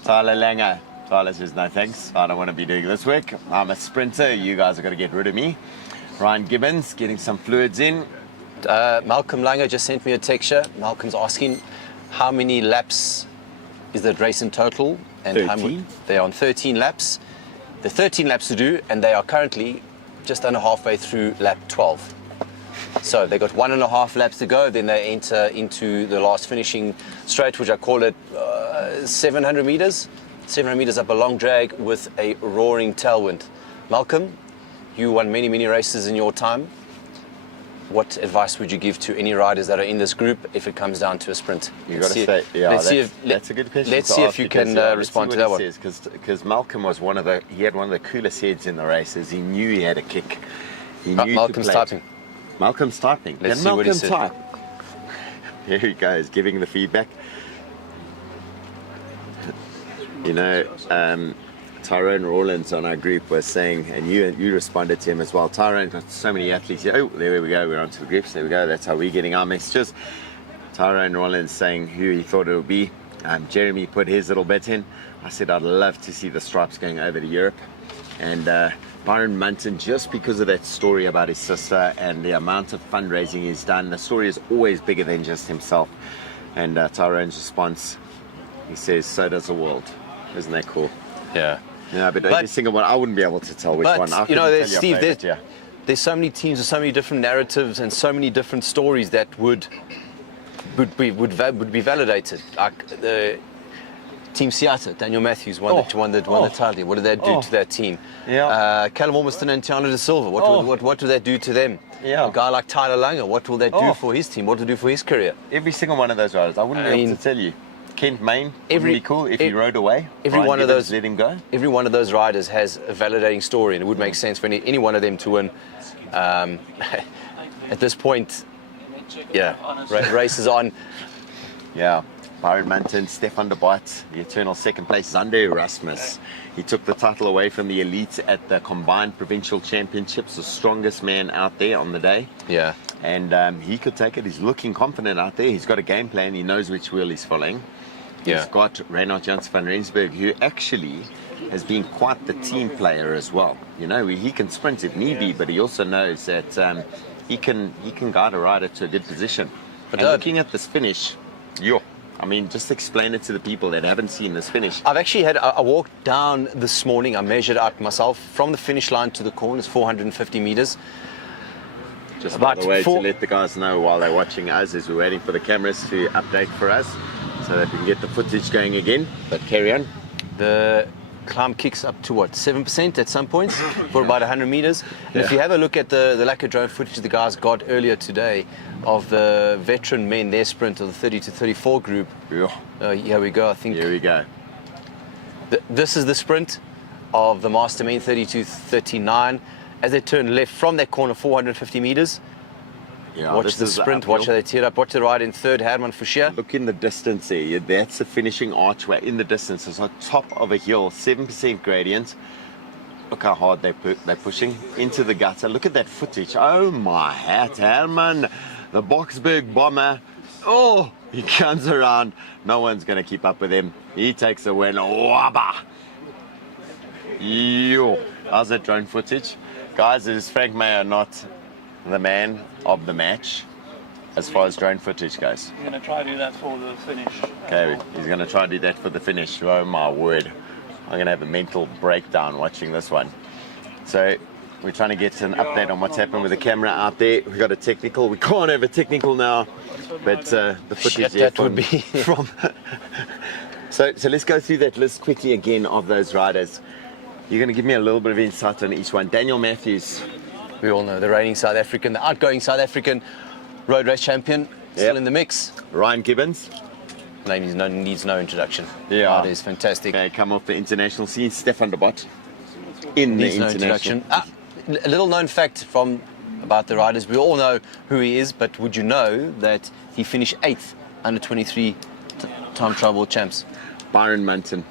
Tyler Langer, Tyler says, no thanks, I don't want to be doing this work. I'm a sprinter, you guys are going to get rid of me. Ryan Gibbons getting some fluids in. Malcolm Langer just sent me a texture. Malcolm's asking how many laps is the race in total? And 13. They're on 13 laps. There are 13 laps to do, and they are currently just under halfway through lap 12. So they got 1.5 laps to go, then they enter into the last finishing straight, which I call it 700 meters. 700 meters up a long drag with a roaring tailwind. Malcolm, you won many, many races in your time. What advice would you give to any riders that are in this group if it comes down to a sprint? You got to say, yeah, that's a good question. Let's see if you can respond to that one. Because Malcolm was he had one of the coolest heads in the races. He knew he had a kick. He knew Malcolm's typing. Malcolm's typing. Let's see what he said. Type? Here he goes, giving the feedback. You know, Tyrone Rawlins on our group was saying, and you responded to him as well. Tyrone got so many athletes. Oh, there we go. We're onto the groups. There we go. That's how we're getting our messages. Tyrone Rawlins saying who he thought it would be. Jeremy put his little bet in. I said I'd love to see the stripes going over to Europe. And Byron Munton, just because of that story about his sister and the amount of fundraising he's done, the story is always bigger than just himself. And Tyrone's response, he says, so does the world. Isn't that cool? Yeah. Yeah, but every single one, I wouldn't be able to tell which one. I you know, couldn't tell Steve, your favorite, there's so many teams with so many different narratives and so many different stories that would be validated. Like the Team Seattle, Daniel Matthews won the title. What did that do to that team? Yeah. Callum Ormiston and Tiana De Silva. What do that do to them? Yeah. A guy like Tyler Langer, what will that do for his team? What will it do for his career? Every single one of those riders, I wouldn't be able to tell you. Kent Main, wouldn't be cool if he rode away. Every one of those, let him go. Every one of those riders has a validating story, and it would make sense for any one of them to win. At this point, yeah, race is on. Yeah, Byron Munton, Stefan de Bot, the eternal second place is under Erasmus. He took the title away from the elite at the combined provincial championships, the strongest man out there on the day. Yeah. And he could take it. He's looking confident out there. He's got a game plan. He knows which wheel he's following. Yeah. He's got Reinhard Janssen van Rensburg, who actually has been quite the team player as well. You know, he can sprint if need be, but he also knows that he can guide a rider to a good position. But looking at this finish, I mean, just explain it to the people that haven't seen this finish. I've actually I walked down this morning. I measured up myself from the finish line to the corners, 450 meters. Just by the way, to let the guys know while they're watching us, as we're waiting for the cameras to update for us, so that we can get the footage going again. But carry on. The climb kicks up to what, 7% at some points for about 100 meters. And if you have a look at the lacquer drone footage the guys got earlier today of the veteran men, their sprint of the 30 to 34 group. Here we go, I think. Here we go. This is the sprint of the master men, 30 to 39. As they turn left from that corner, 450 meters. Yeah, watch the sprint, watch how they tear up, watch the ride in third, Herman Fischer. Look in the distance there, that's the finishing archway in the distance. It's on top of a hill, 7% gradient. Look how hard they're pushing into the gutter. Look at that footage. Oh my hat, Herman, the Boksburg bomber. Oh, he comes around. No one's going to keep up with him. He takes the win. Wabba. Yo, how's that drone footage? Guys, is Frank Mayer not the man of the match as far as drone footage goes? He's going to try to do that for the finish. Okay, he's going to try to do that for the finish. Oh my word. I'm going to have a mental breakdown watching this one. So we're trying to get an update on what's happened with the camera out there. We've got a technical. We can't have a technical now, but the footage that would be from. So let's go through that list quickly again of those riders. You're going to give me a little bit of insight on each one. Daniel Matthews. We all know the reigning South African, the outgoing South African road race champion, still in the mix. Ryan Gibbons. Name needs no introduction. Yeah. It is fantastic. Okay, come off the international scene. Stefan de Bot. In the international. A little known fact about the riders. We all know who he is, but would you know that he finished 8th under 23 time trial world champs? Byron Munton.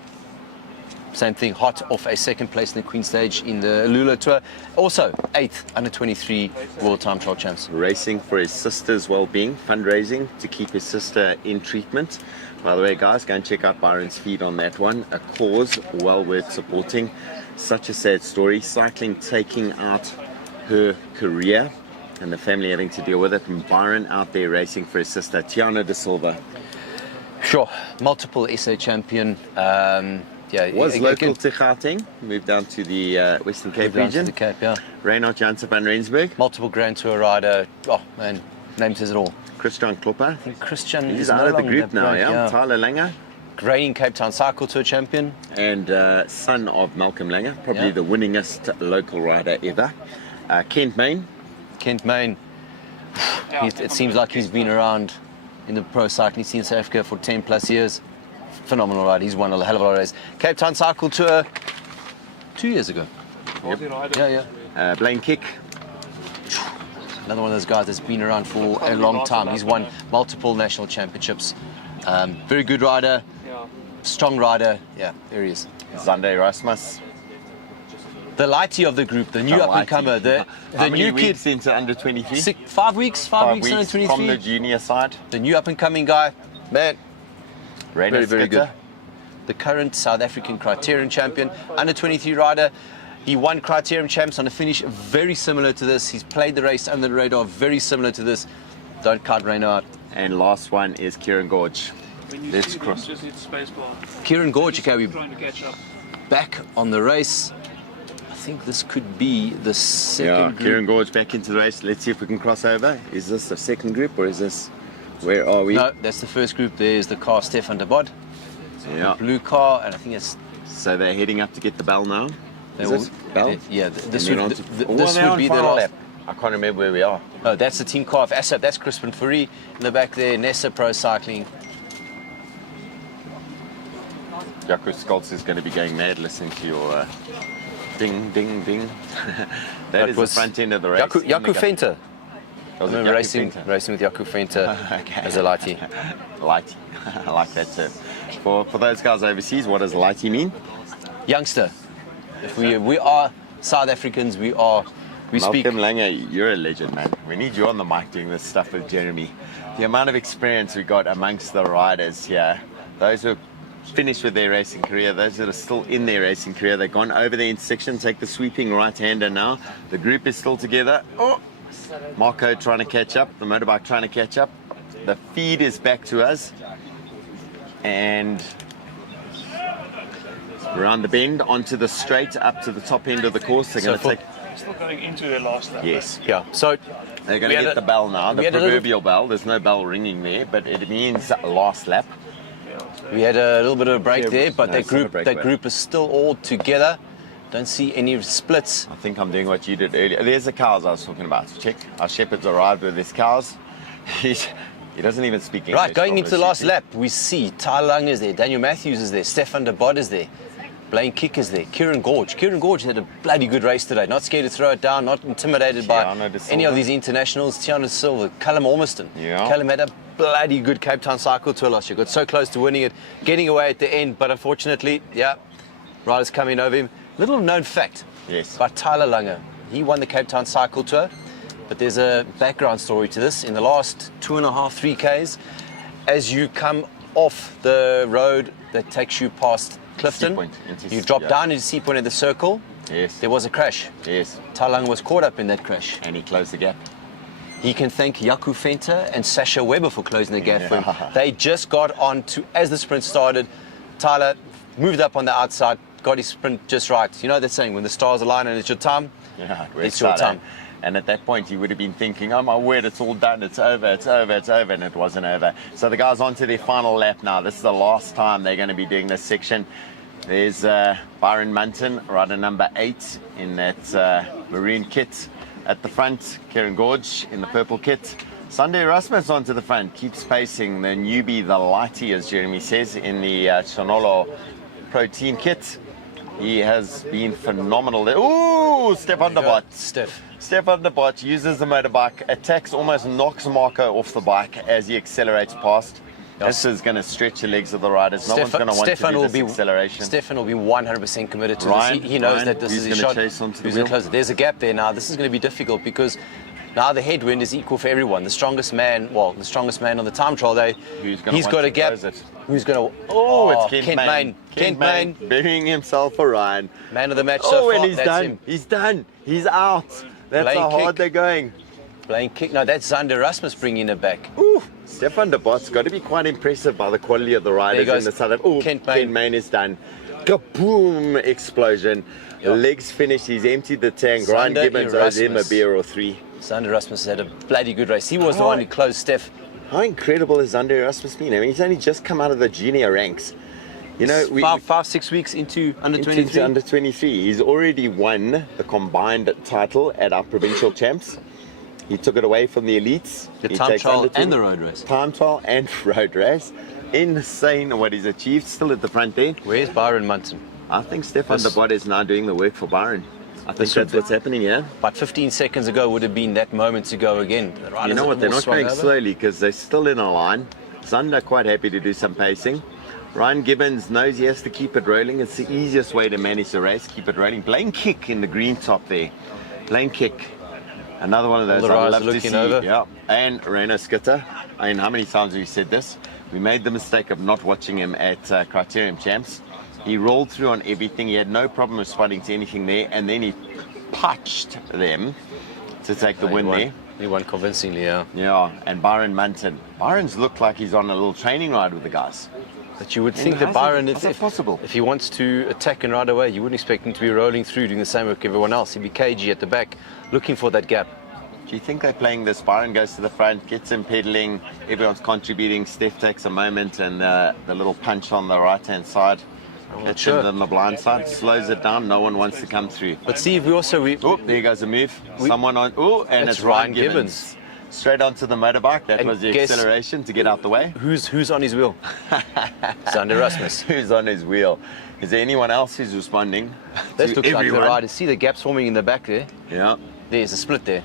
Same thing, hot off a second place in the Queen Stage in the Lula Tour. Also, 8th under 23 World Time Trial Champs. Racing for his sister's well-being, fundraising to keep his sister in treatment. By the way, guys, go and check out Byron's feed on that one. A cause well worth supporting. Such a sad story. Cycling taking out her career and the family having to deal with it. And Byron out there racing for his sister, Tiana De Silva. Sure, multiple SA champion. Was local to Gauteng, moved down to the Western Cape region. To the Cape, yeah. Reinhard Janssen van Rensburg. Multiple Grand Tour rider. Oh man, name says it all. Christian Klopper. Christian He's is out no of the longer group now, break, yeah. Tyler Langer. Reigning Cape Town Cycle Tour champion. And son of Malcolm Langer, probably Yeah. the winningest local rider ever. Kent Main. Kent Main. It seems like he's been around in the pro cycling scene in South Africa for 10 plus years. Phenomenal rider. He's won a hell of a lot of races. Cape Town Cycle Tour 2 years ago. Yep. Blaine Kick. Another one of those guys that's been around for a long time. He's won multiple national championships. Very good rider, strong rider. Yeah, there he is. Zande Rasmus. The lighty of the group, the new up-and-comer, the new kid. Into under 23? 5 weeks, 5 weeks under 23. From the junior side. The new up-and-coming guy, man. Very, very good. The current South African Criterium champion, under 23 rider. He won Criterium champs on a finish very similar to this. He's played the race under the radar, very similar to this. Don't cut Reino out. And last one is Kieran Gorge. Let's cross. Just hit spacebar. Kieran Gorge, okay, we're Trying to catch up. back on the race. I think this could be the second group. Kieran Gorge back into the race. Let's see if we can cross over. Is this the second group or is this, where are we? No, that's the first group. There's the car Stefan de Bod. Yeah. Blue car, and I think it's... So they're heading up to get the bell now. Is this bell? Yeah, this And then would, on to- this they're would on be the final last... lap. I can't remember where we are. No, that's the team car of ASAP. That's Crispin Fourie in the back there. Nessa Pro Cycling. Jaco Scholz is going to be going mad listening to your ding, ding, ding. that is the front end of the race. Jaco Venter. Was it I'm Jaco racing with Jaco Venter as a lighty. Lighty. I like that term. For those guys overseas, what does lighty mean? Youngster. If we are South Africans, we speak. Malcolm Langer, you're a legend, man. We need you on the mic doing this stuff with Jeremy. The amount of experience we got amongst the riders here, those who finished with their racing career, those that are still in their racing career, they've gone over the intersection, take the sweeping right-hander now. The group is still together. Oh, Marco trying to catch up, the motorbike trying to catch up. The feed is back to us. And around the bend, onto the straight, up to the top end of the course. They're going to take... Still going into their last lap. Yes. Yeah. So they're going to get the bell now, the we had a proverbial bell. There's no bell ringing there, but it means last lap. We had a little bit of a break there, but No, it's not a breakaway. that group is still all together. Don't see any splits. I think I'm doing what you did earlier. There's the cows I was talking about. Check. Our shepherd's arrived with his cows. He doesn't even speak English. Right, going into the last obviously. lap, we see Tyler Lang is there, Daniel Matthews is there, Stefan de Bod is there, Blaine Kick is there, Kieran Gorge. Kieran Gorge had a bloody good race today. Not scared to throw it down, not intimidated by Tiana De any of Silva. these internationals. Tiana De Silva, Callum Ormiston. Yeah. Callum had a bloody good Cape Town Cycle Tour last year. Got so close to winning it, getting away at the end, but unfortunately, yeah, riders coming over him. Little known fact about Tyler Langer. He won the Cape Town Cycle Tour, but there's a background story to this. In the last 2.5, 3Ks, as you come off the road that takes you past Clifton, you drop down into Sea Point at the circle. Yes. There was a crash. Yes. Tyler was caught up in that crash. And he closed the gap. He can thank Jaco Venter and Sasha Weber for closing the gap for him. Yeah. They just got on to, as the sprint started, Tyler moved up on the outside, got his sprint just right. You know that saying, when the stars align and it's your time, Yeah, it's your time. And at that point, you would have been thinking, oh my word, it's all done, it's over, it's over, it's over, and it wasn't over. So the guys on to their final lap now. This is the last time they're going to be doing this section. There's Byron Munton, rider number 8 in that maroon kit at the front. Kieran Gorge in the purple kit. Sunday Rasmus onto the front, keeps pacing the newbie, the lighty, as Jeremy says, in the Chanolo Pro Team kit. He has been phenomenal. Ooh, Stefan de Bot. Stefan de Bot uses the motorbike, attacks, almost knocks Marco off the bike as he accelerates past. This is going to stretch the legs of the riders. No one's going to want to do this acceleration. Stefan will be 100% committed to Ryan, this. He knows Ryan, that this is his shot. chase onto the Who's gonna wheel? close it? There's a gap there now. This is going to be difficult because now the headwind is equal for everyone. The strongest man on the time trial day, he's got a gap. Who's going to? Oh, it's Kent Main. Kent Main burying himself for Ryan. Man of the match so far. And he's That's done. him. He's done. He's out. That's Blaine how hard kick. they're going. Blaine kick. No, that's Zander Rasmus bringing it back. Ooh, Stefan de Bot's got to be quite impressive by the quality of the riders in the southern. Oh, Kent Main is done. Kaboom! Explosion. Legs finished. He's emptied the tank. Ryan Zander Gibbons owes him a Erasmus. beer or three. Zander Rasmus had a bloody good race. He was the one who closed Steph. How incredible has Zander Erasmus been? I mean, he's only just come out of the junior ranks. You know, Five, 6 weeks into under 23. Into under 23. He's already won the combined title at our provincial champs. He took it away from the elites. The He time takes trial under 20 and the road race. Time trial and road race. Insane what he's achieved. Still at the front there. Where's Byron Munson? I think Stefan de Bot is now doing the work for Byron. I think This that's would- what's happening here. But 15 seconds ago would have been that moment to go again. The You riders know are what? They're more not swung going over. slowly because they're still in a line. Zander quite happy to do some pacing. Ryan Gibbons knows he has to keep it rolling. It's the easiest way to manage the race. Keep it rolling. Blaine kick in the green top there. Blaine kick. Another one of those All the I'd riders love to looking see. over. Yeah. And Reno Skitter. I mean, how many times have we said this? We made the mistake of not watching him at Criterium Champs. He rolled through on everything. He had no problem responding to anything there. And then he punched them to take the win there. He won convincingly, yeah. Yeah, and Byron Munson. Byron's looked like he's on a little training ride with the guys. But you would And think that how's Byron, how's that possible? if he wants to attack and ride away, you wouldn't expect him to be rolling through, doing the same work everyone else. He'd be cagey at the back, looking for that gap. Do you think they're playing this? Byron goes to the front, gets him pedaling, everyone's contributing. Steph takes a moment, and the little punch on the right-hand side gets sure. him on the blind side, slows it down. No one wants to come through. But Steve, Oh, there goes a move. Someone on. Oh, and That's it's Ryan Ryan Gibbons. Straight onto the motorbike. That And was the guess- acceleration to get out the way. Who's on his wheel? Zander Rasmus. Who's on his wheel? Is there anyone else who's responding? This to looks like the everyone? riders. See the gaps forming in the back there? Yeah. There's a split there.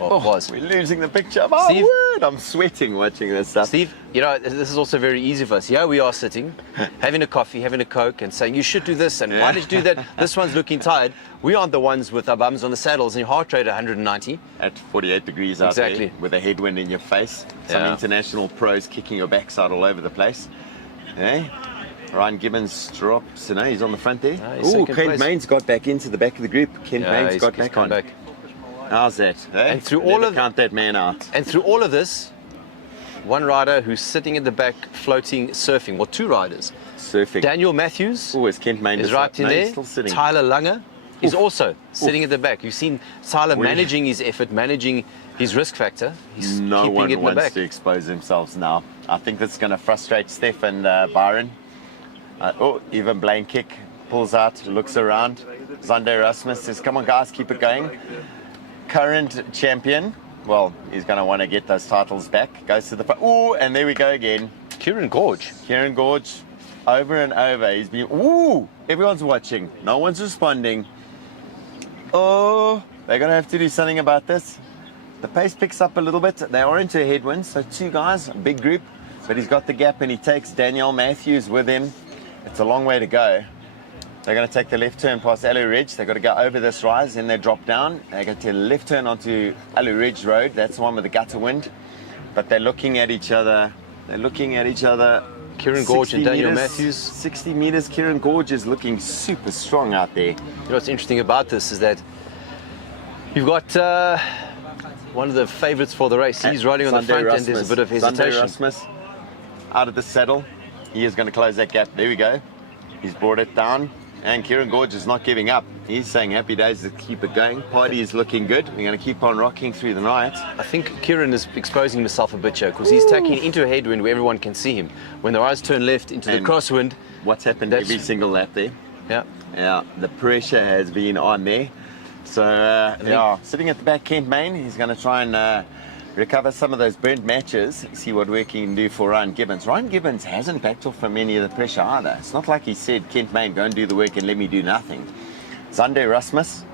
Well, it was. We're losing the picture. My Steve? word, I'm sweating watching this stuff. Steve, you know, this is also very easy for us. Here we are sitting, having a coffee, having a Coke, and saying, you should do this, and why did you do that? This one's looking tired. We aren't the ones with our bums on the saddles and your heart rate at 190. At 48 degrees out Exactly. there, with a headwind in your face. Some Yeah. international pros kicking your backside all over the place. Eh? Ryan Gibbons drops, he's on the front there. he's Oh, second Kent place. Main's got back into the back of the group. Kent Main's he's got back come on. back. How's that? Eh? And through Never all of- count that man out. And through all of this, one rider who's sitting in the back, floating, surfing. Well, two riders. Surfing. Daniel Matthews Oh, is Kent Main is just right up? in No, he's there. still sitting. Tyler Langer is also sitting at the back. You've seen Tyler managing his effort, managing his risk factor. He's No keeping one it in the wants back. to expose themselves now. I think that's going to frustrate Steph and Byron. Even Blaine kick pulls out, looks around. Zander Rasmus says, come on guys, keep it going. Current champion, well, he's going to want to get those titles back. Goes to the front. Oh, and there we go again. Kieran Gorge. Kieran Gorge, over and over. He's been, everyone's watching. No one's responding. Oh, they're going to have to do something about this. The pace picks up a little bit. They are into a headwind, so two guys, a big group, but he's got the gap and he takes Daniel Matthews with him. It's a long way to go. They're going to take the left turn past Alu Ridge. They've got to go over this rise, then they drop down. They go to the left turn onto Alu Ridge Road. That's the one with the gutter wind. But they're looking at each other. Kieran Gorge and 60 Daniel meters, Matthews. 60 meters. Kieran Gorge is looking super strong out there. You know what's interesting about this is that you've got one of the favourites for the race. He's riding on the front and there's a bit of Zander hesitation. Rasmus out of the saddle. He is going to close that gap. There we go. He's brought it down. And Kieran Gorge is not giving up. He's saying happy days to keep it going. Party is looking good. We're going to keep on rocking through the night. I think Kieran is exposing himself a bit here because he's taking into a headwind where everyone can see him. When the riders turn left into the And crosswind. What's happened That's- every single lap there? Yeah. Yeah, the pressure has been on there. So, sitting at the back, Kent Main, he's going to try and recover some of those burnt matches, see what work he can do for Ryan Gibbons. Ryan Gibbons hasn't backed off from any of the pressure either. It's not like he said, Kent Main, go and do the work and let me do nothing. Zander Rasmus,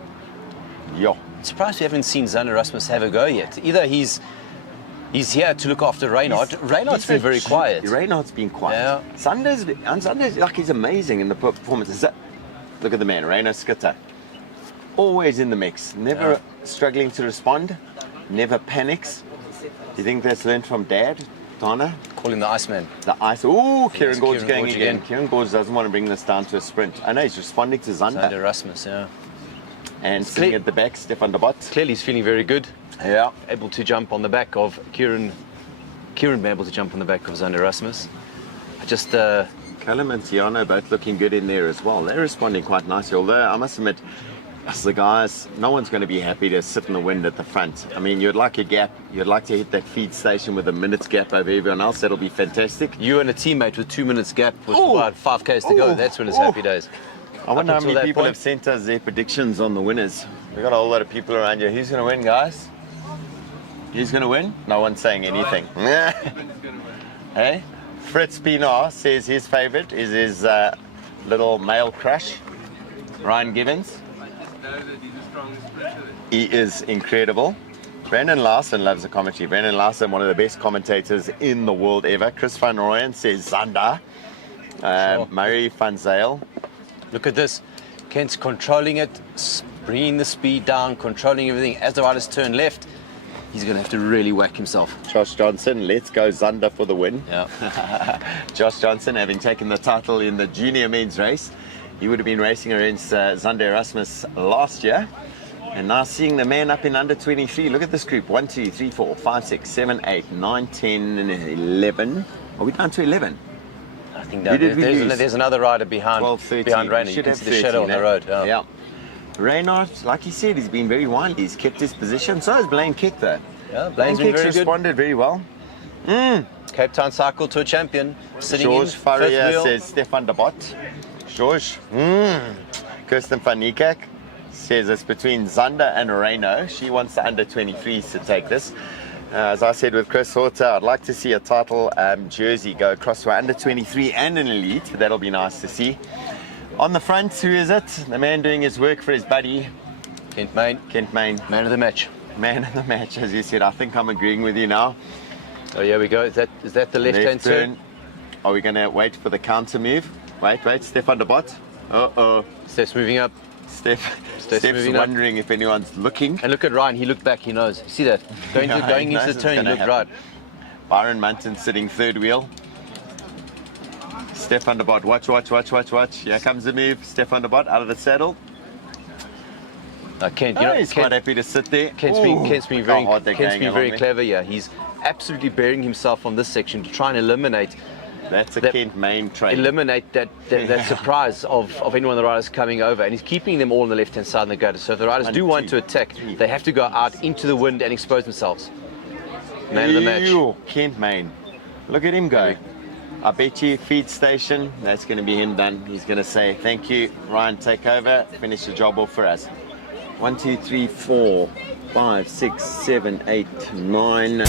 I'm surprised we haven't seen Zander Rasmus have a go yet. Either he's He's here to look after Reynard. Reynard's been very quiet. Reynard's been quiet. Yeah. Sunday's like he's amazing in the performances. Look at the man, Reynard Skitter. Always in the mix, never struggling to respond, never panics. Do you think that's learned from Dad, Donna? Call him the Iceman. The ice. Oh, Kieran Gorge Kieran going Gorge again. again. Kieran Gorge doesn't want to bring this down to a sprint. I know he's responding to Zander. Zander Rasmus, yeah. And sitting at the back, Stefan de Bot. Clearly he's feeling very good. Yeah. Able to jump on the back of Kieran. Kieran be able to jump on the back of Zander Rasmus. I just... Callum and Tiano both looking good in there as well. They're responding quite nicely, although I must admit, as the guys, no one's going to be happy to sit in the wind at the front. I mean, you'd like a gap. You'd like to hit that feed station with a minute's gap over everyone else. That'll be fantastic. You and a teammate with 2 minutes gap with about 5Ks to go. That's when it's happy days. I wonder how many people have sent us their predictions on the winners. We've got a whole lot of people around here. Who's going to win, guys? Who's going to win? No one's saying anything. Hey? Fritz Pinar says his favourite is his little male crush, Ryan Gibbons. He is incredible. Brandon Larson loves the commentary. Brandon Larson, one of the best commentators in the world ever. Chris van Rooyen says Zander. Murray van Zyl. Look at this. Kent's controlling it, bringing the speed down, controlling everything. As the riders turn left, he's going to have to really whack himself. Josh Johnson, let's go Zander for the win. Yeah. Josh Johnson, having taken the title in the junior men's race, he would have been racing against Zander Erasmus last year. And now seeing the man up in under 23. Look at this group. 1, 2, 3, 4, 5, 6, 7, 8, 9, 10, and 11. Are we down to 11? I think that there's another rider behind 12, 13. behind Rainer. You can see the shadow on the road. Yeah. Reynard, like he said, he's been very wily. He's kept his position. So has Blaine Keck, though. Yeah, Blaine been Keck's very good. responded very well. Cape Town Cycle Tour champion. Sitting George in Faria fifth wheel. says Stefan de Bot. George. Kirsten van Niekerk says it's between Zander and Reino. She wants the under 23s to take this. As I said with Chris Horter, I'd like to see a title jersey go across to under 23 and an elite. That'll be nice to see. On the front, who is it? The man doing his work for his buddy. Kent Main. Kent Main. Man of the match. Man of the match, as you said. I think I'm agreeing with you now. Oh, here we go. Is that the left-hand turn? Are we going to wait for the counter move? Wait, Stefan de Bot. Uh-oh. Steph's moving up. Steph's wondering if anyone's looking. And look at Ryan, he looked back, he knows. See that? Going into the turn, he looked right. Byron Munton sitting third wheel. Stefan de Bot, watch. Here comes the move. Stefan de Bot out of the saddle. Kent, he's quite happy to sit there. Kent's been very clever. Yeah, he's absolutely bearing himself on this section to try and eliminate. That's a Kent Main train. Eliminate that surprise of any one of the riders coming over, and he's keeping them all on the left-hand side of the gutter. So if the riders do want to attack, they have to go out into the wind and expose themselves. Man of the match. Kent Main. Look at him go. I bet you feed station, that's going to be him done. He's going to say, thank you, Ryan, take over, finish the job off for us. 1, 2, 3, 4, 5, 6, 7, 8, 9.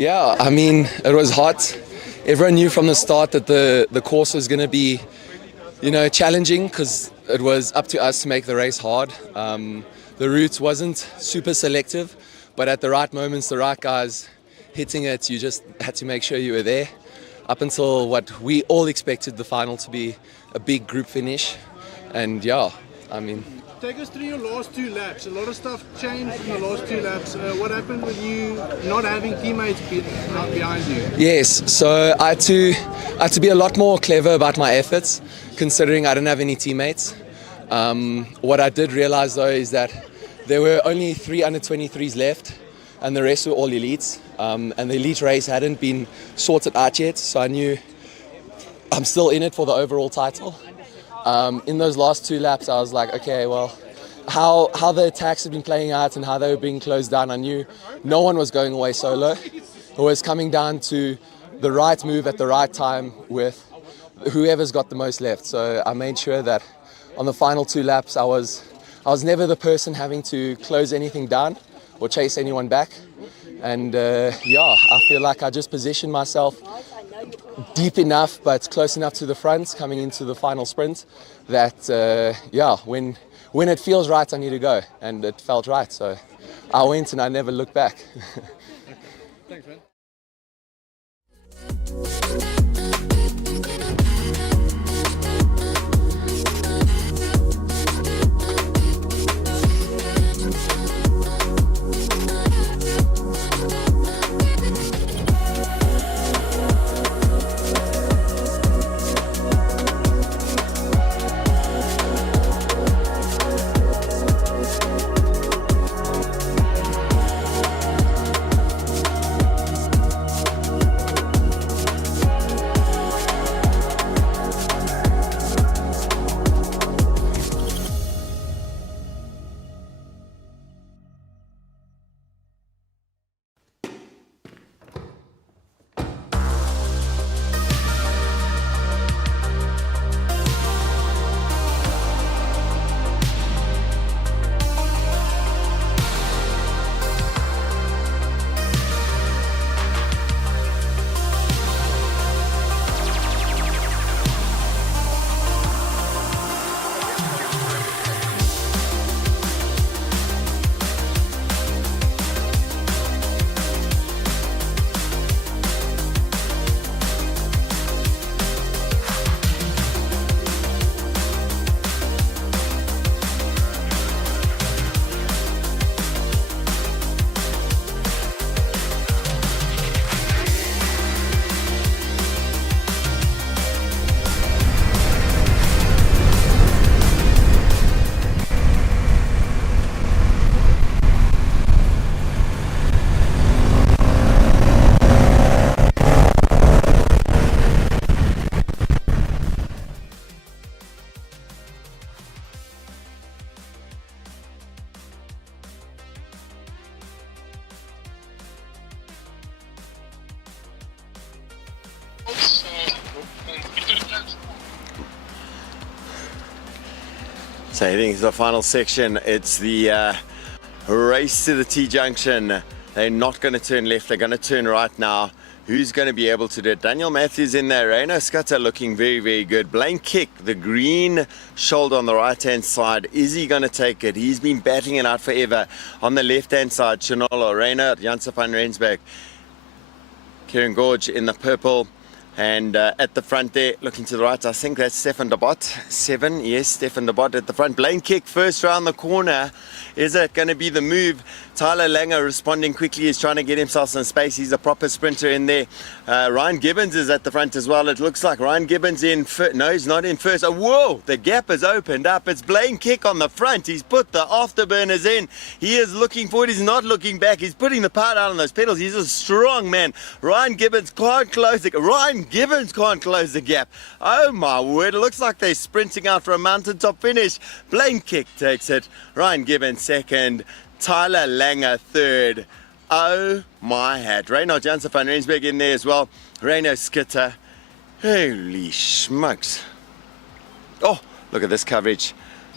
Yeah, I mean, it was hot. Everyone knew from the start that the course was going to be, challenging because it was up to us to make the race hard. The route wasn't super selective, but at the right moments, the right guys hitting it, you just had to make sure you were there. Up until what we all expected the final to be a big group finish. And yeah, I mean... Take us through your last 2 laps. A lot of stuff changed in the last 2 laps. What happened with you not having teammates behind you? Yes, so I had to be a lot more clever about my efforts, considering I didn't have any teammates. What I did realize though is that there were only 3 under-23s left, and the rest were all elites. And the elite race hadn't been sorted out yet, so I knew I'm still in it for the overall title. In those last 2 laps, I was like, okay, well, how the attacks have been playing out and how they were being closed down, I knew no one was going away solo. It was coming down to the right move at the right time with whoever's got the most left. So I made sure that on the final 2 laps, I was never the person having to close anything down or chase anyone back. And yeah, I feel like I just positioned myself deep enough but close enough to the front coming into the final sprint that yeah, when it feels right I need to go, and it felt right, so I went and I never looked back. Thanks, man. So heading to the final section, it's the race to the T-junction. They're not going to turn left, they're going to turn right now. Who's going to be able to do it? Daniel Matthews in there, Reino Scudder looking very, very good. Blaine Kick, the green shoulder on the right-hand side. Is he going to take it? He's been batting it out forever. On the left-hand side, Chanolo, Reino, Janse van Rensburg, Kieran Gorge in the purple. And at the front there, looking to the right, I think that's Stefan de Bot. 7, yes, Stefan de Bot at the front. Blaine Kick first round the corner. Is it going to be the move? Tyler Langer responding quickly. He's trying to get himself some space. He's a proper sprinter in there. Ryan Gibbons is at the front as well. It looks like Ryan Gibbons in first. No, he's not in first. Oh, whoa, the gap has opened up. It's Blaine Kick on the front. He's put the afterburners in. He is looking forward. He's not looking back. He's putting the power down on those pedals. He's a strong man. Ryan Gibbons can't close the gap. Oh my word, it looks like they're sprinting out for a mountaintop finish. Blaine Kick takes it. Ryan Gibbons second. Tyler Langer third. Oh my hat. Reino Janse van Rensburg in there as well. Reino Skitter. Holy smokes. Oh, look at this coverage.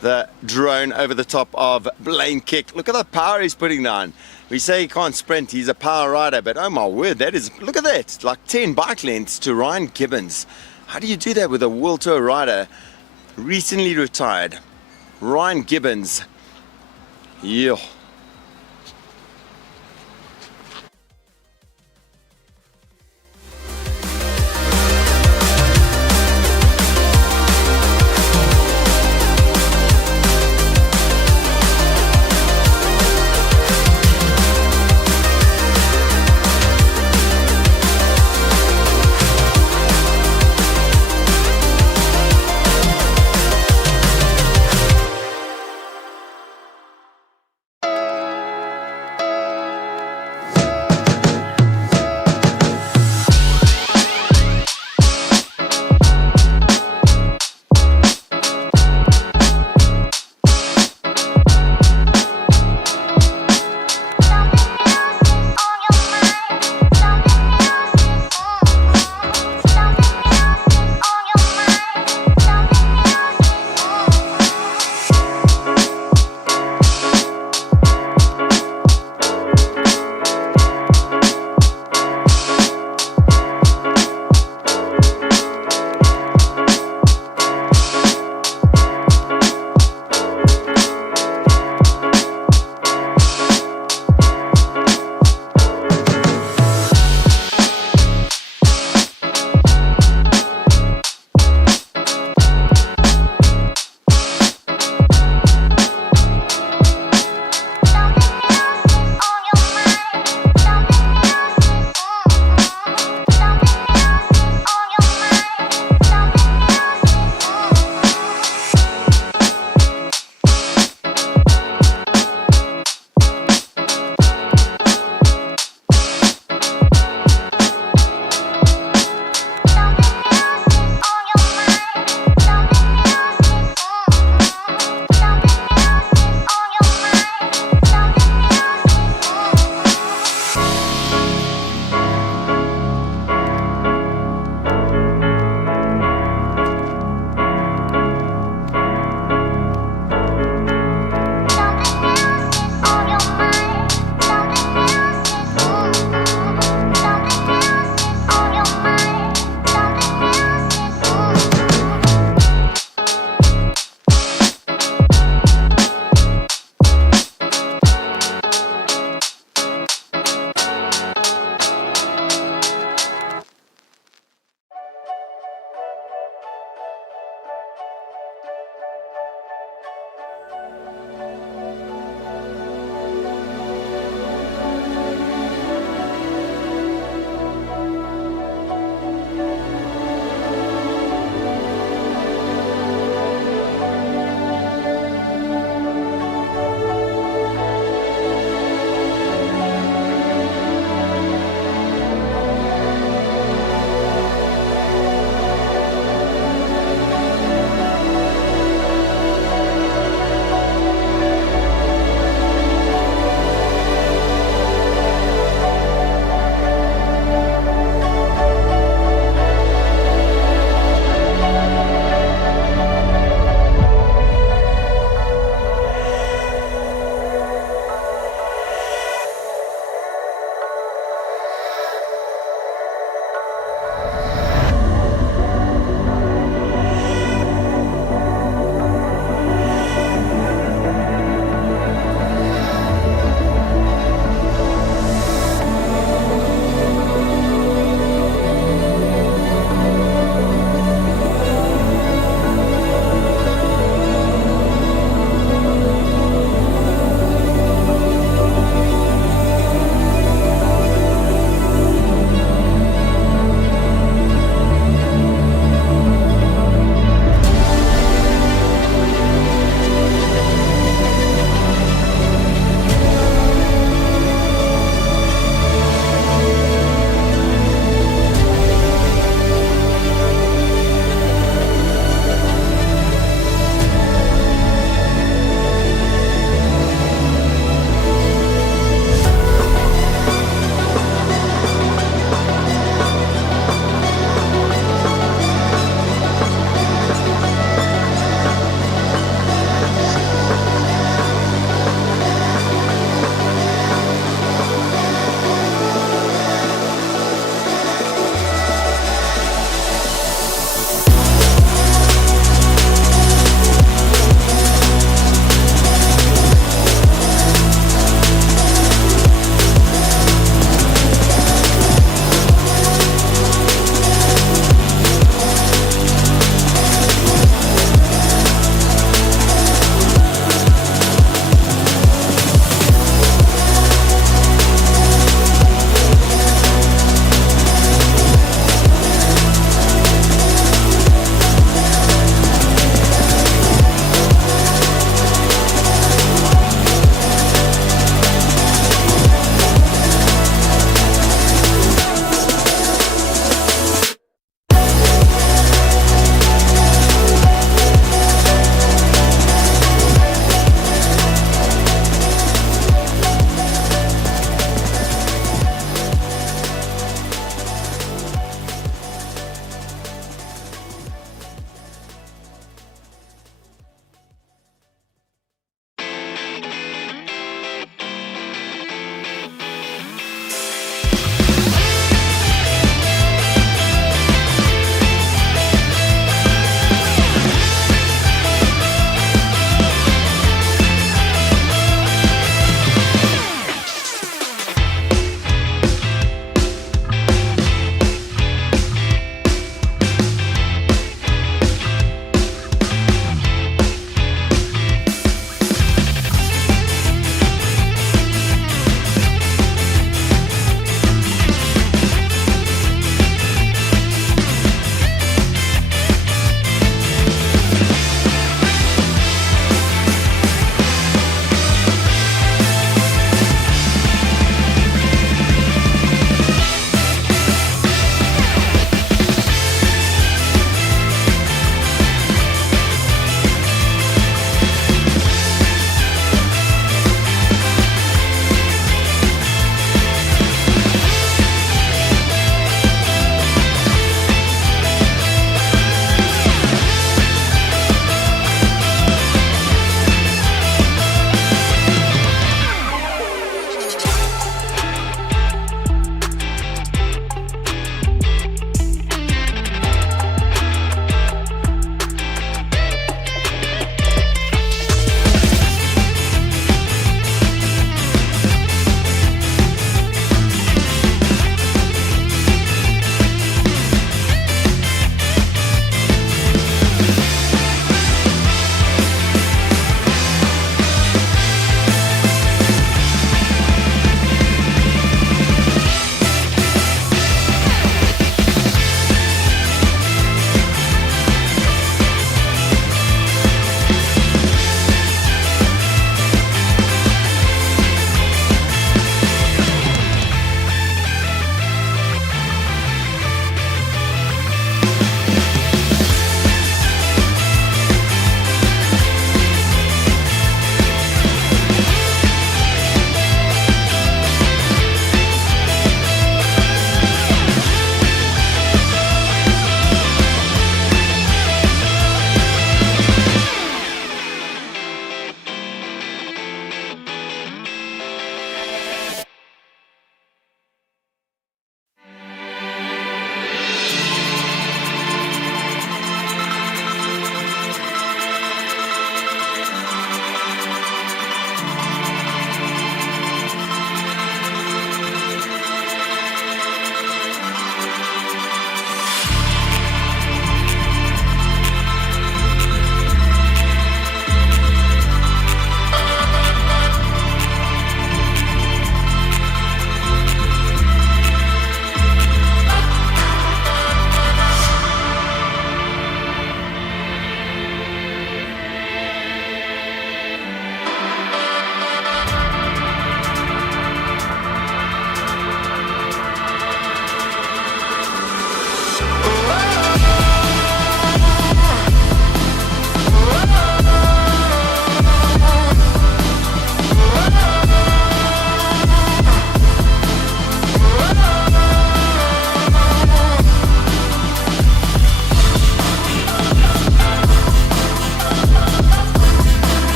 The drone over the top of Blaine Kick. Look at the power he's putting down. We say he can't sprint, he's a power rider, but oh my word, that is, look at that, like 10 bike lengths to Ryan Gibbons. How do you do that with a World Tour rider? Recently retired, Ryan Gibbons. Yeah.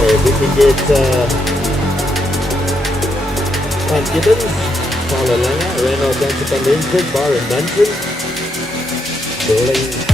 Okay, if we can get Van Gibbons, Paula Langer, Renault Dancer van Rensburg, Byron Munson, Blaine.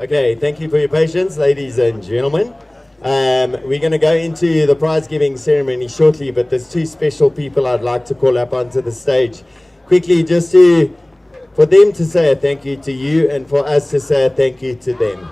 Okay, thank you for your patience, ladies and gentlemen. We're going to go into the prize giving ceremony shortly, but there's two special people I'd like to call up onto the stage quickly, just for them to say a thank you to you and for us to say a thank you to them.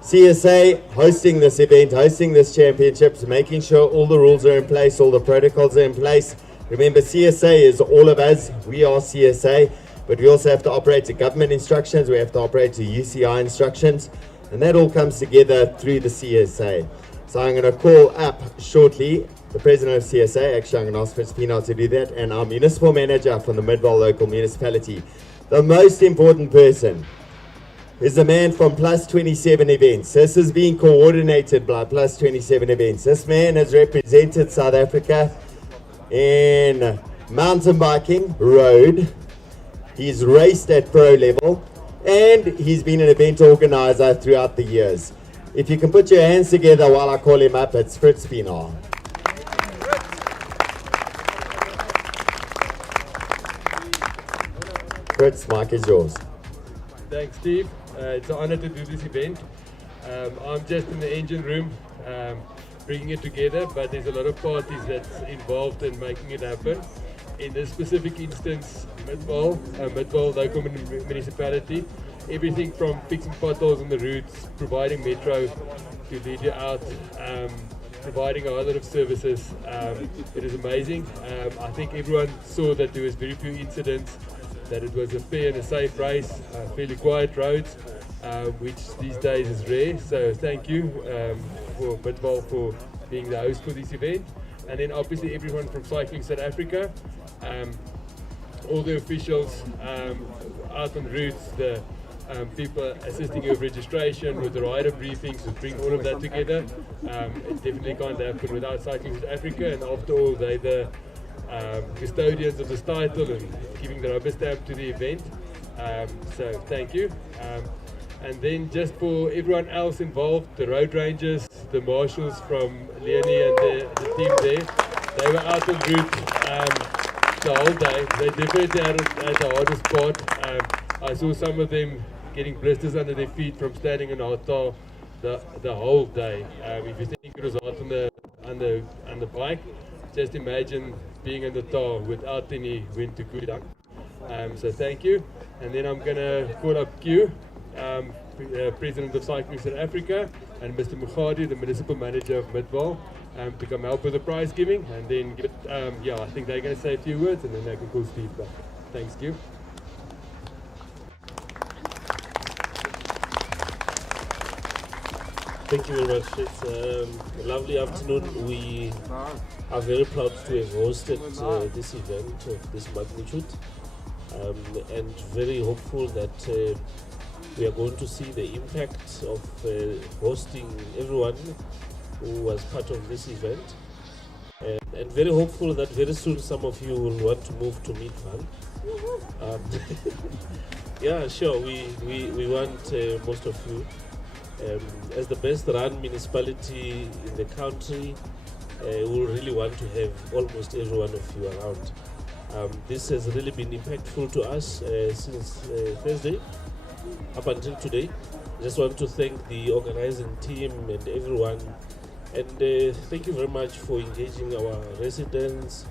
CSA hosting this event, hosting this championships, making sure all the rules are in place, all the protocols are in place. Remember, CSA is all of us. We are CSA, but we also have to operate to government instructions. We have to operate to UCI instructions, and that all comes together through the CSA. So I'm going to call up shortly the president of CSA, actually I'm going to ask Fritz Pienaar to do that, and our municipal manager from the Midvaal local municipality. The most important person is the man from Plus 27 Events. This is being coordinated by Plus 27 Events. This man has represented South Africa in mountain biking, road. He's raced at pro level, and he's been an event organizer throughout the years. If you can put your hands together while I call him up, it's Fritz Pienaar. Fritz, mic is yours. Thanks, Steve. It's an honor to do this event. I'm just in the engine room bringing it together, but there's a lot of parties that's involved in making it happen. In this specific instance, Midvaal local municipality, everything from fixing potholes on the routes, providing metro to lead you out, providing a whole lot of services. It is amazing. I think everyone saw that there was very few incidents, that it was a fair and a safe race, fairly quiet roads, which these days is rare. So thank you for Midvaal for being the host for this event. And then obviously everyone from Cycling South Africa, all the officials out on routes, the people assisting you with registration, with the rider briefings, to bring all of that together. It definitely can't happen without Cycling South Africa, and after all, they're the custodians of this title and giving the rubber stamp to the event. So thank you. And then just for everyone else involved, the road rangers, the marshals from Leonie and the team there, they were out on route the whole day. They definitely had the hardest part. I saw some of them getting blisters under their feet from standing in hot tar the whole day. If you think it was hot on the bike, just imagine being in the tar without any wind to cool down. So thank you. And then I'm going to call up Q, President of Cycling South Africa, and Mr. Mukhadi, the Municipal Manager of Midvaal, to come help with the prize giving. And then, I think they're going to say a few words, and then they can call Steve back. Thanks, Q. Thank you very much. It's a lovely afternoon. We are very proud to have hosted this event of this magnitude, and very hopeful that we are going to see the impact of hosting everyone who was part of this event, and very hopeful that very soon some of you will want to move to Midvaal. Yeah, sure, we want most of you. As the best run municipality in the country, we will really want to have almost every one of you around. This has really been impactful to us since Thursday up until today. I just want to thank the organizing team and everyone, and thank you very much for engaging our residents,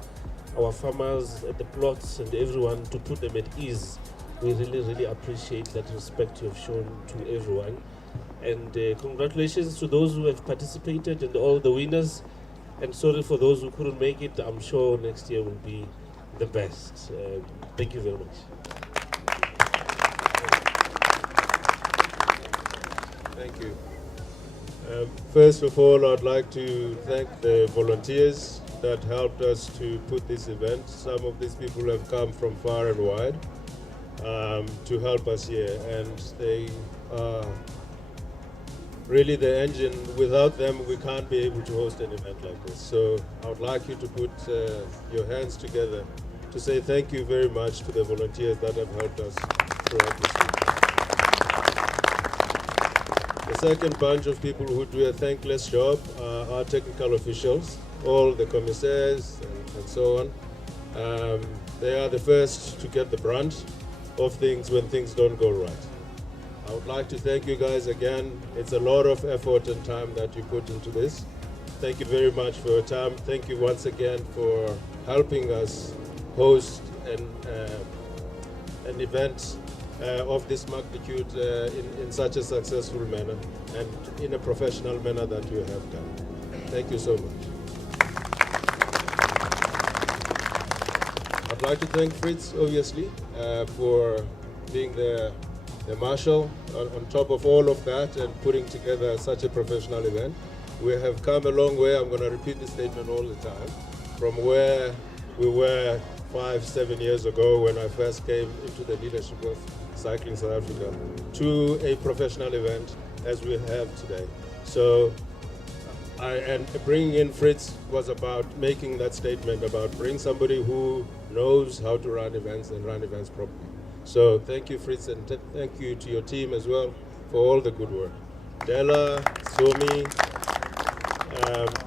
our farmers at the plots, and everyone to put them at ease. We really appreciate that respect you have shown to everyone. And congratulations to those who have participated and all the winners, and sorry for those who couldn't make it. I'm sure next year will be the best. Thank you very much. Thank you. First of all, I'd like to thank the volunteers that helped us to put this event. Some of these people have come from far and wide to help us here, and they are really the engine. Without them, we can't be able to host an event like this. So I would like you to put your hands together to say thank you very much to the volunteers that have helped us throughout this week. The second bunch of people who do a thankless job are our technical officials, all the commissaires and so on. They are the first to get the brunt of things when things don't go right. I would like to thank you guys again. It's a lot of effort and time that you put into this. Thank you very much for your time. Thank you once again for helping us host an event of this magnitude in such a successful manner and in a professional manner that you have done. Thank you so much. I'd like to thank Fritz, obviously, for being the marshal on top of all of that and putting together such a professional event. we have come a long way. I'm going to repeat this statement all the time. From where we were 5-7 years ago when I first came into the leadership of Cycling South Africa to a professional event as we have today. So, and bringing in Fritz was about making that statement about bring somebody who knows how to run events and run events properly. So thank you, Fritz, and thank you to your team as well for all the good work. Della, Somi,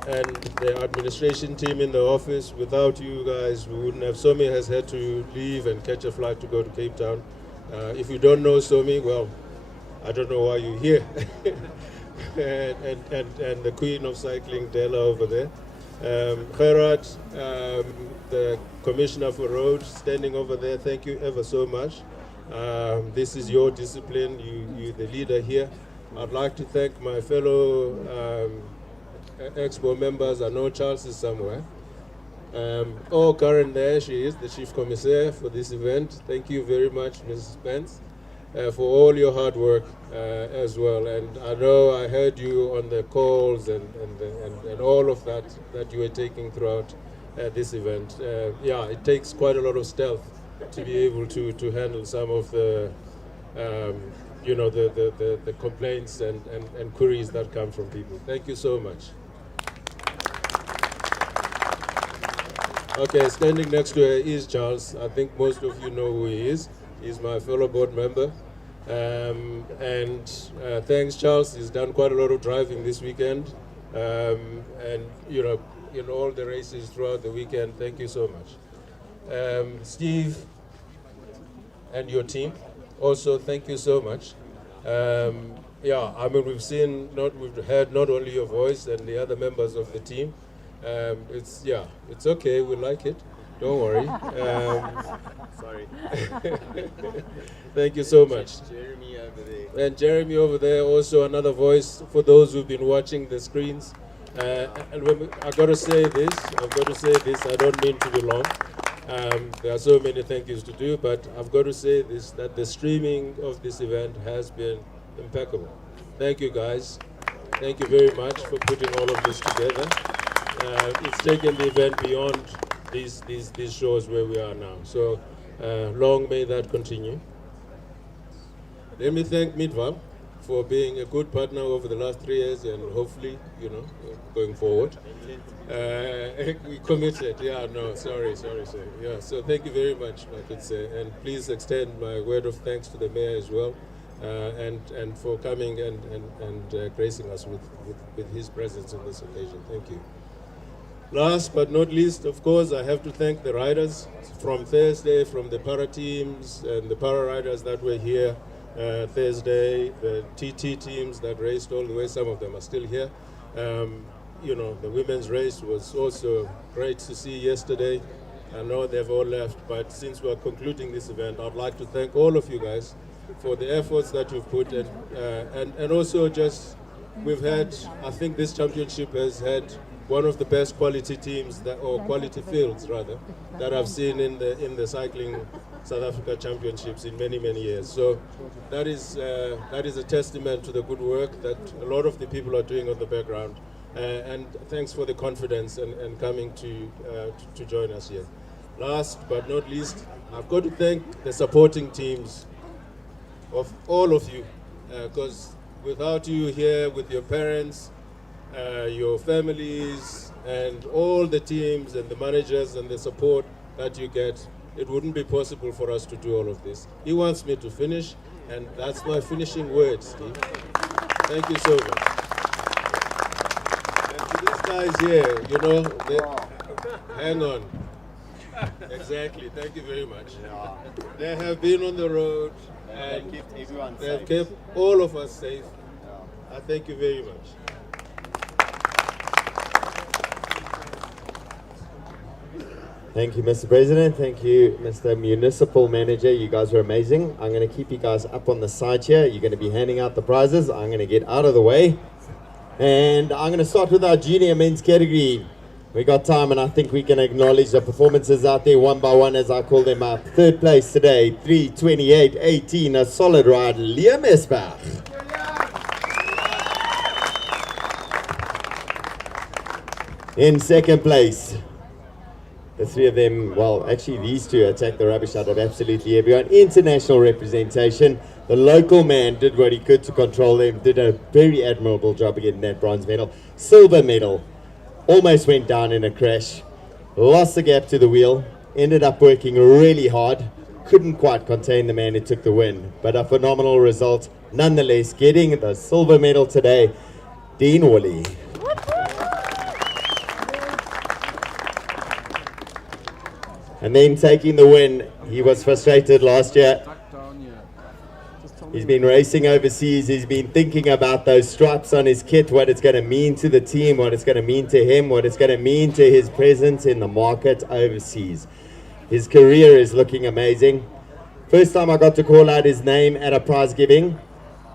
and the administration team in the office. Without you guys, we wouldn't have. Somi has had to leave and catch a flight to go to Cape Town. If you don't know Somi, well, I don't know why you're here. and the queen of cycling, Della, over there. Gerard, the commissioner for roads, standing over there, thank you ever so much. This is your discipline, you're the leader here. I'd like to thank my fellow Expo members. I know Charles is somewhere. Karen there, she is the chief commissaire for this event. Thank you very much, Mrs. Spence, for all your hard work as well. And I know I heard you on the calls and all of that you were taking throughout this event. Yeah, it takes quite a lot of stealth to be able to handle some of the you know, the complaints and queries that come from people. Thank you so much. Okay, standing next to her is Charles. I think most of you know who he is. He's my fellow board member. Thanks, Charles. He's done quite a lot of driving this weekend. And, you know, in all the races throughout the weekend, thank you so much. Steve and your team, also thank you so much. Yeah, I mean, we've heard not only your voice and the other members of the team. It's okay, we like it. Don't worry. Sorry. Thank you so much. Jeremy over there. And Jeremy over there, also another voice for those who've been watching the screens. And I've got to say this, I don't mean to be long. There are so many thank yous to do, but I've got to say this, that the streaming of this event has been impeccable. Thank you, guys. Thank you very much for putting all of this together. It's taken the event beyond these shows where we are now. So long may that continue. Let me thank Midval for being a good partner over the last 3 years and hopefully, you know, going forward. We committed, yeah, no, sorry, sir. Yeah, so thank you very much, I could say. And please extend my word of thanks to the mayor as well, and for coming and gracing us with his presence on this occasion. Thank you. Last but not least, of course, I have to thank the riders from Thursday, from the para teams and the para riders that were here Thursday, the TT teams that raced all the way, some of them are still here. You know, the women's race was also great to see yesterday. I know they've all left, but since we're concluding this event, I'd like to thank all of you guys for the efforts that you've put in, and also just, we've had, I think this championship has had one of the best quality teams, or quality fields rather, that I've seen in the cycling South Africa championships in many, many years. So that is a testament to the good work that a lot of the people are doing on the background. And thanks for the confidence and coming to join us here. Last but not least, I've got to thank the supporting teams of all of you, because without you here with your parents, your families, and all the teams and the managers and the support that you get, it wouldn't be possible for us to do all of this. He wants me to finish, and that's my finishing word, Steve. Thank you so much. And to these guys here, you know, hang on. Exactly, thank you very much. They have been on the road, and they've kept all of us safe. I thank you very much. Thank you, Mr. President. Thank you, Mr. Municipal Manager. You guys are amazing. I'm going to keep you guys up on the side here. You're going to be handing out the prizes. I'm going to get out of the way. And I'm going to start with our junior men's category. We got time, and I think we can acknowledge the performances out there one by one as I call them up. Third place today, 3:28.18, a solid ride, Liam Esbach. In second place, the three of them, well, actually these two attacked the rubbish out of absolutely everyone. International representation. The local man did what he could to control them, did a very admirable job of getting that bronze medal. Silver medal, almost went down in a crash, lost the gap to the wheel, ended up working really hard, couldn't quite contain the man who took the win, but a phenomenal result. Nonetheless, getting the silver medal today, Dean Woolley. And then taking the win, he was frustrated last year. He's been racing overseas, he's been thinking about those stripes on his kit, what it's going to mean to the team, what it's going to mean to him, what it's going to mean to his presence in the market overseas. His career is looking amazing. First time I got to call out his name at a prize giving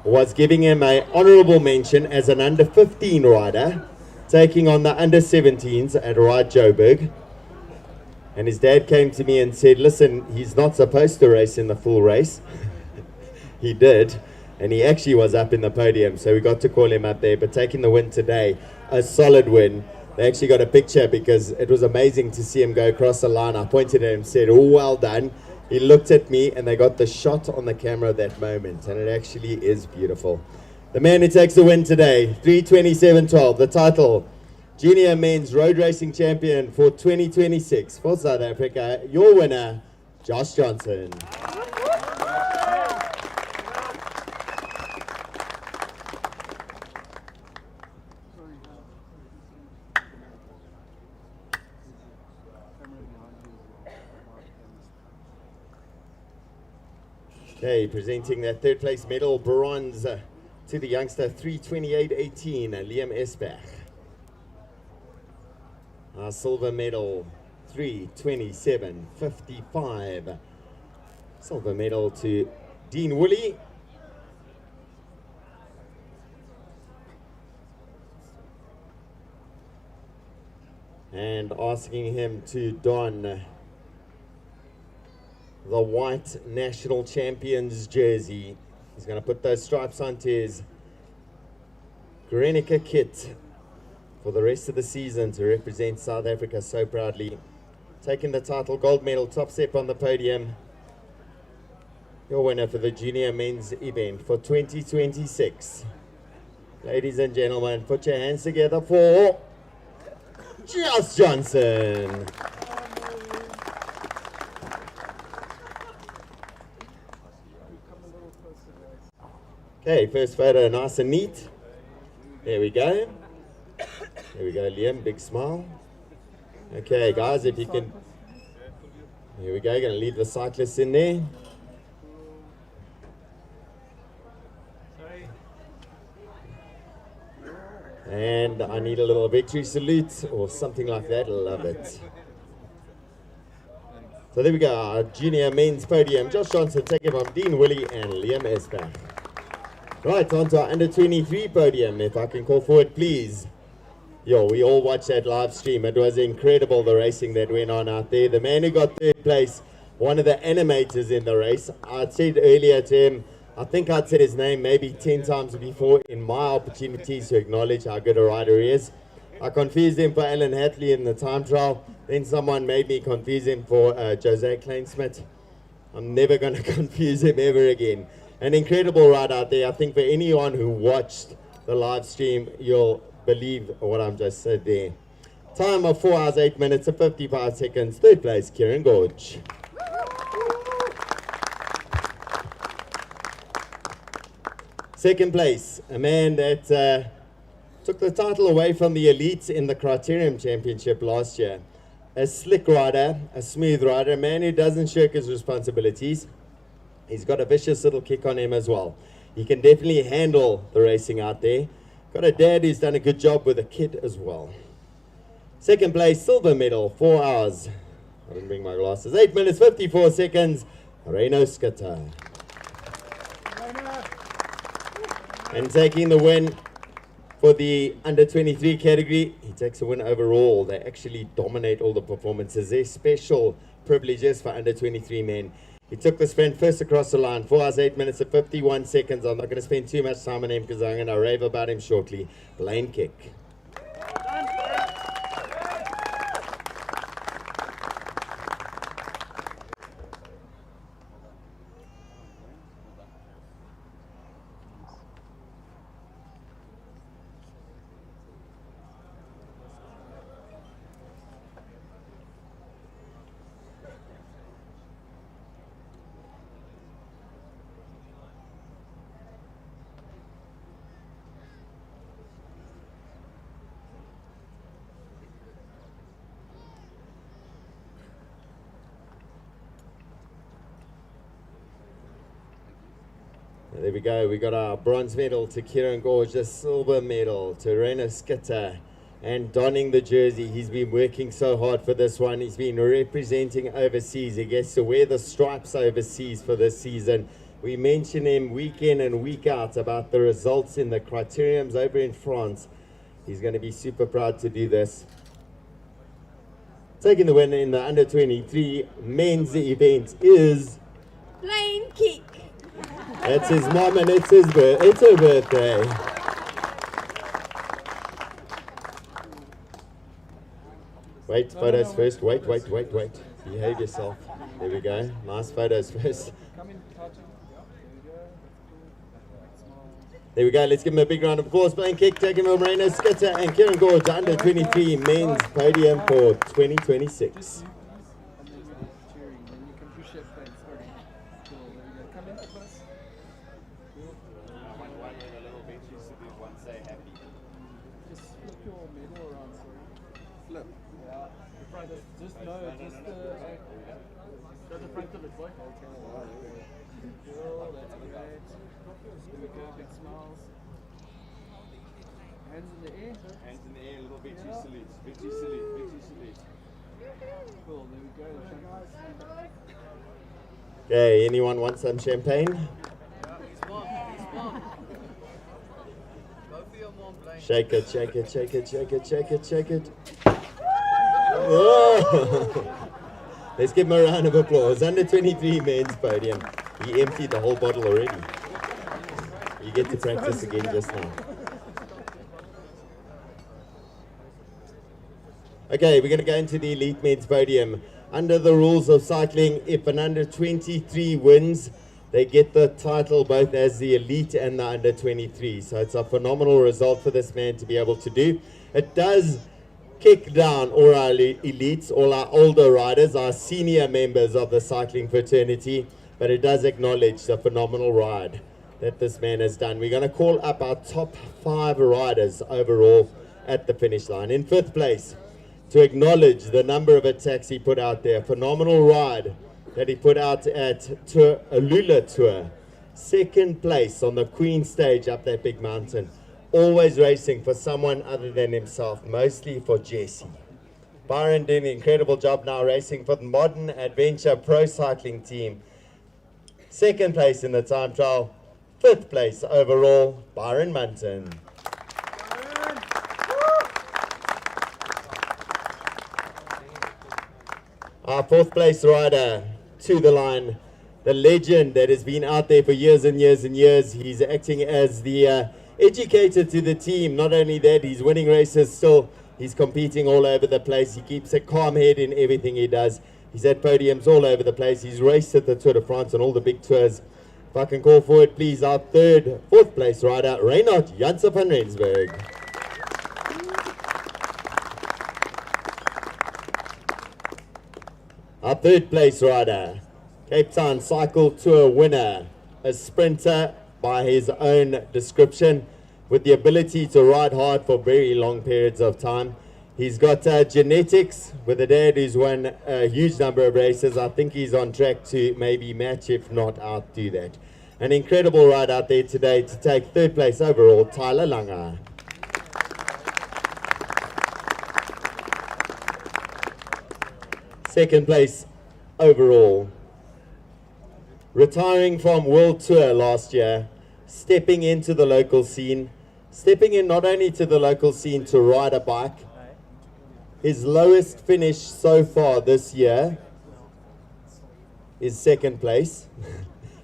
was giving him an honourable mention as an under 15 rider, taking on the under 17s at Ride Joburg. And his dad came to me and said, listen, he's not supposed to race in the full race. He did, and he actually was up in the podium, so we got to call him up there. But taking the win today, a solid win. They actually got a picture because it was amazing to see him go across the line. I pointed at him and said, oh, well done. He looked at me, and they got the shot on the camera at that moment, and it actually is beautiful. The man who takes the win today, 3:27.12, the title, Junior Men's Road Racing Champion for 2026 for South Africa. Your winner, Josh Johnson. Okay, presenting that third place medal, bronze, to the youngster, 3:28.18, Liam Esbach. Our silver medal, 3:27.55. Silver medal to Dean Woolley. And asking him to don the white national champions jersey. He's going to put those stripes onto his Grenica kit for the rest of the season to represent South Africa so proudly. Taking the title, gold medal, top step on the podium. Your winner for the junior men's event for 2026. Ladies and gentlemen, put your hands together for Josh Johnson. Okay, first photo, nice and neat. There we go. There we go, Liam, big smile. Okay, guys, if you can. Here we go, going to leave the cyclists in there. And I need a little victory salute or something like that. Love it. So there we go, our junior men's podium. Josh Johnson taking from Dean Woolley and Liam Esbach. Right, on to our under 23 podium. If I can call forward, please. Yo, we all watched that live stream. It was incredible, the racing that went on out there. The man who got third place, one of the animators in the race. I said earlier to him, I think I'd said his name maybe 10 times before in my opportunities to acknowledge how good a rider he is. I confused him for Alan Hatley in the time trial. Then someone made me confuse him for Jose Kleinsmith. I'm never going to confuse him ever again. An incredible ride out there. I think for anyone who watched the live stream, you'll believe what I'm just said there. Time of 4 hours, 8 minutes and 55 seconds. Third place, Kieran Gorge. Second place, a man that took the title away from the elites in the Criterium Championship last year. A slick rider, a smooth rider, a man who doesn't shirk his responsibilities. He's got a vicious little kick on him as well. He can definitely handle the racing out there. Got a dad who's done a good job with a kid as well. Second place, silver medal, 4 hours. I didn't bring my glasses. 8 minutes, 54 seconds, Reno Skitter. And taking the win for the under 23 category, he takes a win overall. They actually dominate all the performances. They're special privileges for under 23 men. He took the sprint first across the line, 4 hours, 8 minutes and 51 seconds. I'm not going to spend too much time on him because I'm going to rave about him shortly. Blaine Kick. There we go. We got our bronze medal to Kieran Gorge, a silver medal to Rena Skitter. And donning the jersey, he's been working so hard for this one. He's been representing overseas. He gets to wear the stripes overseas for this season. We mention him week in and week out about the results in the criteriums over in France. He's going to be super proud to do this. Taking the win in the under-23 men's event is Plain Kick. That's his mom and it's her birthday. Wait, photos first. Wait. Behave yourself. There we go. Nice photos first. There we go. Let's give him a big round of applause. Plain Kick taking from Rena Skitter and Kieran Gorge under 23 men's podium for 2026. Hands in the air. Hands in the air, a little victory salute. Victory salute. Cool, there we go. Okay, anyone want some champagne? Shake it. Whoa. Let's give him a round of applause. Under 23 men's podium. He emptied the whole bottle already. You get to practice again just now. Okay, we're going to go into the elite men's podium. Under the rules of cycling, if an under 23 wins, they get the title both as the elite and the under 23. So it's a phenomenal result for this man to be able to do. It does kick down all our elites, all our older riders, our senior members of the cycling fraternity, but it does acknowledge the phenomenal ride that this man has done. We're going to call up our top 5 riders overall at the finish line. In 5th place, to acknowledge the number of attacks he put out there. Phenomenal ride that he put out at Alula Tour. 2nd place on the Queen stage up that big mountain. Always racing for someone other than himself, mostly for Jesse. Byron doing an incredible job now racing for the Modern Adventure Pro Cycling Team. 2nd place in the time trial. 5th place overall, Byron Munton. Our 4th place rider to the line, the legend that has been out there for years and years and years. He's acting as the educator to the team. Not only that, he's winning races still. He's competing all over the place. He keeps a calm head in everything he does. He's at podiums all over the place. He's raced at the Tour de France and all the big tours. If I can call forward, please, our 4th place rider, Reinhard Janssen van Rensburg. Our 3rd place rider, Cape Town Cycle Tour winner, a sprinter by his own description, with the ability to ride hard for very long periods of time. He's got genetics with a dad who's won a huge number of races. I think he's on track to maybe match, if not outdo that. An incredible ride out there today to take 3rd place overall, Tyler Langer. Second place overall. Retiring from World Tour last year, stepping into the local scene, stepping in not only to the local scene to ride a bike. His lowest finish so far this year is 2nd place.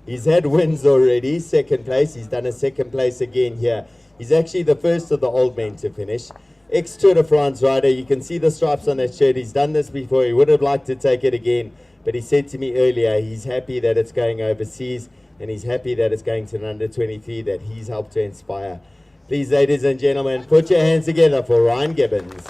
He's had wins already, 2nd place. He's done a 2nd place again here. He's actually the first of the old men to finish. Ex-Tour de France rider, you can see the stripes on that shirt. He's done this before. He would have liked to take it again, but he said to me earlier he's happy that it's going overseas and he's happy that it's going to an under 23 that he's helped to inspire. Please, ladies and gentlemen, put your hands together for Ryan Gibbons.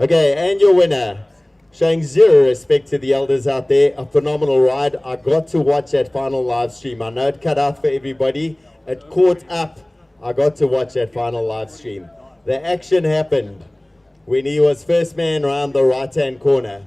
Okay, and your winner, showing zero respect to the elders out there, a phenomenal ride. I got to watch that final live stream. I know it cut out for everybody. It caught up I got to watch that final live stream. The action happened when he was first man around the right-hand corner.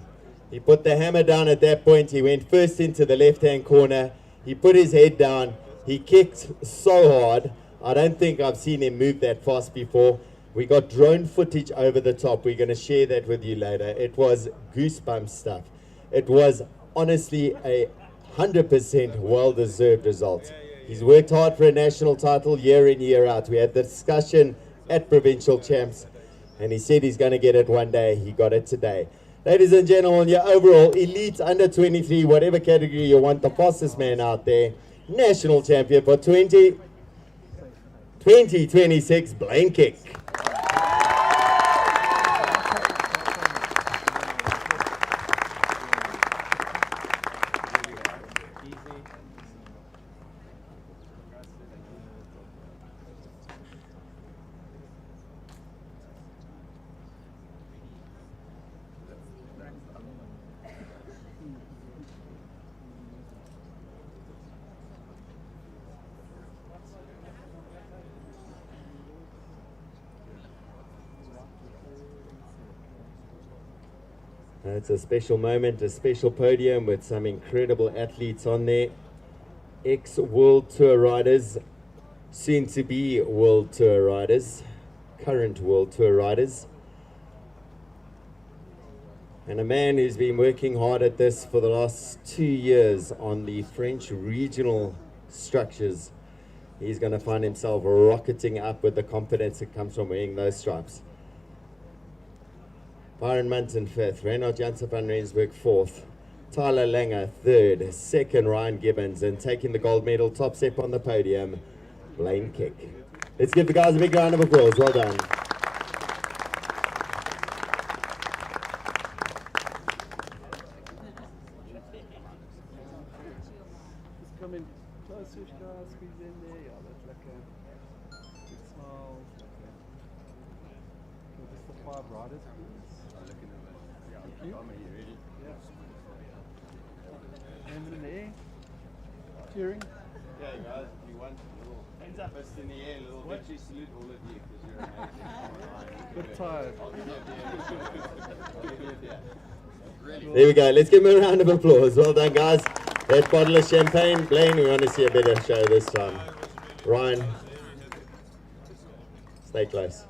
He put the hammer down at that point. He went first into the left-hand corner. He put his head down. He kicked so hard. I don't think I've seen him move that fast before. We got drone footage over the top. We're going to share that with you later. It was goosebump stuff. It was honestly a 100% well-deserved result. He's worked hard for a national title year in, year out. We had the discussion at provincial champs, and he said he's going to get it one day. He got it today. Ladies and gentlemen, your overall elite under 23, whatever category you want, the fastest man out there, national champion for 2026, Blaine Kick. It's a special moment, a special podium with some incredible athletes on there. Ex-World Tour riders, soon to be World Tour riders, current World Tour riders. And a man who's been working hard at this for the last 2 years on the French regional structures. He's going to find himself rocketing up with the confidence that comes from wearing those stripes. Byron Munton 5th, Reynard Janssen van Rensburg 4th, Tyler Langer 3rd, 2nd Ryan Gibbons, and taking the gold medal top step on the podium, Blaine Kick. Let's give the guys a big round of applause. Well done. Just come in closer, guys, squeeze in there. Yeah, that's lekker. Big smile. Okay, just the 5 riders, please. Thank you. Yeah. Hands in the air. Cheering. Okay, guys, if you want a little hands up, fist in the air, a little victory salute, all of you, because you're amazing. Bit tired. There we go. Let's give him a round of applause. Well done, guys. That bottle of champagne. Blaine, we want to see a better show this time. Ryan, stay close.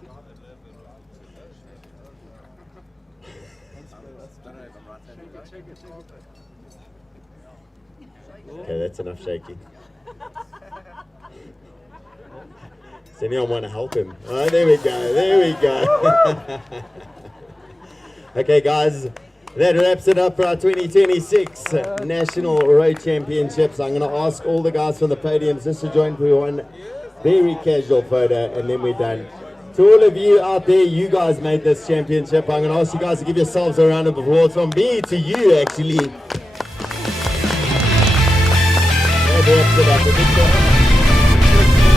Okay, that's enough shaking. Does anyone want to help him? Oh, there we go, there we go. Okay, guys, that wraps it up for our 2026 National Road Championships. I'm going to ask all the guys from the podiums just to join for one very casual photo, and then we're done. To all of you out there, you guys made this championship. I'm going to ask you guys to give yourselves a round of applause from me to you, actually. That wraps it up.